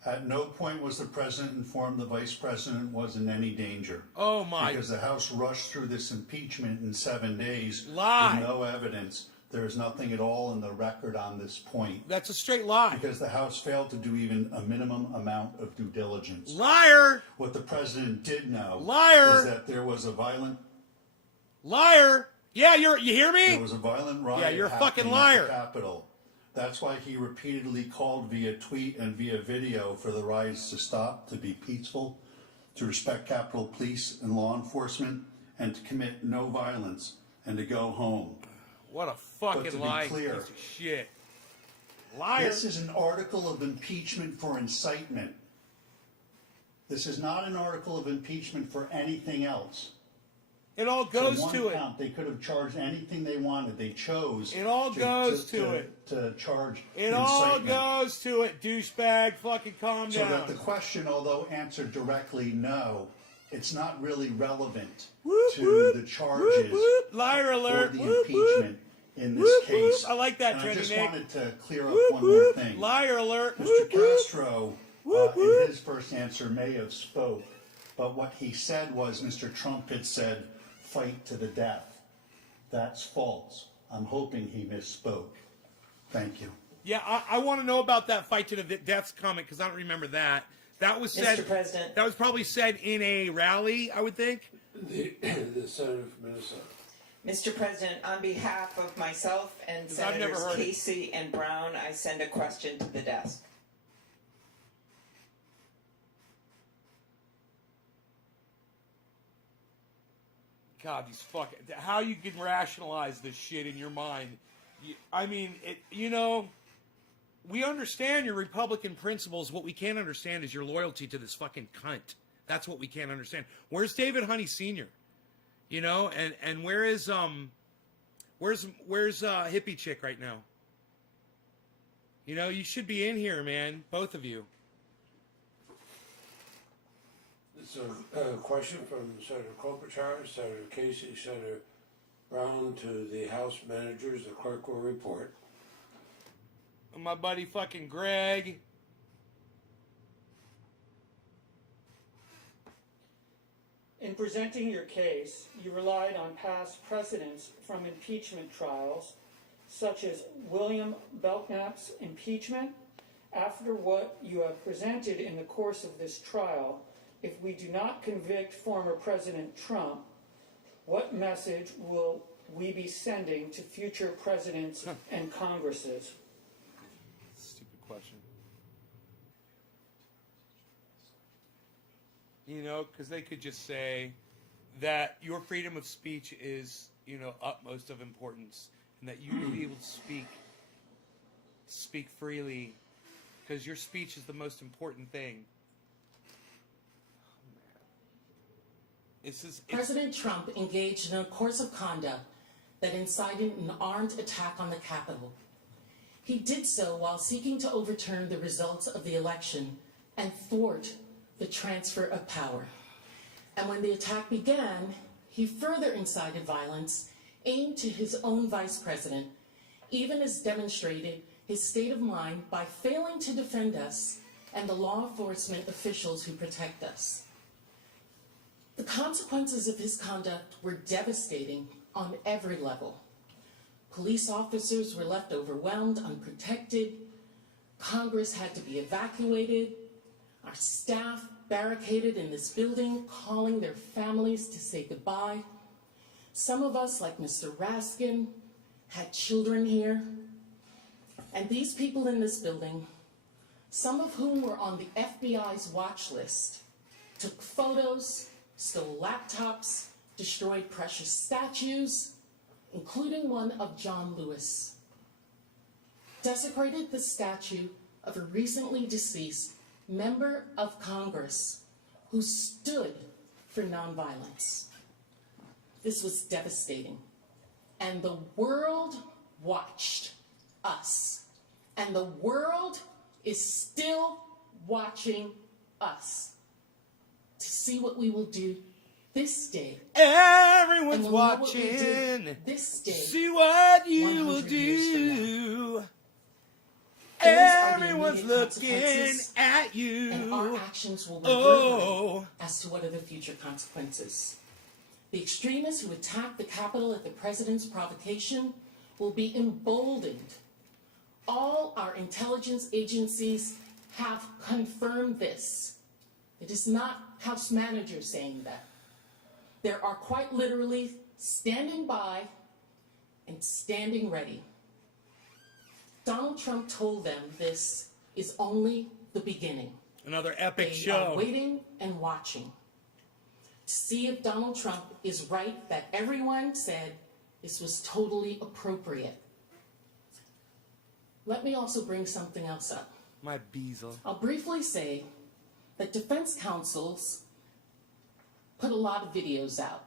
At no point was the president informed the vice president was in any danger. Oh my. Because the House rushed through this impeachment in 7 days Lie. with no evidence. There is nothing at all in the record on this point. That's a straight lie. Because the House failed to do even a minimum amount of due diligence. Liar. What the president did know Liar. is that there was a violent Liar. Yeah, you hear me? There was a violent riot. Yeah, you're a fucking happening liar. At the Capitol. That's why he repeatedly called via tweet and via video for the riots to stop, to be peaceful, to respect Capitol Police and law enforcement, and to commit no violence, and to go home. What a But fucking to be lying clear, piece of shit. Liar. This is an article of impeachment for incitement. This is not an article of impeachment for anything else. It all goes In one to it. count, they could have charged anything they wanted. They chose. It all goes to it. To charge It all incitement. goes to it, douchebag. Fucking calm So down. that the question, although answered directly no, it's not really relevant to whoop, the charges whoop. Liar or alert. the Whoop, impeachment in this whoop, case. whoop. I like that, And I Trendy just Nick. wanted to clear up Whoop, one more whoop. thing. Liar alert. Mr. Whoop, whoop. Castro, in his first answer, may have spoke, but what he said was Mr. Trump had said, fight to the death. That's false. I'm hoping he misspoke. Thank you. Yeah, I want to know about that fight to the deaths comment because I don't remember that. That was said. Mr. President. That was probably said in a rally, I would think. The senator from Minnesota. Mr. President, on behalf of myself and Because I've never Senators heard it. Casey and Brown, I send a question to the desk. God, these fucking. How you can rationalize this shit in your mind? I mean, we understand your Republican principles. What we can't understand is your loyalty to this fucking cunt. That's what we can't understand. Where's David Honey Sr.? And where is where's hippie chick right now? You should be in here, man. Both of you. So, question from Senator Klobuchar, Senator Casey, Senator Brown to the House managers. The clerk will report. My buddy fucking Greg. In presenting your case, you relied on past precedents from impeachment trials, such as William Belknap's impeachment. After what you have presented in the course of this trial, if we do not convict former President Trump, what message will we be sending to future presidents and Congresses? Stupid question. You know, because they could just say that your freedom of speech is, you know, utmost of importance, and that you will be able to speak freely, because your speech is the most important thing. President Trump engaged in a course of conduct that incited an armed attack on the Capitol. He did so while seeking to overturn the results of the election and thwart the transfer of power. And when the attack began, he further incited violence aimed to his own vice president, even as demonstrated his state of mind by failing to defend us and the law enforcement officials who protect us. The consequences of his conduct were devastating on every level. Police officers were left overwhelmed, unprotected. Congress had to be evacuated. Our staff barricaded in this building, calling their families to say goodbye. Some of us, like Mr. Raskin, had children here. And these people in this building, some of whom were on the FBI's watch list, took photos, stole laptops, destroyed precious statues, including one of John Lewis, desecrated the statue of a recently deceased member of Congress who stood for nonviolence. This was devastating, and the world watched us, and the world is still watching us to see what we will do this day. Everyone's And we'll know what we watching. did this day. See what you will 100 years from now. do. Those are the Everyone's immediate looking consequences, at you. and our actions will reverberate Oh. as to what are the future consequences. The extremists who attacked the Capitol at the president's provocation will be emboldened. All our intelligence agencies have confirmed this. It is not House managers saying that. There are quite literally standing by and standing ready. Donald Trump told them this is only the beginning. Another epic They show. are waiting and watching to see if Donald Trump is right that everyone said this was totally appropriate. Let me also bring something else up. My Beazle. I'll briefly say that defense counsels put a lot of videos out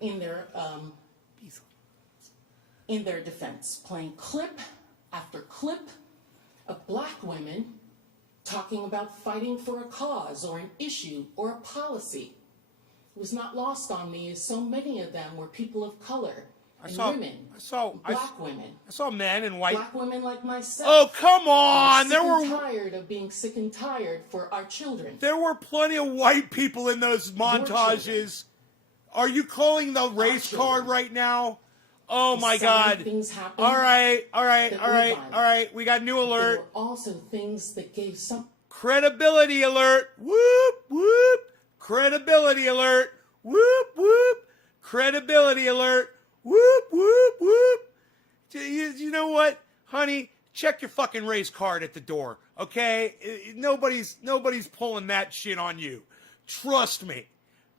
in their defense, playing clip after clip of black women talking about fighting for a cause or an issue or a policy. It was not lost on me as so many of them were people of color and women, black women. I saw men and white. Black women like myself. Oh, come on! There were tired of being sick and tired for our children. There were plenty of white people in those montages. Are you calling the race card right now? Oh my God! Things happen. All right. that were violent. We got new There alert. were also things that gave some Credibility alert. Whoop whoop. Credibility alert. Whoop whoop. Credibility alert. Whoop whoop whoop. You know what, honey? Check your fucking race card at the door, okay? Nobody's pulling that shit on you. Trust me.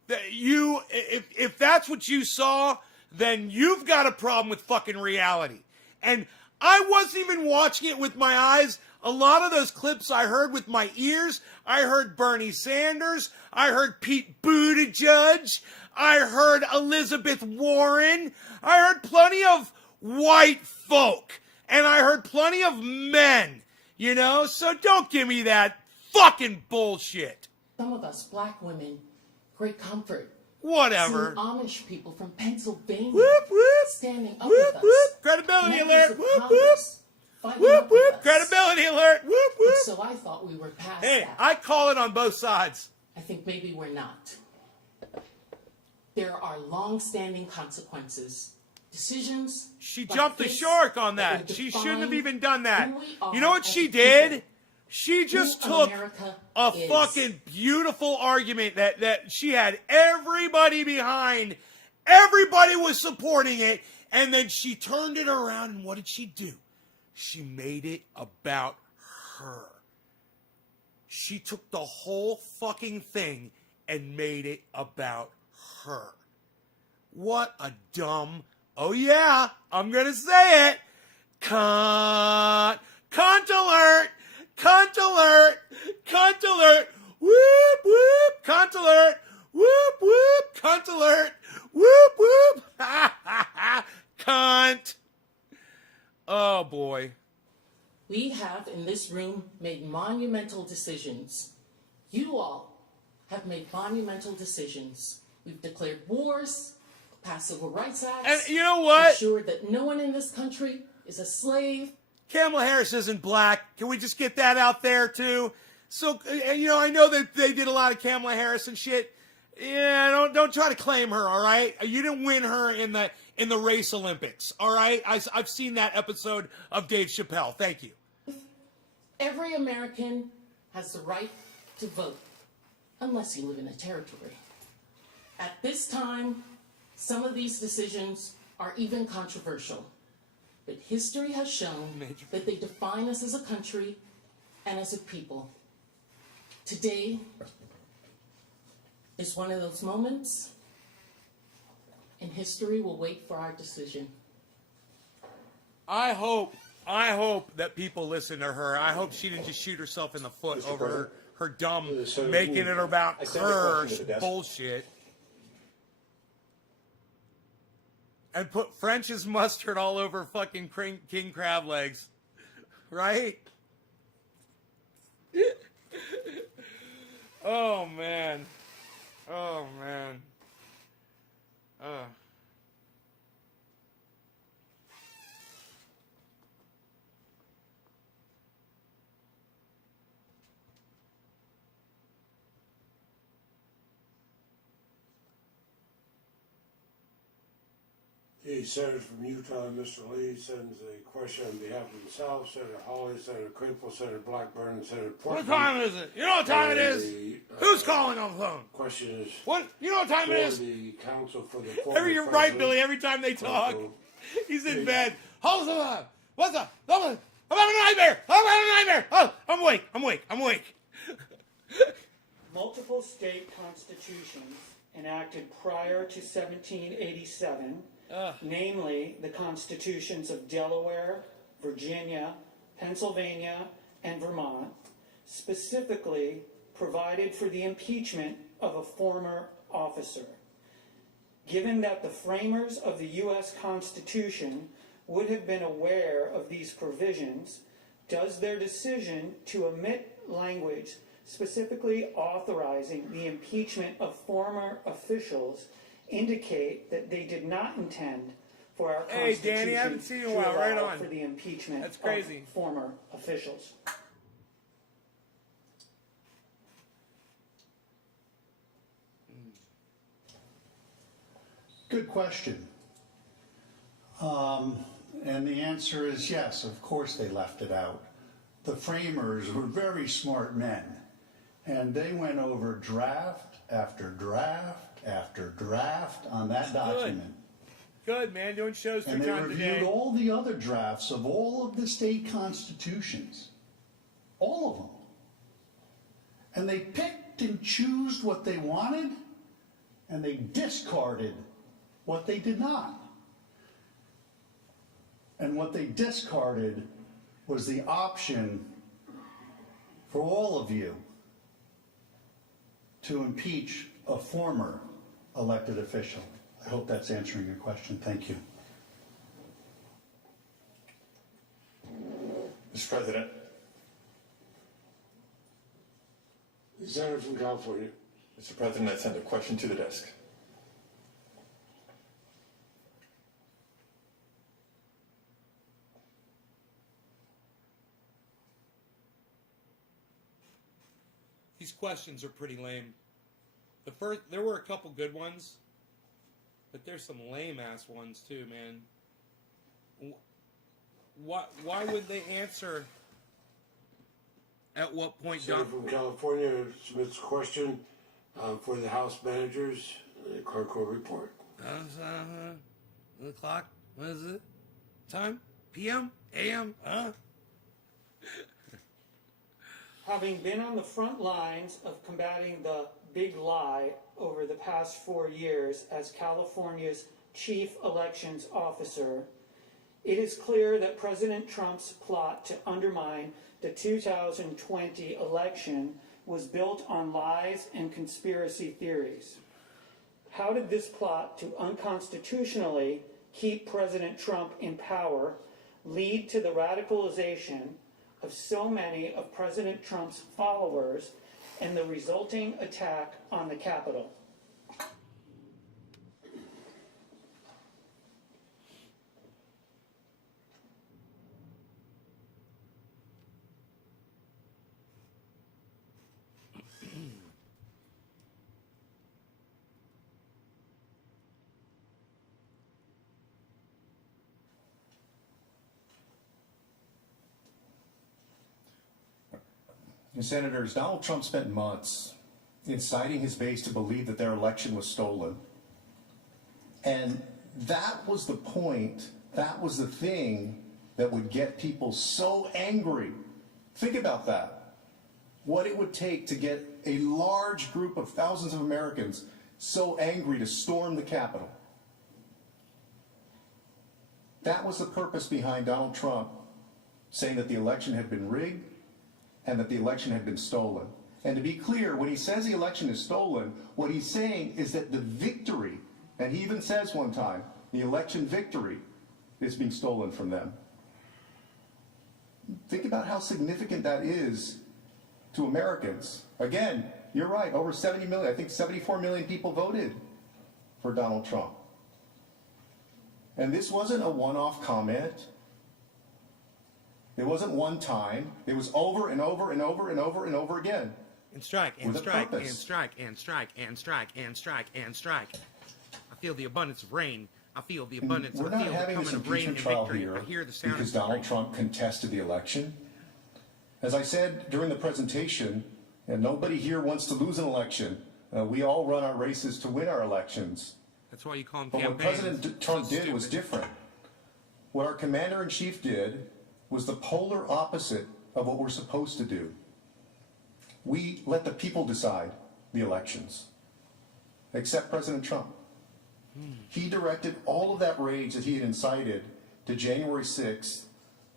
If that's what you saw, then you've got a problem with fucking reality. And I wasn't even watching it with my eyes. A lot of those clips I heard with my ears. I heard Bernie Sanders. I heard Pete Buttigieg. I heard Elizabeth Warren. I heard plenty of white folk. And I heard plenty of men, you know? So don't give me that fucking bullshit. of us black women great comfort. Whatever. Seeing Amish people from Pennsylvania Whoop, whoop. standing up Whoop, with us. whoop. Credibility Members alert. of Whoop, Congress fighting whoop. up with Whoop, us. credibility alert. Whoop, whoop. And so I thought we were past Hey, that. I call it on both sides. I think maybe we're not. There are long-standing consequences. Decisions. She like jumped the this shark on that that. will She shouldn't have define even done that. who we are You know what as she a did? people. She just Who took America a is. fucking beautiful argument that she had everybody behind. Everybody was supporting it. And then she turned it around, and what did she do? She made it about her. She took the whole fucking thing and made it about her. What a dumb, oh yeah, I'm gonna say it, cunt alert, cunt alert, cunt alert, whoop whoop, cunt alert, whoop whoop, cunt alert, whoop whoop, cunt. Oh boy. We have in this room made monumental decisions. You all have made monumental decisions. We've declared wars, passed civil rights acts. And you know what? Ensured that no one in this country is a slave. Kamala Harris isn't black. Can we just get that out there too? So, you know, I know that they did a lot of Kamala Harris and shit. Yeah, don't try to claim her, all right? You didn't win her in the race Olympics, all right? I've seen that episode of Dave Chappelle. Thank you. Every American has the right to vote, unless you live in a territory. At this time, some of these decisions are even controversial. But history has shown that they define us as a country and as a people. Today is one of those moments, and history will wait for our decision. I hope that people listen to her. I hope she didn't just shoot herself in the foot Mr. over her dumb President, making it about I sent a her question to the desk. bullshit. And put French's mustard all over fucking king crab legs. Right? Oh, man. Oh, man. The senator from Utah, Mr. Lee, sends a question on behalf of himself, Senator Hawley, Senator Crimple, Senator Blackburn, and Senator Portman. What time is it? You know what time it is? Who's calling on the phone? Question is, What? You know what time it is? the counsel for the former You're right, president. Billy. Every time they talk, he's in Hey. bed. Hold on. What's up? I'm having a nightmare. Oh, I'm awake. Multiple state constitutions enacted prior to 1787, namely the constitutions of Delaware, Virginia, Pennsylvania, and Vermont, specifically provided for the impeachment of a former officer. Given that the framers of the U.S. Constitution would have been aware of these provisions, does their decision to omit language specifically authorizing the impeachment of former officials indicate that they did not intend for our Hey, Constitution Danny, I haven't seen you in a to while. Right allow on. for the impeachment That's crazy. of former officials? Good question. And the answer is yes, of course they left it out. The framers were very smart men, and they went over draft after draft after draft on that document. Good, man. Doing shows 2 And they times a reviewed day. all the other drafts of all of the state constitutions. All of them. And they picked and chose what they wanted, and they discarded what they did not. And what they discarded was the option for all of you to impeach a former elected official. I hope that's answering your question. Thank you. Mr. President, The senator from California. Mr. President, I send a question to the desk. These questions are pretty lame. There were a couple good ones, but there's some lame ass ones too, man. Why would they answer? At what point, Senator from California submits a question for the House managers. Clerk will report. The clock. What is it? Time? PM? AM? Huh? Having been on the front lines of combating the big lie over the past 4 years as California's chief elections officer, it is clear that President Trump's plot to undermine the 2020 election was built on lies and conspiracy theories. How did this plot to unconstitutionally keep President Trump in power lead to the radicalization of so many of President Trump's followers and the resulting attack on the Capitol? Senators, Donald Trump spent months inciting his base to believe that their election was stolen. And that was the point, that was the thing that would get people so angry. Think about that. What it would take to get a large group of thousands of Americans so angry to storm the Capitol. That was the purpose behind Donald Trump saying that the election had been rigged and that the election had been stolen. And to be clear, when he says the election is stolen, what he's saying is that the victory, and he even says one time, the election victory is being stolen from them. Think about how significant that is to Americans. Again, you're right, over 70 million, I think 74 million people voted for Donald Trump. And this wasn't a one-off comment. It wasn't one time. It was over and over and over and over and over again. And strike, and With a strike, and purpose. strike, and strike, and strike, and strike, and strike. I feel the abundance of rain. I feel the abundance. We're I not feel the having this coming of rain and impeachment trial victory. here I hear the sound because of Donald rain. Trump contested the election. As I said during the presentation, and nobody here wants to lose an election. We all run our races to win our elections. That's why you call them But what campaigns. President Trump did was different. What our commander-in-chief did was the polar opposite of what we're supposed to do. We let the people decide the elections, except President Trump. He directed all of that rage that he had incited to January 6th,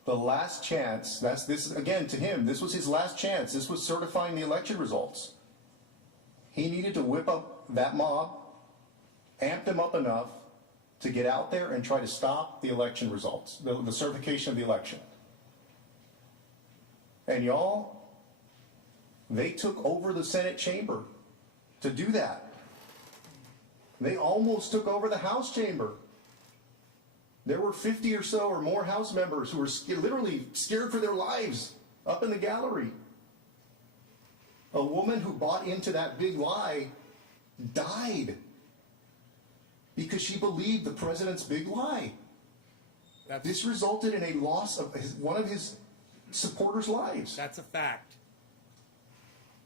the last chance. This again, to him, this was his last chance. This was certifying the election results. He needed to whip up that mob, amp them up enough to get out there and try to stop the election results, the certification of the election. And y'all, they took over the Senate chamber to do that. They almost took over the House chamber. There were 50 or so or more House members who were literally scared for their lives up in the gallery. A woman who bought into that big lie died because she believed the president's big lie. This resulted in a loss of one of his supporters' lives. That's a fact.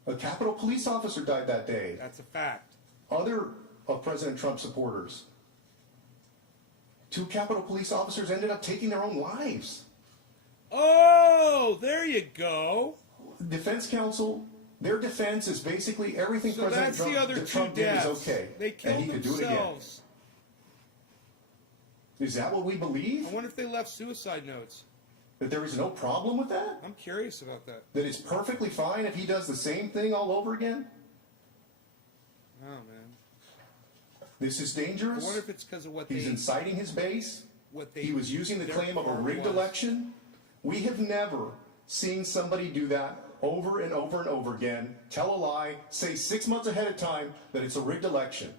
A Capitol police officer died that day. That's a fact. Other of President Trump's supporters. 2 Capitol police officers ended up taking their own lives. Oh, there you go. Defense counsel, their defense is basically everything So President that's Trump, the other that 2 Trump did deaths. is okay. They killed and he could do it again. themselves. Is that what we believe? I wonder if they left suicide notes. That there is no problem with that? I'm curious about that. That it's perfectly fine if he does the same thing all over again? Oh, man. This is dangerous. I wonder if it's because of what He's they... inciting his base. He was using the their claim of a part rigged was. election. We have never seen somebody do that over and over and over again, tell a lie, say 6 months ahead of time that it's a rigged election.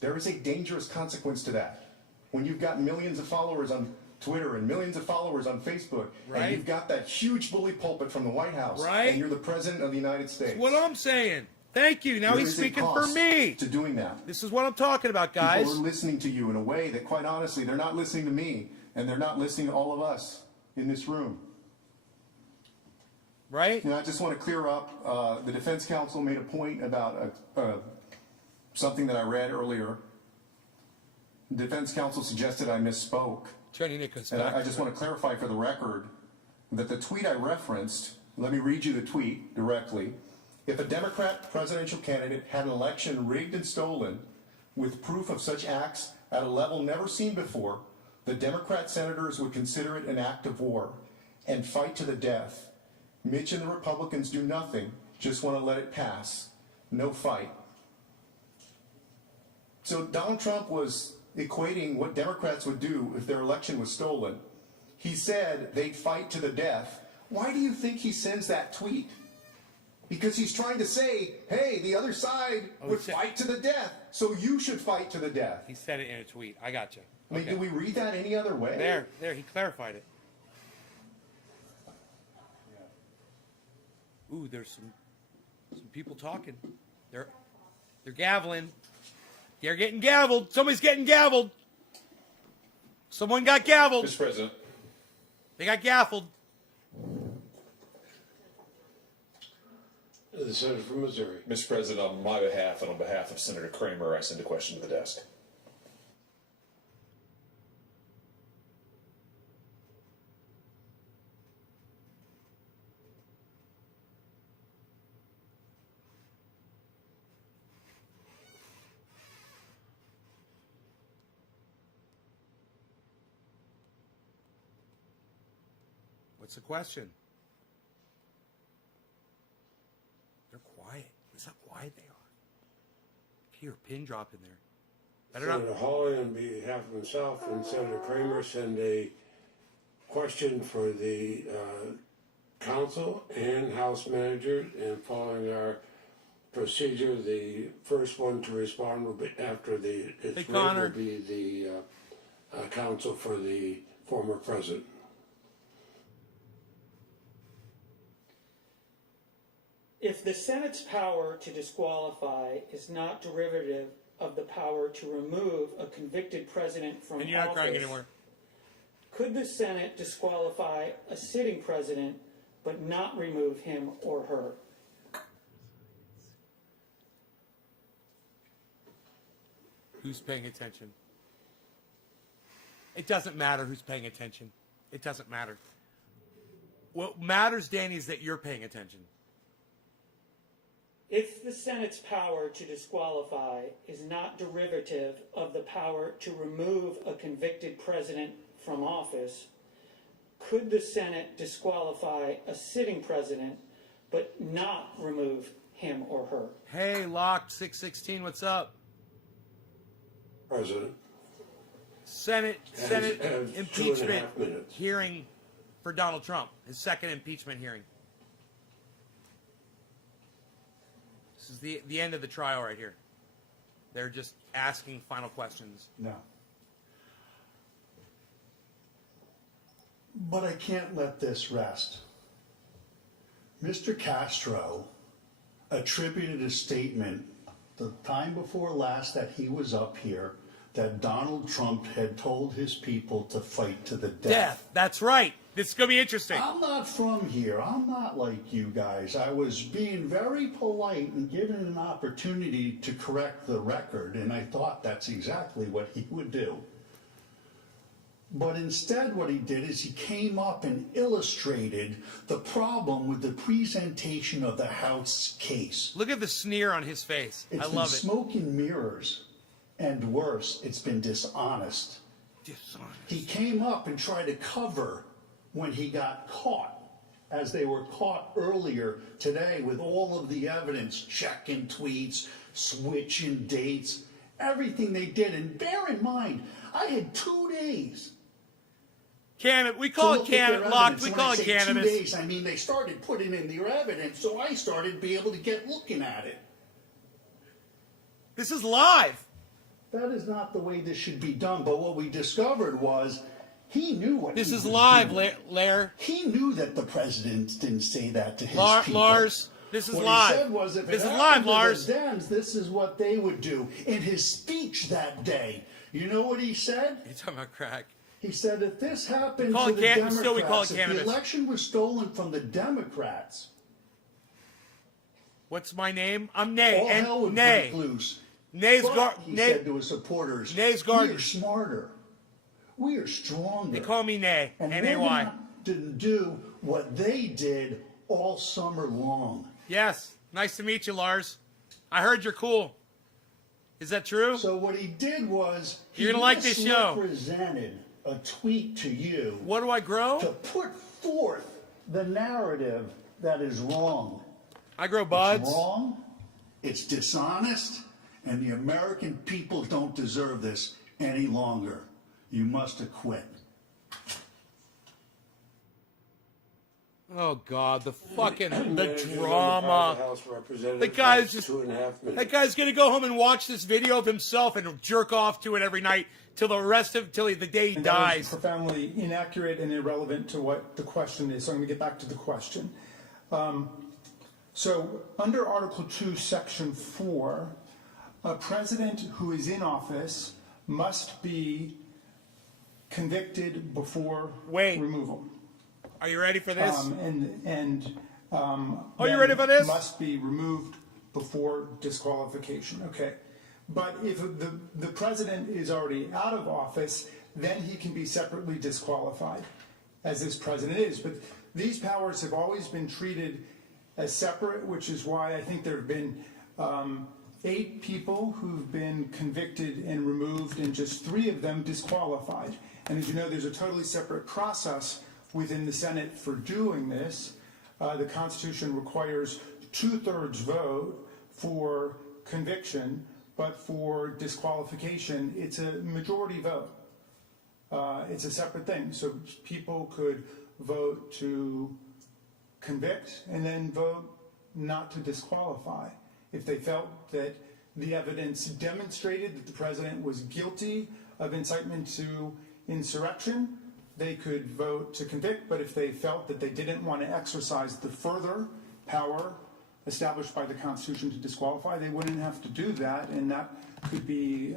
There is a dangerous consequence to that. When you've got millions of followers on Twitter and millions of followers on Facebook, Right. and you've got that huge bully pulpit from the White House, Right. and you're the President of the United States. That's what I'm saying. Thank you. Now There he's is a speaking for cost me. to doing that. This is what I'm talking about, guys. People are listening to you in a way that, quite honestly, they're not listening to me, and they're not listening to all of us in this room. Right? You know, I just want to clear up. The defense counsel made a point about something that I read earlier. The defense counsel suggested I misspoke. Attorney Nicholas. And I just want to clarify for the record that the tweet I referenced, let me read you the tweet directly. If a Democrat presidential candidate had an election rigged and stolen with proof of such acts at a level never seen before, the Democrat senators would consider it an act of war and fight to the death. Mitch and the Republicans do nothing, just want to let it pass. No fight. So Donald Trump was equating what Democrats would do if their election was stolen. He said they'd fight to the death. Why do you think he sends that tweet? Because he's trying to say, hey, the other side would fight to the death, so you should fight to the death. He said it in a tweet. I got you. I mean, do we read that any other way? There, he clarified it. Ooh, there's some people talking. They're gaveling. They're getting gavelled. Somebody's getting gavelled. Someone got gavelled. Mr. President. They got gaffled. The senator from Missouri. Mr. President, on my behalf and on behalf of Senator Kramer, I send a question to the desk. What's the question? They're quiet. Listen how quiet they are. I hear a pin drop in there. Senator Hawley, on behalf of himself and Senator Kramer, send a question for the council and House manager. And following our procedure, the first one to respond will be after it's read will be the counsel for the former president. If the Senate's power to disqualify is not derivative of the power to remove a convicted president from And you're not crying office, anymore. could the Senate disqualify a sitting president but not remove him or her? Who's paying attention? It doesn't matter who's paying attention. It doesn't matter. What matters, Danny, is that you're paying attention. If the Senate's power to disqualify is not derivative of the power to remove a convicted president from office, could the Senate disqualify a sitting president but not remove him or her? Hey, Locked 616, what's up? President. Senate Has 2.5 impeachment minutes. hearing for Donald Trump, his second impeachment hearing. This is the end of the trial right here. They're just asking final questions. No. But I can't let this rest. Mr. Castro attributed a statement the time before last that he was up here that Donald Trump had told his people to fight to the death. That's right. This is going to be interesting. I'm not from here. I'm not like you guys. I was being very polite and given an opportunity to correct the record, and I thought that's exactly what he would do. But instead what he did is he came up and illustrated the problem with the presentation of the House case. Look at the sneer on his face. It's I been love it. smoke and mirrors, and worse, it's been dishonest. He came up and tried to cover when he got caught, as they were caught earlier today with all of the evidence, checking tweets, switching dates, everything they did. And bear in mind, I had 2 days Cannabis. We call it cannabis. Locked. We call it cannabis. 2 days, I mean, they started putting in their evidence, so I started being able to get looking at it. This is live. That is not the way this should be done. But what we discovered was he knew what This he is was live, doing. Lair. He knew that the president didn't say that to his people. Lars, this is what live. He said was if This it is happened live, to Lars. the Dems, this is what they would do. In his speech that day, you know what he said? You're talking about crack. He said if this happened We call to it the can- Democrats, still we call it if cannabis. the election was stolen from the Democrats, What's my name? I'm Nay. all hell And would Nay. break loose. Nay's But, he Nay. said to his supporters, Nay's we Garden. are smarter. We are stronger. They call me Nay. And N-A-Y. didn't do what they did all summer long. Yes. Nice to meet you, Lars. I heard you're cool. Is that true? So what he did was he You're gonna like this show. misrepresented a tweet to you. What do I grow? To put forth the narrative that is wrong. I grow buds. It's wrong. It's dishonest, and the American people don't deserve this any longer. You must acquit. Oh God, the fucking the Managers on drama. private House Representatives The guy's for just 2.5 minutes. that guy's gonna go home and watch this video of himself and jerk off to it every night till the day he And that was dies. profoundly inaccurate and irrelevant to what the question is. So I'm going to get back to the question. So under Article 2, Section 4, a president who is in office must be convicted before removal. Are you ready for this? Are you ready for this? Must be removed before disqualification. Okay. But if the president is already out of office, then he can be separately disqualified, as this president is. But these powers have always been treated as separate, which is why I think there have been 8 people who've been convicted and removed, and just 3 of them disqualified. And as you know, there's a totally separate process within the Senate for doing this. The Constitution requires 2/3 vote for conviction, but for disqualification, it's a majority vote. It's a separate thing. So people could vote to convict and then vote not to disqualify if they felt that the evidence demonstrated that the president was guilty of incitement to insurrection. They could vote to convict, but if they felt that they didn't want to exercise the further power established by the Constitution to disqualify, they wouldn't have to do that, and that could be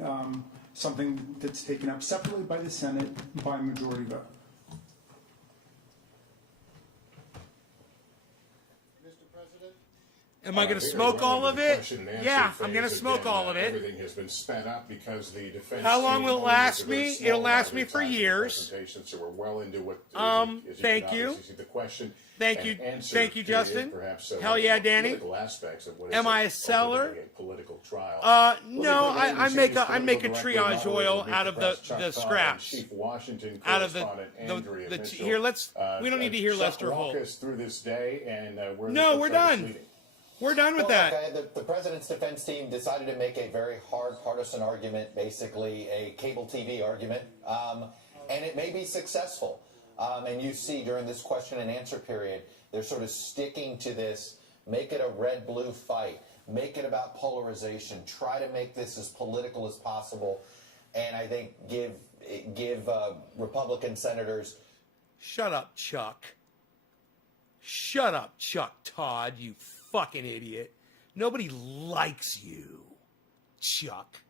something that's taken up separately by the Senate by majority vote. Am I going to smoke all of it? Yeah, I'm going to smoke all of it. Everything has been sped up because the defense. How long will it team last owns a very me? small It'll last me amount of for time years. presentation, So we're well into what. Thank you. See the question. Thank and you. answer Thank you, period, Justin. Perhaps, Hell yeah, Danny. Political aspects of what Am is I a seller? a political trial. No, I make a political triage director, oil moderator, out of Press, the Chuck Todd, scraps. and Chief Washington Out of the correspondent Andrea Mitchell. here. We don't need to hear Chuck, Lester walk Holt. us through this day, and we're we're done. We're done with that. Okay, the president's defense team decided to make a very hard partisan argument, basically a cable TV argument, and it may be successful. And you see during this question and answer period, they're sort of sticking to this, make it a red-blue fight, make it about polarization, try to make this as political as possible, and I think give Republican senators... Shut up, Chuck. Shut up, Chuck Todd, you fucking idiot. Nobody likes you, Chuck.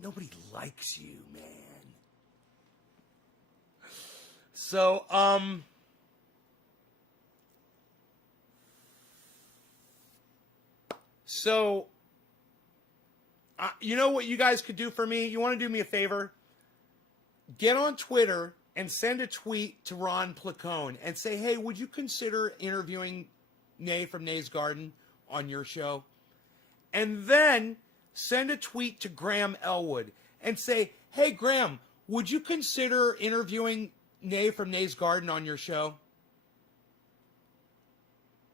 Nobody likes you, man. So, you know what you guys could do for me? You want to do me a favor? Get on Twitter and send a tweet to Ron Placone and say, hey, would you consider interviewing Nay from Nay's Garden on your show? And then send a tweet to Graham Elwood and say, hey, Graham, would you consider interviewing Nay from Nay's Garden on your show?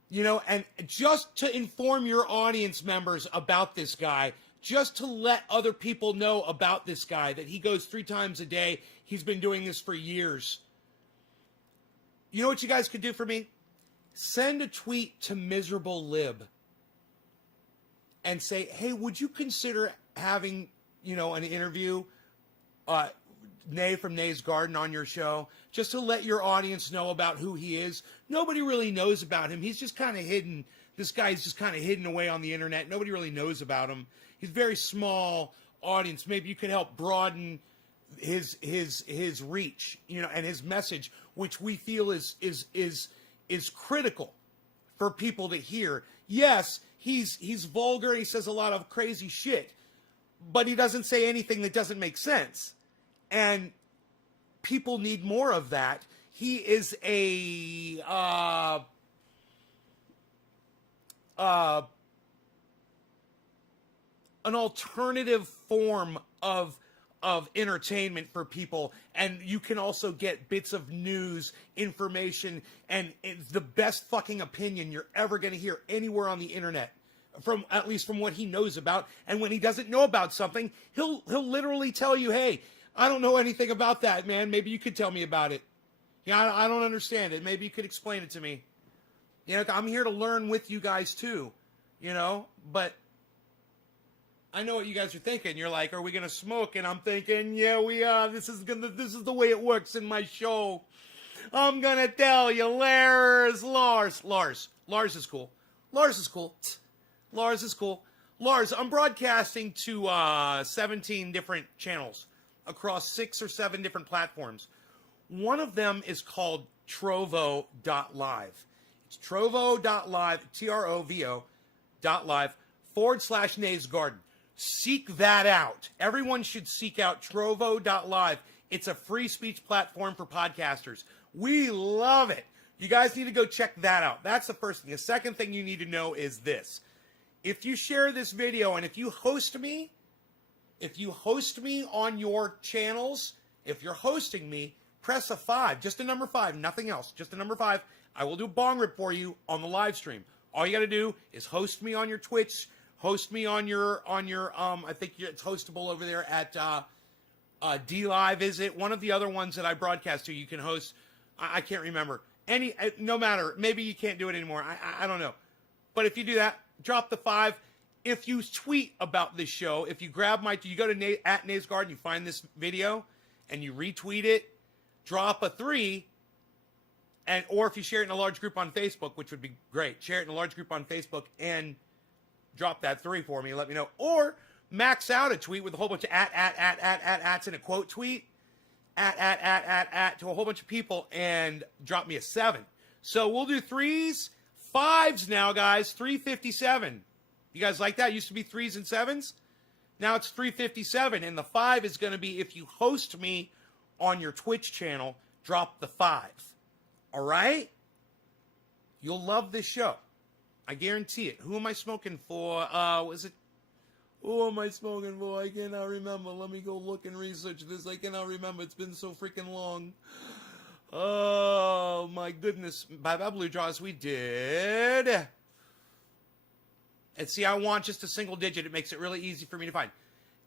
You know, and just to inform your audience members about this guy, just to let other people know about this guy, that he goes 3 times a day. He's been doing this for years. You know what you guys could do for me? Send a tweet to Miserable Lib and say, hey, would you consider having, an interview, Nay from Nay's Garden on your show, just to let your audience know about who he is? Nobody really knows about him. He's just kind of hidden. This guy's just kind of hidden away on the internet. Nobody really knows about him. He's a very small audience. Maybe you could help broaden his reach, and his message, which we feel is critical for people to hear. Yes, he's vulgar. He says a lot of crazy shit, but he doesn't say anything that doesn't make sense. And people need more of that. He is an alternative form of entertainment for people, and you can also get bits of news, information, and it's the best fucking opinion you're ever going to hear anywhere on the internet, at least from what he knows about. And when he doesn't know about something, he'll literally tell you, hey, I don't know anything about that, man. Maybe you could tell me about it. I don't understand it. Maybe you could explain it to me. I'm here to learn with you guys too, but I know what you guys are thinking. You're like, are we going to smoke? And I'm thinking, yeah, we are. This is the way it works in my show. I'm going to tell you, Lars is cool. Lars is cool. Lars, I'm broadcasting to 17 different channels across 6 or 7 different platforms. One of them is called Trovo.live. It's Trovo.live, TROVO.live/Nay's Garden. Seek that out. Everyone should seek out Trovo.live. It's a free speech platform for podcasters. We love it. You guys need to go check that out. That's the first thing. The second thing you need to know is this. If you share this video and if you host me on your channels, if you're hosting me, press a 5, just a number 5, nothing else, just a number 5. I will do a bong rip for you on the live stream. All you got to do is host me on your Twitch, host me on your I think it's hostable over there at DLive, is it? One of the other ones that I broadcast to, you can host. I can't remember. No matter. Maybe you can't do it anymore. I don't know. But if you do that, drop the 5. If you tweet about this show, if you grab you go to at Nay's Garden, you find this video, and you retweet it, drop a 3, or if you share it in a large group on Facebook, which would be great, share it in a large group on Facebook and drop that 3 for me and let me know. Or max out a tweet with a whole bunch of ats in a quote tweet, at to a whole bunch of people and drop me a 7. So we'll do 3s, 5s now, guys. 357. You guys like that? It used to be 3s and 7s. Now it's 357. And the 5 is going to be if you host me on your Twitch channel, drop the 5. All right? You'll love this show. I guarantee it. Who am I smoking for? Who am I smoking for? I cannot remember. Let me go look and research this. I cannot remember. It's been so freaking long. Oh, my goodness. Bye Bye Blue Jaws, we did. And see, I want just a single digit. It makes it really easy for me to find.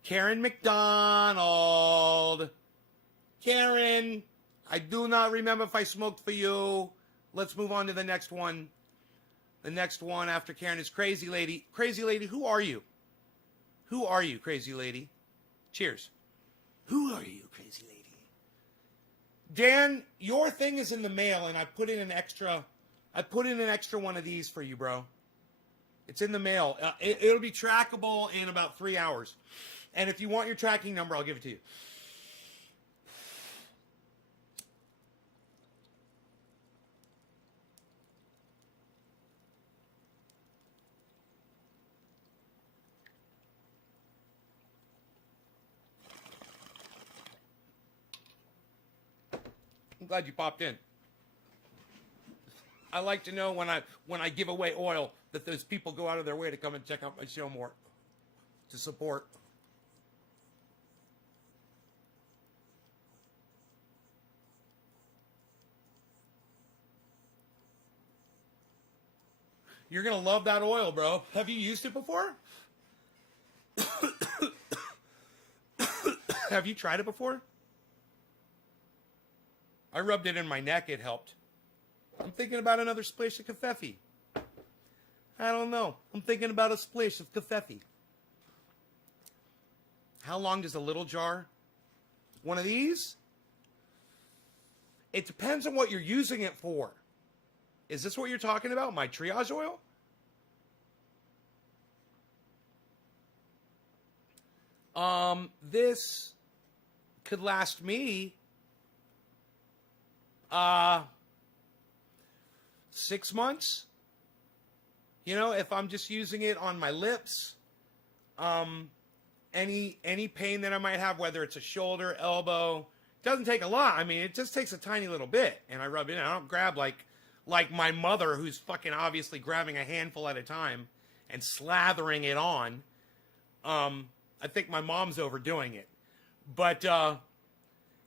Karen McDonald. Karen, I do not remember if I smoked for you. Let's move on to the next one. The next one after Karen is Crazy Lady. Crazy Lady, who are you? Who are you, Crazy Lady? Cheers. Who are you, Crazy Lady? Dan, your thing is in the mail, and I put in an extra one of these for you, bro. It's in the mail. It'll be trackable in about 3 hours. And if you want your tracking number, I'll give it to you. I'm glad you popped in. I like to know when I give away oil that those people go out of their way to come and check out my show more, to support. You're going to love that oil, bro. Have you used it before? Have you tried it before? I rubbed it in my neck. It helped. I'm thinking about another splash of kefefe. I don't know. I'm thinking about a splash of kefefe. How long does a little jar? One of these? It depends on what you're using it for. Is this what you're talking about? My triage oil? This could last me 6 months. You know, if I'm just using it on my lips, any pain that I might have, whether it's a shoulder, elbow, doesn't take a lot. I mean, it just takes a tiny little bit, and I rub it in. I don't grab like my mother, who's fucking obviously grabbing a handful at a time and slathering it on. I think my mom's overdoing it, but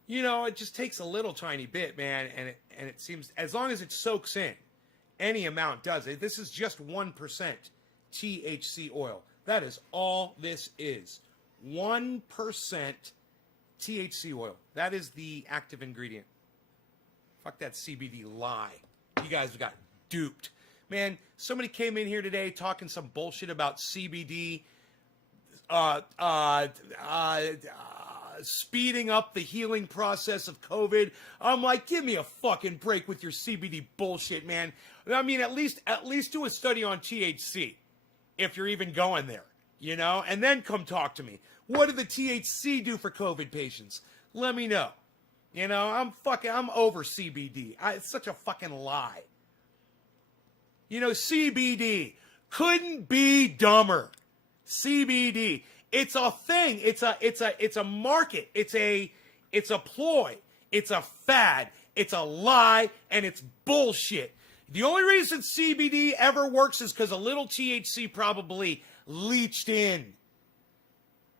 you know, it just takes a little tiny bit, man, and it seems, as long as it soaks in, any amount does it. This is just 1% THC oil. That is all this is. 1% THC oil. That is the active ingredient. Fuck that CBD lie. You guys got duped. Man, somebody came in here today talking some bullshit about CBD speeding up the healing process of COVID. I'm like, give me a fucking break with your CBD bullshit, man. I mean, at least do a study on THC, if you're even going there, you know, and then come talk to me. What did the THC do for COVID patients? Let me know. You know, I'm over CBD. It's such a fucking lie. You know, CBD couldn't be dumber. CBD. It's a thing. It's a market. It's a ploy. It's a fad. It's a lie, and it's bullshit. The only reason CBD ever works is because a little THC probably leached in.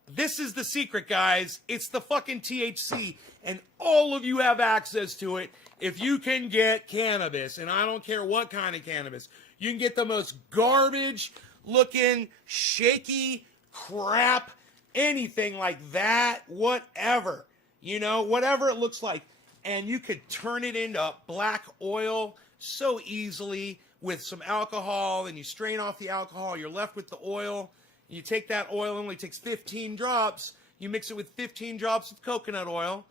This is the secret, guys. It's the fucking THC, and all of you have access to it if you can get cannabis, and I don't care what kind of cannabis. You can get the most garbage-looking, shaky crap, anything like that, whatever. You know, whatever it looks like. And you could turn it into black oil so easily with some alcohol, and you strain off the alcohol, you're left with the oil. You take that oil, it only takes 15 drops. You mix it with 15 drops of coconut oil.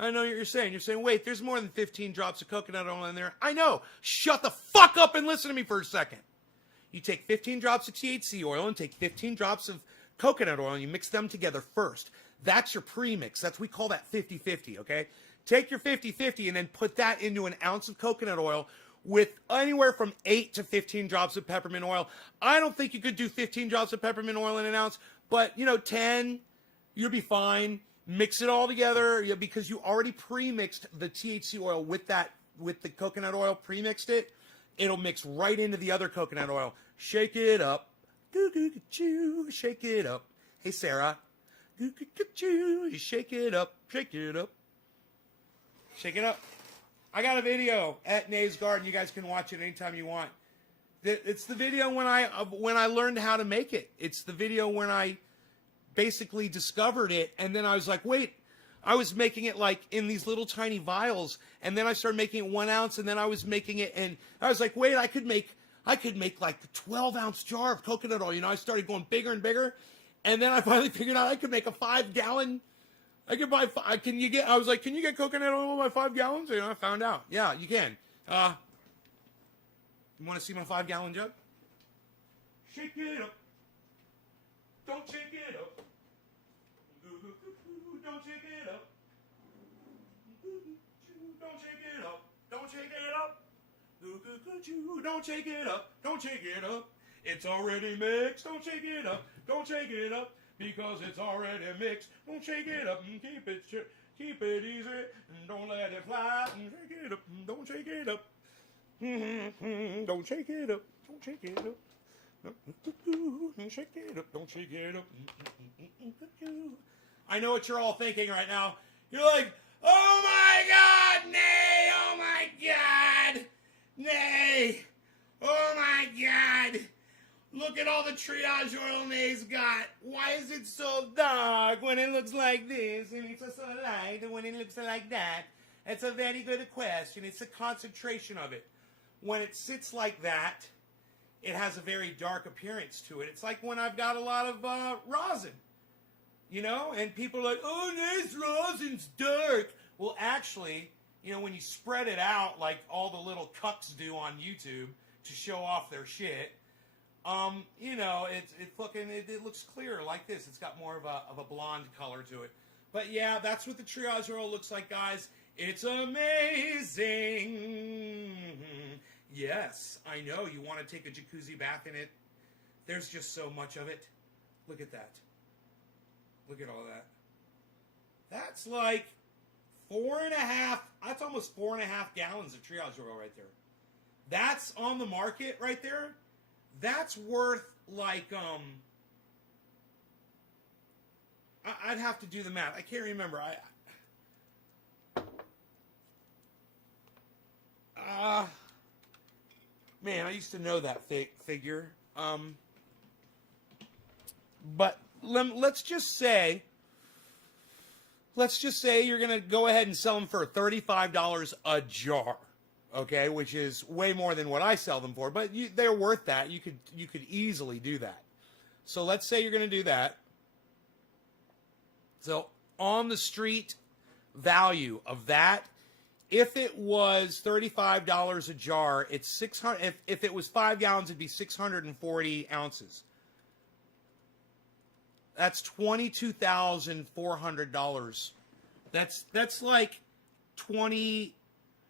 I know what you're saying. You're saying, wait, there's more than 15 drops of coconut oil in there. I know. Shut the fuck up and listen to me for a second. You take 15 drops of THC oil and take 15 drops of coconut oil, and you mix them together first. That's your premix. We call that 50-50, okay? Take your 50-50 and then put that into an ounce of coconut oil with anywhere from 8 to 15 drops of peppermint oil. I don't think you could do 15 drops of peppermint oil in an ounce, but, 10, you'll be fine. Mix it all together because you already pre-mixed the THC oil with the coconut oil, pre-mixed it. It'll mix right into the other coconut oil. Shake it up. Goo-goo-goo-choo. Shake it up. Hey, Sarah. Goo-goo-goo-choo. Shake it up. Shake it up. Shake it up. I got a video at Nays Garden. You guys can watch it anytime you want. It's the video when I learned how to make it. It's the video when I basically discovered it, and then I was like, wait, I was making it like in these little tiny vials, and then I started making it 1 ounce, and then I was making it, and I was like, wait, I could make like a 12-ounce jar of coconut oil. I started going bigger and bigger, and then I finally figured out I could make a 5-gallon. I could buy. I was like, can you get coconut oil by 5 gallons? I found out. Yeah, you can. You want to see my 5-gallon jug? Shake it up. Don't shake it up. Don't shake it up. Don't shake it up. Don't shake it up. Don't shake it up. Don't shake it up. It's already mixed. Don't shake it up. Don't shake it up. Because it's already mixed. Don't shake it up and keep it easy. Don't let it fly. Shake it up. Don't shake it up. Don't shake it up. Don't shake it up. Shake it up. Don't shake it up. I know what you're all thinking right now. You're like, oh my God, nay, oh my God, nay, oh my God. Look at all the triage oil Nay's got. Why is it so dark when it looks like this? And it's so light when it looks like that? It's a very good question. It's the concentration of it. when it sits like that, it has a very dark appearance to it. It's like when I've got a lot of rosin, you know, and people are like, oh, this rosin's dark. Well, actually, you know, when you spread it out like all the little cucks do on YouTube to show off their shit, you know, it looks clearer like this. It's got more of a blonde color to it. But yeah, that's what the Triage oil looks like, guys. It's amazing. Yes, I know you want to take a jacuzzi bath in it. There's just so much of it. Look at that. Look at all that. That's like 4.5, that's almost 4.5 gallons of Triage oil right there. That's on the market right there. That's worth like, I'd have to do the math. I can't remember. Man, I used to know that figure. But let's just say you're going to go ahead and sell them for $35 a jar, okay, which is way more than what I sell them for, but they're worth that. You could easily do that. So let's say you're going to do that. So on the street value of that, if it was $35 a jar, it's 600. If it was 5 gallons, it'd be 640 ounces. That's $22,400. That's like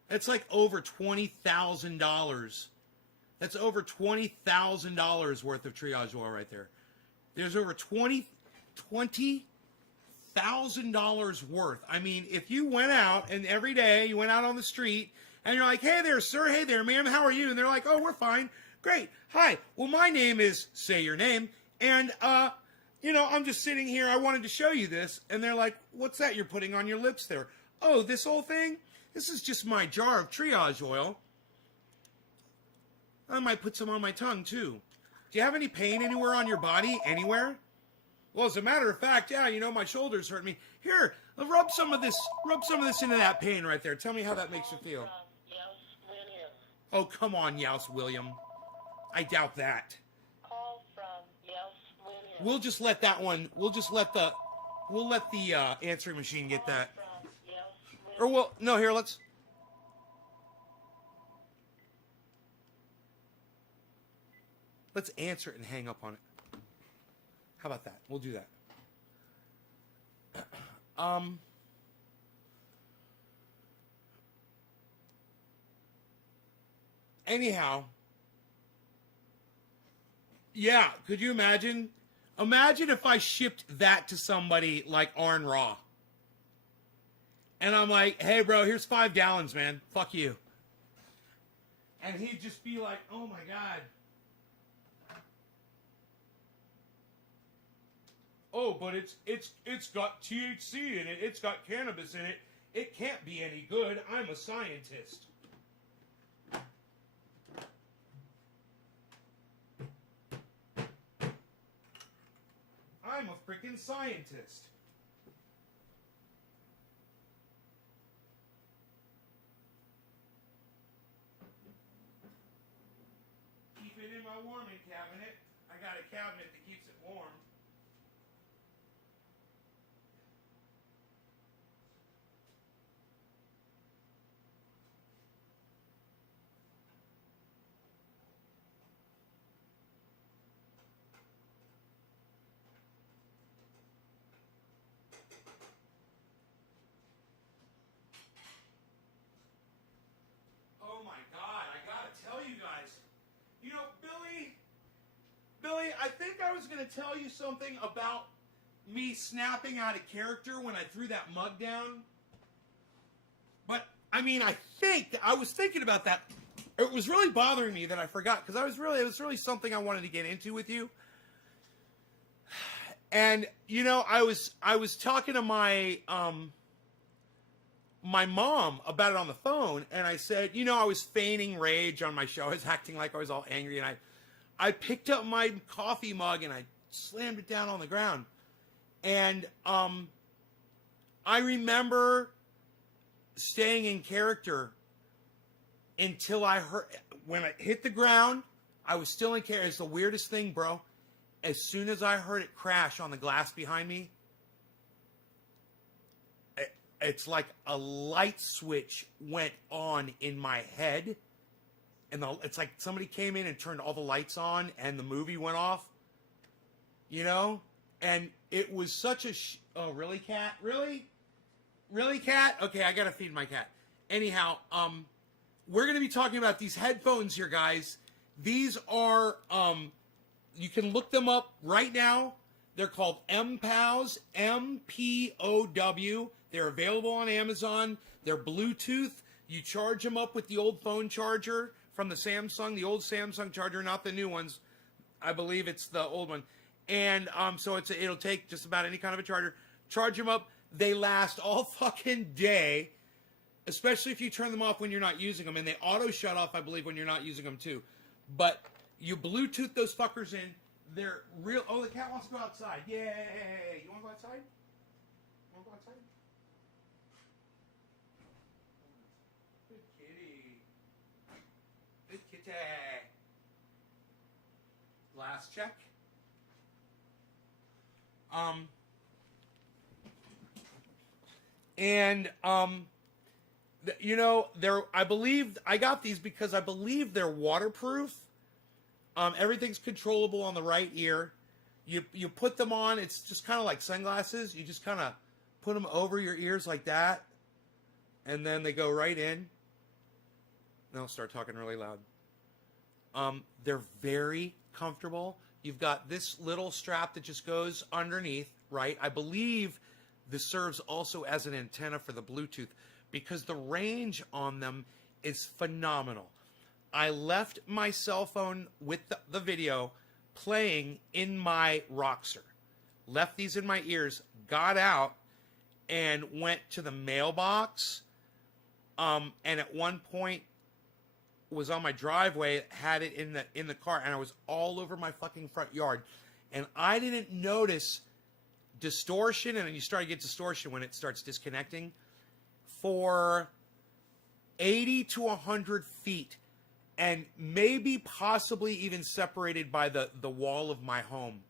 That's like over $20,000. That's over $20,000 worth of Triage oil right there. There's over $20,000 worth. I mean, if you went out and every day you went out on the street and you're like, hey there, sir, hey there, ma'am, how are you? And they're like, oh, we're fine. Great. Hi. Well, my name is, say your name, and, you know, I'm just sitting here. I wanted to show you this. And they're like, what's that you're putting on your lips there? Oh, this whole thing? This is just my jar of Triage oil. I might put some on my tongue, too. Do you have any pain anywhere on your body? Anywhere? Well, as a matter of fact, yeah, you know, my shoulders hurt me. Here, rub some of this into that pain right there. Tell me how that makes you feel. Oh, come on, Youse William. I doubt that. Call from Youse William. We'll just let that one, we'll let the answering machine get that. Or well, no, here, let's answer it and hang up on it. How about that? We'll do that. Anyhow, yeah, could you imagine? Imagine if I shipped that to somebody like Arn Raw. And I'm like, hey, bro, here's 5 gallons, man. Fuck you. And he'd just be like, oh, my God. Oh, but it's got THC in it. It's got cannabis in it. It can't be any good. I'm a scientist. I'm a freaking scientist. Keep it in my warming cabinet. I got a cabinet that keeps it warm. Oh my God, I gotta tell you guys. You know, Billy, I think I was gonna tell you something about me snapping out of character when I threw that mug down. But, I mean, I was thinking about that. It was really bothering me that I forgot, because it was really something I wanted to get into with you. And, you know, I was talking to my mom about it on the phone, and I said, you know, I was feigning rage on my show. I was acting like I was all angry, and I picked up my coffee mug and I slammed it down on the ground. And I remember staying in character until I heard, when I hit the ground, I was still in care. It's the weirdest thing, bro. As soon as I heard it crash on the glass behind me, it's like a light switch went on in my head. And it's like somebody came in and turned all the lights on and the movie went off. You know? And it was such a... oh, really, cat? Really? Really, cat? Okay, I gotta feed my cat. Anyhow, we're gonna be talking about these headphones here, guys. These are... you can look them up right now. They're called MPOWs, M-P-O-W. They're available on Amazon. They're Bluetooth. You charge them up with the old phone charger from the Samsung, the old Samsung charger, not the new ones. I believe it's the old one. And so it'll take just about any kind of a charger. Charge them up. They last all fucking day, especially if you turn them off when you're not using them. And they auto shut off, I believe, when you're not using them too. But you Bluetooth those fuckers in. They're real. Oh, the cat wants to go outside. Yay! You want to go outside? You want to go outside? Good kitty. Good kitty. Last check. You know, I believe I got these because I believe they're waterproof. Everything's controllable on the right ear. You put them on. It's just kind of like sunglasses. You just kind of put them over your ears like that, and then they go right in. Then I'll start talking really loud. They're very comfortable. You've got this little strap that just goes underneath, right? I believe this serves also as an antenna for the Bluetooth because the range on them is phenomenal. I left my cell phone with the video playing in my Roxer. Left these in my ears, got out, and went to the mailbox. And at one point was on my driveway, had it in the car, and I was all over my fucking front yard. And I didn't notice distortion, and then you start to get distortion when it starts disconnecting, for 80 to 100 feet. And maybe possibly even separated by the wall of my home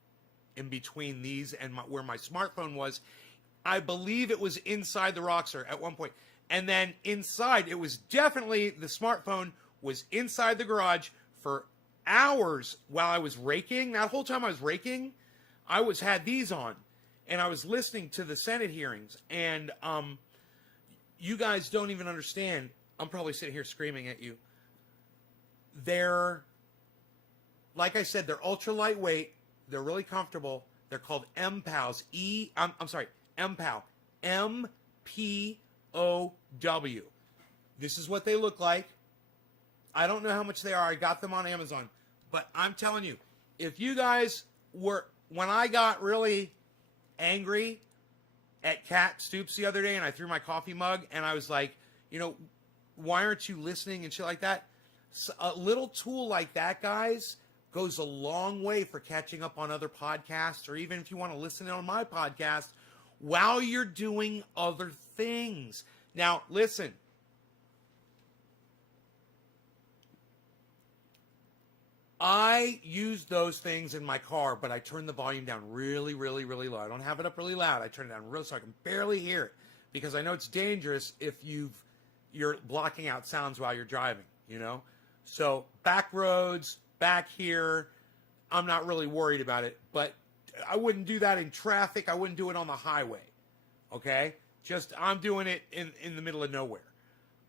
in between these and where my smartphone was. I believe it was inside the Roxer at one point. And then inside, it was definitely, the smartphone was inside the garage for hours while I was raking. That whole time I was raking, I had these on. And I was listening to the Senate hearings. And you guys don't even understand. I'm probably sitting here screaming at you. They're, like I said, they're ultra lightweight. They're really comfortable. They're called MPOWs. MPOW. M-P-O-W. This is what they look like. I don't know how much they are. I got them on Amazon. But I'm telling you, if you guys were, when I got really angry at Cat Stoops the other day and I threw my coffee mug and I was like, you know, why aren't you listening and shit like that? So a little tool like that, guys, goes a long way for catching up on other podcasts, or even if you want to listen on my podcast while you're doing other things. Now, listen. I use those things in my car, but I turn the volume down really, really, really low. I don't have it up really loud. I turn it down real so I can barely hear it, because I know it's dangerous if you're blocking out sounds while you're driving, you know? So back roads, back here, I'm not really worried about it, but I wouldn't do that in traffic. I wouldn't do it on the highway, okay? Just I'm doing it in the middle of nowhere.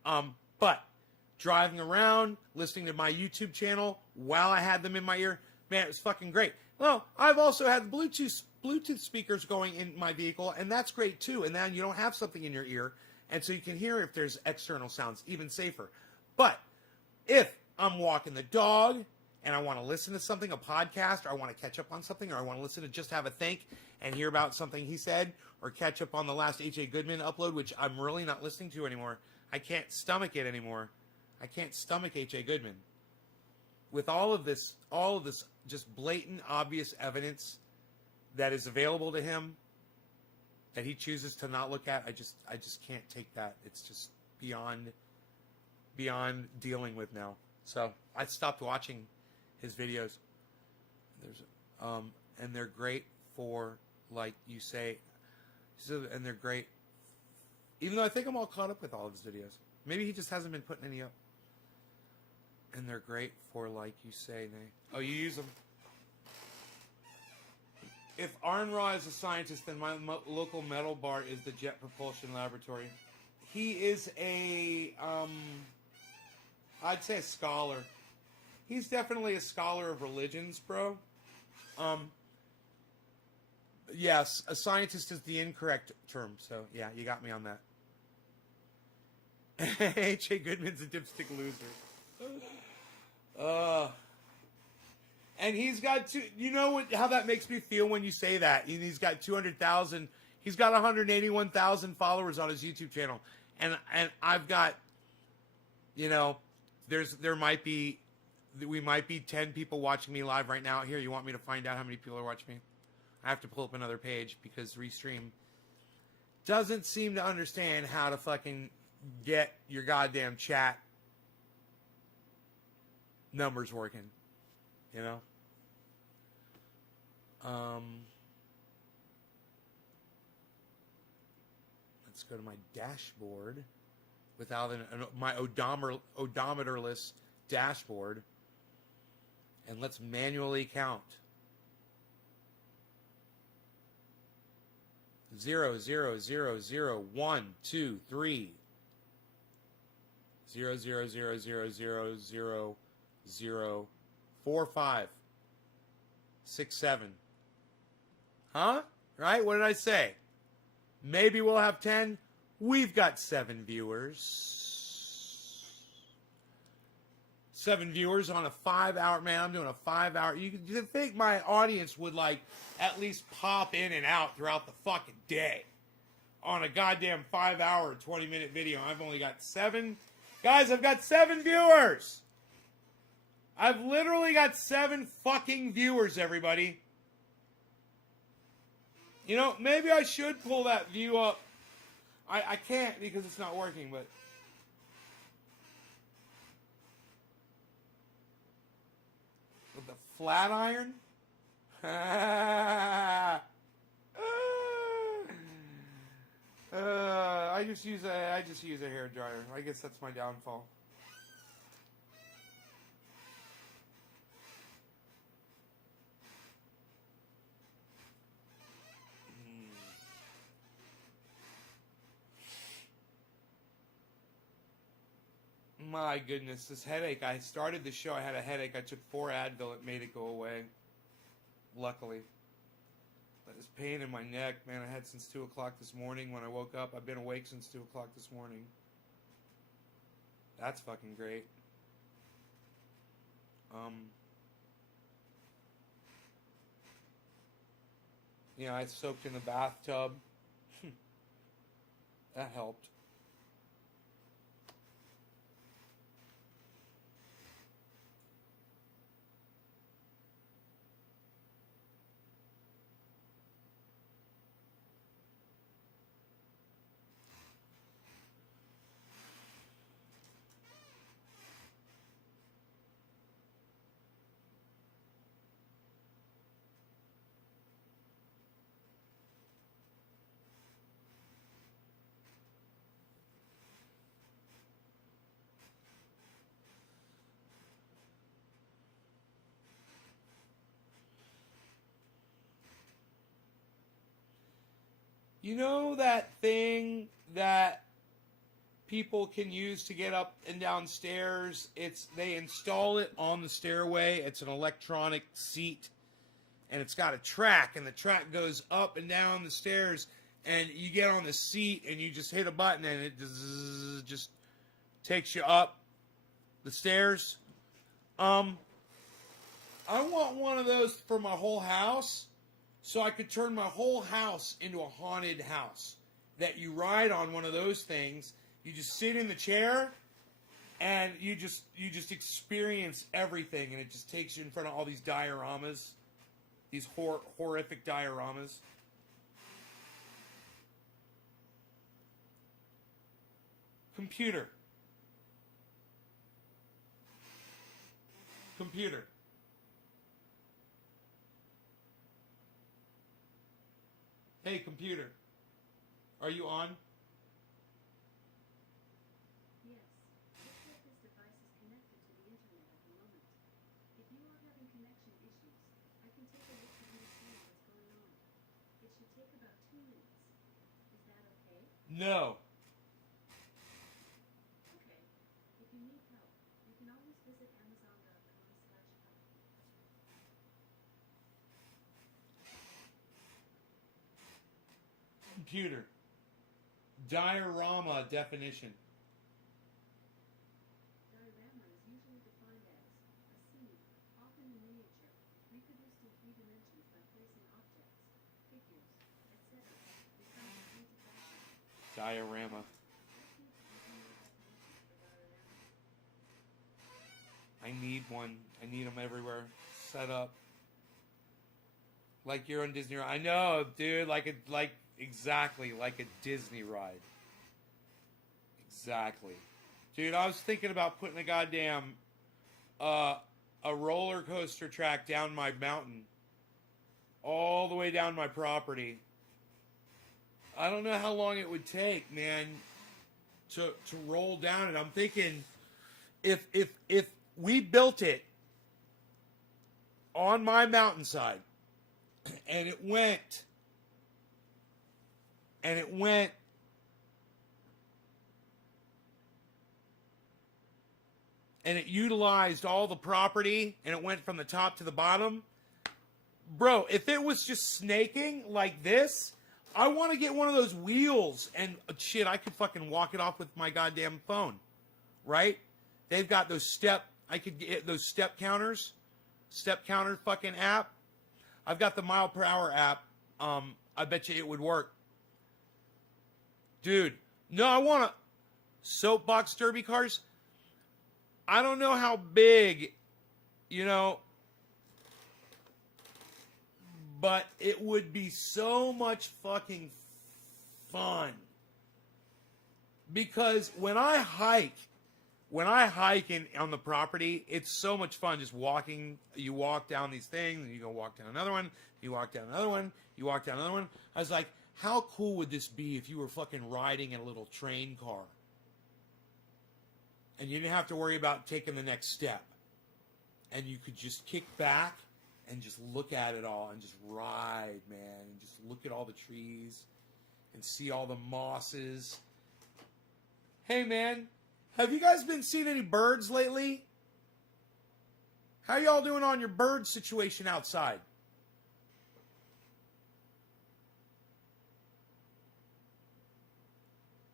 But driving around, listening to my YouTube channel while I had them in my ear, man, it was fucking great. Well, I've also had Bluetooth speakers going in my vehicle, and that's great too. And then you don't have something in your ear, and so you can hear if there's external sounds, even safer. But if I'm walking the dog and I want to listen to something, a podcast, or I want to catch up on something, or I want to listen to Just Have a Think and hear about something he said, or catch up on the last H.A. Goodman upload, which I'm really not listening to anymore. I can't stomach it anymore. I can't stomach H.A. Goodman. With all of this just blatant, obvious evidence that is available to him that he chooses to not look at, I just can't take that. It's just beyond dealing with now. So I stopped watching his videos. And they're great for, like you say, and they're great. Even though I think I'm all caught up with all of his videos. Maybe he just hasn't been putting any up. And they're great for, like you say, Nay. Oh, you use them. If Arn Ra is a scientist, then my local metal bar is the Jet Propulsion Laboratory. He is a, I'd say a scholar. He's definitely a scholar of religions, bro. Yes, a scientist is the incorrect term, so yeah, you got me on that. H.A. Goodman's a dipstick loser. And he's got you know how that makes me feel when you say that? He's got 200,000, he's got 181,000 followers on his YouTube channel. And I've got, you know, we might be 10 people watching me live right now. Here, you want me to find out how many people are watching me? I have to pull up another page because Restream doesn't seem to understand how to fucking get your goddamn chat numbers working. You know? Let's go to my dashboard without my odometerless dashboard, and let's manually count. 0, 0, 0, 0, 1, 2, 3. 0, 0, 0, 0, 0, 0, 0, 4, 5, 6, 7. Huh? Right? What did I say? Maybe we'll have 10. We've got 7 viewers. 7 viewers on a 5-hour, man, I'm doing a 5-hour. You think my audience would, like, at least pop in and out throughout the fucking day on a goddamn 5-hour, 20-minute video. I've only got 7. Guys, I've got 7 viewers. I've literally got 7 fucking viewers, everybody. You know, maybe I should pull that view up. I can't because it's not working, but... With the flat iron? I just use a hair dryer. I guess that's my downfall. My goodness, this headache. I started the show, I had a headache. I took 4 Advil, it made it go away. Luckily. But this pain in my neck, man, I had since 2 o'clock this morning when I woke up. I've been awake since 2 o'clock this morning. That's fucking great. You know, I soaked in the bathtub. That helped. You know that thing that people can use to get up and down stairs? They install it on the stairway. It's an electronic seat, and it's got a track, and the track goes up and down the stairs, and you get on the seat, and you just hit a button, and it just takes you up the stairs. I want one of those for my whole house. So I could turn my whole house into a haunted house. That you ride on one of those things, you just sit in the chair, and you just experience everything, and it just takes you in front of all these dioramas, these horrific dioramas. Computer. Computer. Hey, computer. Are you on? Yes. Looks like this device is connected to the internet at the moment. If you are having connection issues, I can take a look to understand what's going on. It should take about 2 minutes. Is that okay? No. Okay. If you need help, you can always visit Amazon.com/help. Computer. Diorama definition. Diorama is usually defined as a scene, often in miniature, reproduced in 3 dimensions by placing objects, figures, etc. Becomes into fashion. Diorama. I need one. I need them everywhere. Set up. Like you're on Disney ride. I know, dude. Exactly like a Disney ride. Exactly. Dude, I was thinking about putting a goddamn a roller coaster track down my mountain. All the way down my property. I don't know how long it would take, man, to roll down it. I'm thinking if we built it on my mountainside and it went and it utilized all the property and it went from the top to the bottom. Bro, if it was just snaking like this, I want to get one of those wheels and shit, I could fucking walk it off with my goddamn phone. Right? They've got those I could get those step counter fucking app. I've got the mile per hour app. I bet you it would work. Dude, no, I want to soapbox derby cars. I don't know how big, but it would be so much fucking fun. Because when I hike on the property, it's so much fun just walking. You walk down these things, and you go walk down another one, you walk down another one, you walk down another one. I was like, how cool would this be if you were fucking riding in a little train car? And you didn't have to worry about taking the next step. And you could just kick back and just look at it all and just ride, man. And just look at all the trees and see all the mosses. Hey, man, have you guys been seeing any birds lately? How y'all doing on your bird situation outside?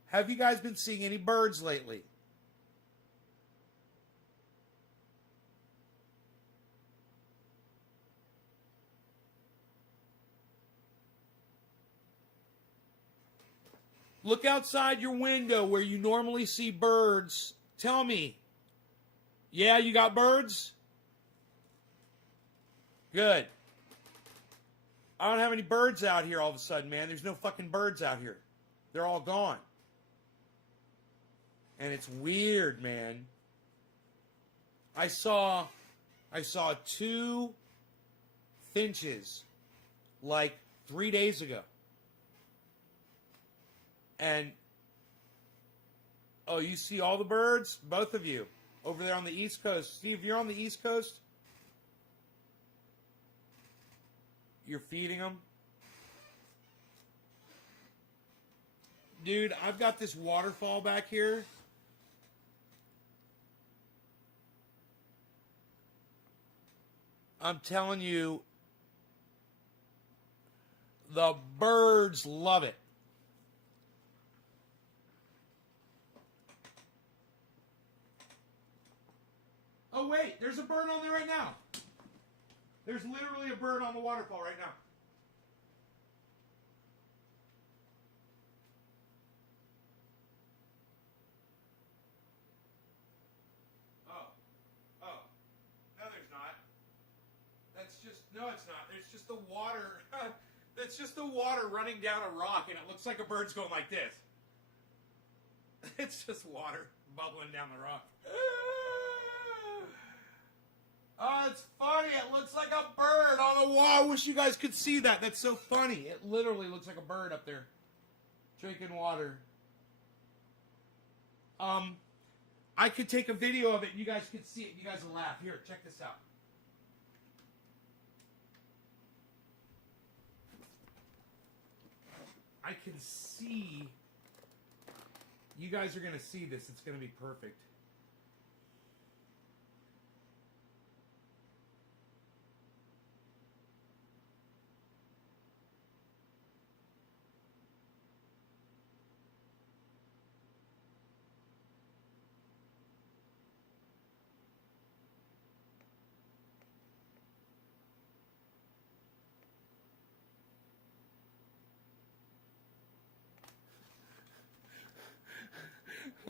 Have you guys been seeing any birds lately? Look outside your window where you normally see birds. Tell me. Yeah, you got birds? Good. I don't have any birds out here all of a sudden, man. There's no fucking birds out here. They're all gone. And it's weird, man. I saw 2 finches like 3 days ago. And, oh, you see all the birds? Both of you. Over there on the East Coast. Steve, you're on the East Coast? You're feeding them? Dude, I've got this waterfall back here. I'm telling you, the birds love it. Oh, wait, there's a bird on there right now. There's literally a bird on the waterfall right now. Oh, no, there's not. No, it's not. There's just the water. That's just the water running down a rock, and it looks like a bird's going like this. It's just water bubbling down the rock. Oh, it's funny. It looks like a bird on the wall. I wish you guys could see that. That's so funny. It literally looks like a bird up there drinking water. I could take a video of it and you guys could see it. You guys will laugh. Here, check this out. I can see. You guys are going to see this. It's going to be perfect.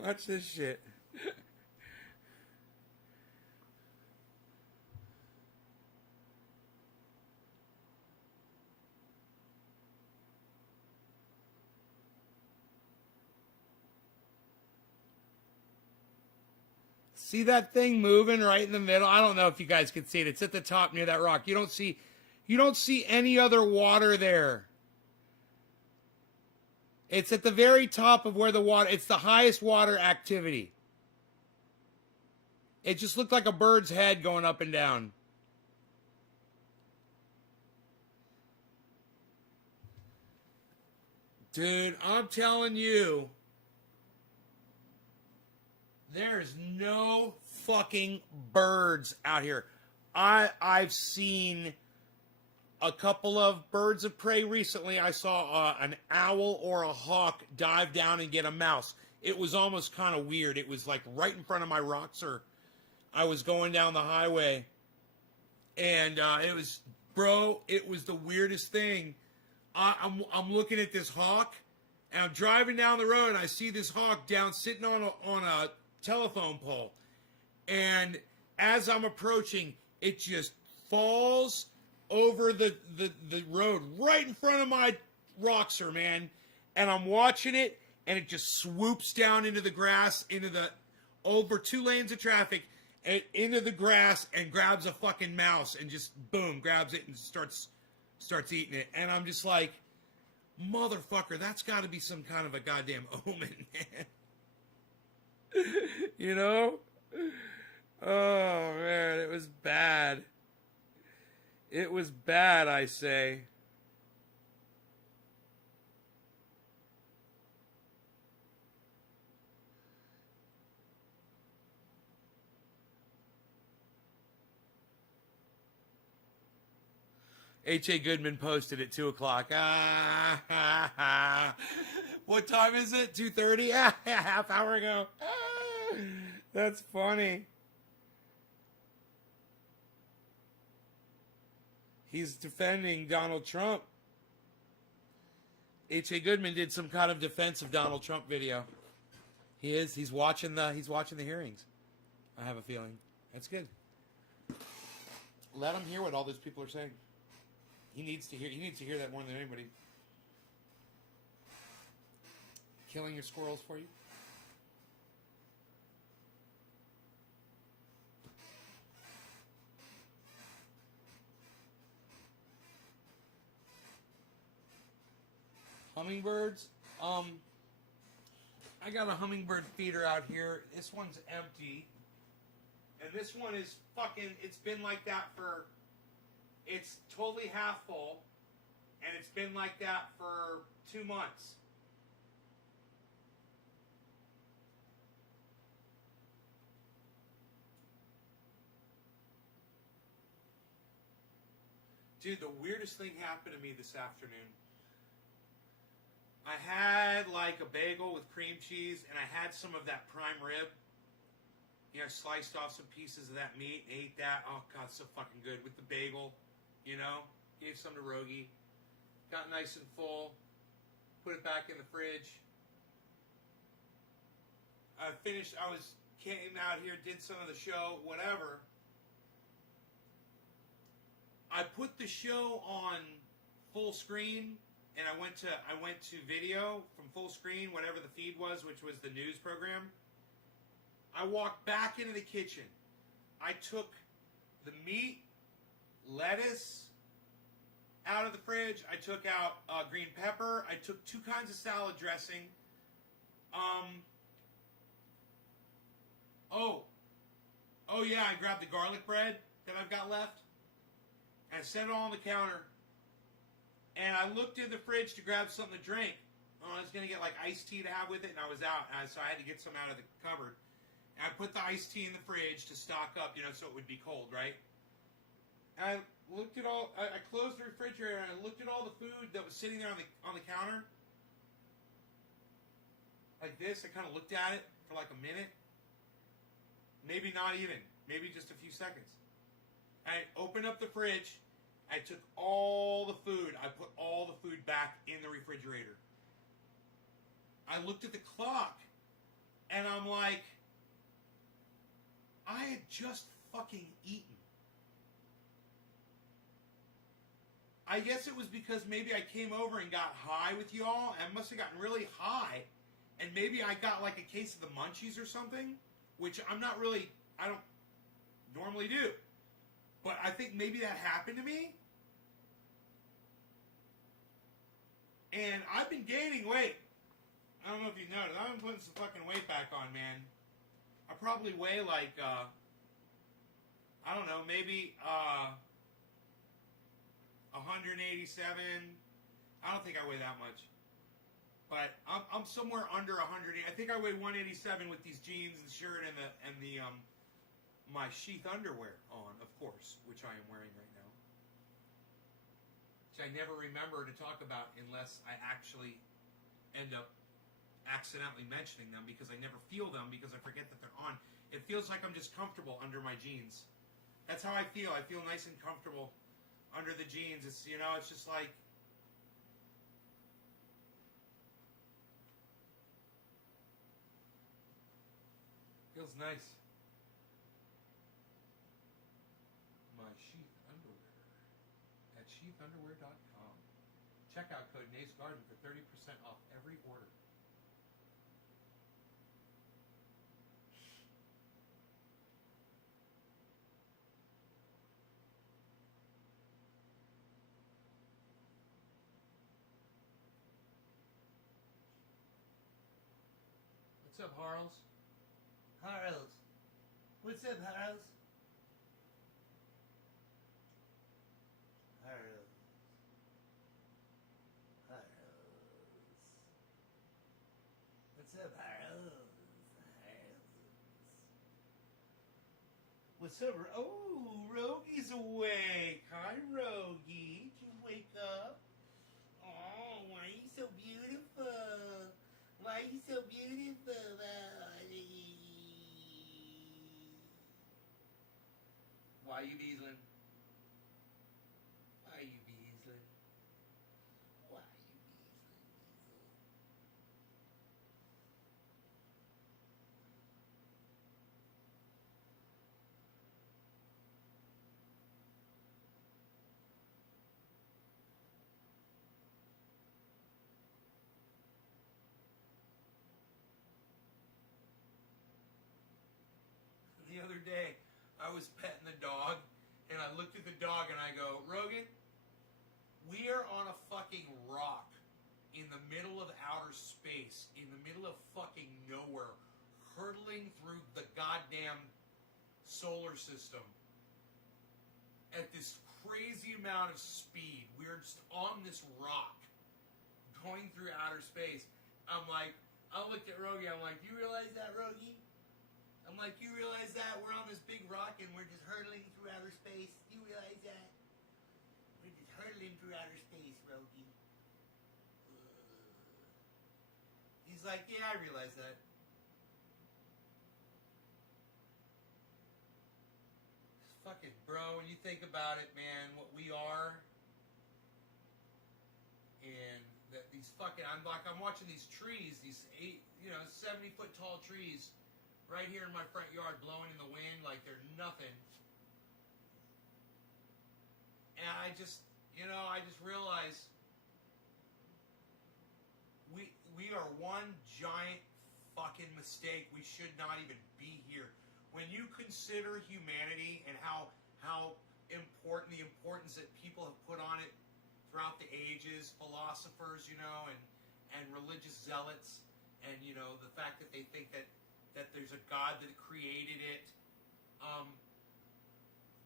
Watch this shit. See that thing moving right in the middle? I don't know if you guys can see it. It's at the top near that rock. You don't see any other water there. It's at the very top of where the water, it's the highest water activity. It just looked like a bird's head going up and down. Dude, I'm telling you, there's no fucking birds out here. I've seen a couple of birds of prey recently. I saw an owl or a hawk dive down and get a mouse. It was almost kind of weird. It was like right in front of my Roxor. I was going down the highway, and it was the weirdest thing. I'm looking at this hawk, and I'm driving down the road, and I see this hawk down sitting on a telephone pole, and as I'm approaching, it just falls over the road right in front of my Roxor, man. And I'm watching it, and it just swoops down into the grass, over 2 lanes of traffic, and into the grass, and grabs a fucking mouse, and just boom, grabs it and starts eating it. And I'm just like, motherfucker, that's got to be some kind of a goddamn omen, man. You know? Oh man, it was bad. It was bad, I say. H.A. Goodman posted at 2 o'clock. What time is it? 2:30? Half hour ago. That's funny. He's defending Donald Trump. H.A. Goodman did some kind of defense of Donald Trump video. He is. He's watching the hearings. I have a feeling. That's good. Let him hear what all those people are saying. He needs to hear that more than anybody. Killing your squirrels for you? Hummingbirds? I got a hummingbird feeder out here. This one's empty. And this one is it's been like that it's totally half full. And it's been like that for 2 months. Dude, the weirdest thing happened to me this afternoon. I had like a bagel with cream cheese, and I had some of that prime rib. You know, sliced off some pieces of that meat and ate that. Oh, God, so fucking good with the bagel. You know, gave some to Rogie. Got nice and full. Put it back in the fridge. I came out here, did some of the show, whatever. I put the show on full screen, and I went to video from full screen, whatever the feed was, which was the news program. I walked back into the kitchen. I took the meat, lettuce out of the fridge. I took out green pepper. I took 2 kinds of salad dressing. Oh yeah, I grabbed the garlic bread that I've got left. And I set it all on the counter. And I looked in the fridge to grab something to drink. I was going to get like iced tea to have with it, and I was out. So I had to get some out of the cupboard. And I put the iced tea in the fridge to stock up, so it would be cold, right? And I looked at all. I closed the refrigerator and I looked at all the food that was sitting there on the counter. Like this, I kind of looked at it for like a minute. Maybe not even. Maybe just a few seconds. I opened up the fridge. I took all the food. I put all the food back in the refrigerator. I looked at the clock. And I'm like, I had just fucking eaten. I guess it was because maybe I came over and got high with y'all. I must have gotten really high. And maybe I got like a case of the munchies or something. Which I don't normally do. But I think maybe that happened to me. And I've been gaining weight. I don't know if you noticed. I've been putting some fucking weight back on, man. I probably weigh like, I don't know, maybe 187. I don't think I weigh that much. But I'm somewhere under 100. I think I weigh 187 with these jeans and shirt and the my sheath underwear on, of course, which I am wearing right now. Which I never remember to talk about unless I actually end up accidentally mentioning them, because I never feel them because I forget that they're on. It feels like I'm just comfortable under my jeans. That's how I feel. I feel nice and comfortable under the jeans. It's it's just like. Feels nice. My sheath underwear at sheathunderwear.com. Checkout code NaceGarden for 30% off every order. What's up, Harls? Harls. What's up, Harls? Harls. Harls. What's up, Harls? Harls. What's up? Oh, Rogie's awake. Hi, Rogie. Did you wake up? Oh, why are you so beautiful? Why are you so beautiful? Why are you beesling? Why are you beesling? Why are you beesling? The other day, I was petting the dog, and I looked at the dog and I go, Rogan, we are on a fucking rock in the middle of outer space, in the middle of fucking nowhere, hurtling through the goddamn solar system at this crazy amount of speed. We're just on this rock, going through outer space. I'm like, I looked at Rogie, I'm like, do you realize that, Rogie? I'm like, you realize that? We're on this big rock and we're just hurtling through outer space. You realize that? We're just hurtling through outer space, Rogie. He's like, yeah, I realize that. Fucking bro, when you think about it, man, what we are, and that these fucking, I'm watching these trees, these 70-foot tall trees, right here in my front yard, blowing in the wind like they're nothing. And I just realized we are one giant fucking mistake. We should not even be here. When you consider humanity and how how important, the importance that people have put on it throughout the ages, philosophers, you know, and religious zealots, and, you know, the fact that they think that there's a God that created it.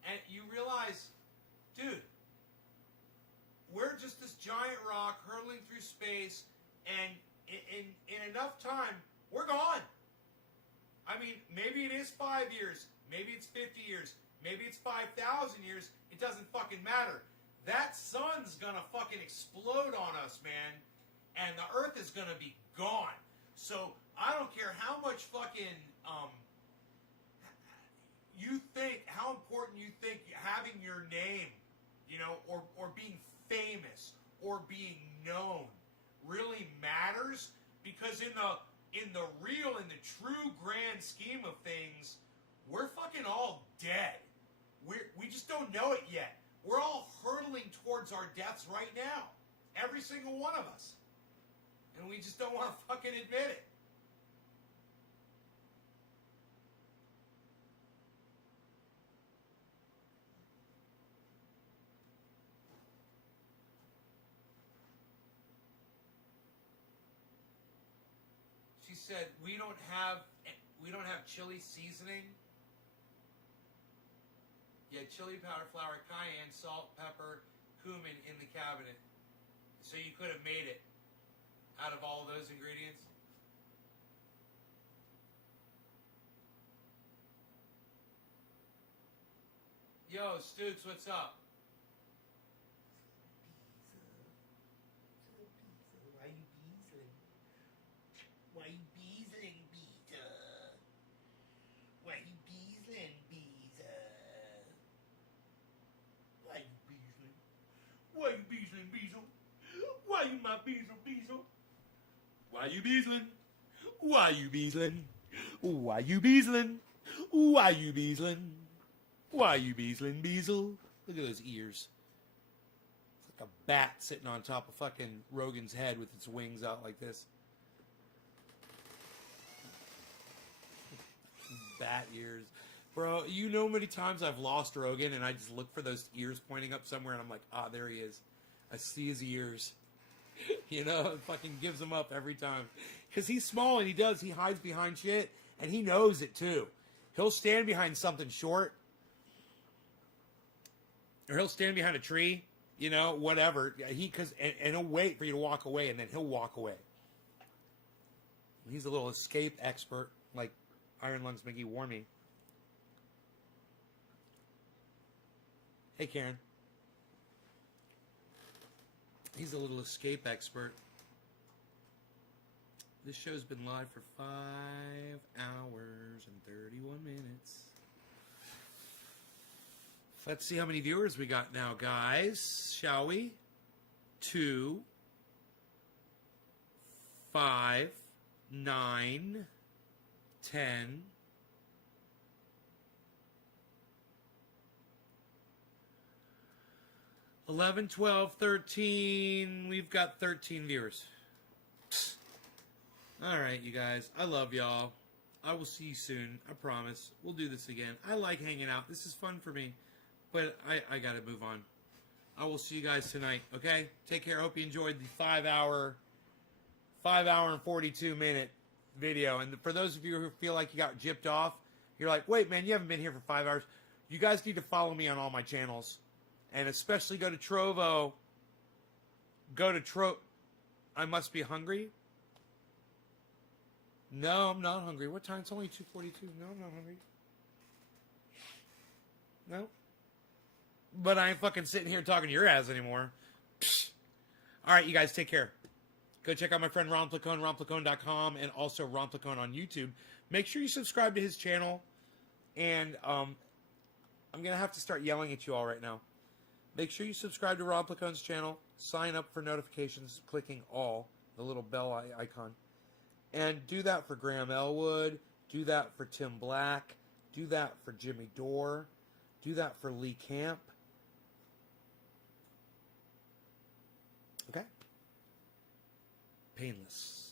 And you realize, dude, we're just this giant rock hurtling through space, and in enough time, we're gone. I mean, maybe it is 5 years, maybe it's 50 years, maybe it's 5,000 years, it doesn't fucking matter. That sun's gonna fucking explode on us, man, and the earth is gonna be gone. So, I don't care how much fucking, you think, how important you think having your name, you know, or being famous, or being known really matters, because in the real, in the true grand scheme of things, we're fucking all dead. We just don't know it yet. We're all hurtling towards our deaths right now. Every single one of us. And we just don't want to fucking admit it. She said, we don't have chili seasoning. Yeah, chili powder, flour, cayenne, salt, pepper, cumin in the cabinet. So you could have made it out of all those ingredients. Yo, Stooks, what's up? Why you beasling? Why you beasling, Peter? Why you beasling, Peter? Why you beasling? Why you beasling, Beazle? Why you my Beazle, Beazle? Why you beasling? Why you beasling? Why you beasling? Why you beasling? Why you beasling, Beazle? Look at those ears. It's like a bat sitting on top of fucking Rogan's head with its wings out like this. Bat ears. Bro, you know how many times I've lost Rogan and I just look for those ears pointing up somewhere and I'm like, ah, there he is. I see his ears. You know, it fucking gives him up every time. Because he's small and he hides behind shit and he knows it too. He'll stand behind something short. Or he'll stand behind a tree, you know, whatever. And he'll wait for you to walk away, and then he'll walk away. He's a little escape expert, like Iron Lungs McGee warned me. Hey, Karen. He's a little escape expert. This show's been live for 5 hours and 31 minutes. Let's see how many viewers we got now, guys. Shall we? 2, 5, 9, 10. 11, 12, 13. We've got 13 viewers. All right, you guys. I love y'all. I will see you soon. I promise. We'll do this again. I like hanging out. This is fun for me. But I got to move on. I will see you guys tonight, okay? Take care. Hope you enjoyed the 5 hour and 42 minute video. And for those of you who feel like you got gypped off, you're like, wait, man, you haven't been here for 5 hours. You guys need to follow me on all my channels. And especially go to Trovo. I must be hungry? No, I'm not hungry. What time? It's only 2:42. No, I'm not hungry. No. But I ain't fucking sitting here talking to your ass anymore. Psh. All right, you guys, take care. Go check out my friend Ron Placone, ronplacone.com, and also Ron Placone on YouTube. Make sure you subscribe to his channel. And I'm going to have to start yelling at you all right now. Make sure you subscribe to Ron Placone's channel. Sign up for notifications, clicking all, the little bell icon. And do that for Graham Elwood. Do that for Tim Black. Do that for Jimmy Dore. Do that for Lee Camp. Okay? Painless.